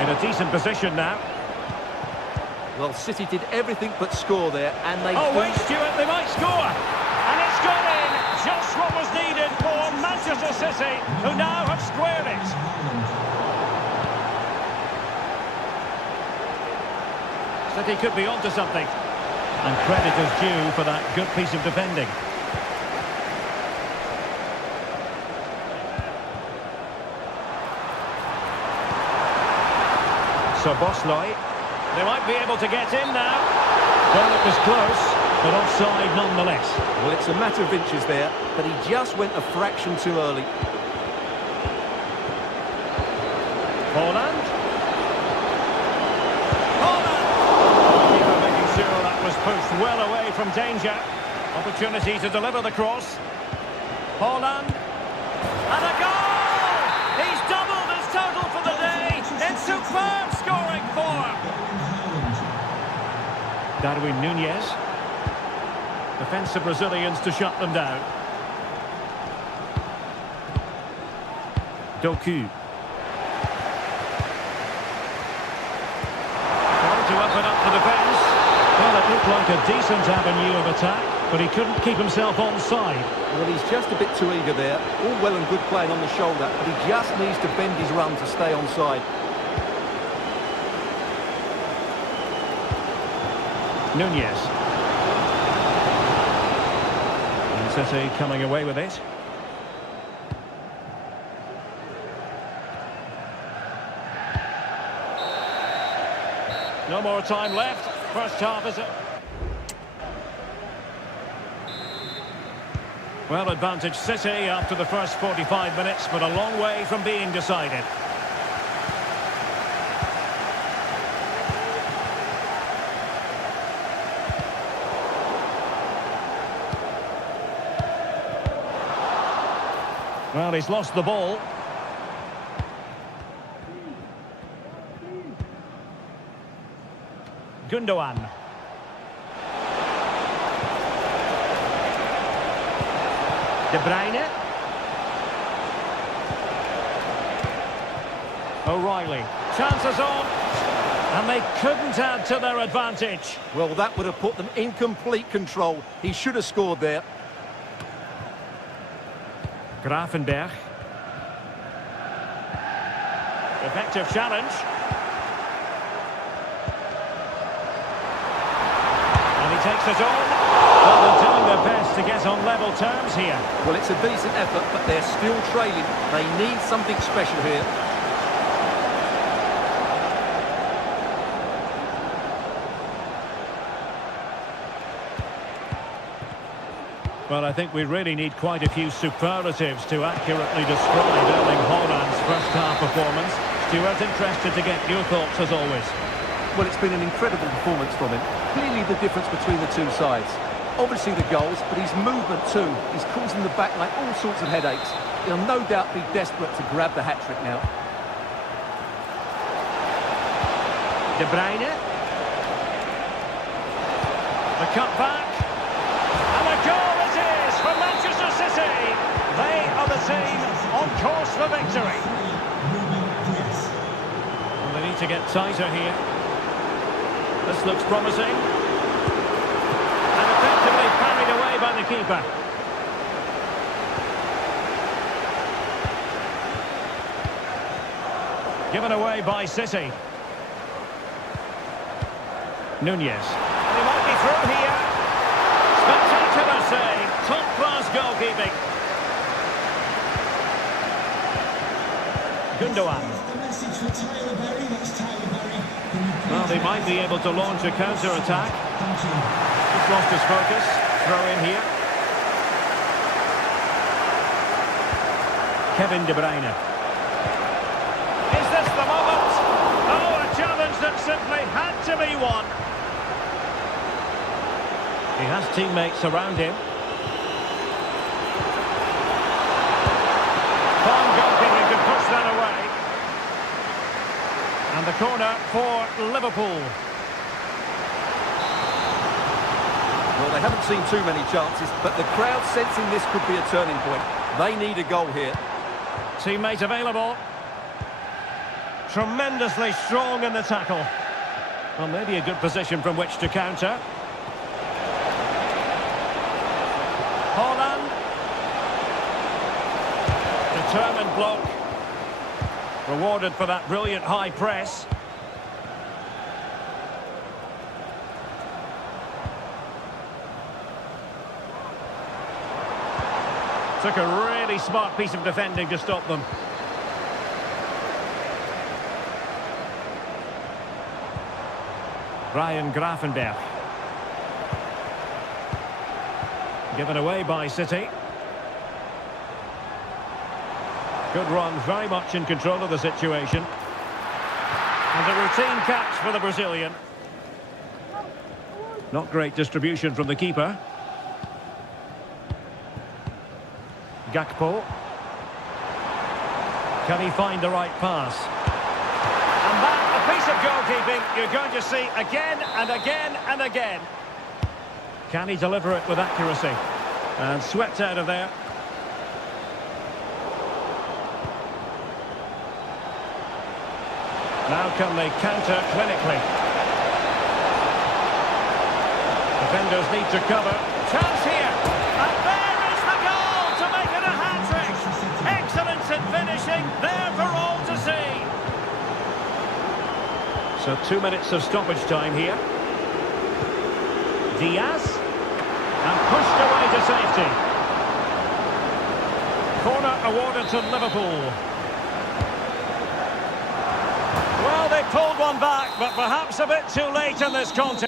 In a decent position now. Well, City did everything but score there, and they... Oh, wait, Stuart, they might score. And it's gone in. Just what was needed for Manchester City, who now have squared it. City could be onto something. And credit is due for that good piece of defending. So Bosley, they might be able to get in now. Well, it was close, but offside nonetheless. Well, it's a matter of inches there, but he just went a fraction too early. Haaland. Keeper making sure that was pushed well away from danger. Opportunity to deliver the cross. Haaland. And a goal! He's doubled his total for the day. It's superb scoring form. Darwin Núñez. Defensive Brazilians to shut them down. Doku. Trying to open up the defence. Well, it looked like a decent avenue of attack, but he couldn't keep himself onside. Well, he's just a bit too eager there. All well and good playing on the shoulder, but he just needs to bend his run to stay onside. Núñez. And City coming away with it. No more time left. First half is it. Well, advantage City after the first 45 minutes, but a long way from being decided. Well, he's lost the ball. Gundogan. De Bruyne. O'Reilly. Chances on. And they couldn't add to their advantage. Well, that would have put them in complete control. He should have scored there. Grafenberg. Effective challenge. And he takes it on. Well, they're doing their best to get on level terms here. Well, it's a decent effort, but they're still trailing. They need something special here. Well, I think we really need quite a few superlatives to accurately describe Erling Haaland's first-half performance. Stuart, interested to get your thoughts as always. Well, it's been an incredible performance from him. Clearly the difference between the two sides. Obviously the goals, but his movement too. He's causing the back line all sorts of headaches. He'll no doubt be desperate to grab the hat-trick now. De Bruyne. The cut back. And a goal it is for Manchester City. They are the team on course for victory. And they need to get tighter here. This looks promising. And effectively parried away by the keeper. Given away by City. Nunez. They might be through here. Spectacular save. Top-class goalkeeping. Gundogan. Well, they might be able to launch a counter-attack. Just lost his focus. Throw in here. Kevin De Bruyne. Is this the moment? Oh, a challenge that simply had to be won. He has teammates around him. Fine goalkeeping to push that away. And the corner for Liverpool. Well, they haven't seen too many chances, but the crowd sensing this could be a turning point. They need a goal here. Teammate available. Tremendously strong in the tackle. Well, maybe a good position from which to counter. Haaland. Determined block. Rewarded for that brilliant high press. Took a really smart piece of defending to stop them. Ryan Grafenberg. Given away by City. Good run, very much in control of the situation. And a routine catch for the Brazilian. Not great distribution from the keeper. Gakpo. Can he find the right pass? And that, a piece of goalkeeping you're going to see again and again and again. Can he deliver it with accuracy? And swept out of there. Now can they counter clinically? Defenders need to cover. Chance here. And there is the goal to make it a hat-trick. Excellence in finishing, there for all to see. So 2 minutes of stoppage time here. Diaz. And pushed away to safety. Corner awarded to Liverpool. Well, they pulled one back, but perhaps a bit too late in this contest.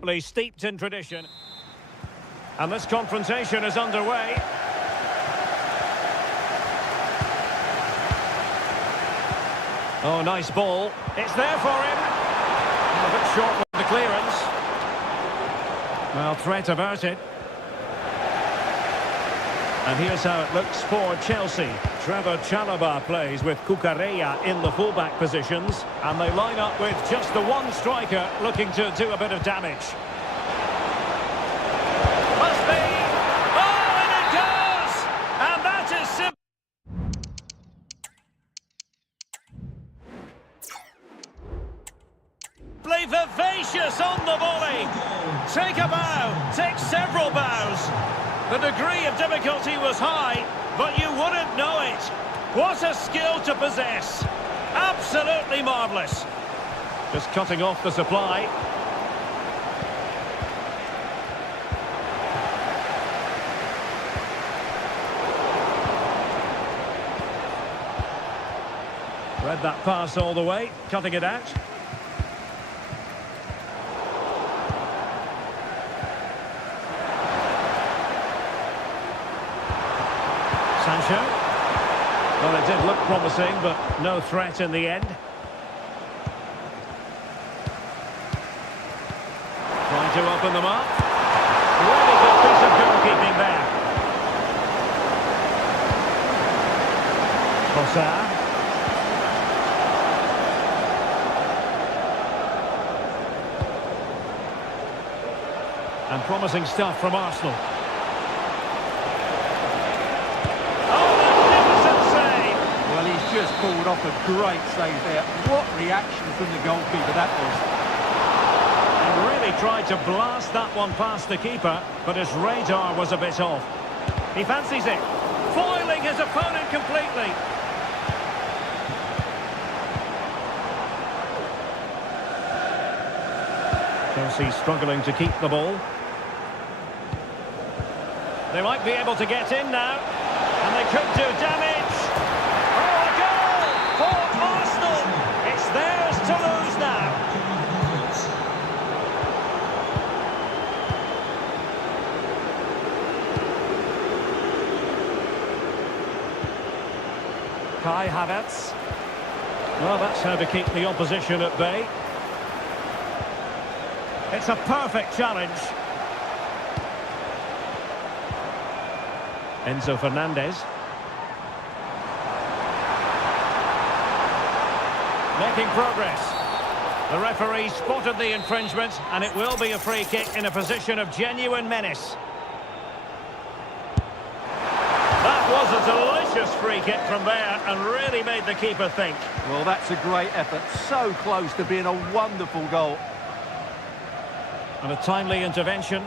deeply steeped in tradition. And this confrontation is underway. Oh, nice ball. It's there for him. A bit short with the clearance. Well, threat averted. And here's how it looks for Chelsea. Trevor Chalobah plays with Cucurella in the fullback positions. And they line up with just the one striker looking to do a bit of damage. Must be. Oh, and it goes! And that is simple. Vivacious on the volley. Take a bow. Take several bows. The degree of difficulty was high, but you wouldn't know it. What a skill to possess. Absolutely marvellous. Just cutting off the supply. Read that pass all the way, cutting it out. Sancho. Well, it did look promising, but no threat in the end. Trying to open them up. Really good piece of goalkeeping there. Cossar. And promising stuff from Arsenal. Just pulled off a great save there. What reaction from the goalkeeper that was. And really tried to blast that one past the keeper, but his radar was a bit off. He fancies it, foiling his opponent completely. Chelsea struggling to keep the ball. They might be able to get in now, and they could do damage. Theirs to lose now. Kai Havertz. Well, that's how to keep the opposition at bay. It's a perfect challenge. Enzo Fernandez. Making progress. The referee spotted the infringement, and it will be a free kick in a position of genuine menace. That was a delicious free kick from there and really made the keeper think. Well, that's a great effort. So close to being a wonderful goal. And a timely intervention.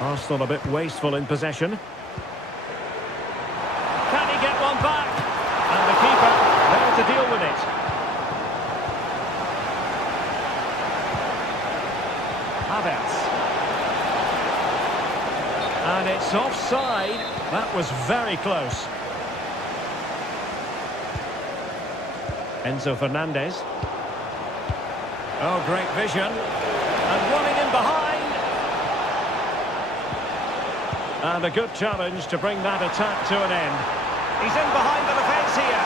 Arsenal a bit wasteful in possession. Can he get one back? And the keeper there to deal with it. Havertz. And it's offside. That was very close. Enzo Fernandez. Oh, great vision. And running in behind. And a good challenge to bring that attack to an end. He's in behind the defence here.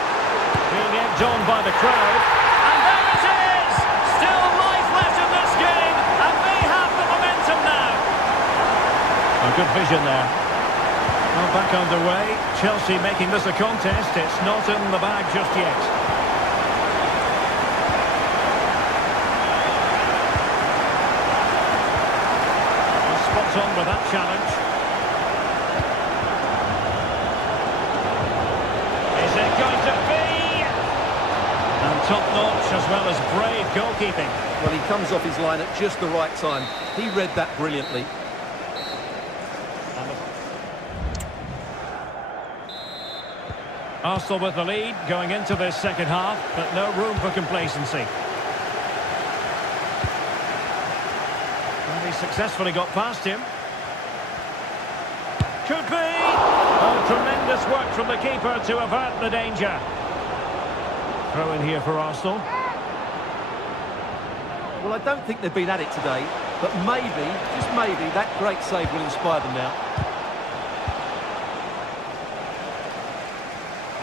Being egged on by the crowd. And there it is! Still life left in this game. And they have the momentum now. A good vision there. Well, back underway. Chelsea making this a contest. It's not in the bag just yet. Spot on with that challenge. Top-notch as well as brave goalkeeping. Well, he comes off his line at just the right time. He read that brilliantly. Arsenal with the lead going into this second half, but no room for complacency. And he successfully got past him. could be. Oh, tremendous work from the keeper to avert the danger. Throw in here for Arsenal. Well, I don't think they've been at it today, but maybe, just maybe, that great save will inspire them now.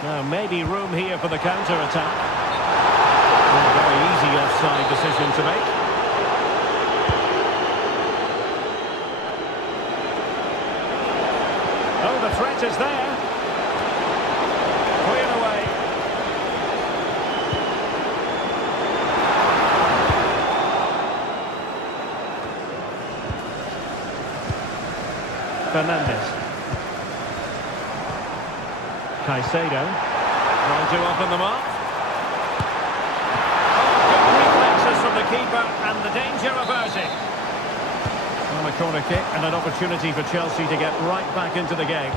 Now, maybe room here for the counter-attack. A very easy offside decision to make. Oh, the threat is there. Cleared away. Fernandez. Caicedo. Trying to open them up. Oh, good reflexes from the keeper and the danger averted. On a corner kick and an opportunity for Chelsea to get right back into the game.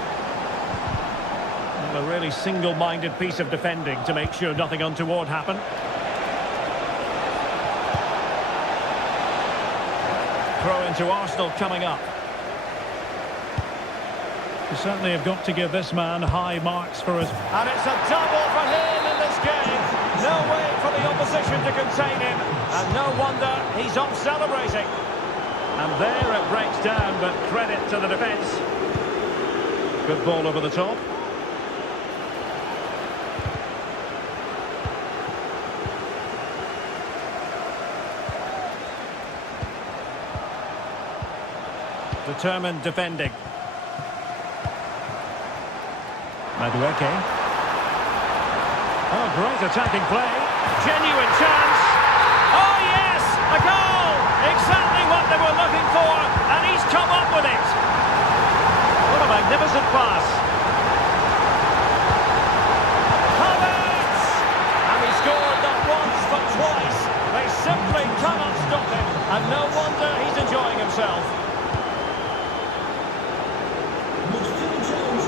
And a really single-minded piece of defending to make sure nothing untoward happened. Throw into Arsenal coming up. You certainly have got to give this man high marks for us. And it's a double for him in this game. No way for the opposition to contain him. And no wonder he's off celebrating. And there it breaks down, but credit to the defence. Good ball over the top. Determined defending. Madueke. Oh, great attacking play. Genuine chance. Oh, yes! A goal! Exactly what they were looking for, and he's come up with it. What a magnificent pass. Havertz! And he scored not once, but twice. They simply cannot stop him, and no wonder he's enjoying himself.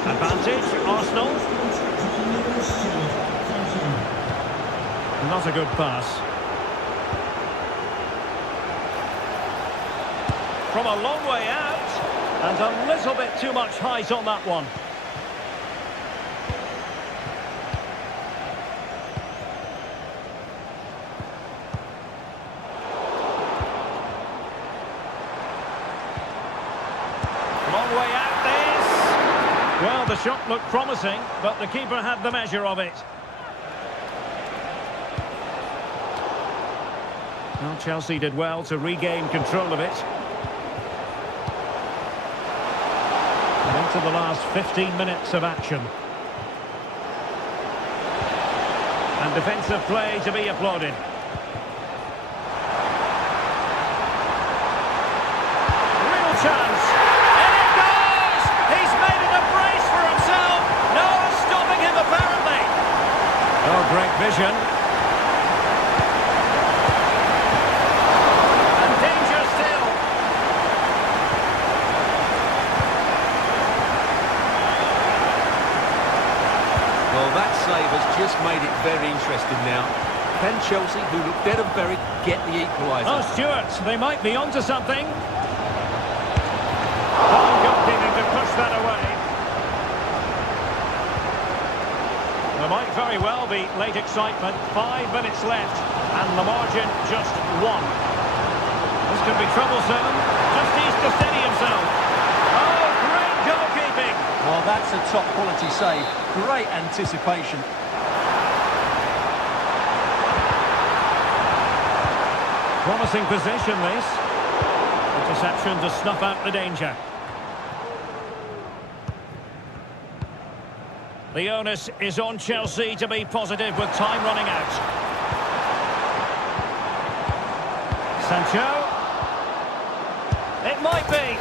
Advantage, Arsenal. Not a good pass. From a long way out, and a little bit too much height on that one. Long way out this. Well, the shot looked promising, but the keeper had the measure of it. Well, Chelsea did well to regain control of it. And into the last 15 minutes of action. And defensive play to be applauded. Real chance. And it goes! He's made it a brace for himself. No stopping him, apparently. Oh, great vision. And danger still. Well, that save has just made it very interesting now. Can Chelsea, who look dead and buried, get the equaliser? Oh, Stuart, they might be onto something. Oh, goalkeeping to push that away. There might very well be late excitement. 5 minutes left, and the margin just 1. This could be troublesome. Just needs to steady himself. Oh, great goalkeeping. Well, that's a top-quality save. Great anticipation. Promising position, this. Interception to snuff out the danger. The onus is on Chelsea to be positive with time running out. Sancho. It might be.